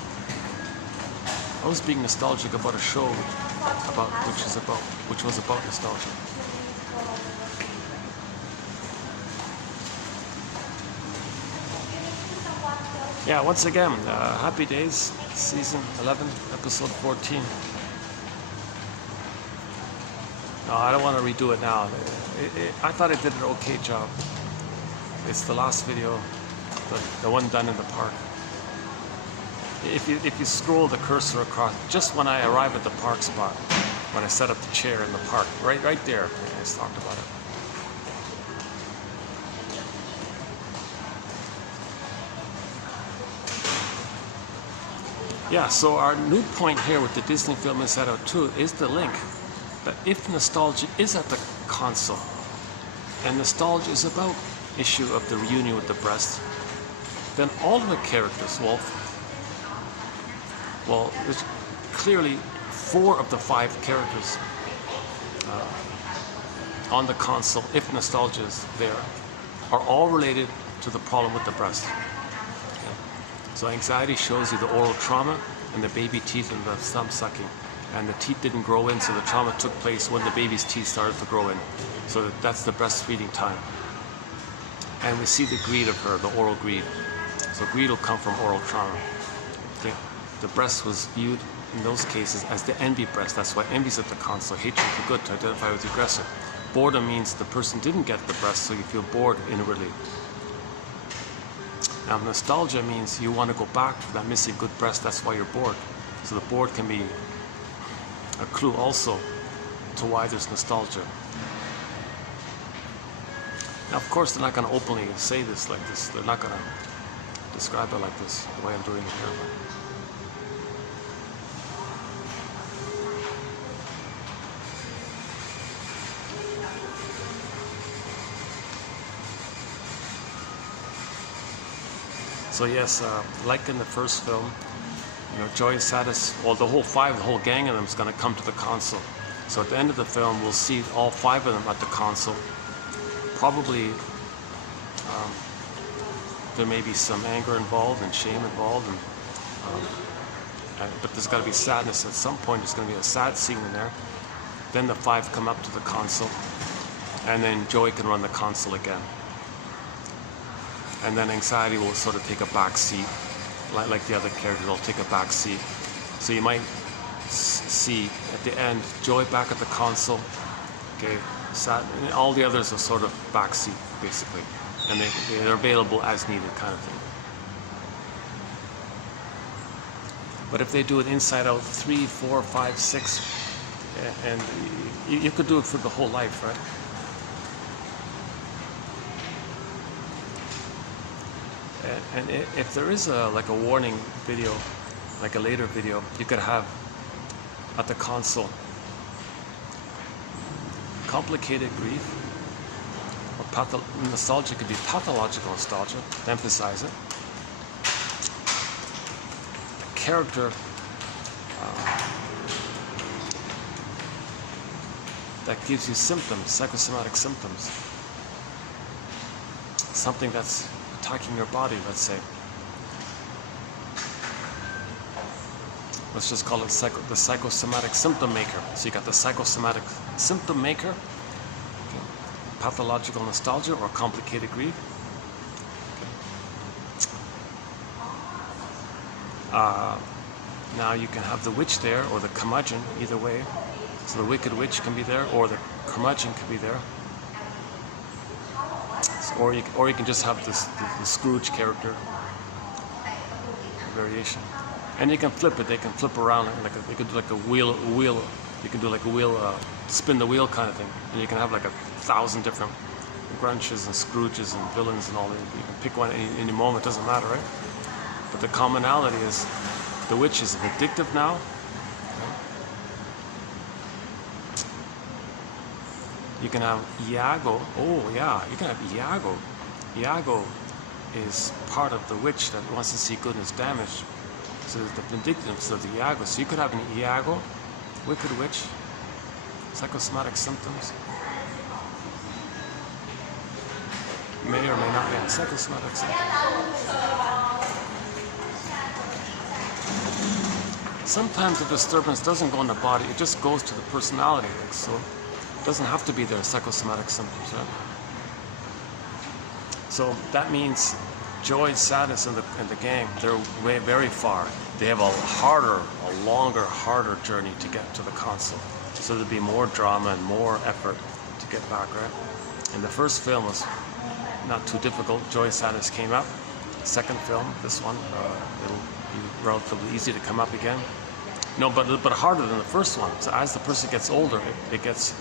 I was being nostalgic about a show which was about nostalgia. Yeah, once again, Happy Days, season 11, episode 14. No, I don't want to redo it now. I thought I did an okay job. It's the last video, the one done in the park. If you scroll the cursor across, just when I arrive at the park spot, when I set up the chair in the park, right there, I just talked about it. Yeah, so our new point here with the Disney film Inside Out 2 is the link that if nostalgia is at the console, and nostalgia is about issue of the reunion with the breast, then all of the characters, well, there's clearly 4 of the 5 characters on the console, if nostalgia is there, are all related to the problem with the breast. Okay. So anxiety shows you the oral trauma and the baby teeth and the thumb sucking. And the teeth didn't grow in, so the trauma took place when the baby's teeth started to grow in. So that's the breastfeeding time. And we see the greed of her, the oral greed. So greed will come from oral trauma. Okay. The breast was viewed in those cases as the envy breast. That's why envy's at the console. Hatred for good, to identify with the aggressor. Boredom means the person didn't get the breast, so you feel bored inwardly. Now nostalgia means you want to go back to that missing good breast, that's why you're bored. So the bored can be a clue also to why there's nostalgia. Now of course they're not going to openly say this like this. They're not going to describe it like this, the way I'm doing it here. So yes, like in the first film, Joy and Sadness, well, the whole gang of them is going to come to the console. So at the end of the film, we'll see all 5 of them at the console. Probably there may be some anger involved and shame involved, but there's got to be sadness at some point. There's going to be a sad scene in there. Then the 5 come up to the console, and then Joy can run the console again. And then anxiety will sort of take a back seat, like the other characters will take a back seat. So you might see at the end Joy back at the console, okay, and all the others are sort of back seat basically, and they're available as needed kind of thing. But if they do it Inside Out 3, 4, 5, 6, and you could do it for the whole life, right? And if there is like a warning video, like a later video, you could have at the console complicated grief, Or nostalgia could be pathological nostalgia, to emphasize it. A character that gives you symptoms, psychosomatic symptoms. Something that's attacking your body, let's say. Let's just call it the psychosomatic symptom maker. So you got the psychosomatic symptom maker, okay. Pathological nostalgia or complicated grief. Okay. Now you can have the witch there or the curmudgeon, either way. So the wicked witch can be there or the curmudgeon can be there. So, or you can just have the Scrooge character variation. And you can flip it. They can flip around they could do like a wheel. You can do like a wheel, spin the wheel kind of thing. And you can have like 1,000 different Grunches and Scrooges and villains and all that. You can pick one at any moment. Doesn't matter, right? But the commonality is the witch is vindictive now. You can have Iago. Oh yeah, you can have Iago. Iago is part of the witch that wants to see goodness damaged. So there's the vindictiveness of the Iago. So you could have an Iago, wicked witch, psychosomatic symptoms. May or may not be psychosomatic symptoms. Sometimes the disturbance doesn't go in the body, it just goes to the personality. So it doesn't have to be there, psychosomatic symptoms, right? So that means joy, sadness, and the gang, they're very far. They have a longer, harder journey to get to the console. So there'll be more drama and more effort to get back, right? And the first film was not too difficult. Joy, sadness came up. Second film, this one, it'll be relatively easy to come up again. No, but harder than the first one. So as the person gets older, it gets,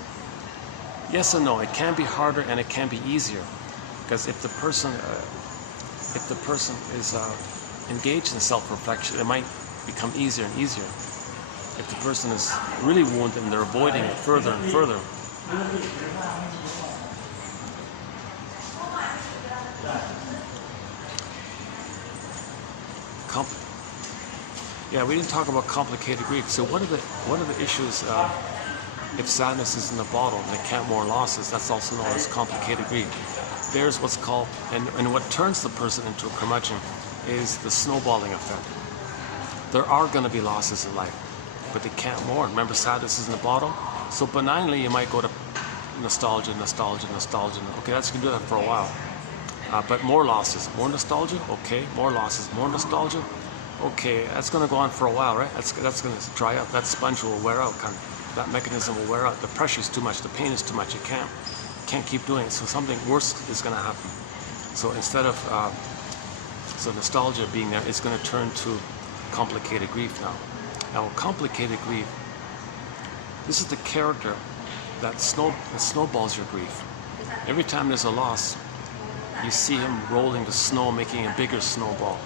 yes and no. It can be harder and it can be easier, because if the person is engaged in self-reflection, it might become easier and easier. If the person is really wounded and they're avoiding it further and further. Yeah, we didn't talk about complicated grief. So what are the issues if sadness is in the bottle and they can't mourn losses? That's also known as complicated grief. There's what's called, and what turns the person into a curmudgeon is the snowballing effect. There are going to be losses in life, but they can't mourn. Remember, sadness is in the bottle. So benignly, you might go to nostalgia. Okay, that's going to do that for a while. But more losses, more nostalgia. Okay, more losses, more nostalgia. Okay, that's going to go on for a while, right? That's going to dry up. That sponge will wear out. That mechanism will wear out. The pressure is too much. The pain is too much. You can't keep doing it. So something worse is going to happen. So instead of so nostalgia being there, it's going to turn to complicated grief now. Now, complicated grief. This is the character that snowballs your grief. Every time there's a loss, you see him rolling the snow, making a bigger snowball.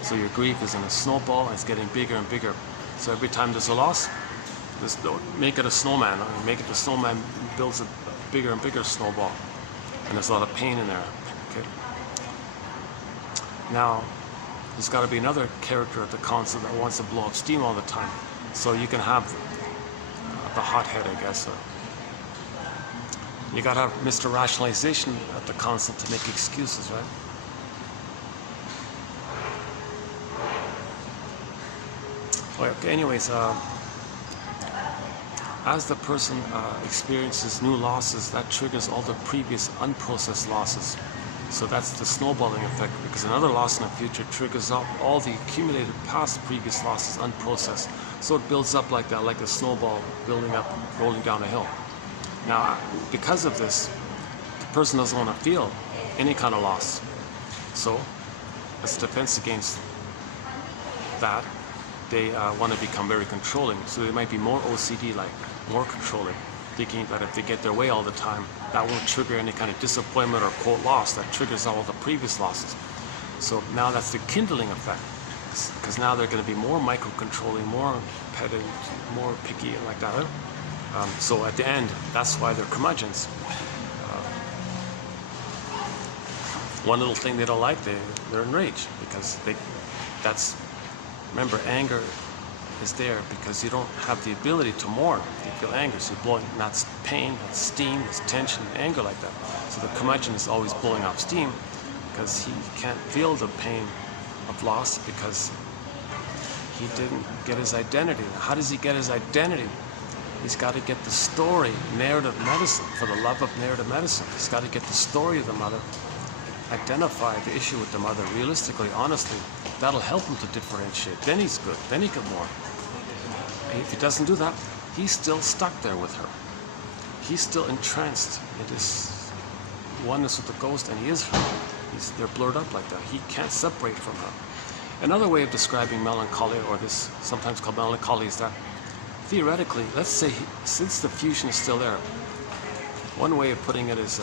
So your grief is in a snowball, and it's getting bigger and bigger. So every time there's a loss, make it a snowman. Make it the snowman builds a bigger and bigger snowball. And there's a lot of pain in there. Okay. Now, there's got to be another character at the console that wants to blow up steam all the time. So you can have the hothead, I guess. You got to have Mr. Rationalization at the console to make excuses, right? Okay, anyways, as the person experiences new losses, that triggers all the previous unprocessed losses. So that's the snowballing effect, because another loss in the future triggers up all the accumulated past previous losses unprocessed. So it builds up like that, like a snowball building up, rolling down a hill. Now, because of this, the person doesn't want to feel any kind of loss. So, as a defense against that, they want to become very controlling. So they might be more OCD-like, more controlling, thinking that if they get their way all the time, that won't trigger any kind of disappointment or quote loss that triggers all the previous losses. So now that's the kindling effect, because now they're going to be more micro-controlling, more petty, more picky, like that. So at the end, that's why they're curmudgeons. one little thing they don't like, they're enraged because remember, anger is there because you don't have the ability to mourn. You feel anger, so you're blowing, not pain, but steam, it's tension, anger like that. So the curmudgeon is always blowing off steam because he can't feel the pain of loss because he didn't get his identity. How does he get his identity? He's got to get the story, narrative medicine, for the love of narrative medicine. He's got to get the story of the mother, identify the issue with the mother realistically, honestly. That'll help him to differentiate. Then he's good. Then he can mourn. If he doesn't do that, he's still stuck there with her. He's still entranced in this oneness with the ghost, and he is her. They're blurred up like that. He can't separate from her. Another way of describing melancholy, or this sometimes called melancholy, is that theoretically, let's say, since the fusion is still there, one way of putting it is,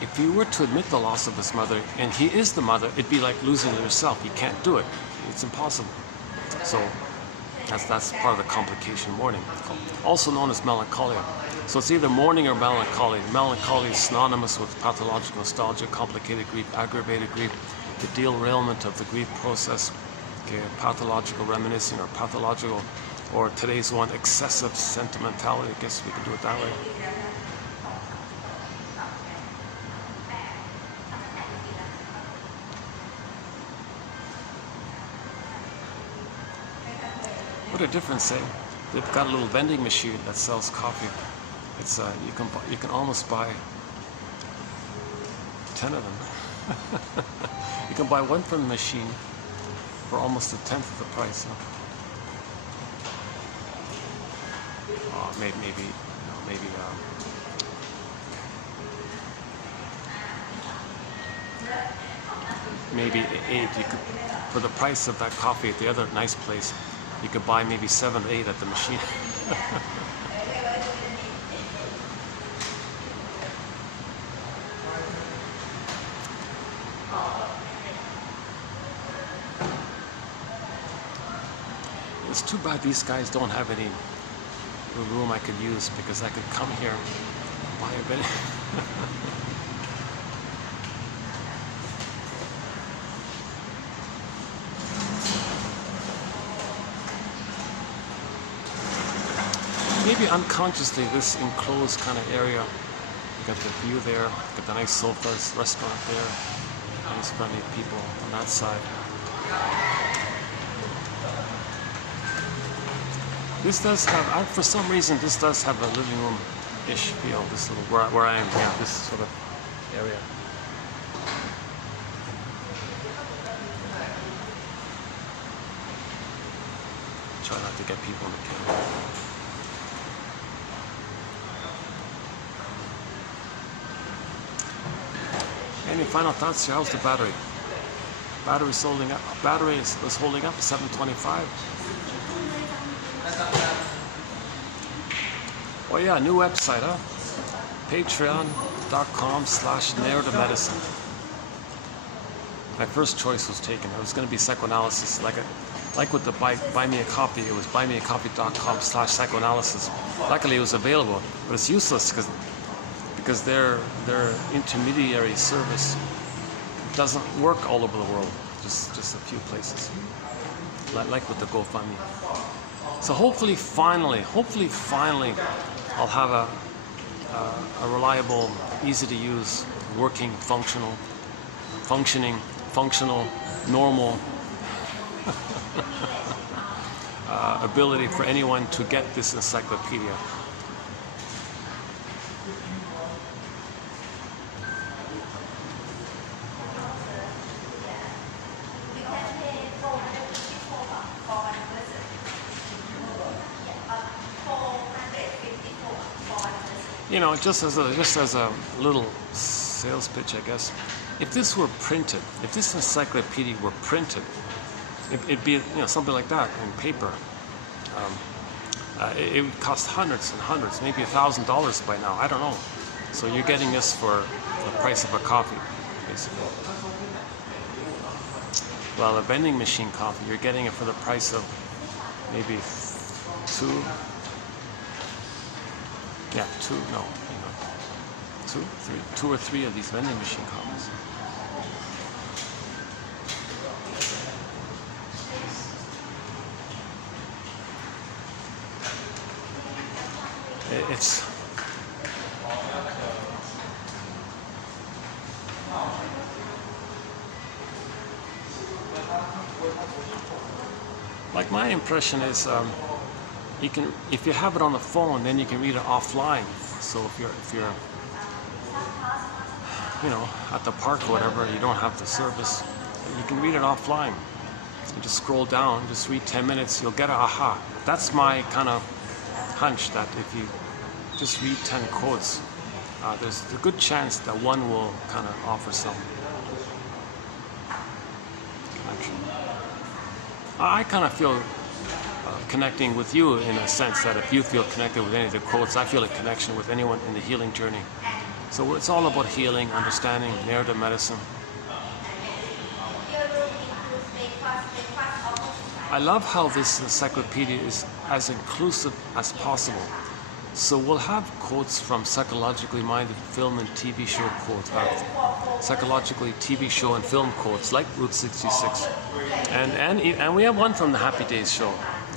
if you were to admit the loss of his mother, and he is the mother, it'd be like losing yourself. You can't do it. It's impossible. So that's part of the complication mourning, also known as melancholia. So it's either mourning or melancholy. Melancholy is synonymous with pathological nostalgia, complicated grief, aggravated grief, the derailment of the grief process, okay, pathological reminiscing or pathological, or today's one, excessive sentimentality. I guess we can do it that way. What a difference, eh? They've got a little vending machine that sells coffee. It's you can almost buy 10 of them. You can buy one from the machine for almost a tenth of the price. Huh? Maybe 8. You could, for the price of that coffee at the other nice place, you could buy maybe 7 or 8 at the machine. It's too bad these guys don't have any room I could use, because I could come here and buy a bit. Maybe unconsciously, this enclosed kind of area, you got the view there, got the nice sofas, restaurant there, nice friendly people on that side. This does have, for some reason, this does have a living room-ish feel, this little, where I am, yeah, this sort of area. Try not to get people in the camera. Any final thoughts here? How's the battery? Battery's holding up. Battery is holding up, 725. Oh yeah, new website, huh? Patreon.com/narrative medicine. My first choice was taken. It was going to be psychoanalysis, like with the buy me a copy. It was buymeacoffee.com/psychoanalysis. Luckily, it was available, but it's useless because their intermediary service doesn't work all over the world. Just a few places, like with the GoFundMe. So hopefully, finally, I'll have a reliable, easy to use, working, functioning, normal ability for anyone to get this encyclopedia. You know, just as a little sales pitch, I guess. If this were printed, if this encyclopedia were printed, it'd be, you know, something like that in paper. It would cost hundreds and hundreds, maybe $1,000 by now. I don't know. So you're getting this for the price of a coffee, basically. Well, a vending machine coffee, you're getting it for the price of maybe two or three of these vending machine coffees. it's like my impression is you can, if you have it on the phone, then you can read it offline. So if you're you know, at the park or whatever, you don't have the service, you can read it offline. You just scroll down, just read 10 minutes, you'll get a aha. That's my kind of hunch, that if you just read 10 quotes, there's a good chance that one will kind of offer some connection. I kind of feel connecting with you in a sense that if you feel connected with any of the quotes, I feel a connection with anyone in the healing journey. So it's all about healing, understanding, narrative medicine. I love how this encyclopedia is as inclusive as possible. So we'll have quotes from psychologically minded film and TV show quotes, psychologically TV show and film quotes like Route 66. And we have one from the Happy Days show,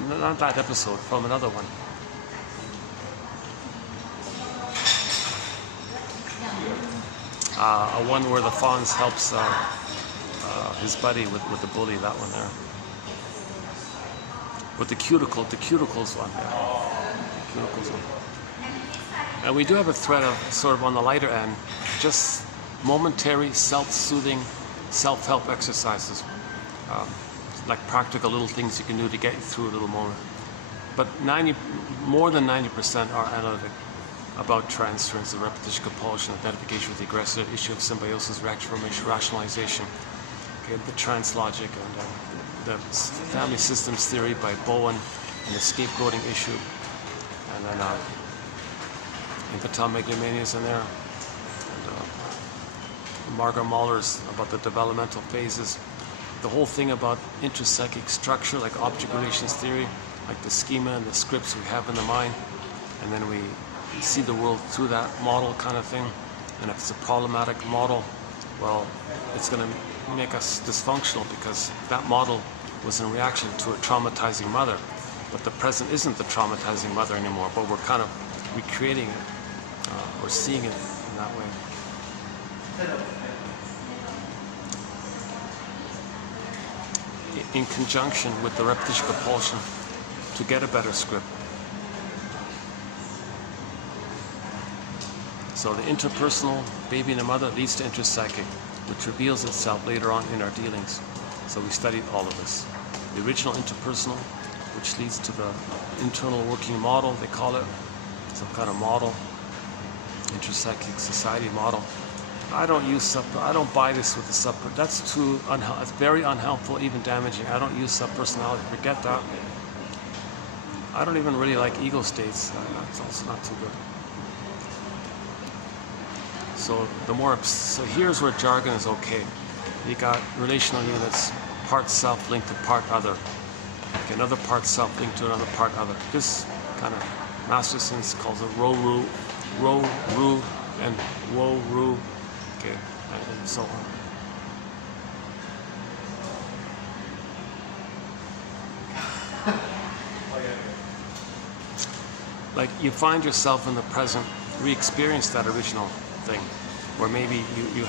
not that episode, from another one. One where the Fonz helps his buddy with the bully, that one there. With the cuticles one, yeah. Cuticles one. And we do have a thread of sort of on the lighter end, just momentary self-soothing, self-help exercises. Like practical little things you can do to get you through a little moment. But more than 90% are analytic, about transference, the repetition, compulsion, identification with the aggressor, issue of symbiosis, reaction, formation, rationalization, okay, the translogic, and the family systems theory by Bowen, and the scapegoating issue, and then infantile megalomania is in there, and Margaret Mahler's about the developmental phases, the whole thing about intrapsychic structure, like object relations theory, like the schema and the scripts we have in the mind, and then we see the world through that model kind of thing. And if it's a problematic model, well, it's going to make us dysfunctional because that model was in reaction to a traumatizing mother. But the present isn't the traumatizing mother anymore, but we're kind of recreating it or seeing it in that way. In conjunction with the repetition compulsion to get a better script. So the interpersonal, baby and the mother, leads to intrapsychic, which reveals itself later on in our dealings. So we studied all of this. The original interpersonal, which leads to the internal working model, they call it, some kind of model, intrapsychic society model. I don't buy this with the sub. That's too unhelpful. It's very unhelpful, even damaging. I don't use subpersonality. Forget that. I don't even really like ego states. That's also not too good. So here's where jargon is okay. You got relational units, part self linked to part other. Okay, another part self linked to another part other. This kind of Masterson's calls it ro-ru, and wo-ru. Okay, and so on. Like you find yourself in the present, re-experience that original thing, or maybe you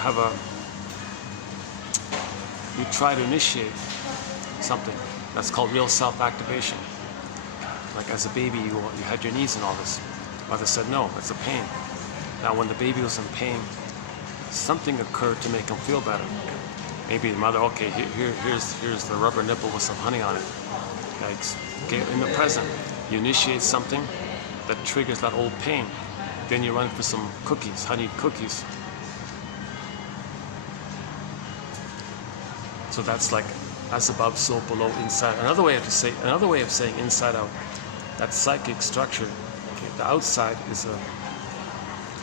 try to initiate something that's called real self-activation. Like as a baby, you had your knees and all this. Mother said no, it's a pain. Now when the baby was in pain, something occurred to make him feel better. Maybe the mother, okay, here's the rubber nipple with some honey on it. Yikes. Okay, in the present, you initiate something that triggers that old pain. Then you run for some cookies, honeyed cookies. So that's like as above, so below, inside. Another way of saying inside out. That psychic structure, okay, the outside is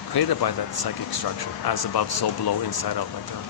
created by that psychic structure, as above, so below, inside out, like that.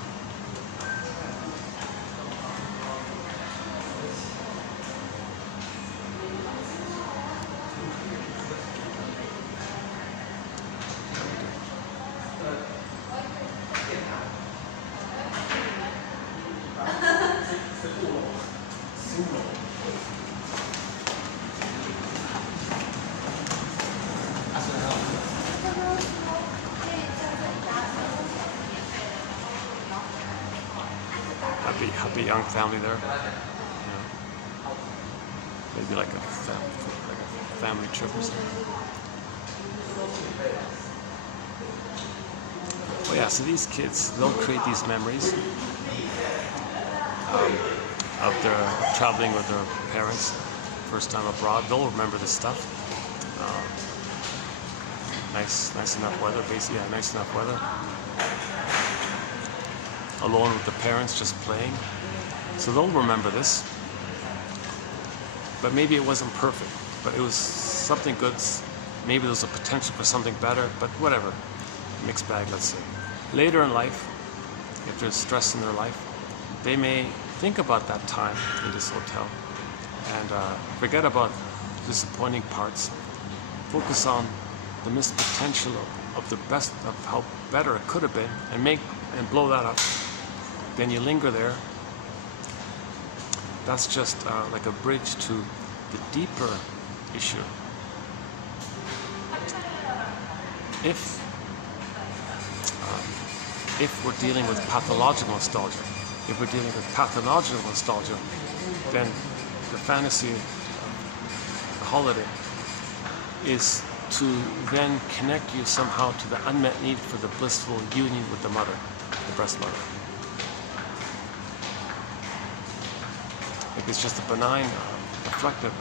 happy young family there. You know, maybe like a family trip or something. Well, yeah, so these kids, they'll create these memories of their traveling with their parents, first time abroad. They'll remember this stuff. Nice enough weather, basically. Yeah, nice enough weather. Alone with the parents, just playing. So they'll remember this. But maybe it wasn't perfect. But it was something good. Maybe there was a potential for something better. But whatever. Mixed bag, let's say. Later in life, if there's stress in their life, they may think about that time in this hotel and forget about disappointing parts. Focus on the missed potential of the best, of how better it could have been, and blow that up. Then you linger there. That's just like a bridge to the deeper issue. If we're dealing with pathological nostalgia, then the fantasy of the holiday is to then connect you somehow to the unmet need for the blissful union with the mother, the breast mother. Like it's just a benign, reflective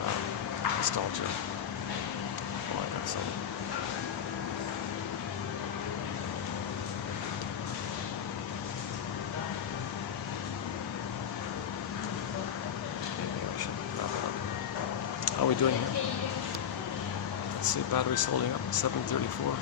nostalgia. Oh, I got some. How are we doing here? Let's see, battery's holding up, 734.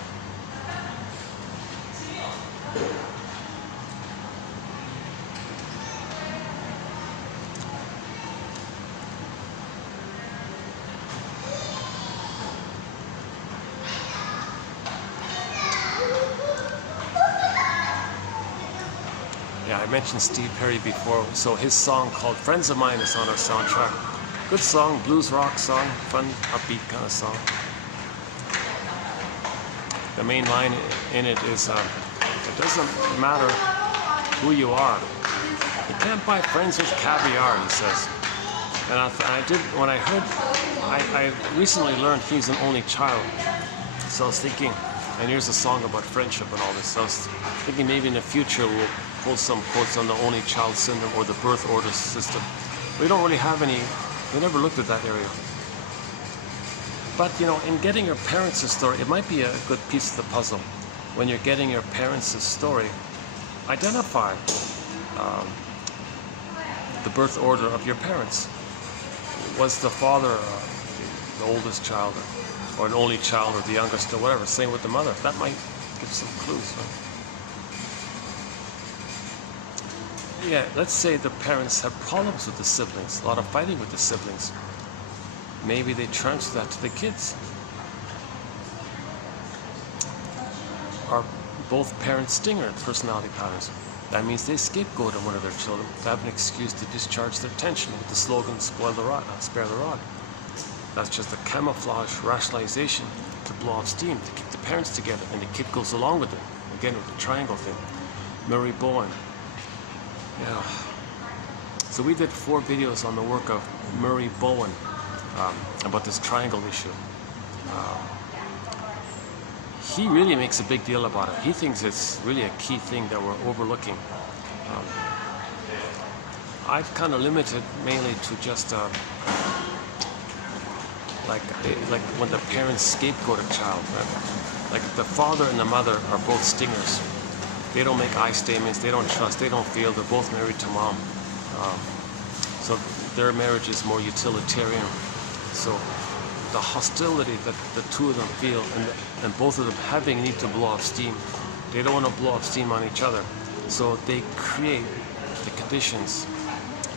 Yeah, I mentioned Steve Perry before, so his song called Friends of Mine is on our soundtrack. Good song, blues rock song, fun, upbeat kind of song. The main line in it is, it doesn't matter who you are. You can't buy friends with caviar, he says. And when I heard, I recently learned he's an only child. So I was thinking, and here's a song about friendship and all this. So I was thinking maybe in the future we'll pull some quotes on the only child syndrome or the birth order system. We don't really have any. We never looked at that area. But, you know, in getting your parents' story, it might be a good piece of the puzzle. When you're getting your parents' story, identify the birth order of your parents. Was the father the oldest child, or an only child, or the youngest, or whatever? Same with the mother. That might give some clues, right? Yeah, let's say the parents have problems with the siblings, a lot of fighting with the siblings. Maybe they transfer that to the kids. Are both parents stinger personality patterns? That means they scapegoat on one of their children to have an excuse to discharge their tension with the slogan, spare the rod. That's just a camouflage rationalization to blow off steam, to keep the parents together, and the kid goes along with it. Again, with the triangle thing. Murray Bowen. Yeah. So we did 4 videos on the work of Murray Bowen about this triangle issue. He really makes a big deal about it. He thinks it's really a key thing that we're overlooking. I've kind of limited mainly to just like when the parents scapegoat a child. Right? Like the father and the mother are both stingers. They don't make I statements, they don't trust, they don't feel, they're both married to mom. So their marriage is more utilitarian. So the hostility that the two of them feel, and both of them having a need to blow off steam, they don't want to blow off steam on each other. So they create the conditions,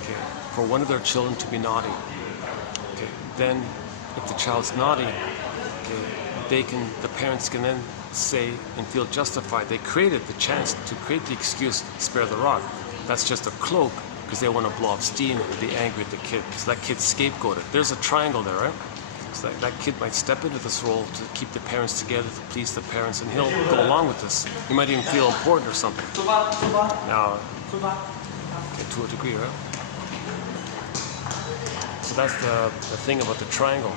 okay, for one of their children to be naughty. Okay. Then if the child's naughty, okay, the parents can then say and feel justified. They created the chance to create the excuse, spare the rod. That's just a cloak because they want to blow off steam and be angry at the kid. So that kid's scapegoated. There's a triangle there, right? So that kid might step into this role to keep the parents together, to please the parents, and he'll go along with this. He might even feel important or something. Now, Okay, to a degree, right? So that's the thing about the triangle.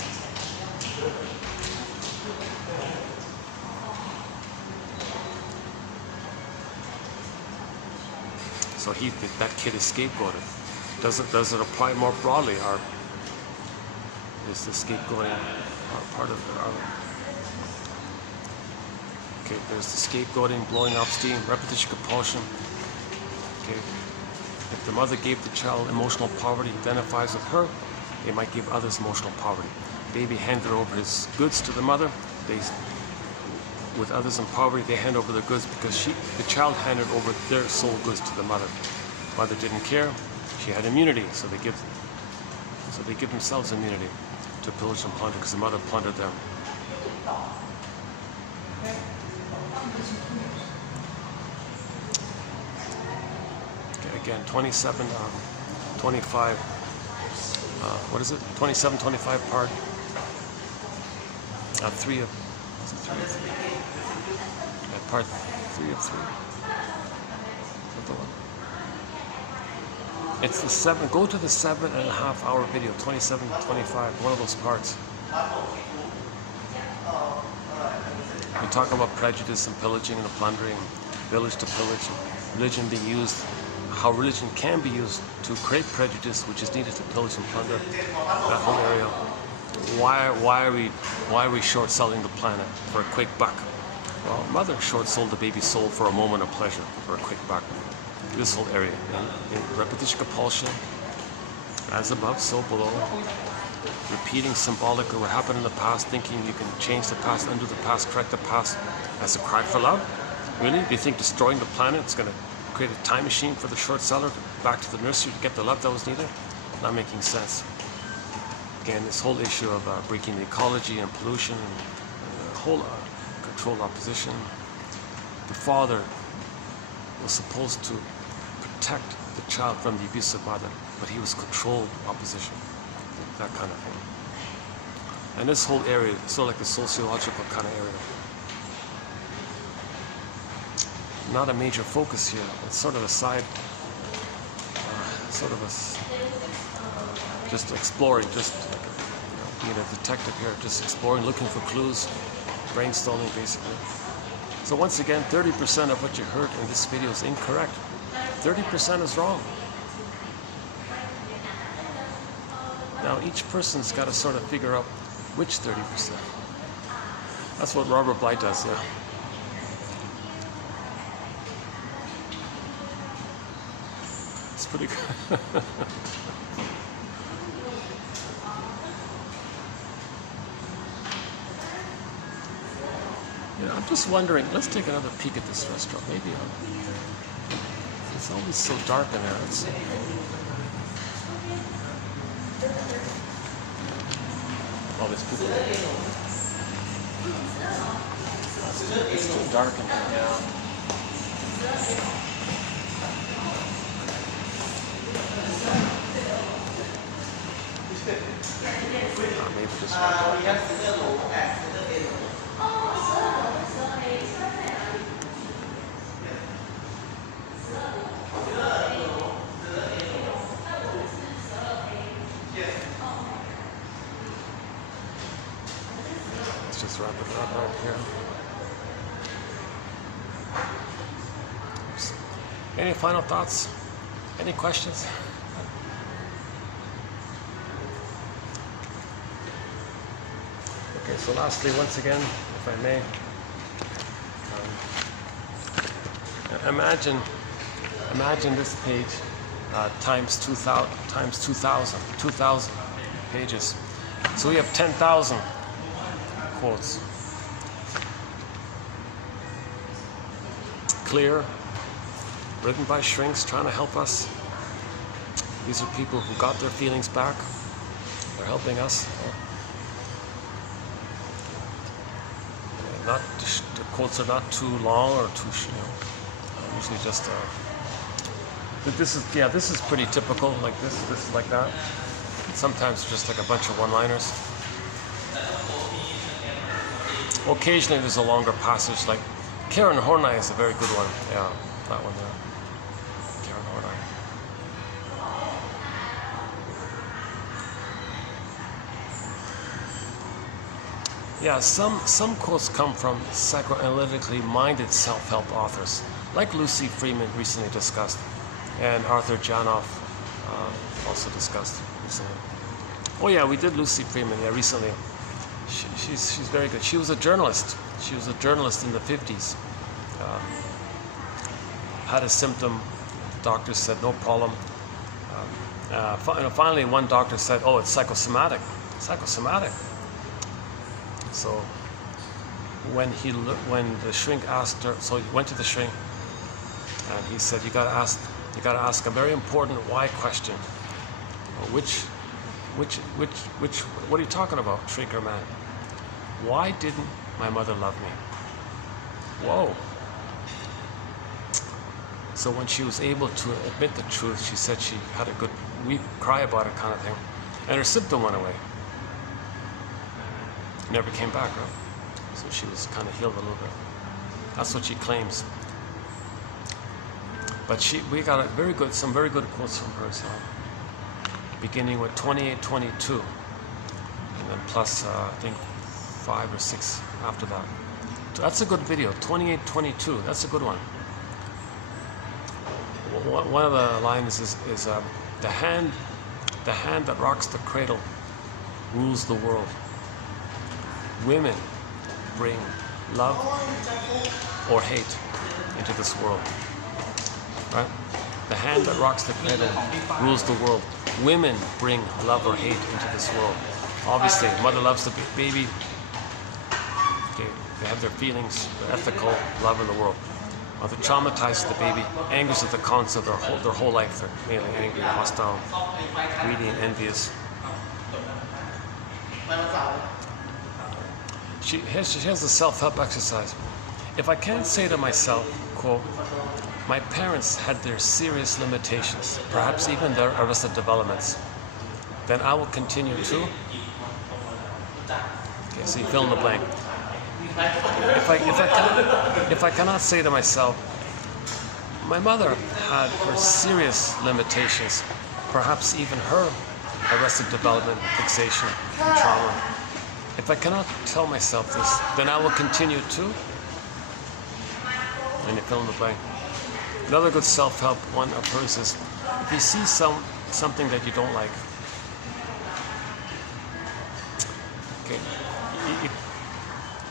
So that kid is scapegoated. Does it apply more broadly, or is the scapegoating part of it? Okay, there's the scapegoating, blowing off steam, repetition compulsion. Okay, if the mother gave the child emotional poverty, identifies with her, they might give others emotional poverty. Baby handed over his goods to the mother. With others in poverty, they hand over their goods because the child handed over their soul goods to the mother. Mother didn't care. She had immunity, so they give themselves immunity to pillage and plunder because the mother plundered them. Okay, again, 27, 25. What is it? 27, 25 part. 3 of. Is it 3 of 3? Part 3 of 3. Is that the one? It's the 7. Go to the 7.5 hour video. 27, 25. One of those parts. We talk about prejudice and pillaging and the plundering, village to pillage, religion being used. How religion can be used to create prejudice, which is needed to pillage and plunder that whole area. Why are we short selling the planet for a quick buck? Well, mother short sold the baby's soul for a moment of pleasure, for a quick buck. This whole area, in repetition compulsion, as above, so below. Repeating symbolically what happened in the past, thinking you can change the past, undo the past, correct the past, as a cry for love. Really? Do you think destroying the planet is going to create a time machine for the short seller back to the nursery to get the love that was needed? Not making sense. Again, this whole issue of breaking the ecology and pollution and the whole controlled opposition. The father was supposed to protect the child from the abusive mother, but he was controlled opposition, that kind of thing. And this whole area is sort of like the sociological kind of area. Not a major focus here. It's sort of a side, just exploring, just like being a detective here, just exploring, looking for clues, brainstorming basically. So once again, 30% of what you heard in this video is incorrect. 30% is wrong. Now each person's got to sort of figure out which 30%. That's what Robert Bly does, yeah. It's pretty good. Yeah, I'm just wondering, let's take another peek at this restaurant. Maybe it's always so dark in there. It's, all these people. It's too dark in here. Yeah. Maybe this one. Let's just wrap it up right here. Oops. Any final thoughts? Any questions? Okay, so lastly, once again, if I may, imagine this page times 2,000 pages. So we have 10,000 quotes. Clear, written by shrinks trying to help us. These are people who got their feelings back. They're helping us. Not the quotes are not too long or too usually just but this is pretty typical, like this is like that. Sometimes just like a bunch of one-liners. Occasionally there's a longer passage, like Karen Horney is a very good one. Yeah, that one there. Karen Horney. Yeah, some quotes come from psychoanalytically minded self-help authors, like Lucy Freeman recently discussed, and Arthur Janoff also discussed recently. Oh yeah, we did Lucy Freeman recently. She's very good. She was a journalist. She was a journalist in the 50s. Had a symptom. Doctors said no problem. Finally, one doctor said, "Oh, it's psychosomatic." Psychosomatic. So when the shrink asked her, so he went to the shrink, and he said, "You got to ask a very important why question. Which, what are you talking about, shrinker man? Why didn't my mother love me?" Whoa. So when she was able to admit the truth, she said she had a good weep, cry about it kind of thing, and her symptom went away. Never came back, right? So she was kind of healed a little bit. That's what she claims. But we got some very good quotes from her. So beginning with 28:22, and then plus I think 5 or 6 after that. So that's a good video. 28:22. That's a good one. One of the lines is the hand that rocks the cradle rules the world. Women bring love or hate into this world. Right? The hand that rocks the cradle rules the world. Women bring love or hate into this world. Obviously, mother loves the baby. Okay, they have their feelings, their ethical love in the world. Mother traumatizes the baby, angers at the cons of their whole life. They're mainly angry, hostile, greedy, and envious. She has a self-help exercise. If I can't say to myself, quote, "My parents had their serious limitations, perhaps even their arrested developments," then I will continue to. Okay, so you fill in the blank. If I cannot say to myself, "My mother had her serious limitations, perhaps even her arrested development, fixation, and trauma," if I cannot tell myself this, then I will continue to. And you fill in the blank. Another good self-help one of hers is, if you see something that you don't like, okay,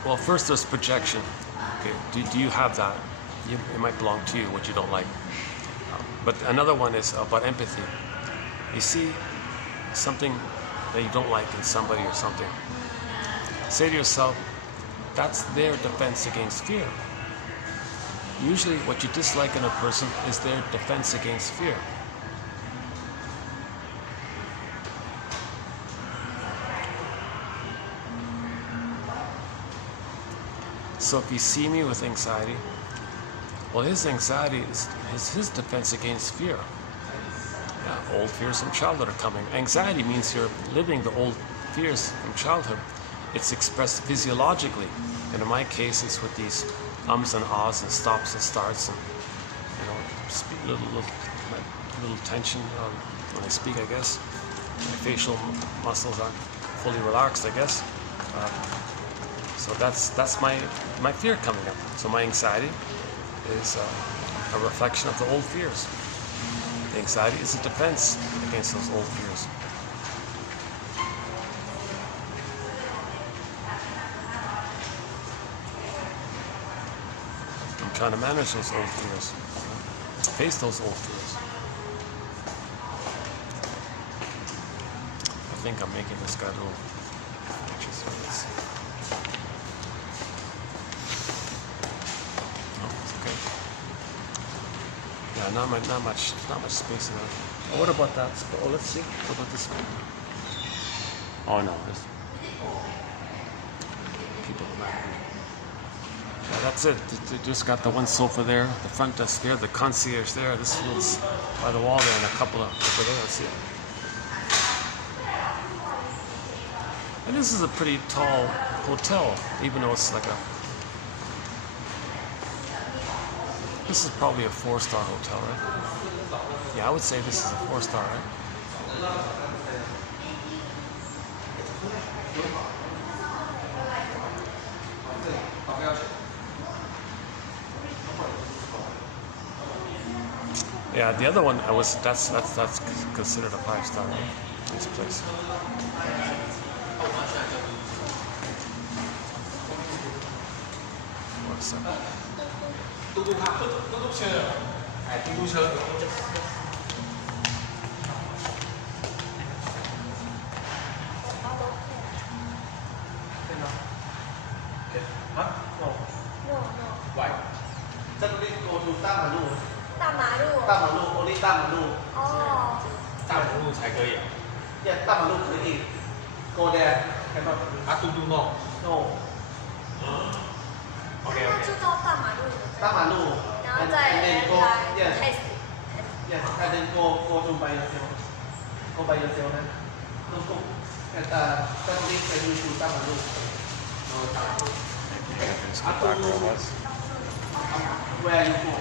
well, first there's projection. Okay, do you have that? It might belong to you, what you don't like. But another one is about empathy. You see something that you don't like in somebody or something. Say to yourself, that's their defense against fear. Usually what you dislike in a person is their defense against fear. So if you see me with anxiety, well, his anxiety is his defense against fear. Yeah, old fears from childhood are coming. Anxiety means you're living the old fears from childhood. It's expressed physiologically, and in my case, it's with these ums and ahs and stops and starts, and little tension when I speak. I guess my facial muscles aren't fully relaxed. I guess. So that's my fear coming up. So my anxiety is a reflection of the old fears. The anxiety is a defense against those old fears. I'm trying to manage those old fears, face those old fears. I think I'm making this guy a little anxious. Yeah, not much space in that. Oh, what about that? Oh, let's see. What about this one? Oh no, there's people around. Yeah, that's it. They just got the one sofa there, the front desk there, the concierge there. This one's by the wall there, and a couple over there. Let's see. And this is a pretty tall hotel, even though it's like a. This is probably a 4-star hotel, right? Yeah, I would say this is a 4-star, right? Yeah, the other one that's considered a 5-star, right? This place. What's up? 嘟嘟ครับ嘟嘟เชิญ嘟嘟เชิญ Huh? No. No, no. Why? Suddenly go to 大马路 大马路。only 大马路哦。大马路才可以啊。Yeah 大马路可以 Go there cannot 啊，嘟嘟 no。 No OK 那 OK。就到大马路。大马路然后再 and then go 来 Yes 开始。 Yes and then go to by yourself Go by yourself นะ No go and suddenly can you to 大马路 It's back where it was. Where you go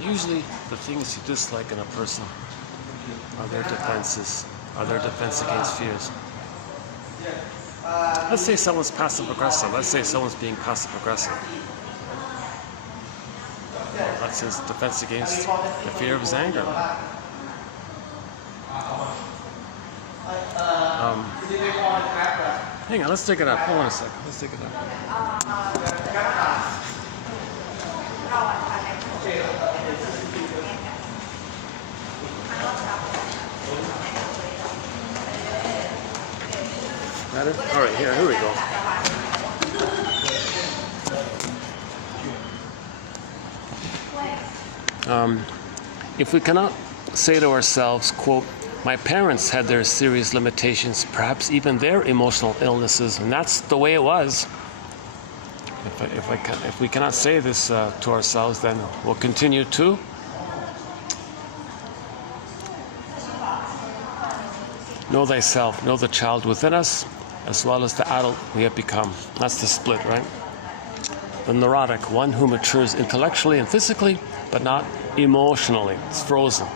Usually, the things you dislike in a person are their defenses, are their defense against fears. Let's say someone's passive aggressive. Let's say someone's being passive aggressive. That's his defense against the fear of his anger. Hang on, let's take it up. Hold on a second. Let's take it up. Got it? All right, here we go. If we cannot say to ourselves, quote, my parents had their serious limitations, perhaps even their emotional illnesses, and that's the way it was. If we cannot say this to ourselves, then we'll continue to know thyself, know the child within us, as well as the adult we have become. That's the split, right? The neurotic, one who matures intellectually and physically, but not emotionally. It's frozen.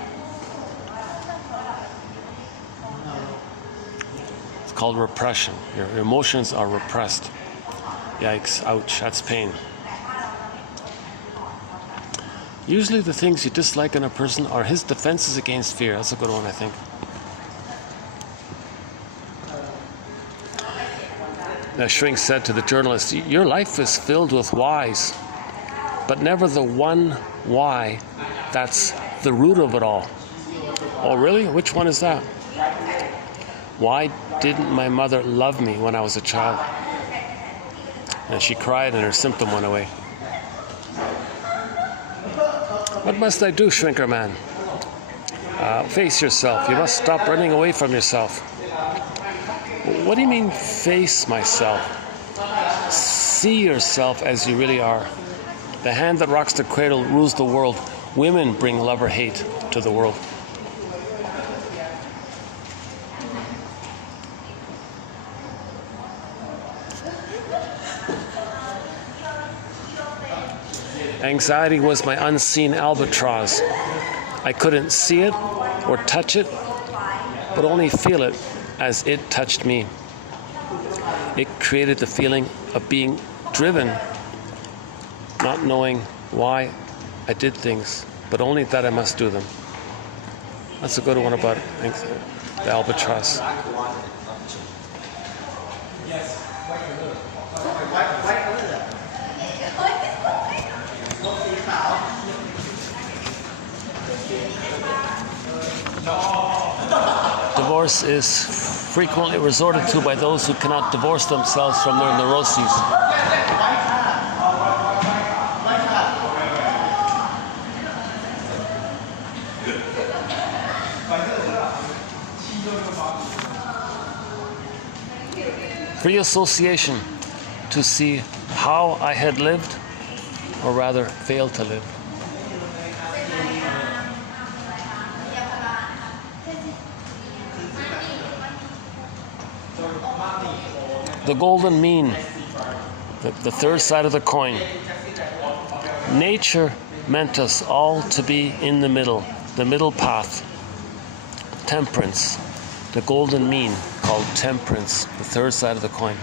It's called repression. Your emotions are repressed. Yikes, ouch, that's pain. Usually the things you dislike in a person are his defenses against fear. That's a good one, I think. The shrink said to the journalist, your life is filled with whys, but never the one why that's the root of it all. Oh, really? Which one is that? Why didn't my mother love me when I was a child? And she cried and her symptom went away. What must I do, shrinker man? Face yourself. You must stop running away from yourself. What do you mean, face myself? See yourself as you really are. The hand that rocks the cradle rules the world. Women bring love or hate to the world. Anxiety was my unseen albatross. I couldn't see it or touch it, but only feel it as it touched me. It created the feeling of being driven, not knowing why I did things, but only that I must do them. That's a good one about the albatross. Divorce is frequently resorted to by those who cannot divorce themselves from their neuroses. Free association, to see how I had lived, or rather failed to live. The golden mean, the third side of the coin. Nature meant us all to be in the middle path. Temperance, the golden mean, called temperance, the third side of the coin.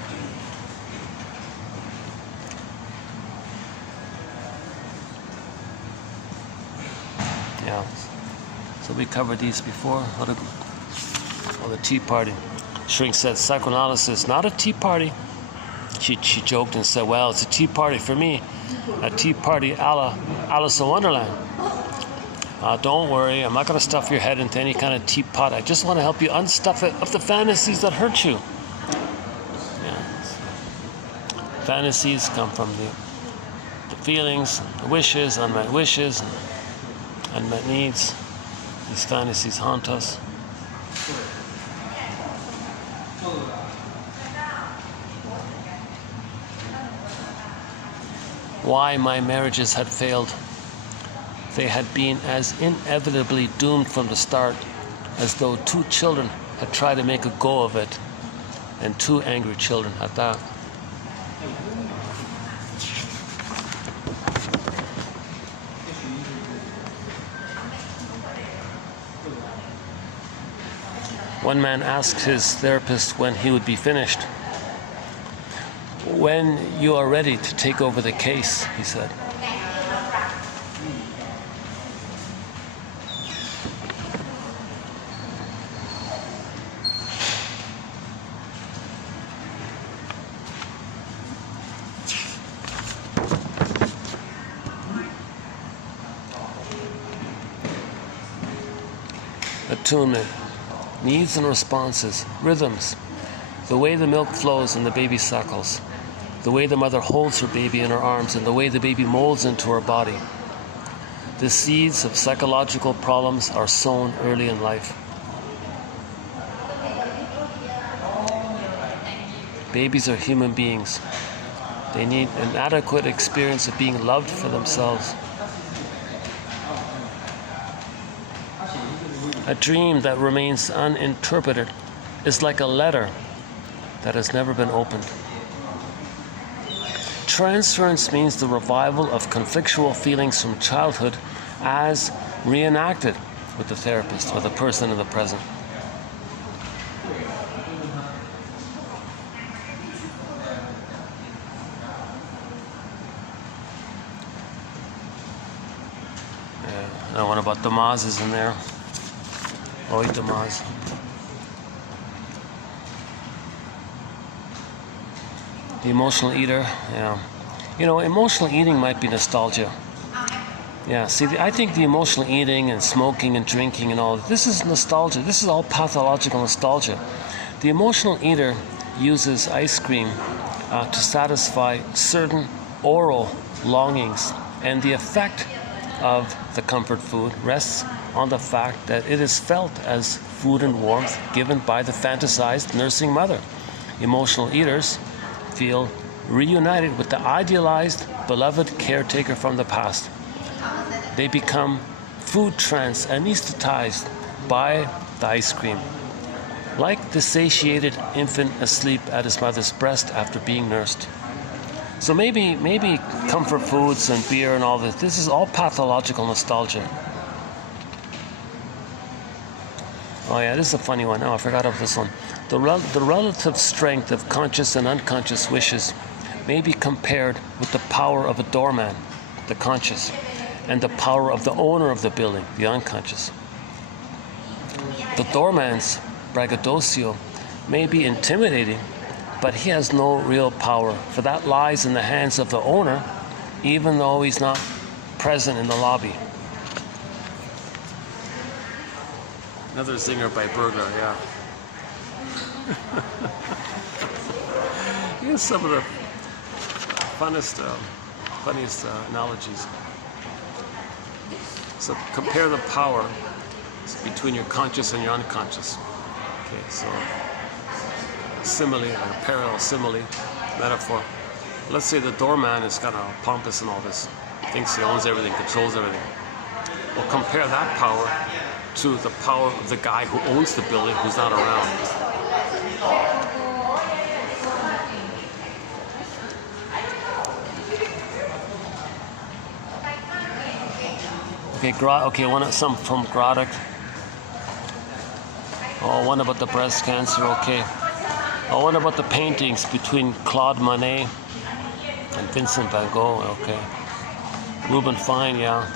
Yeah, so we covered these before. The tea party. Shrink said, psychoanalysis, not a tea party. She joked and said, well, it's a tea party for me. A tea party a la Alice in Wonderland. Don't worry, I'm not going to stuff your head into any kind of teapot. I just want to help you unstuff it of the fantasies that hurt you. Yeah. Fantasies come from the feelings, the wishes, unmet needs. These fantasies haunt us. Why my marriages had failed. They had been as inevitably doomed from the start as though two children had tried to make a go of it, and two angry children at that. One man asked his therapist when he would be finished. When you are ready to take over the case, he said. Attunement, needs and responses, rhythms, the way the milk flows and the baby suckles, the way the mother holds her baby in her arms and the way the baby molds into her body. The seeds of psychological problems are sown early in life. Babies are human beings. They need an adequate experience of being loved for themselves. A dream that remains uninterpreted is like a letter that has never been opened. Transference means the revival of conflictual feelings from childhood as reenacted with the therapist or the person in the present. Yeah, what about Damas is in there? Oh, Damas. The emotional eater, yeah. You know, emotional eating might be nostalgia. Yeah, see, I think the emotional eating and smoking and drinking and all, this is nostalgia. This is all pathological nostalgia. The emotional eater uses ice cream to satisfy certain oral longings, and the effect of the comfort food rests on the fact that it is felt as food and warmth given by the fantasized nursing mother. Emotional eaters feel reunited with the idealized, beloved caretaker from the past. They become food trance anesthetized by the ice cream, like the satiated infant asleep at his mother's breast after being nursed. So maybe comfort foods and beer and all this is all pathological nostalgia. Oh yeah, this is a funny one. Oh, I forgot of this one. The relative strength of conscious and unconscious wishes may be compared with the power of a doorman, the conscious, and the power of the owner of the building, the unconscious. The doorman's braggadocio may be intimidating, but he has no real power, for that lies in the hands of the owner, even though he's not present in the lobby. Another zinger by Berger, yeah. Here's some of the funniest analogies. So compare the power between your conscious and your unconscious. Okay, so simile, or parallel simile, metaphor. Let's say the doorman is kind of pompous and all this, thinks he owns everything, controls everything. Well, compare that power to the power of the guy who owns the building who's not around. Okay, some from Grodek. Oh, one about the breast cancer, okay. Oh, one about the paintings between Claude Monet and Vincent van Gogh, okay. Reuben Fine, yeah.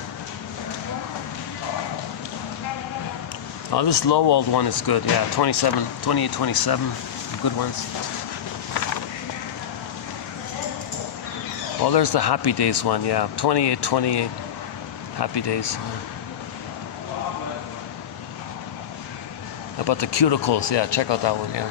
Oh, this low-old one is good, yeah, 28, 27, good ones. Oh, there's the Happy Days one, yeah, 28, 28, Happy Days. About the cuticles, yeah, check out that one, yeah.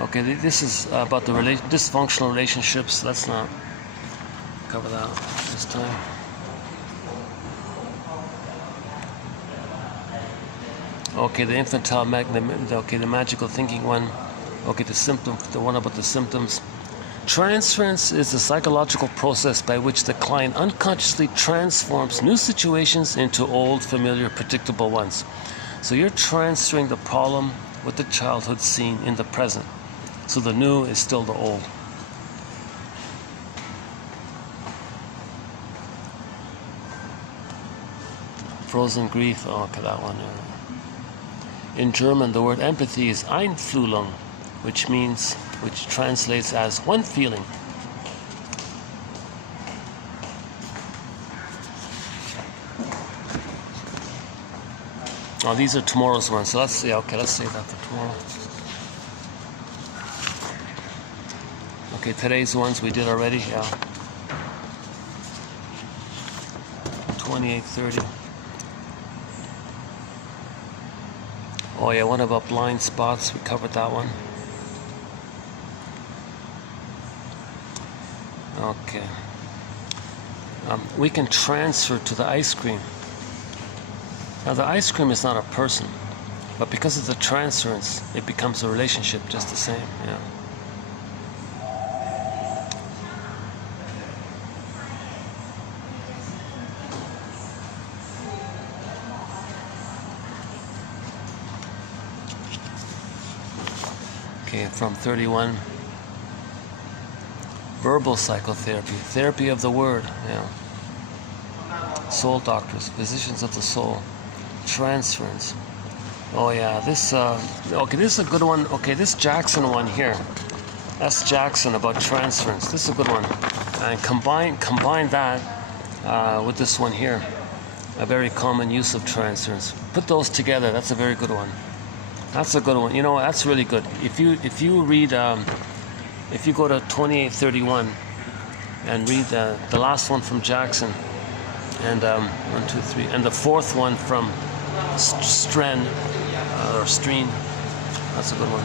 Okay, this is about the dysfunctional relationships. Let's not cover that this time. Okay, the infantile the magical thinking one. Okay, the one about the symptoms. Transference is the psychological process by which the client unconsciously transforms new situations into old, familiar, predictable ones. So you're transferring the problem with the childhood scene in the present. So the new is still the old. Frozen grief, oh, okay, that one. In German, the word empathy is Einfühlung, which translates as one feeling. Oh, these are tomorrow's ones, so let's see, okay, let's save that for tomorrow. Okay, today's ones we did already, yeah. 28:30. Oh yeah, one about blind spots, we covered that one. Okay. We can transfer to the ice cream. Now the ice cream is not a person, but because of the transference, it becomes a relationship just the same, yeah. Okay, from 31, verbal psychotherapy, therapy of the word, yeah. Soul doctors, physicians of the soul, transference. Oh yeah, this, okay, this is a good one. Okay, this Geahchan one here, that's Geahchan about transference. This is a good one. And combine that with this one here, a very common use of transference. Put those together, that's a very good one. That's a good one. You know, that's really good. If you read, if you go to 28:31 and read the last one from Geahchan, and 1, 2, 3, and the fourth one from Streen, that's a good one.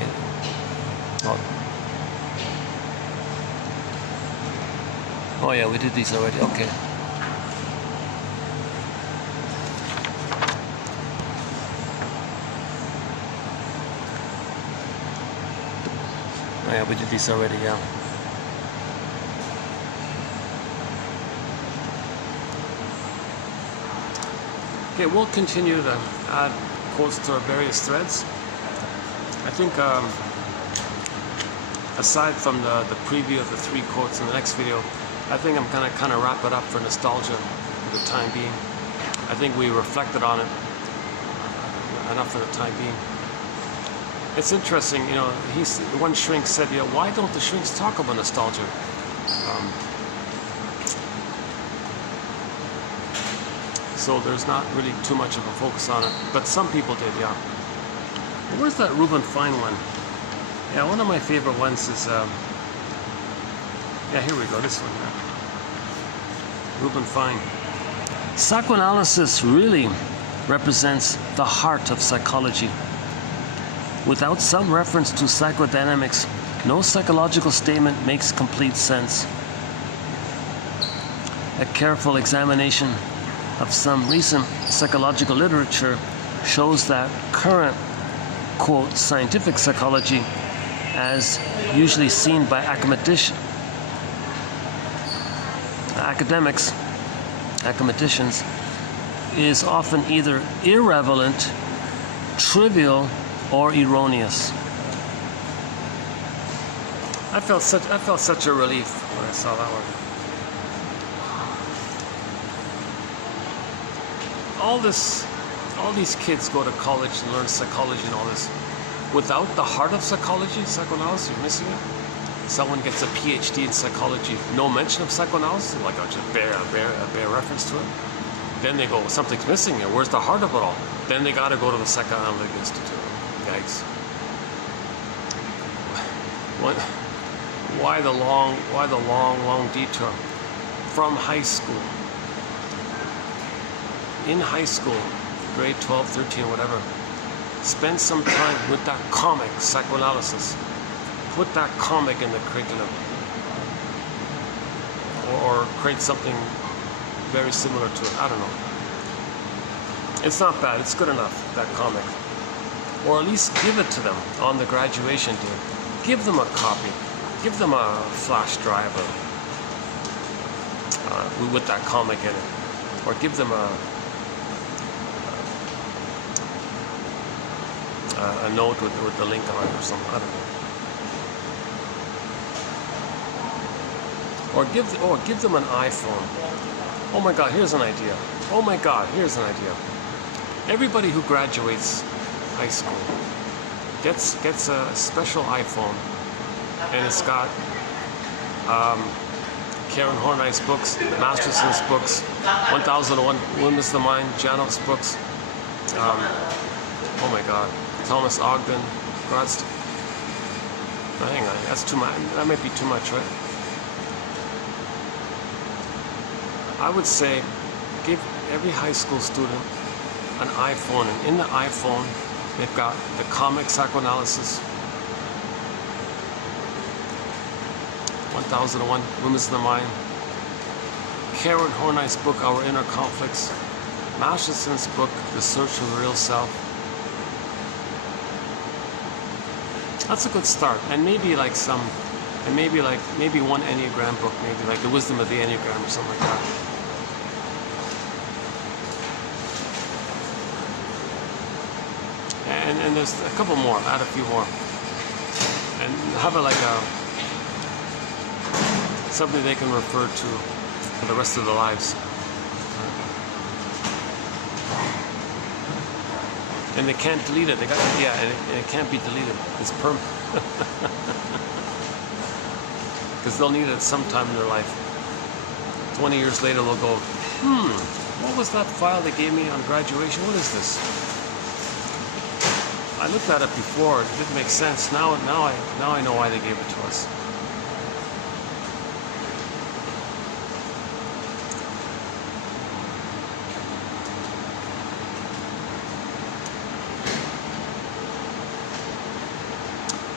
Yeah. Oh yeah, we did these already. Okay. Oh yeah, we did these already, yeah. Okay, we'll continue to add quotes to our various threads. I think aside from the preview of the 3 quotes in the next video, I think I'm gonna kind of wrap it up for nostalgia for the time being. I think we reflected on it enough for the time being. It's interesting, you know, one shrink said, you know, why don't the shrinks talk about nostalgia? So there's not really too much of a focus on it, but some people did, yeah. Where's that Reuben Fine one? Yeah, one of my favorite ones is, yeah, here we go, this one, yeah. Reuben Fine. Psychoanalysis really represents the heart of psychology. Without some reference to psychodynamics, no psychological statement makes complete sense. A careful examination of some recent psychological literature shows that current, quote, scientific psychology, as usually seen by academicians, academics, academicians, is often either irrelevant, trivial, or erroneous. I felt such a relief when I saw that one. All these kids go to college and learn psychology and all this. Without the heart of psychology, psychoanalysis, you're missing it. Someone gets a PhD in psychology, no mention of psychoanalysis, like just a bare reference to it. Then they go, something's missing here. Where's the heart of it all? Then they got to go to the Psychoanalytic Institute. Yikes. Why the long detour from high school? In high school, grade 12, 13, whatever, spend some time with that comic, psychoanalysis. Put that comic in the curriculum. Or create something very similar to it. I don't know. It's not bad. It's good enough, that comic. Or at least give it to them on the graduation day. Give them a copy. Give them a flash drive with that comic in it. Or give them a note with the link on it or something. I don't know. Or give them an iPhone. Oh my God, here's an idea. Oh my God, here's an idea. Everybody who graduates high school gets a special iPhone, and it's got Karen Horney's books, Masterson's books, 1001 Windmills of the Mind, Janov's books. Oh my God, Thomas Ogden, Grodst. Hang on, that's too much. That might be too much, right? I would say give every high school student an iPhone, and in the iPhone they've got the comic psychoanalysis, 1001 Windmills of the Mind, Karen Horney's book, Our Inner Conflicts, Masterson's book, The Search for the Real Self. That's a good start, and maybe like maybe one Enneagram book, maybe like The Wisdom of the Enneagram or something like that. And there's a couple more, add a few more. And have it like something they can refer to for the rest of their lives. And they can't delete it. And it can't be deleted. It's permanent. Because they'll need it sometime in their life. 20 years later they'll go, what was that file they gave me on graduation? What is this? I looked at it before, it didn't make sense. Now I know why they gave it to us.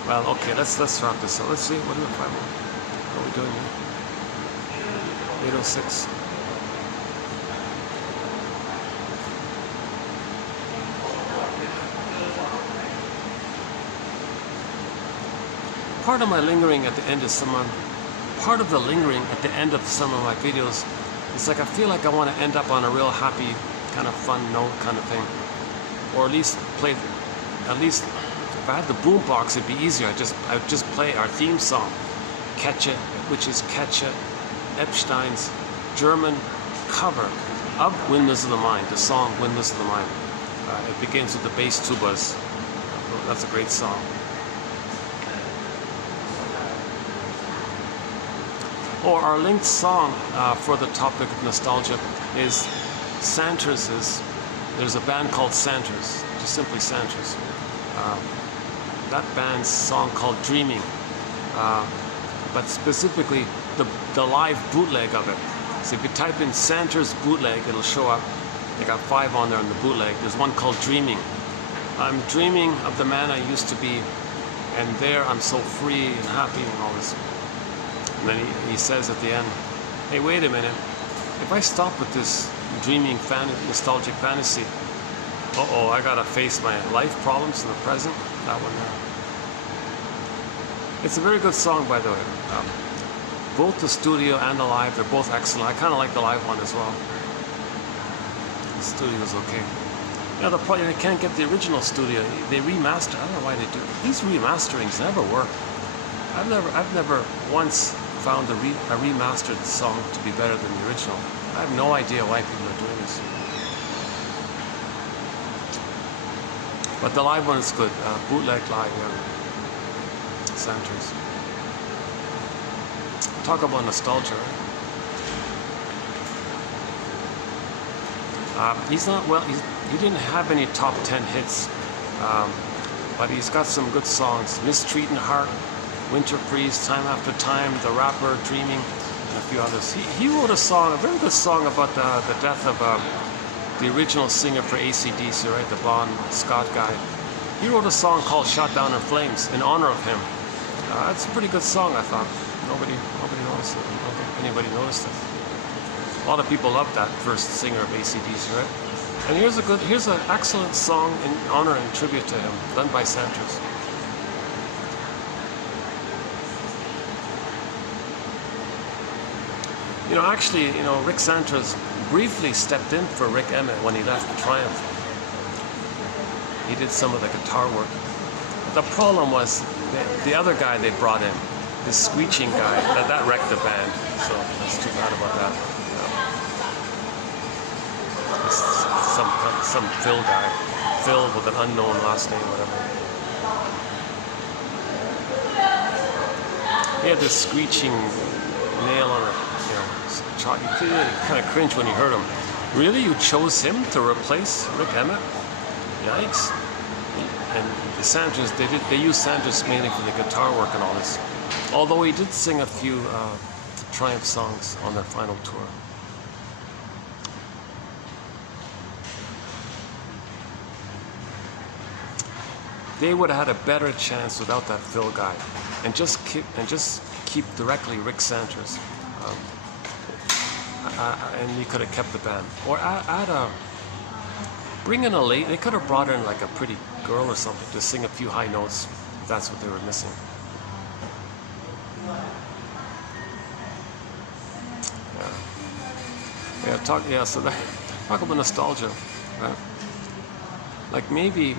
Well, okay, let's wrap this up. Let's see, what are we doing here? 8:06. Part of the lingering at the end of some of my videos is like I feel like I want to end up on a real happy, kind of fun note kind of thing. Or at least if I had the boombox, it'd be easier. I would just play our theme song, Catch It, which is Catch It, Epstein's German cover of Windmills of the Mind, the song Windmills of the Mind. It begins with the bass tubas. That's a great song. Or our linked song for the topic of nostalgia is Santers's. There's a band called Santers, just simply Santers. That band's song called Dreaming, but specifically the live bootleg of it. So if you type in Santers bootleg, it'll show up. They got 5 on there on the bootleg. There's one called Dreaming. I'm dreaming of the man I used to be, and there I'm so free and happy and all this. And then he says at the end, hey, wait a minute, if I stop with this dreaming nostalgic fantasy, I gotta face my life problems in the present. That one there. It's a very good song, by the way. Both the studio and the live, they're both excellent. I kind of like the live one as well. The studio is okay. Yeah, the problem, they can't get the original studio. They remaster. I don't know why they do it. These remasterings never work. I've never once found a remastered song to be better than the original. I have no idea why people are doing this. But the live one is good. Bootleg live, yeah. Centers. Talk about nostalgia. He's not well. He didn't have any top 10 hits, but he's got some good songs. Mistreating Heart, Winter Freeze, Time After Time, The Rapper, Dreaming, and a few others. He wrote a song, a very good song about the death of the original singer for AC/DC, right, the Bon Scott guy. He wrote a song called "Shot Down in Flames" in honor of him. It's a pretty good song, I thought. Nobody noticed it. I don't think anybody noticed it. A lot of people love that first singer of AC/DC, right? And here's an excellent song in honor and tribute to him, done by Santos. You know, actually, you know, Rick Santos briefly stepped in for Rick Emmett when he left Triumph. He did some of the guitar work. The problem was the other guy they brought in, this screeching guy, that wrecked the band. So that's too bad about that. Some Phil guy, Phil with an unknown last name, whatever. He had this screeching nail on it, you know. You kind of cringe when you heard him. Really, you chose him to replace Rick Emmett? Yikes! And the Santos, they used Santos mainly for the guitar work and all this. Although he did sing a few Triumph songs on their final tour. They would have had a better chance without that Phil guy, and just keep directly Rick Santos, and you could have kept the band. Or bring in a late. They could have brought in like a pretty girl or something to sing a few high notes. If that's what they were missing. So talk about nostalgia, right? Like maybe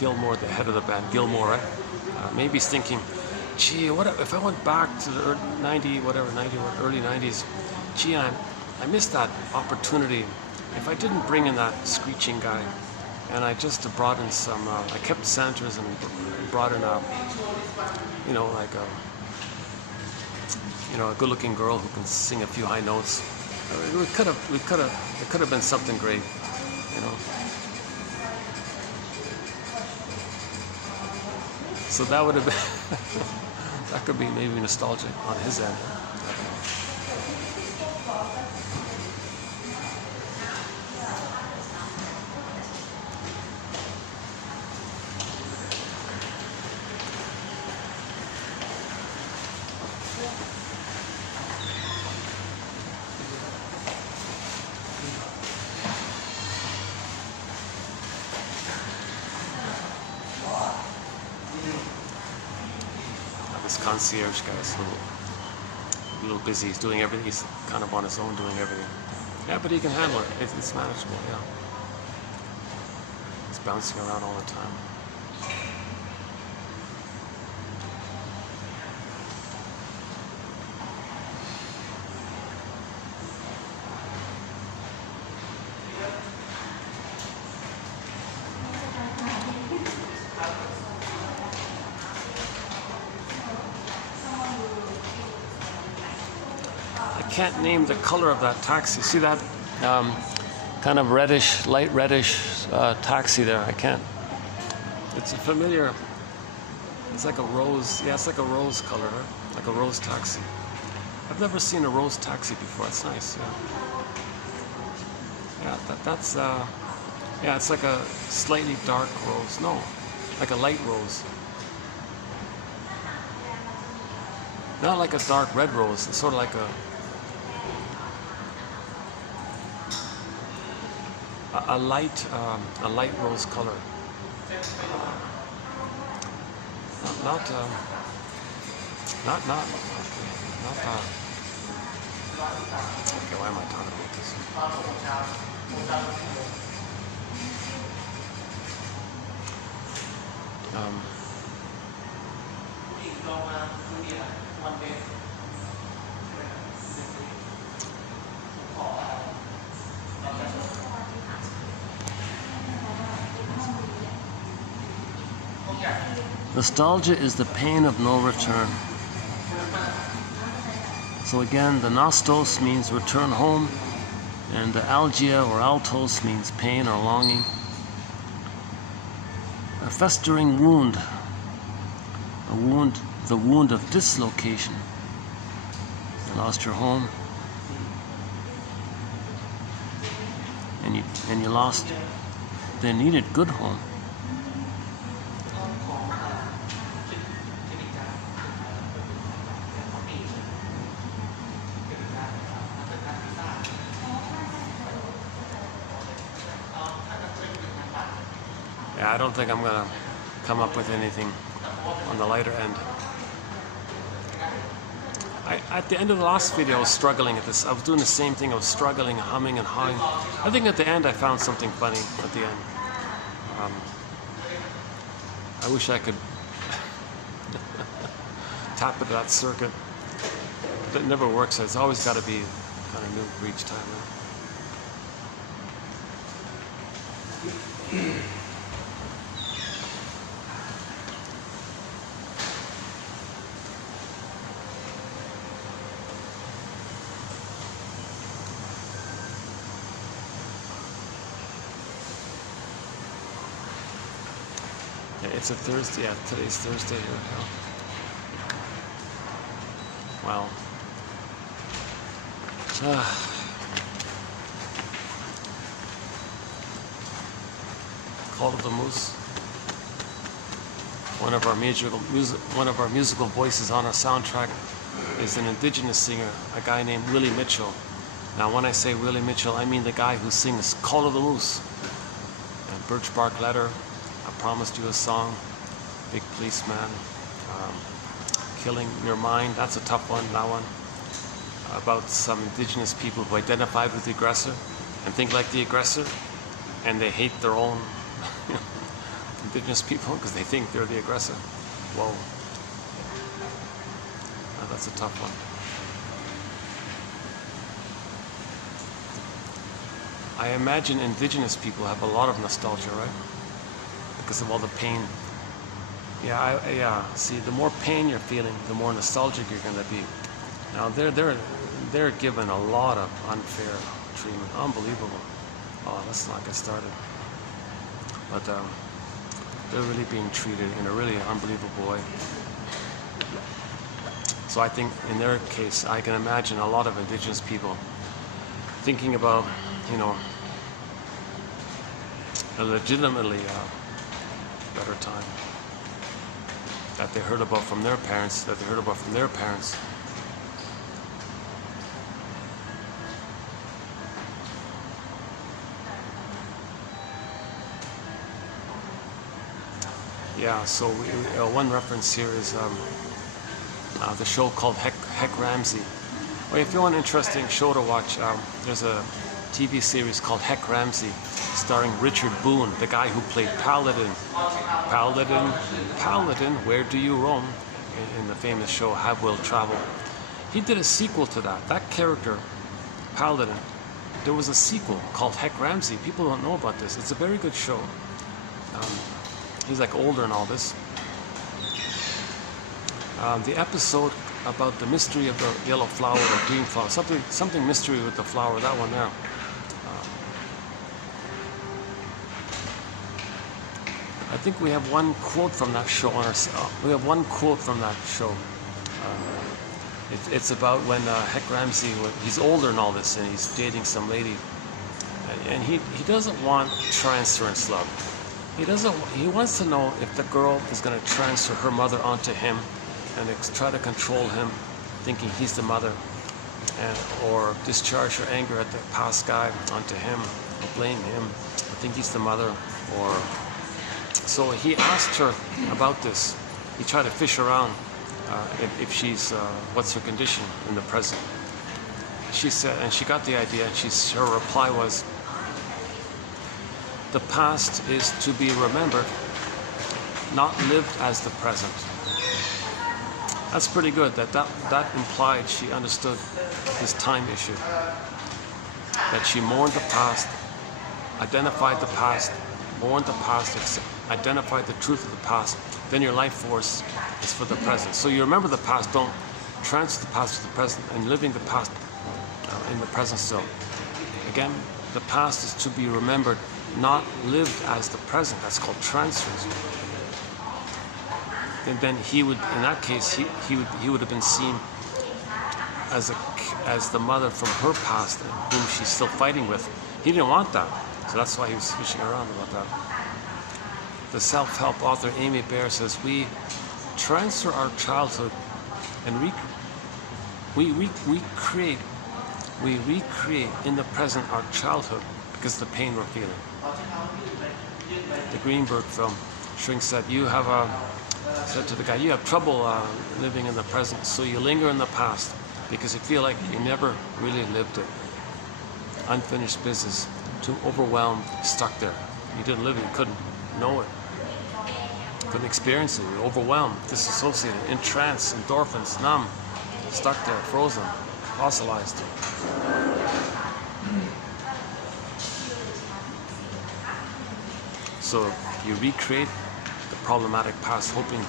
Gilmore, the head of the band, Gilmore, right? Maybe he's thinking, gee, what if I went back to the early 90s? Gee, I missed that opportunity. If I didn't bring in that screeching guy, and I just brought in some, I kept Santos and brought in a good-looking girl who can sing a few high notes. It could have been something great, you know. So that would have been, that could be maybe nostalgic on his end. This concierge guy's a little busy. He's doing everything. He's kind of on his own doing everything. Yeah, but he can handle it. It's manageable, yeah. He's bouncing around all the time. I can't name the color of that taxi. See that kind of reddish, light reddish taxi there? I can't. It's a familiar. It's like a rose. Yeah, it's like a rose color, right? Like a rose taxi. I've never seen a rose taxi before. It's nice. Yeah. Yeah, it's like a slightly dark rose. No, like a light rose. Not like a dark red rose. It's sort of like a light rose color. Not that. Okay, why am I talking about this? ตอน6 โมงเช้า6 โมงเช้าถึง 10 โมง ผู้หญิงลงมาดูดีนะวันเบสใช่ไหมครับผมขอเราจะ Nostalgia is the pain of no return. So again, the nostos means return home, and the algia or altos means pain or longing. A festering wound, the wound of dislocation. You lost your home, and you lost the needed good home. Yeah, I don't think I'm gonna come up with anything on the lighter end. At the end of the last video, I was struggling at this. I was doing the same thing. I was struggling, humming and hawing. I think at the end, I found something funny at the end. I wish I could tap into that circuit. But it never works. It's always got to be kind of new for each time. It's a Thursday. Yeah, today's Thursday here. Wow. Call of the Moose. One of our musical voices on our soundtrack is an indigenous singer, a guy named Willie Mitchell. Now, when I say Willie Mitchell, I mean the guy who sings Call of the Moose and Birch Bark Letter. I Promised You a Song, Big Policeman, Killing Your Mind, that's a tough one, that one. About some indigenous people who identified with the aggressor and think like the aggressor, and they hate their own indigenous people because they think they're the aggressor. Whoa. That's a tough one. I imagine indigenous people have a lot of nostalgia, right? Because of all the pain. Yeah. See, the more pain you're feeling, the more nostalgic you're going to be. Now they're given a lot of unfair treatment. Unbelievable. Oh, let's not get started. But they're really being treated in a really unbelievable way. So I think in their case, I can imagine a lot of indigenous people thinking about, you know, a legitimately better time that they heard about from their parents, Yeah, so one reference here is the show called Heck Ramsey. Well, if you want an interesting show to watch, there's a TV series called Heck Ramsey, starring Richard Boone, the guy who played Paladin, Where Do You Roam, in the famous show Have Will Travel. He did a sequel to that. That character, Paladin, there was a sequel called Heck Ramsey. People don't know about this. It's a very good show. He's like older and all this. The episode about the mystery of the yellow flower or green flower, something mystery with the flower, that one there. I think we have one quote from that show on our. We have one quote from that show. It's about when Heck Ramsey, he's older and all this, and he's dating some lady, and he doesn't want transference love. He wants to know if the girl is going to transfer her mother onto him and try to control him, thinking he's the mother, or discharge her anger at the past guy onto him, or blame him, or think he's the mother, or. So he asked her about this. He tried to fish around if she's what's her condition in the present. She said, and she got the idea. Her reply was, the past is to be remembered, not lived as the present. That's pretty good. That implied she understood this time issue. That she mourned the past, identified the past, mourned the past, identified the truth of the past. Then your life force is for the present. So you remember the past, don't transfer the past to the present, and living the past in the present still. Again, the past is to be remembered, not lived as the present. That's called transfers. And then he would, in that case, he would have been seen as the mother from her past, whom she's still fighting with. He didn't want that, so that's why he was fishing around about that. The self-help author Amy Baer says, we transfer our childhood and we recreate in the present our childhood because of the pain we're feeling. The Greenberg film, Shrink said, said to the guy, you have trouble living in the present, so you linger in the past because you feel like you never really lived it. Unfinished business, too overwhelmed, stuck there. You didn't live it, you couldn't know it, couldn't experience it. You're overwhelmed, disassociated, entranced, endorphins, numb, stuck there, frozen, fossilized. So you recreate the problematic past, hoping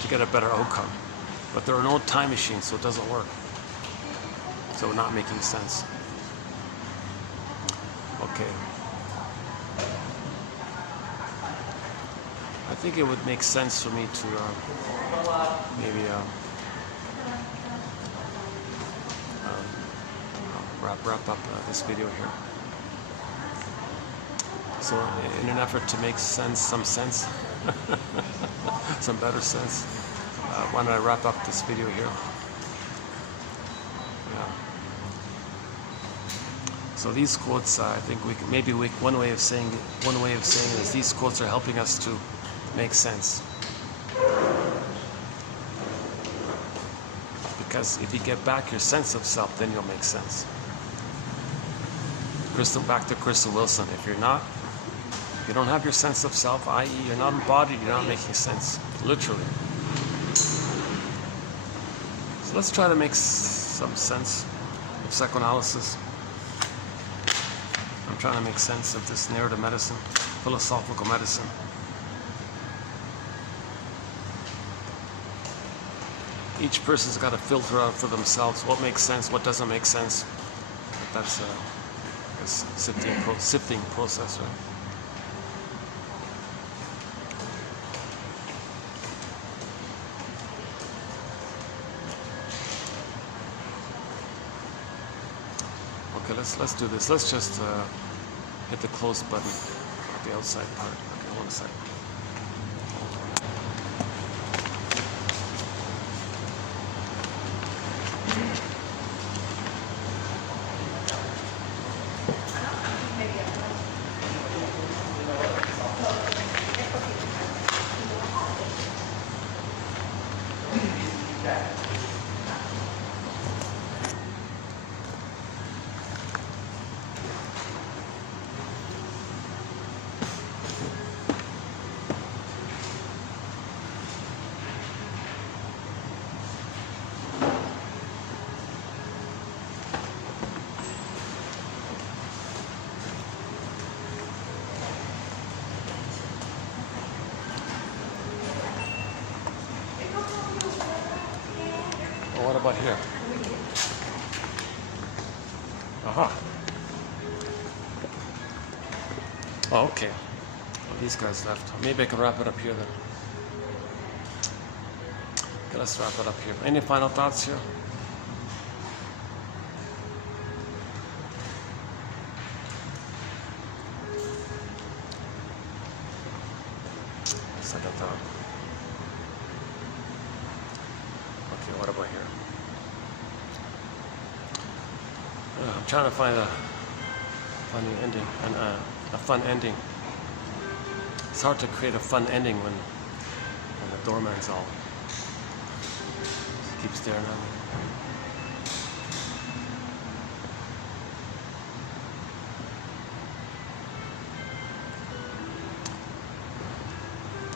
to get a better outcome. But there are no time machines, so it doesn't work. So not making sense. Okay. I think it would make sense for me to maybe wrap up this video here. So in an effort to make sense, some better sense, why don't I wrap up this video here? Yeah. So these quotes, I think one way of saying it is these quotes are helping us to make sense. Because if you get back your sense of self, then you'll make sense. Back to Crystal Wilson. If you don't have your sense of self, i.e. you're not embodied, you're not making sense, literally. So let's try to make some sense of psychoanalysis. I'm trying to make sense of this narrative medicine, philosophical medicine. Each person's got to filter out for themselves what makes sense, what doesn't make sense. That's a sifting process, right? Okay, let's do this. Let's just hit the close button at the outside part. Okay, hold a second. What about here? Aha. Oh, okay. Well, these guys left. Maybe I can wrap it up here then. Okay, let's wrap it up here. Any final thoughts here? Second thought. Okay, what about here? I'm trying to find a funny ending and a fun ending. It's hard to create a fun ending when the doorman's all Keep staring at me.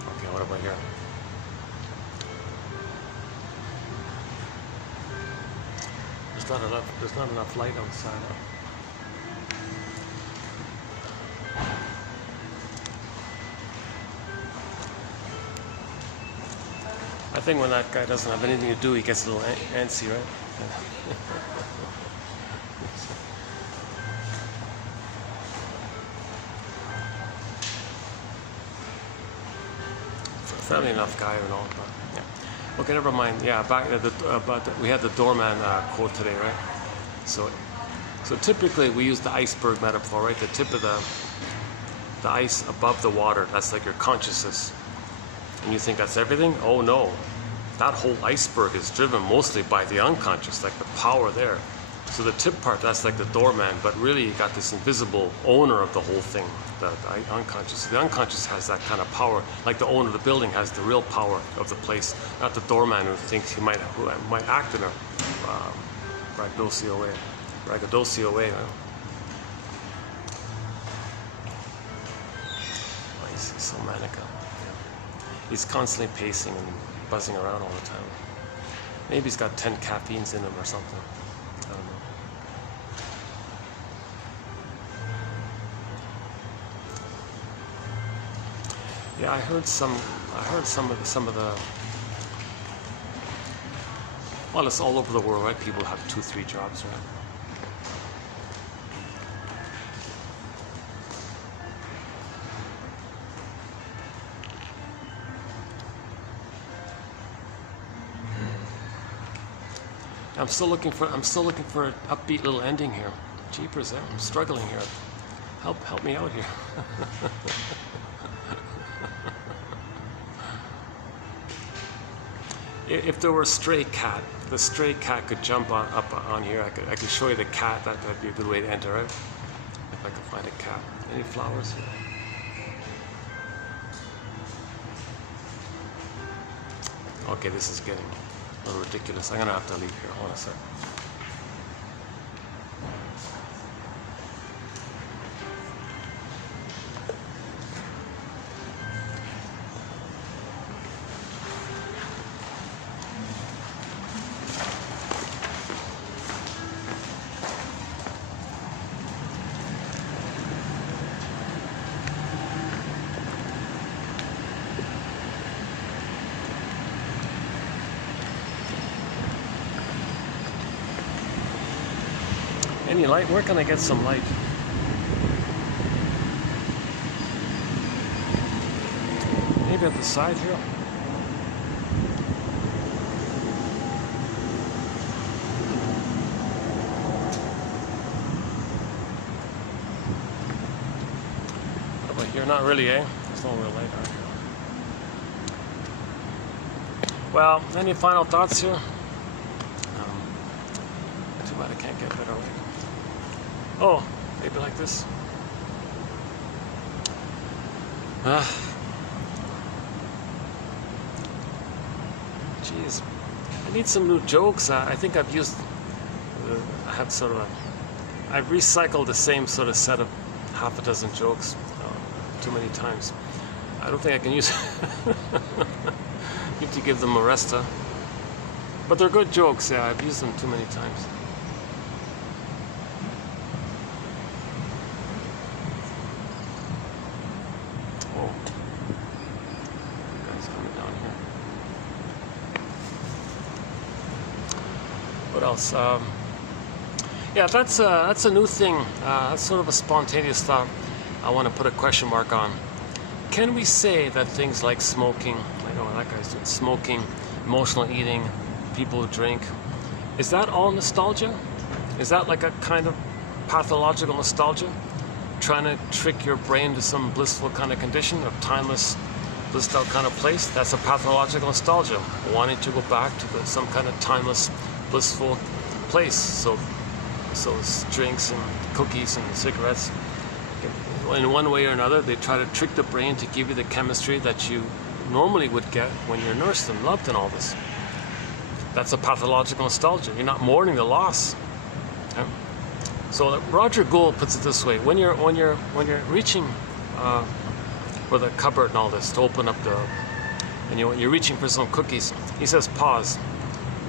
Okay, what about here? There's not enough light outside. I think when that guy doesn't have anything to do, he gets a little antsy, right? Fairly enough guy and all, but yeah. Okay, never mind. Yeah, back at we had the doorman quote today, right? So typically we use the iceberg metaphor, right? The tip of the ice above the water. That's like your consciousness. And you think that's everything? Oh no, that whole iceberg is driven mostly by the unconscious, like the power there. So the tip part, that's like the doorman, but really you got this invisible owner of the whole thing, the unconscious. The unconscious has that kind of power, like the owner of the building has the real power of the place, not the doorman who thinks he might act in a braggadocio way. Oh, he's so manic. He's constantly pacing and buzzing around all the time. Maybe he's got 10 caffeines in him or something. I don't know. Yeah, I heard some of the. Well, it's all over the world, right? People have 2-3 jobs, right? I'm still looking for an upbeat little ending here. Jeepers, I'm struggling here. Help me out here. If there were a stray cat, the stray cat could jump up on here. I could show you the cat. That'd be a good way to enter it. If I could find a cat. Any flowers here? Okay, this is getting a little ridiculous. I'm gonna have to leave here. Hold on a sec. Any light? Where can I get some light? Maybe at the side here? What about here? Not really, eh? There's no real light out here. Well, any final thoughts here? Too bad I can't get better light. Oh, maybe like this. Jeez, I need some new jokes. I think I've used, I've recycled the same sort of set of half a dozen jokes too many times. I don't think I can use need to give them a rest. But they're good jokes, yeah, I've used them too many times. What else? Yeah, that's a new thing. That's sort of a spontaneous thought I want to put a question mark on. Can we say that things like smoking, I know that guy's doing smoking, emotional eating, people who drink, is that all nostalgia? Is that like a kind of pathological nostalgia? Trying to trick your brain to some blissful kind of condition, or timeless, blissed out kind of place? That's a pathological nostalgia, wanting to go back to some kind of timeless, blissful place. So drinks and cookies and cigarettes, in one way or another, they try to trick the brain to give you the chemistry that you normally would get when you're nursed and loved and all this. That's a pathological nostalgia. You're not mourning the loss. Okay? So Roger Gould puts it this way: when you're reaching for the cupboard and all this to open up and you're reaching for some cookies, he says pause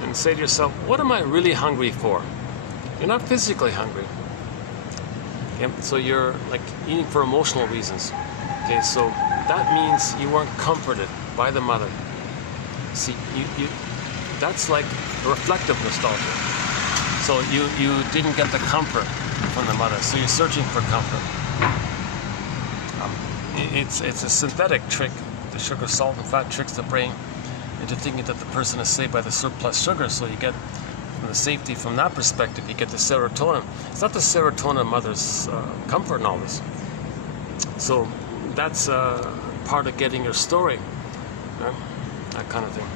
and say to yourself, what am I really hungry for? You're not physically hungry. Okay? So you're like eating for emotional reasons. Okay, so that means you weren't comforted by the mother. See, that's like reflective nostalgia. So you didn't get the comfort from the mother, so you're searching for comfort. It's a synthetic trick. The sugar, salt, and fat tricks the brain into thinking that the person is saved by the surplus sugar. So you get from the safety from that perspective, you get the serotonin. It's not the serotonin mother's comfort and all this. So that's part of getting your story, right? That kind of thing.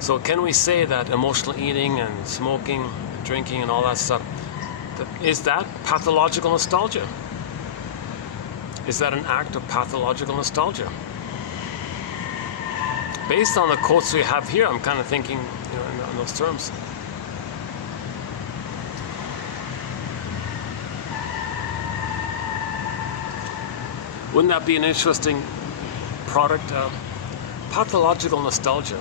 So can we say that emotional eating and smoking, drinking, and all that stuff, is that pathological nostalgia? Is that an act of pathological nostalgia? Based on the quotes we have here, I'm kind of thinking, in those terms. Wouldn't that be an interesting product? Pathological nostalgia.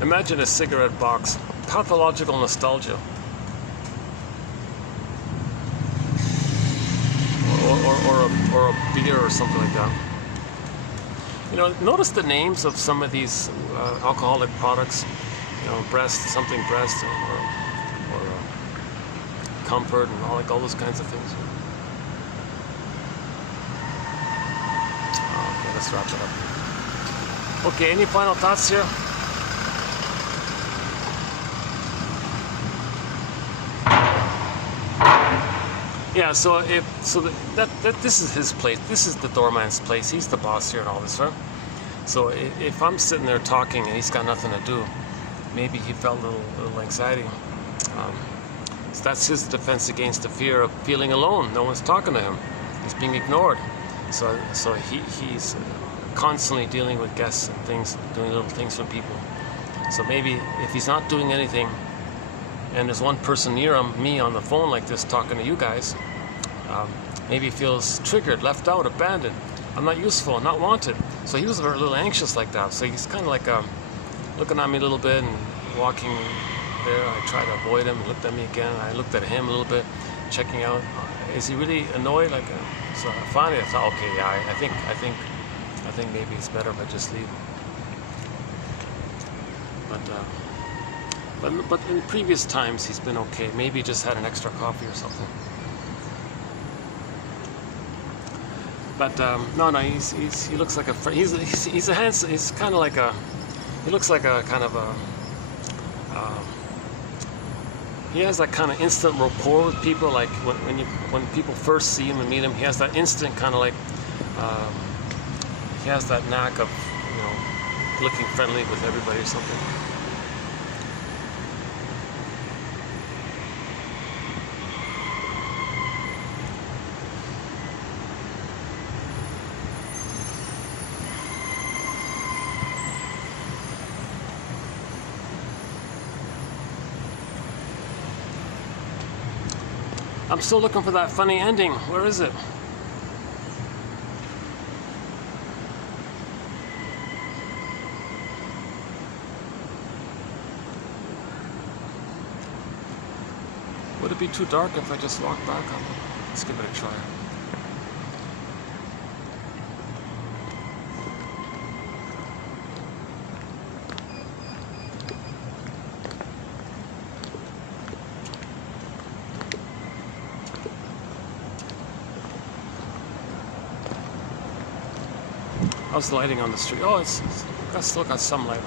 Imagine a cigarette box. Pathological nostalgia. Or a beer or something like that. Notice the names of some of these alcoholic products. Breast, or comfort, and all those kinds of things. Okay, let's wrap it up. Okay, any final thoughts here? Yeah, so this is his place. This is the doorman's place. He's the boss here and all this, right? So if I'm sitting there talking and he's got nothing to do, maybe he felt a little anxiety. So that's his defense against the fear of feeling alone. No one's talking to him. He's being ignored. So he's constantly dealing with guests and things, doing little things from people. So maybe if he's not doing anything, and there's one person near him, me on the phone like this, talking to you guys, maybe he feels triggered, left out, abandoned. I'm not useful, not wanted. So he was a little anxious like that. So he's kind of like looking at me a little bit and walking there. I tried to avoid him. He looked at me again. I looked at him a little bit, checking out. Is he really annoyed? So finally I thought, okay, yeah, I think maybe it's better if I just leave. But in previous times he's been okay. Maybe he just had an extra coffee or something. But no, he looks like a he's a handsome. He's kind of like he looks like a kind of a. He has that kind of instant rapport with people. Like when people first see him and meet him, he has that instant kind of like. He has that knack of looking friendly with everybody or something. I'm still looking for that funny ending. Where is it? Would it be too dark if I just walk back? Let's give it a try. How's the lighting on the street? Oh, it's still got some light, right?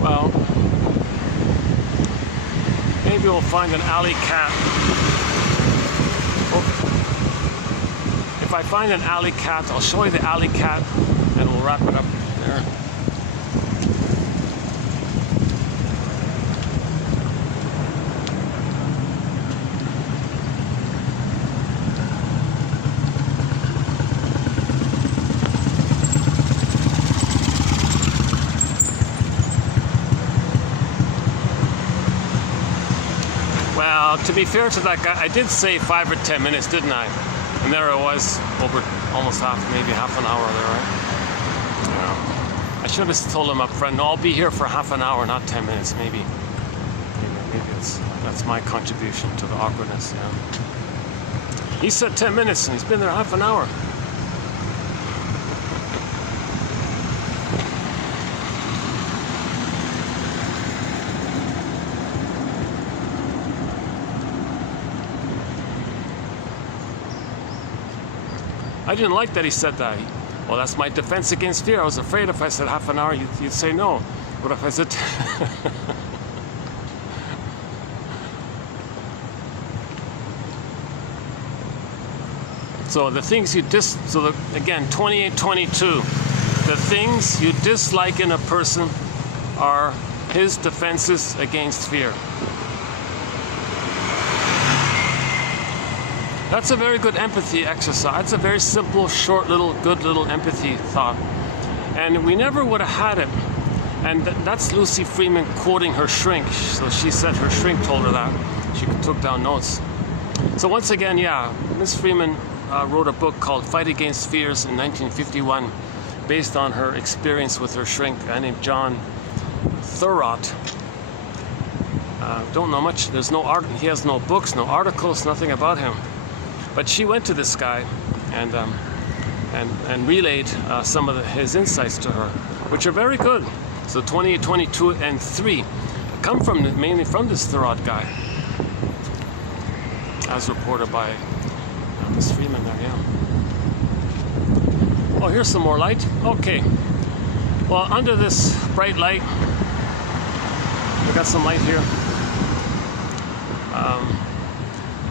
Well, maybe we'll find an alley cat. Oh. If I find an alley cat, I'll show you the alley cat and we'll wrap it up there. Well, to be fair to that guy, I did say 5 or 10 minutes, didn't I? And there I was, over almost maybe half an hour there, right? Yeah. I should have told him up front, no, I'll be here for half an hour, not 10 minutes, maybe that's my contribution to the awkwardness, yeah. He said 10 minutes and he's been there half an hour. I didn't like that he said that. Well, that's my defense against fear. I was afraid if I said half an hour, you'd say no. What if I said... So the things you again, 2822. The things you dislike in a person are his defenses against fear. That's a very good empathy exercise. It's a very simple, short, good little empathy thought. And we never would have had it. And that's Lucy Freeman quoting her shrink. So she said her shrink told her that. She took down notes. So once again, yeah, Miss Freeman wrote a book called Fight Against Fears in 1951, based on her experience with her shrink, a guy named John Thurrott. Don't know much. There's no art. He has no books, no articles, nothing about him. But she went to this guy and relayed some of his insights to her, which are very good. So 28, 22, and 3 come mainly from this Thurrott guy, as reported by Miss Freeman there, yeah. Oh, here's some more light. Okay. Well, under this bright light, we got some light here.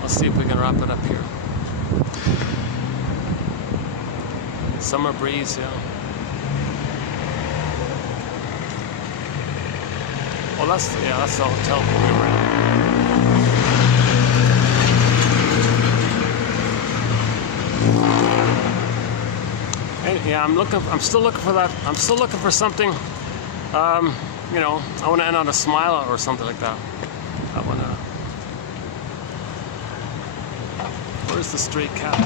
Let's see if we can wrap it up here. Summer breeze, yeah. Well, that's the hotel we were in. And, yeah, I'm still looking for that. I'm still looking for something. You know, I want to end on a smile or something like that. I want to. Where's the stray cat?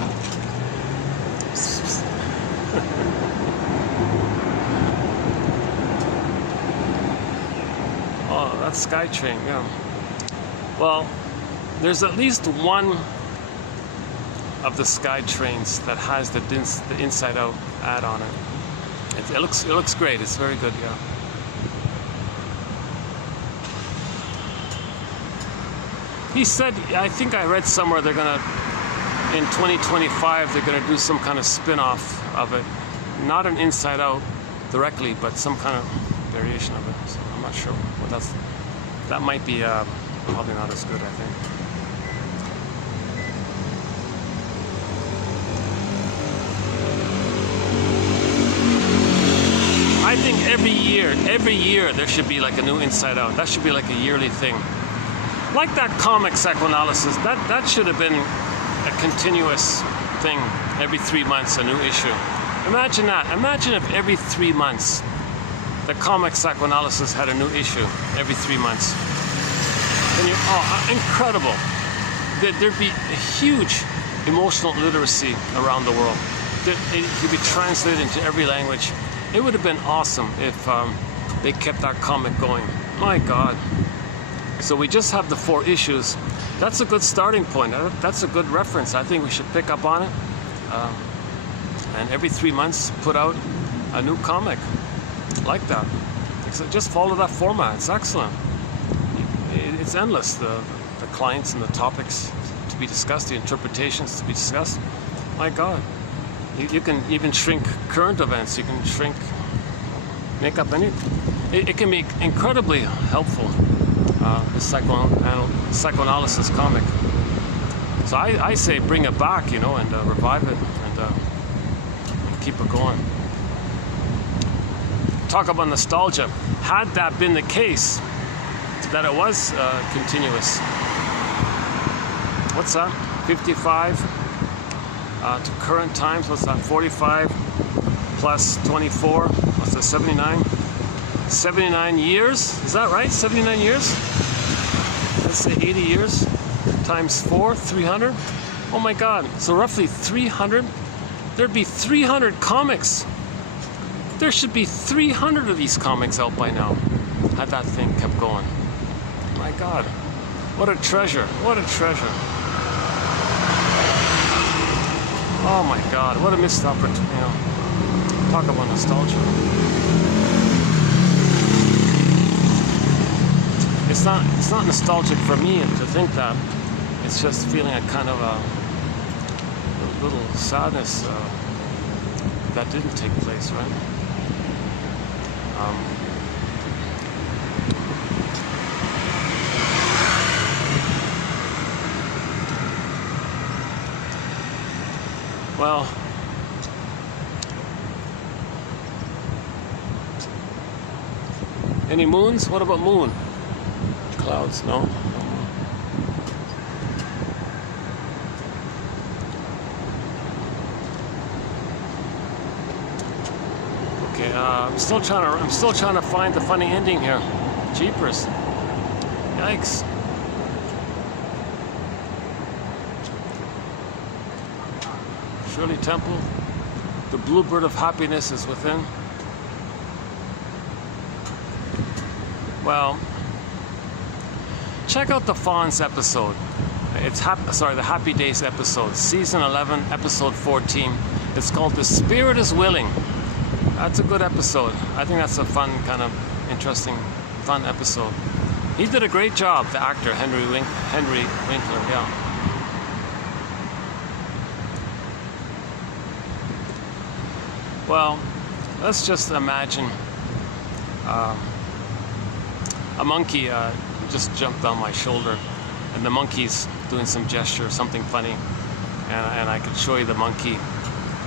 Oh, that's SkyTrain, yeah. Well, there's at least one of the SkyTrains that has the Inside Out ad on it. It looks great. It's very good, yeah. He said, I think I read somewhere they're gonna, in 2025, they're gonna do some kind of spin-off of it. Not an Inside Out directly, but some kind of variation of it. So I'm not sure. But that might be probably not as good, I think. I think every year there should be like a new Inside Out. That should be like a yearly thing. Like that comic psychoanalysis, that should have been a continuous thing. Every 3 months, a new issue. Imagine that. Imagine if every 3 months the comic psychoanalysis had a new issue every 3 months. And incredible. There'd be a huge emotional literacy around the world. It could be translated into every language. It would have been awesome if they kept that comic going. My God. So we just have the 4 issues. That's a good starting point. That's a good reference. I think we should pick up on it. And every 3 months put out a new comic like that. So just follow that format. It's excellent. It's endless. The clients and the topics to be discussed, the interpretations to be discussed. My God. You can even shrink current events. You can make up any. It can be incredibly helpful. The psychoanalysis comic. So I say bring it back, you know, and revive it and keep it going. Talk about nostalgia. Had that been the case, that it was continuous. What's that? 55 to current times. What's that? 45 plus 24. What's that? 79. 79 years. Is that right? 79 years? Let's say 80 years. times 4, 300. Oh my God, so roughly 300. There'd be 300 comics. There should be 300 of these comics out by now, had that thing kept going. My God, what a treasure, what a treasure. Oh my God, what a missed opportunity, you know. Talk about nostalgia. It's not nostalgic for me to think that. It's just feeling a kind of a little sadness that didn't take place, right? Well, any moons? What about moon? Clouds? No. Okay, I'm still trying to find the funny ending here. Jeepers! Yikes! Shirley Temple, the bluebird of happiness is within. Well, check out the Fawns episode. It's the Happy Days episode, season 11, episode 14. It's called "The Spirit Is Willing." That's a good episode. I think that's a fun, kind of interesting, fun episode. He did a great job, the actor Henry Winkler. Yeah. Well, let's just imagine a monkey just jumped on my shoulder, and the monkey's doing some gesture, something funny, and I could show you the monkey,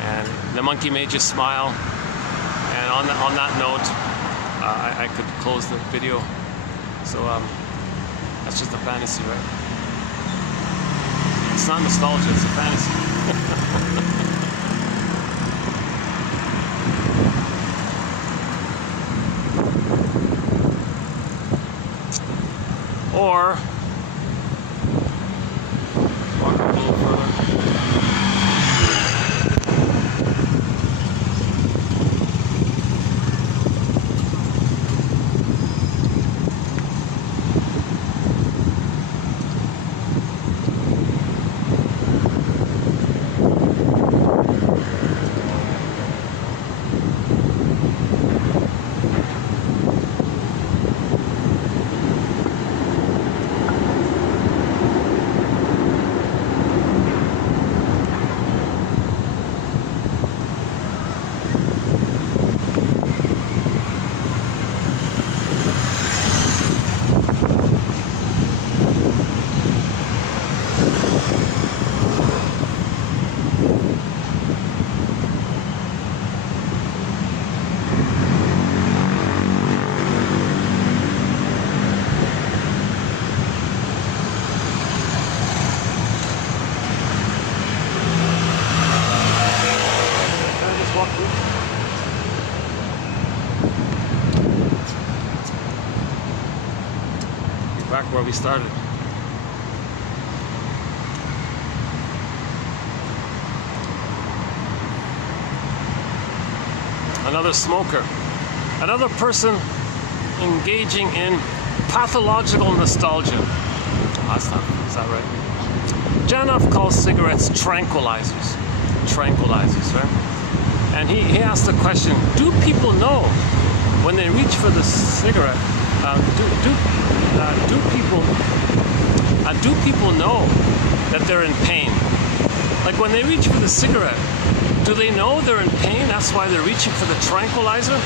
and the monkey may just smile, and on that note, I could close the video. So that's just a fantasy, right? It's not nostalgia, it's a fantasy. Or walk up a little further. Back where we started. Another smoker. Another person engaging in pathological nostalgia. Oh, is that right? Janov calls cigarettes tranquilizers. Tranquilizers, right? And he asked the question, do people know when they reach for the cigarette, do people know that they're in pain? Like when they reach for the cigarette, do they know they're in pain? That's why they're reaching for the tranquilizer?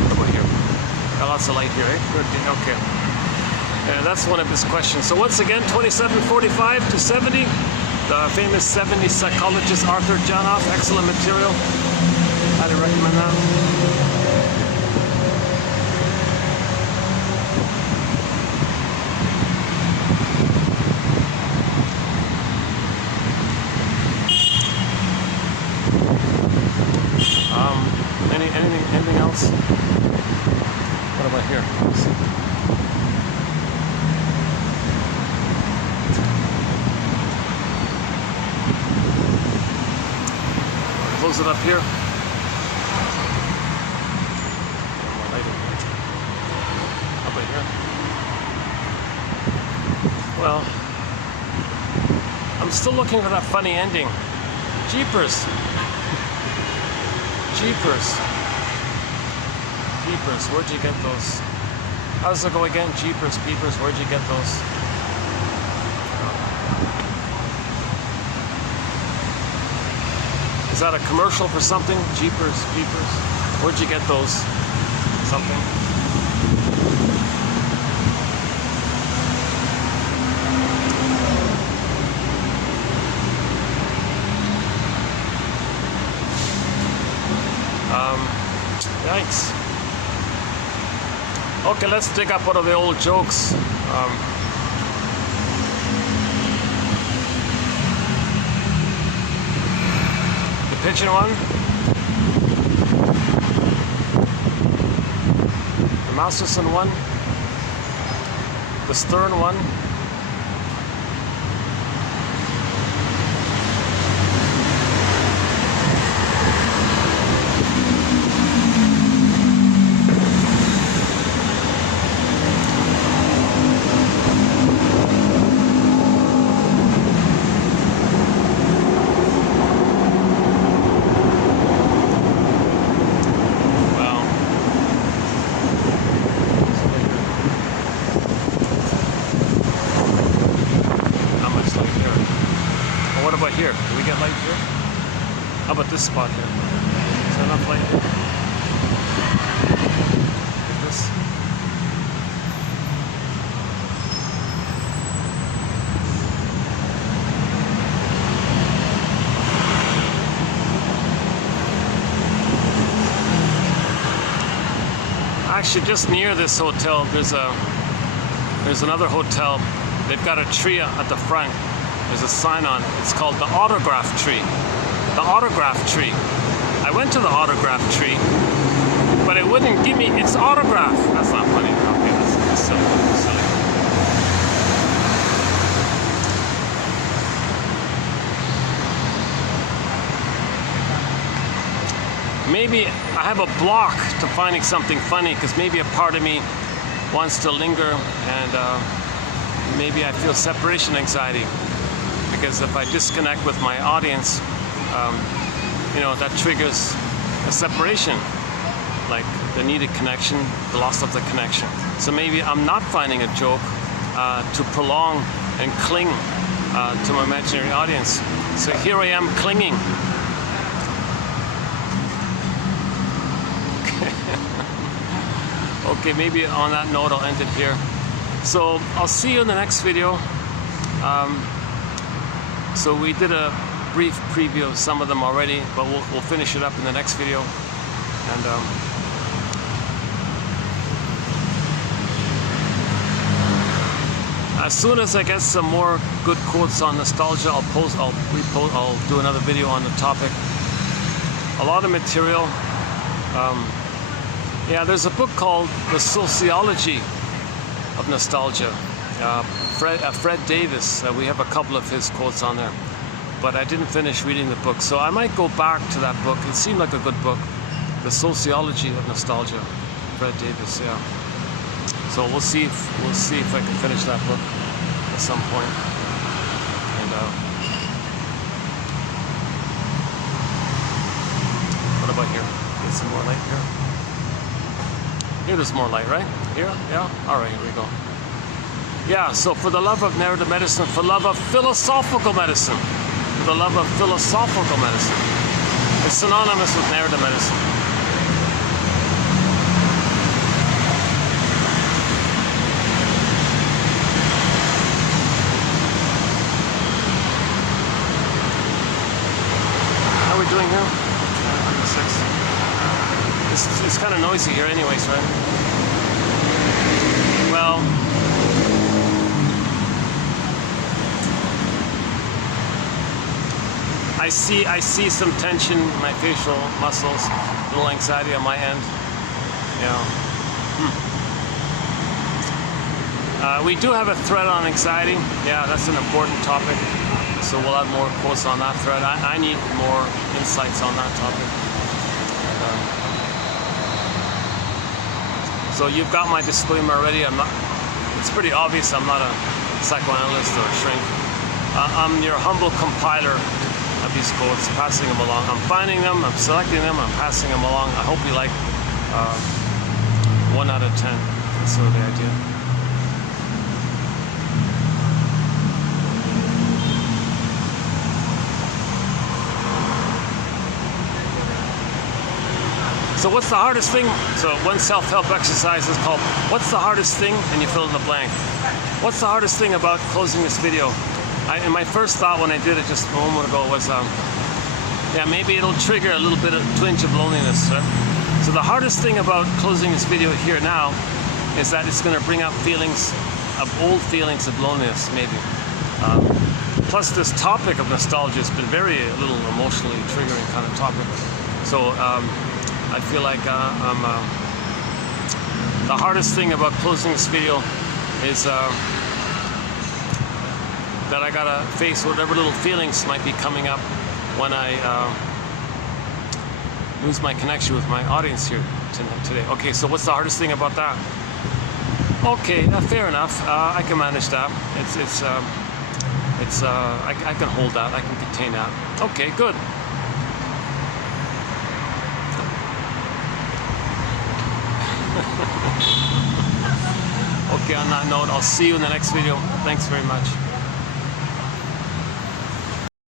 What about here? Got lots of light here, eh? Good, okay. And that's one of his questions. So once again, 2745 to 70, the famous 70s psychologist Arthur Janov, excellent material. Highly recommend that. Anything else? What about here? Let's see. it up here. Up here. Well, I'm still looking for that funny ending. Jeepers. Jeepers. Peepers, where'd you get those? How does it go again? Jeepers, peepers, where'd you get those? Is that a commercial for something? Jeepers, peepers. Where'd you get those? Something? Yikes. Okay, let's dig up one of the old jokes. The pigeon one. The Masterson one. The Stern one. Here, do we get light here? How about this spot here? Is there enough light here? Like this? Actually, just near this hotel, there's another hotel. They've got a tree at the front. There's a sign on it. It's called the autograph tree. The autograph tree. I went to the autograph tree, but it wouldn't give me its autograph. That's not funny. Okay, that's silly. Maybe I have a block to finding something funny because maybe a part of me wants to linger, and maybe I feel separation anxiety. Because if I disconnect with my audience, you know, that triggers a separation, like the needed connection, the loss of the connection. So maybe I'm not finding a joke to prolong and cling to my imaginary audience. So here I am clinging. Okay, maybe on that note I'll end it here. So I'll see you in the next video. So we did a brief preview of some of them already, but we'll finish it up in the next video. And as soon as I get some more good quotes on nostalgia, I'll do another video on the topic. A lot of material. Yeah, there's a book called The Sociology of Nostalgia. Fred Davis, we have a couple of his quotes on there, but I didn't finish reading the book, so I might go back to that book. It seemed like a good book, The Sociology of Nostalgia, Fred Davis. Yeah. So we'll see if I can finish that book at some point. And what about here? Get some more light here. Here, there's more light, right? Here, yeah. All right, here we go. Yeah, so for the love of narrative medicine, for love of philosophical medicine, for the love of philosophical medicine. It's synonymous with narrative medicine. How are we doing here? 106. It's kind of noisy here anyways, right? Well, I see some tension in my facial muscles, a little anxiety on my end. Yeah. We do have a thread on anxiety. Yeah, that's an important topic. So we'll have more quotes on that thread. I need more insights on that topic. So you've got my disclaimer already. It's pretty obvious I'm not a psychoanalyst or a shrink. I'm your humble compiler of these quotes, passing them along. I'm finding them, I'm selecting them, I'm passing them along. I hope you like 1 out of 10. That's sort of the idea. So what's the hardest thing? So one self-help exercise is called, what's the hardest thing? And you fill in the blank. What's the hardest thing about closing this video? And my first thought when I did it just a moment ago was, yeah, maybe it'll trigger a little bit of twinge of loneliness, right? So the hardest thing about closing this video here now is that it's going to bring up feelings of old feelings of loneliness, maybe. Plus this topic of nostalgia has been a little emotionally triggering kind of topic. So I feel like the hardest thing about closing this video is that I gotta face whatever little feelings might be coming up when I lose my connection with my audience here today. Okay, so what's the hardest thing about that? Okay, fair enough. I can manage that. I can hold that. I can contain that. Okay, good. Okay, on that note, I'll see you in the next video. Thanks very much.